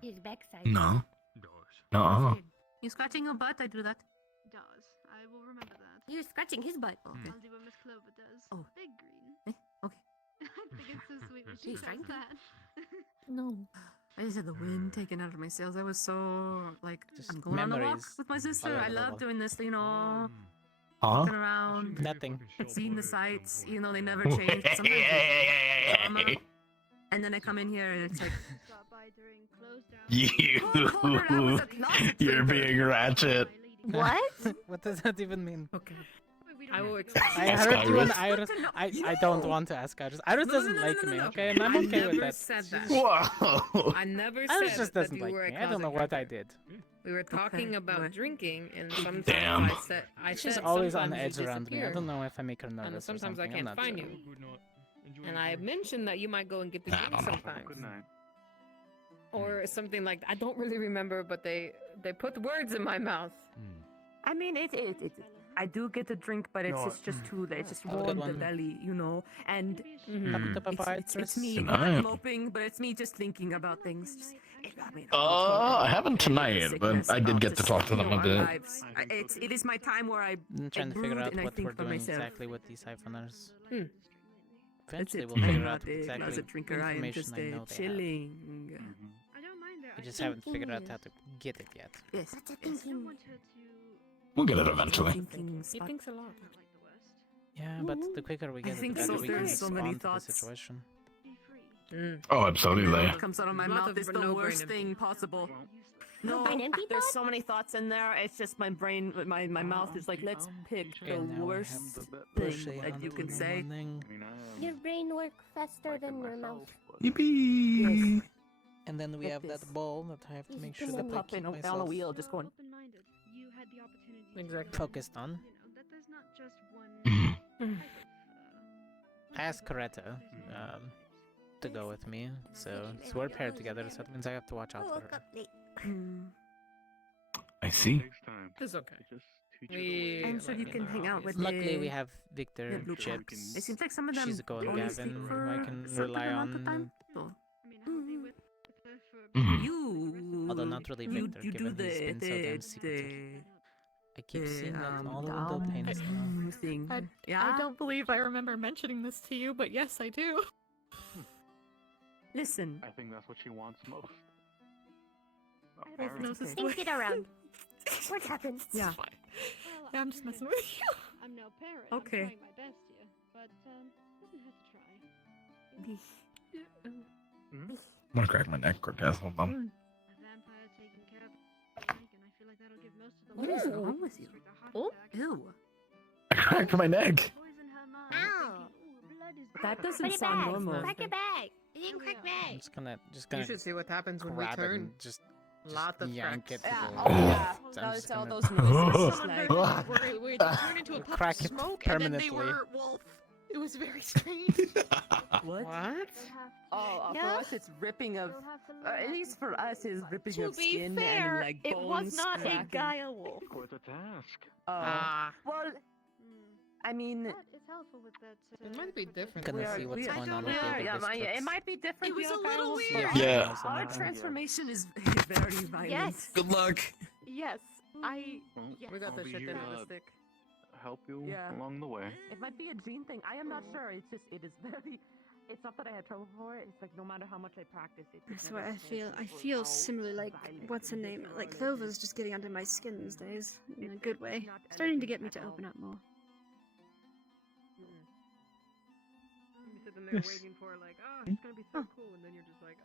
his backside. No. Does. No. You scratching your butt? I do that. Does. I will remember that. He was scratching his butt. I'll do what Miss Clover does. Oh. Big green. Okay. I think it's so sweet when she He's says trying to. that. No. I just had the wind taken out of my sails. I was so like, Just I'm going on a walk memories with my sister. all I over the love wall. doing this, you know, Huh? walking around, Nothing. seeing the sights. You know, they never change. But sometimes they drama. And then I come in here and it's like, Stop by during close down. Oh, Connor, that was a You. classic You're flavor. being ratchet. What? What does that even mean? Okay. I will explain. I heard you and Iris. I don't want to ask Iris. Iris doesn't like me, okay? And I'm okay with that. Said that. Whoa. I never Iris said just that doesn't you like were a me. I don't know closet what I drinker. did. We were talking about drinking, and sometimes Damn. I She's said always on sometimes edge you around me. I disappear, don't know if I make her and nervous or sometimes I something. I'm can't not find sure. you. And I mentioned that you might go and get the drink sometimes. Good night. Or something like I don't really remember, but they put words in my mouth. I mean, I do get a drink, but it's just too late. It's just warm the belly, you know. And it's me Good not night. moping, but it's me just thinking about things. Just, I haven't tonight, but I did get to talk to them a bit. It is my time where I I'm trying to figure brood out and I what think we're for doing myself. exactly with these siphoners. Hmm. Eventually, That's we'll it. figure I'm out not a exactly closet drinker. I am information just I know they have. chilling. I don't mind that. We just haven't figured out how to get it yet. Yes. I don't want her to. We'll get it eventually. He thinks a lot. Yeah, but the quicker we get it, the think better so. we can There's so many respond to the thoughts. situation. Oh, absolutely. What comes out of my Mouth mouth of is the no worst brain thing possible. No, brain empty there's thoughts? so many thoughts in there. It's just my brain, my mouth is like, let's pick the And now we worst have the thing Pushy that you Hunt can in the say. morning. Your brain work faster than your mouth. Yippee! And then we Like have this. that ball that I have to make sure Just that I pop keep in on a myself wheel, just going. Open-minded. You had the opportunity. Exactly. focused on. You know that there's not just one type of. I asked Coretta to go with me, so we're paired together, so that means I have to watch out for her. I see. It's okay. I'm sure you can hang out with Luckily, the- we have Victor, blue Chips. It seems like some of them She's going only Gavin, sleep who for I a can certain rely amount of time. on. So, Mhm. you, Although not really Victor, you do given he's been so damn secretive. I keep seeing that all the window panes now. thing. I don't believe I remember mentioning this to you, but yes, I do. Listen. I think that's what she wants most. Think it around. What happened? Yeah. Yeah, I'm just messing with you. I'm no parent. Okay. I'm trying my best here, but doesn't hurt to try. I'm gonna crack my neck, Cortez. Hold on. A vampire taking care of the drink, and I feel like that'll give most of the What is listeners wrong with you? a heart Oh, attack. ew. I cracked my neck. Poison her mind, Ow. thinking, "Ooh, blood is That good." doesn't Put it sound back. normal. Crack it back. It didn't crack I'm back. just You gonna should see what happens when we grab it turn. and just Lot of yank cracks. it. Yeah, to oh the- yeah. So I'm just Those, all gonna those noises. Some of like, them were turned into a puff Crack of it smoke, and then they permanently. were wolf. It was very strange. what? What? Oh, for Yeah. us it's ripping of. At least for us, is ripping To of be skin fair, and like it bones was not a cracking. Gaia wolf. Quite a task. Well, I mean, That is helpful with that. It might be different. Gonna we are, see what's we are, going on we with the are, other yeah, districts. it might be different. It was for a you little guys, weird. but Yeah. Our transformation is very violent. Yes. Good luck. Yes, yes. We got I'll the be shit here end of to the stick. help you Yeah. along the way. It might be a gene thing. I am not sure. It's just, it is very. It's not that I had trouble for it. It's like no matter how much I practice it. I swear, I feel similarly like, what's her name? Like, Clover's just getting under my skin these days, in a good way. Starting to get me to open up more. You sit in there waiting for like, oh, it's gonna be so cool, and then you're just like,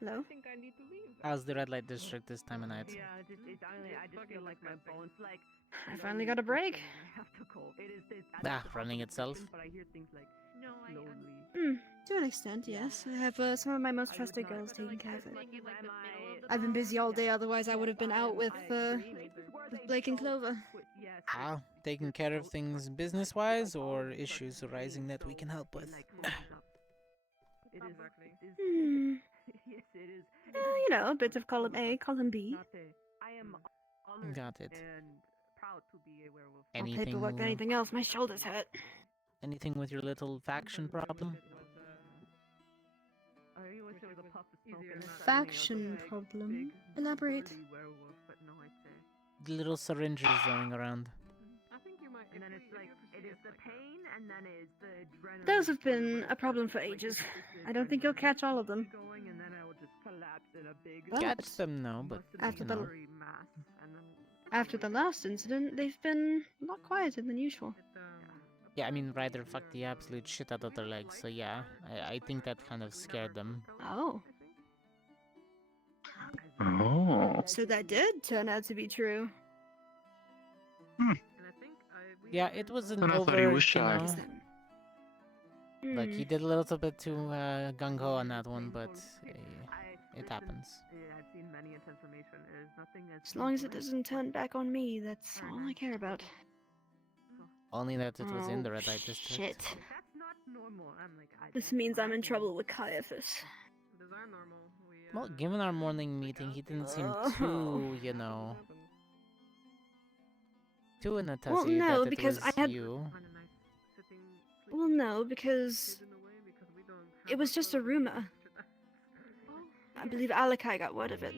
Hello? I think I need to leave. How's the red light district this time of night? Yeah, I just feel like my bones like. I finally got a break. I have to go. It is this. Running itself. But I hear things like No, slowly. To an extent, yes. I have some of my most trusted girls taking care of it. I've been busy all day, otherwise I would have been out with Blake and Clover. How? Taking care of things business-wise, or issues arising that we can help with? It is. Yes, it is. You know, a bit of column A, column B. I am honored Got it. and proud to be a werewolf. Anything? Paperwork, anything else, my shoulders hurt. Anything with your little faction problem? I always say with a puff of smoke and it's Faction problem. Elaborate. werewolf, but no, I'd say. The little syringes running around. I think you might. And then it's like, it is the pain, and then it's the adrenaline. Those have been a problem for ages. I don't think you'll catch all of them. Going, and then I will just collapse in a big. But Catch them, no, but after you the know. mass, and then after the last incident, they've been a lot quieter than usual. Yeah, I mean, Ryder fucked the absolute shit out of their legs, so yeah, I think that kind of scared them. Oh. Oh. So that did turn out to be true. Yeah, it wasn't And I over, thought he was you shy. know. Like, he did a little bit too gung-ho on that one, but it happens. I've seen many intense information. There's nothing As long as it doesn't turn back on me, that's all I care about. Only that it was in the Oh, red light district. shit. That's not normal. I'm like, This means I'm in trouble with Caiaphas. Those are normal. Well, given our morning meeting, he didn't seem too, you know, too in a Well, tussy no, that it because was I had. you. Well, no, because it was just a rumor. I believe Alakai got word of it.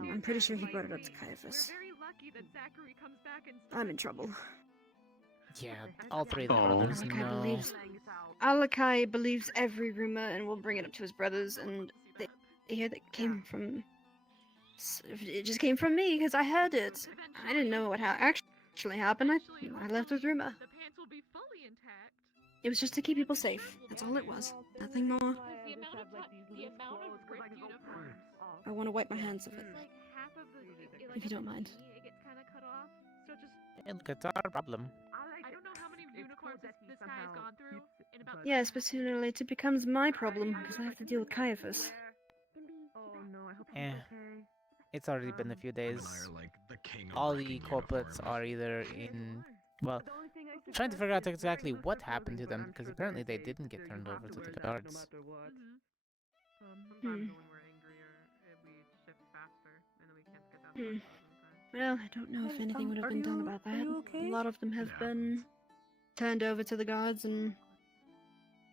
I'm pretty sure he brought it up to Caiaphas. I'm in trouble. Yeah, all three of the brothers know. Alakai believes every rumor and will bring it up to his brothers, and they hear that came from. It just came from me because I heard it. I didn't know what actually happened. I left with rumor. It was just to keep people safe. That's all it was. Nothing more. I want to wipe my hands of it. If you don't mind. Look, it's our problem. I don't know how many unicorns this guy has gone through in about. Yes, but sooner or later it becomes my problem because I have to deal with Caiaphas. Oh no, I hope Eh. It's already been a few days. All the culprits are either in... Well, trying to figure out exactly what happened to them, because apparently they didn't get turned over to the guards. Well, I don't know if anything would have been done about that. A lot of them have been turned over to the guards, and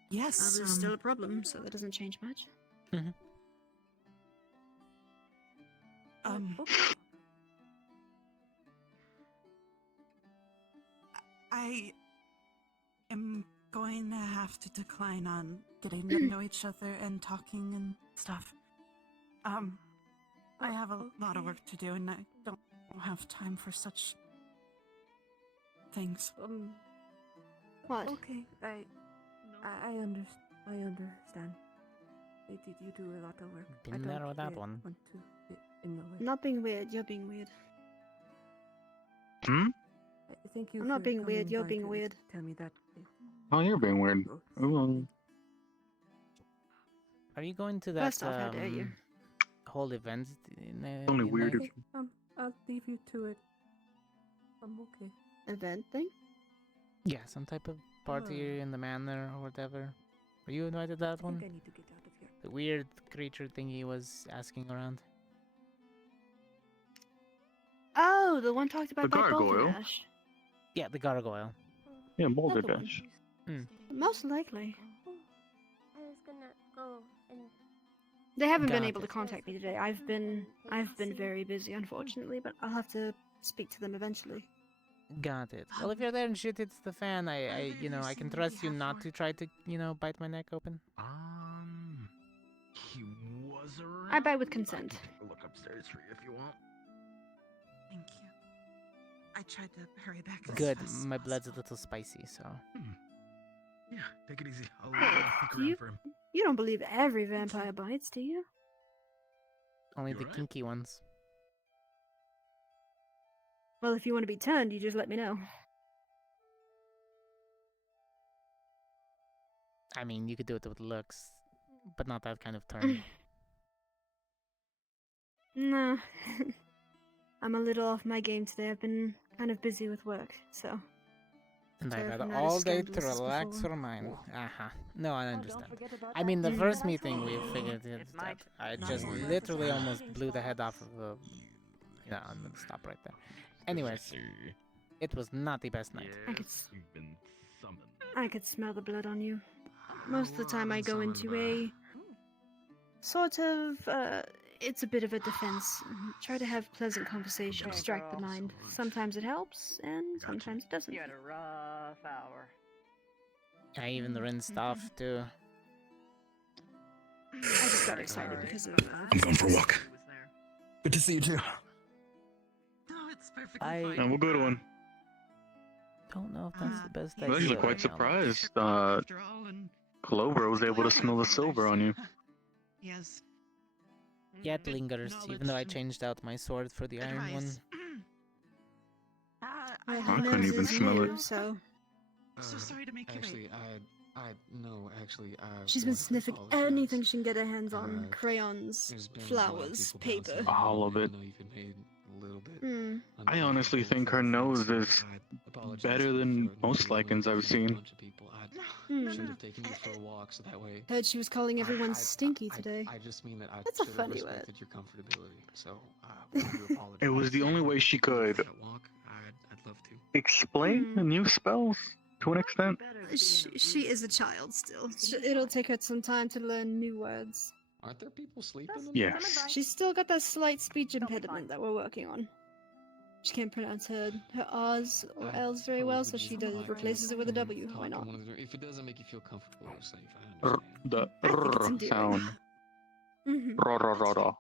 yes, there's still a problem, so that doesn't change much. I am going to have to decline on getting to know each other and talking and stuff. I have a lot of work to do, and I don't have time for such things. What? Okay, I understand. Did you do a lot of work? Didn't narrow that one. Want to get in the way. Not being weird, you're being weird. Hmm? Thank you. I'm not for being weird, coming you're by being to weird. Tell me that. Oh, you're being weird. Ooh. Are you going to that First off, how dare you? whole event in Only in weird night? if you... I'll leave you to it. I'm okay. Event thing? Yeah, some type of party in the manor or whatever. Were you invited to that one? I need to get out of here. The weird creature thing he was asking around. Oh, the one talked about The by gargoyle? Balderdash. Yeah, the gargoyle. Yeah, Boulder Dash. Most likely. I was gonna go and. They haven't been Got able to it. contact me today. I've been very busy, unfortunately, but I'll have to speak to them eventually. Got it. Well, if you're there and shit hits the fan, you know, I can trust you not to try to, you know, bite my neck open. He was around. I bite with consent. Look upstairs for you if you want. Thank you. I tried to hurry back. as Good. fast as My blood's a possible. little spicy, so. Yeah, take it easy. I'll Wait, look do around you, for him. you don't believe every vampire bites, do you? Only You the alright? kinky ones. Well, if you want to be turned, you just let me know. I mean, you could do it with looks, but not that kind of turn. No. I'm a little off my game today. I've been kind of busy with work, so. And Sorry I've if had I'm not all as day to scandalous as relax before. your mind. No, I understand. I mean, the first meeting we figured it that I just literally almost blew the head off of a... Yeah, I'm gonna stop right there. Anyways, it was not the best night. I could smell the blood on you. Most of the time I go into a sort of, it's a bit of a defense. Try to have pleasant conversation, distract the mind. Sometimes it helps, and sometimes it doesn't. You had a rough hour. I even rinsed off too. I just got excited because of. I'm going for a walk. Good to see you too. No, it's perfectly I And we'll go to one. don't know if that's the best I'm actually idea. quite surprised. Clover was able to smell the silver on you. Yes. Yeah, it lingers, even though I changed out my sword for the iron one. Well, I her couldn't nose even is smell new, it. so I'm so sorry to make you Actually, wait. I she's been wanted to sniffing apologize. anything she can get her hands on: crayons, There's been a lot of flowers, people paper. bouncing All around, of it. and I know you've been made a little bit. Hmm. I honestly think her nose is better than most lichens I've seen. Should have taken you for a walk, so that way. Heard she was calling everyone stinky today. I just mean that I That's a should have funny word. respected your comfortability. So I want to apologize. It was the only way she could That walk, I'd love to. explain the new spells to an extent. She is a child still. It'll take her some time to learn new words. Aren't there people sleeping? Yes. She's still got that slight speech impediment that we're working on. She can't pronounce her R's or L's very well, so she replaces it with a W. Why not? If it doesn't make you feel comfortable or safe, I R- understand. the think it's R endearing. sound. Mhm. Ra ra ra ra.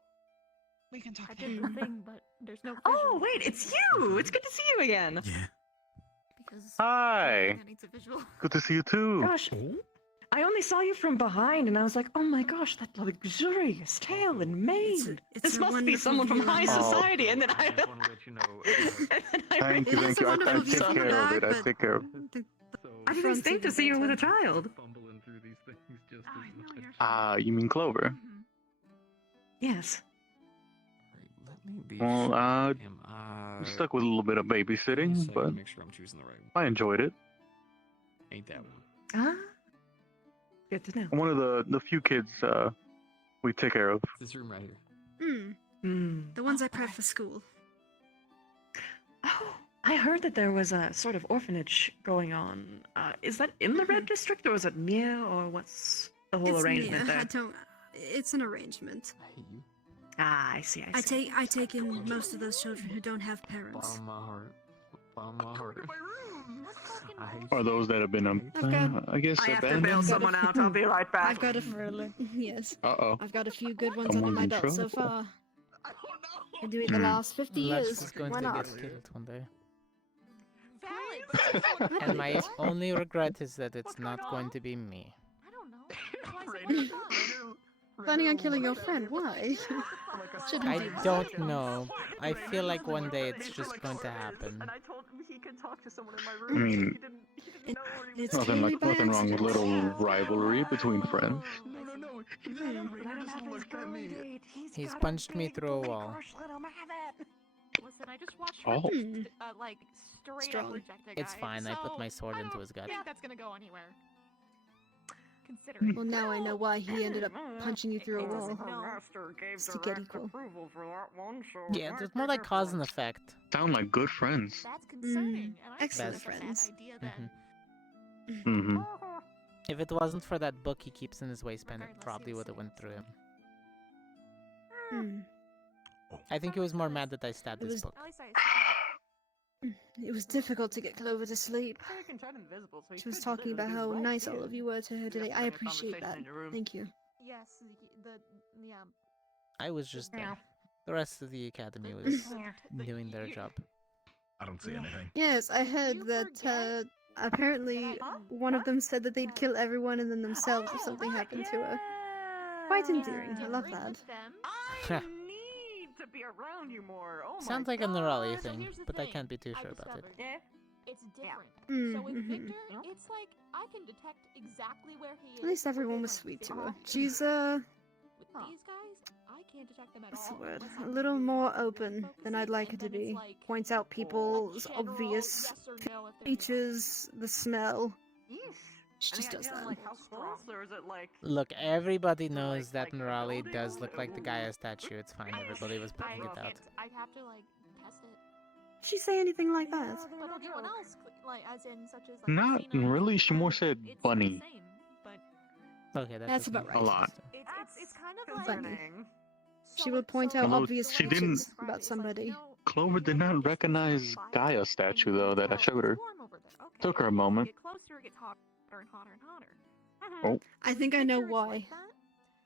We can talk. I did the thing, but there's no. Oh wait, it's you! It's good to see you again. Hi. Good to see you too. Gosh, I only saw you from behind, and I was like, oh my gosh, that luxurious tail and mane. it's This a must be wonderful someone from view. high Oh. society. And then I. Thank you, thank you. I take care of it. I take care of it. I didn't think to see you with a child. You mean Clover? Yes. Well, I'm stuck with a little bit of babysitting, but Make sure I'm choosing the right one. I enjoyed it. Ain't that one? Ah. Good to know. I'm one of the few kids we take care of. This room right here. The ones I prep for school. Oh, I heard that there was a sort of orphanage going on. Is that in the red district, or is it near, or what's the whole It's arrangement near. there? It's an arrangement. Ah, I see. I see. I take in most of those children who don't have parents. Bottom of my heart. Bottom of my heart. I hate Or those that have been, I guess, I have to abandoned. bail someone out. I'll be right back. I've got yes. Uh-oh. I've got a few good ones Someone's under my in belt so trouble. far. Been doing it the last 50 Lex years. is going Why to not? get killed one day. And my only regret is that it's not going to be me. Planning on killing your friend? Why? Shouldn't I do that. don't know. I feel like one day it's just going to happen. And I told him he could talk to someone in my I room. mean, It's nothing totally like by nothing wrong with accident. little rivalry between friends. No. He's punched me through a wall. Listen, I just watched Oh. her, like, straight Strong. up reject a guy. It's fine, I put my sword I into don't his gut. think that's gonna go anywhere. Considering. Well, now I know why he ended up punching you through a wall. It's to get equal. Yeah, it's more like cause and effect. Sound like good friends. That's concerning. And I Excellent think that's a friends. bad idea then. Mm-hmm. If it wasn't for that book he keeps in his waistband, it probably would have went through him. Hmm. I think he was more mad that I stabbed It his was- book. At least I It was difficult to get Clover to sleep. She was talking about how nice all of you were to her today. I appreciate that. Thank you. Yes, yeah. I was just there. The rest of the academy was doing their job. I don't see anything. Yes, I heard that apparently one of them said that they'd kill everyone and then themselves if something happened to her. Quite endearing. I love that. To be around you more. Oh my Sounds like a God. Norali thing, but I can't be too sure about it. Yeah. It's different. So with Victor, it's like I can detect exactly where he is. At least everyone was sweet to her. She's With these guys, I can't detect them at what's all. the word? A little more open than I'd like her to be. Points out people's obvious features, the smell. She just does that. Like house rules, or is it like? Look, everybody knows that Norali does look like the Gaia statue. It's fine, everybody was pointing it out. I'd have to like test it. Did she say anything like that? But everyone else, like as in such as like Not Christina, really. She more said bunny. same, but Okay, That's about right. A lot. it's kind of like Bunny. She would point out Although obvious she features about somebody. Clover did not recognize Gaia statue though that I showed her. Took her a moment. get closer, it gets hotter and hotter and hotter. Oh. I think I know why.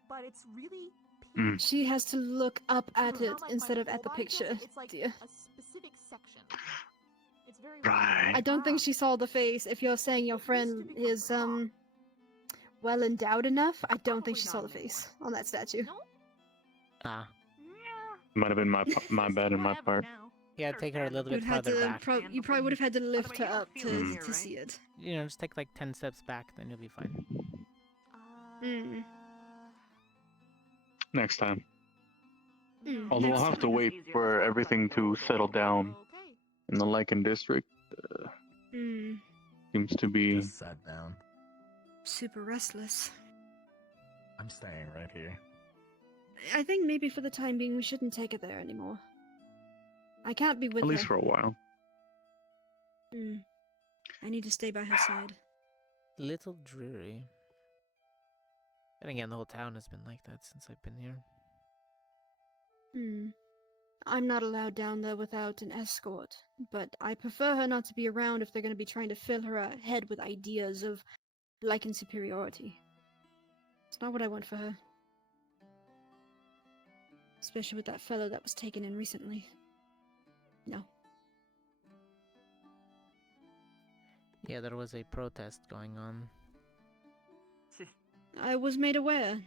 But it's really Mm. She has to look up at it instead of at the picture. it's like Dear. a specific section. It's very Right. I don't think she saw the face. If you're saying your friend is well endowed enough, I don't think she saw the face on that statue. Ah. Might have been my bad and my part. Yeah, take her a little You'd bit had further to back. you probably would have had to lift her up to see it. You know, just take like 10 steps back, then you'll be fine. Mm. Next time. Although I'll I'll have to wait for everything to settle down in the Lycan district. Seems to be Just sat down. Super restless. I'm staying right here. I think maybe for the time being we shouldn't take it there anymore. I can't be with at her. least for a while. I need to stay by her side. Little dreary. And again, the whole town has been like that since I've been here. I'm not allowed down there without an escort, but I prefer her not to be around if they're going to be trying to fill her head with ideas of Lycan superiority. It's not what I want for her. Especially with that fellow that was taken in recently. No. Yeah, there was a protest going on. I was made aware.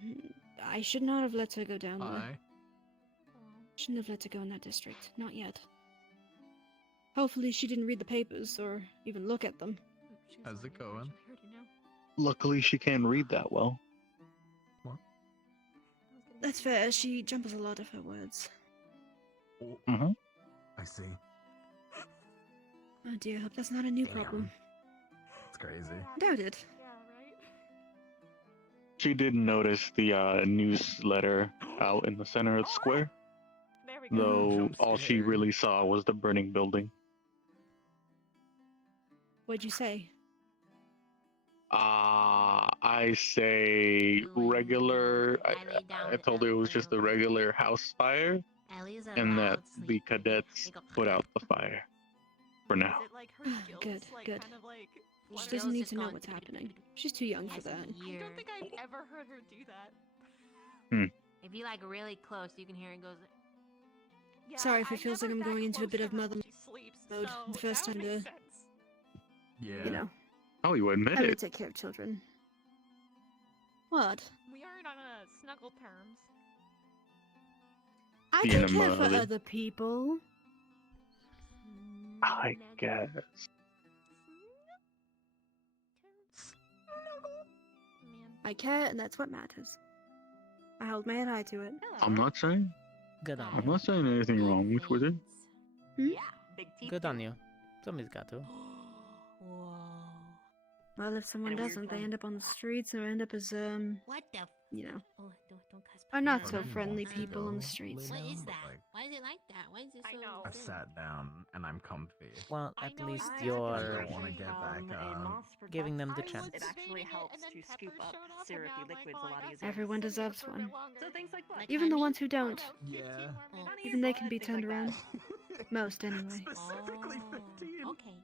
I should not have let her go down there. Shouldn't have let her go in that district. Not yet. Hopefully she didn't read the papers or even look at them. How's it going? Luckily, she can't read that well. That's fair. She jumbles a lot of her words. I see. Oh dear, hope that's not a new problem. It's crazy. Doubt it. She did notice the newsletter out in the center of the square. Though all she really saw was the burning building. What'd you say? I say regular. I told her it was just a regular house fire, and that the cadets put out the fire. For now. Good, good. She doesn't need to know what's happening. She's too young for that. I don't think I've ever heard her do that. If you like really close, you can hear it goes. Yeah, Sorry if it feels like I'm going into a bit of mother mode the first time to, you know, Oh, you admit having to it. take care of children. What? We aren't on snuggle terms. I Being can a care for mother. other people. I guess. I care, and that's what matters. I hold my head high to it. I'm not saying. Good on I'm you. not saying anything wrong with it. Good on you. Somebody's got to. Well, if someone doesn't, they end up on the streets or end up as, What the? you know, Oh, don't cuss. are not so friendly people on the streets. What is that? Why is it like that? Why is it so? I've sat down and I'm comfy. Well, at least I you're don't want to get back up. giving them the chance. It actually helps to scoop up syrupy liquids a lot easier. Everyone deserves one. So things like what? Even the ones who don't. Yeah. Even they can be turned around. Most, anyway. Specifically 15. Okay.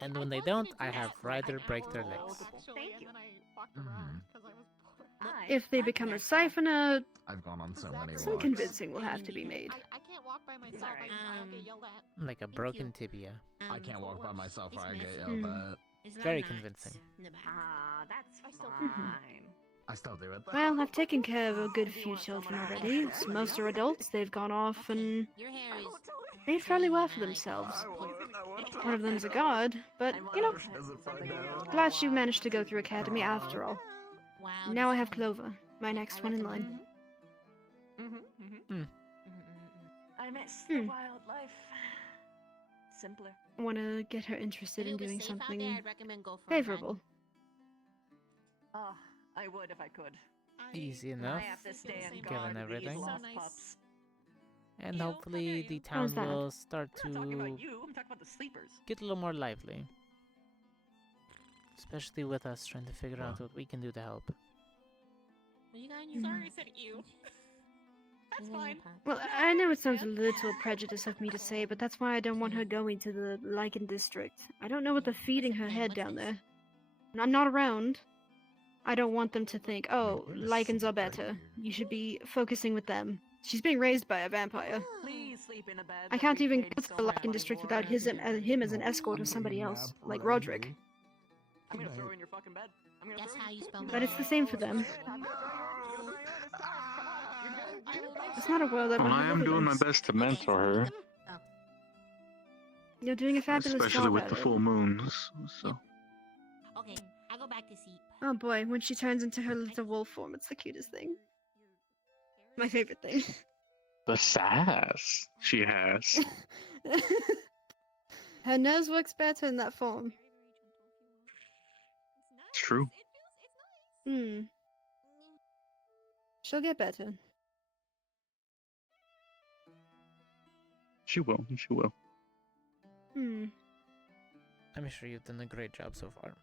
And when they don't, I have Ryder break their legs. Thank you. If they become a siphoner, I've gone on so many some walks. convincing will have to be made. I can't walk by myself. I get yelled at. Like a broken tibia. I can't walk by myself or I get yelled at. Very convincing. That's Mm-hmm. fine. I still do it. Well, I've taken care of a good few children already. Most are adults. They've gone off and made fairly well for themselves. One of them's a guard, but, you know, glad she managed to go through academy after all. Now I have Clover, my next one in line. I miss the wildlife. Simpler. I want to get her interested in doing something I'd recommend go for favorable. Oh, I would if I could. Easy enough, I have to stay on given guard with these everything. lost pups. And hopefully the town How's that? will start I'm not talking to about you. I'm talking about the sleepers. get a little more lively. Especially with us trying to figure out what we can do to help. Sorry, I said you. That's fine. Well, I know it sounds a little prejudiced of me to say, but that's why I don't want her going to the Lycan district. I don't know what they're feeding her head down there. And I'm not around. I don't want them to think, oh, Lycans are better. You should be focusing with them. She's being raised by a vampire. Please sleep in a bed. I can't even go to the Lycan district without him as an escort or somebody else, like Roderick. I'm gonna throw her in your fucking bed. That's how you spell. But it's the same for them. It's not a world that Well, I am doing my best to mentor her. You're doing a fabulous especially job with at the it. full moons. So. Okay, I go back to sleep. Oh boy, when she turns into her little wolf form, it's the cutest thing. My favorite thing. The sass she has. Her nose works better in that form. It's true. Hmm. She'll get better. She will. She will. Hmm. I'm sure you've done a great job so far.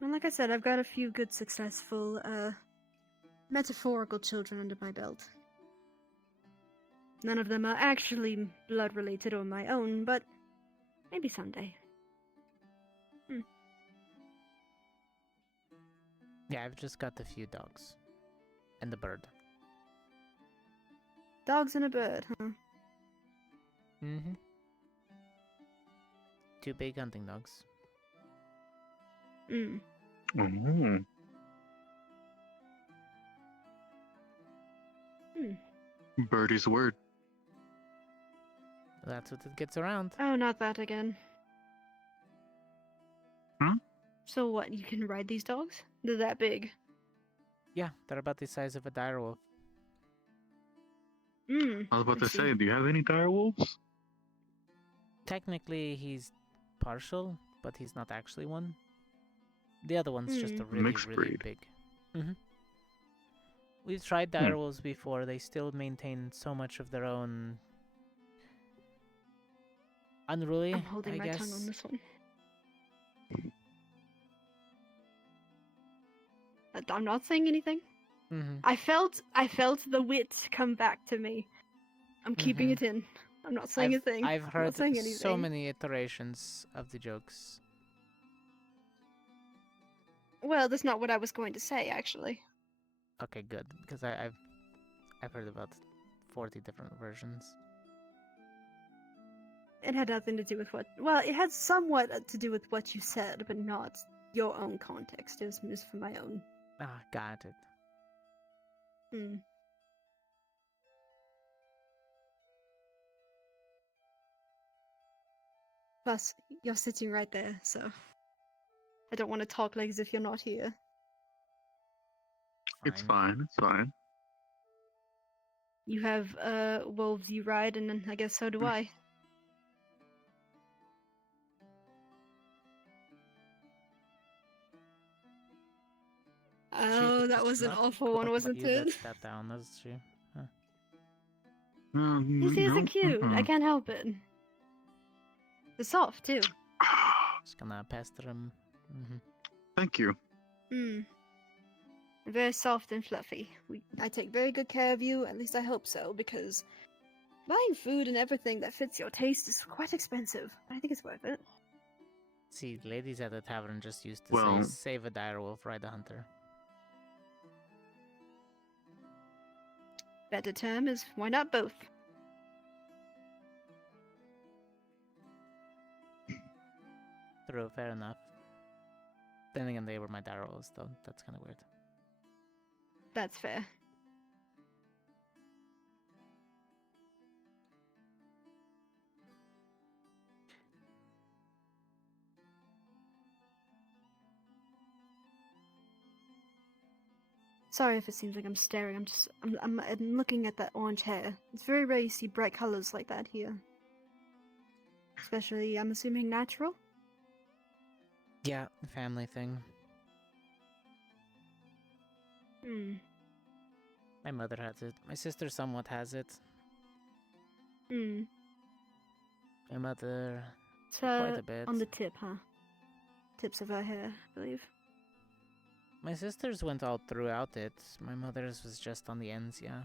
And like I said, I've got a few good, successful, metaphorical children under my belt. None of them are actually blood-related or my own, but maybe someday. Hmm. Yeah, I've just got a few dogs. And a bird. Dogs and a bird, huh? Mm-hmm. 2 big hunting dogs. Hmm. Mm. Birdie's word. That's what it gets around. Oh, not that again. Hmm? So what, you can ride these dogs? They're that big. Yeah, they're about the size of a direwolf. Hmm. I was about to say, do you have any dire wolves? Technically, he's partial, but he's not actually one. The other one's just a really, Mixed really breed. big. Mm-hmm. We've tried direwolves before. They still maintain so much of their own unruly, I'm holding I my guess. tongue on this one. I'm not saying anything. Mm-hmm. I felt the wit come back to me. I'm keeping it in. I'm not saying a thing. I've I'm heard not saying anything. so many iterations of the jokes. Well, that's not what I was going to say, actually. Okay, good, because I've heard about 40 different versions. It had nothing to do with what... Well, it had somewhat to do with what you said, but not your own context. It was just for my own. Ah, got it. Hmm. Plus, you're sitting right there, so... I don't want to talk like as if you're not here. It's fine. It's fine. You have, wolves you ride, and then I guess so do I. Oh, that was an awful one, wasn't it? That down, that's true. Huh. You see, they're cute. I can't help it. They're soft, too. Just gonna pester him. Mm-hmm. Thank you. Hmm. Very soft and fluffy. I take very good care of you, at least I hope so, because buying food and everything that fits your taste is quite expensive. I think it's worth it. See, ladies at the tavern just used to say, save a direwolf, ride a hunter. Better term is, why not both? True, fair enough. Then again, they were my direwolves, though. That's kind of weird. That's fair. Sorry if it seems like I'm staring. I'm looking at that orange hair. It's very rare you see bright colors like that here. Especially, I'm assuming, natural? Yeah, family thing. Hmm. My mother has it. My sister somewhat has it. Hmm. My mother, It's quite a bit. on the tip, huh? Tips of her hair, I believe. My sister's went all throughout it. My mother's was just on the ends, yeah.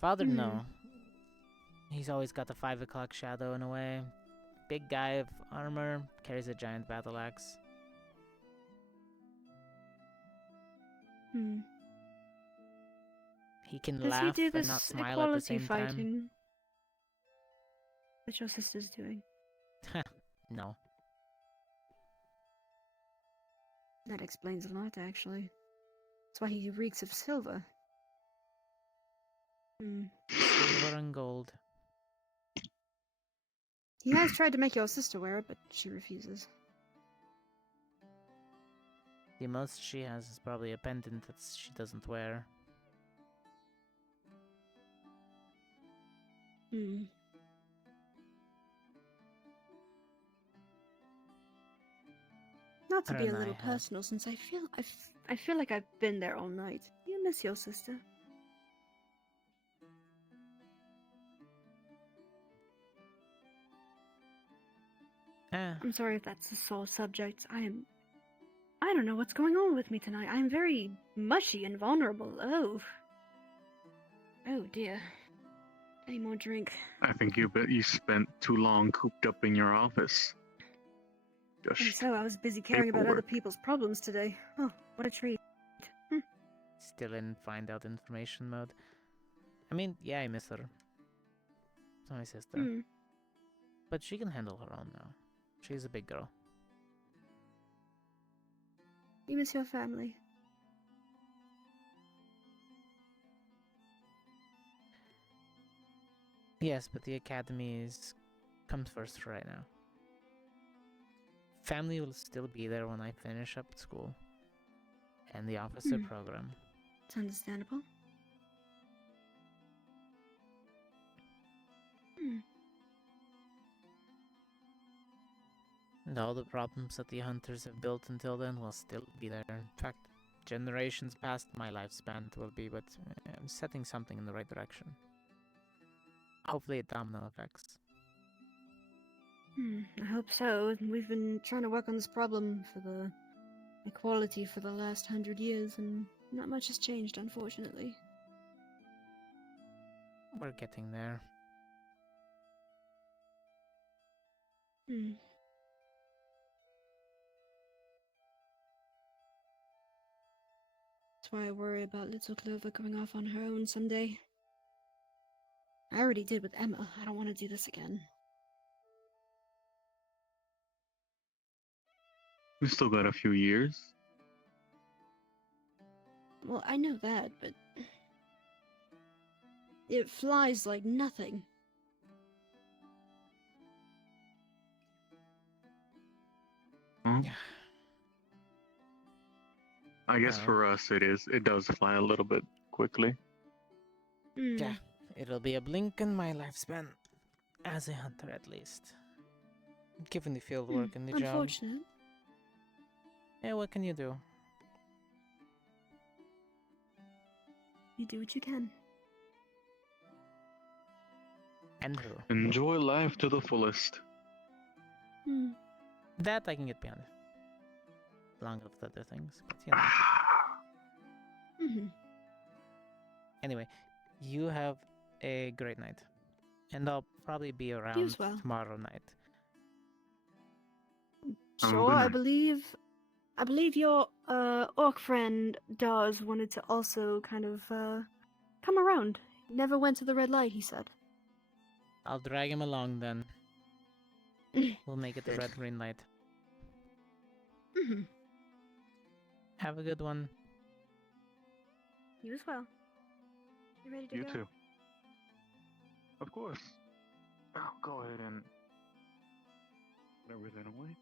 Father, no. He's always got the 5 o'clock shadow in a way. Big guy of armor, carries a giant battle axe. Hmm. He can Does laugh he do and this not smile at the equality same fighting time. that your sister's doing? No. That explains a lot, actually. That's why he reeks of silver. Hmm. Silver and gold. He has tried to make your sister wear it, but she refuses. The most she has is probably a pendant that she doesn't wear. Hmm. Not to be a little personal, since I feel like I've been there all night. You miss your sister. I'm sorry if that's a sore subject. I don't know what's going on with me tonight. I'm very mushy and vulnerable. Oh dear. Any more drink? I think you spent too long cooped up in your office. And so I was busy caring about other people's problems today. Oh, what a treat. Still in find out information mode. I mean, yeah, I miss her. It's my sister. But she can handle her own now. She's a big girl. You miss your family. Yes, but the academy comes first for right now. Family will still be there when I finish up school. And the officer program. It's understandable. And all the problems that the hunters have built until then will still be there. In fact, generations past my lifespan it will be, but I'm setting something in the right direction. Hopefully it domino effects. I hope so. We've been trying to work on this problem for the equality for the last 100 years, and not much has changed, unfortunately. We're getting there. That's why I worry about little Clover going off on her own someday. I already did with Emma. I don't want to do this again. We still got a few years. Well, I know that, but it flies like nothing. I guess for us it does fly a little bit quickly. Yeah, it'll be a blink in my lifespan. As a hunter, at least. Given the field work and the job. Unfortunate. Yeah, what can you do? You do what you can. And who? Enjoy life to the fullest. That I can get behind. Along with other things, but you know. Anyway, you have a great night. And I'll probably be around tomorrow night. Sure, I believe your orc friend Dawes wanted to also kind of come around. Never went to the red light, he said. I'll drag him along then. We'll make it the red green light. Have a good one. You as well. You ready to go? You too. Of course. I'll go ahead and put everything away.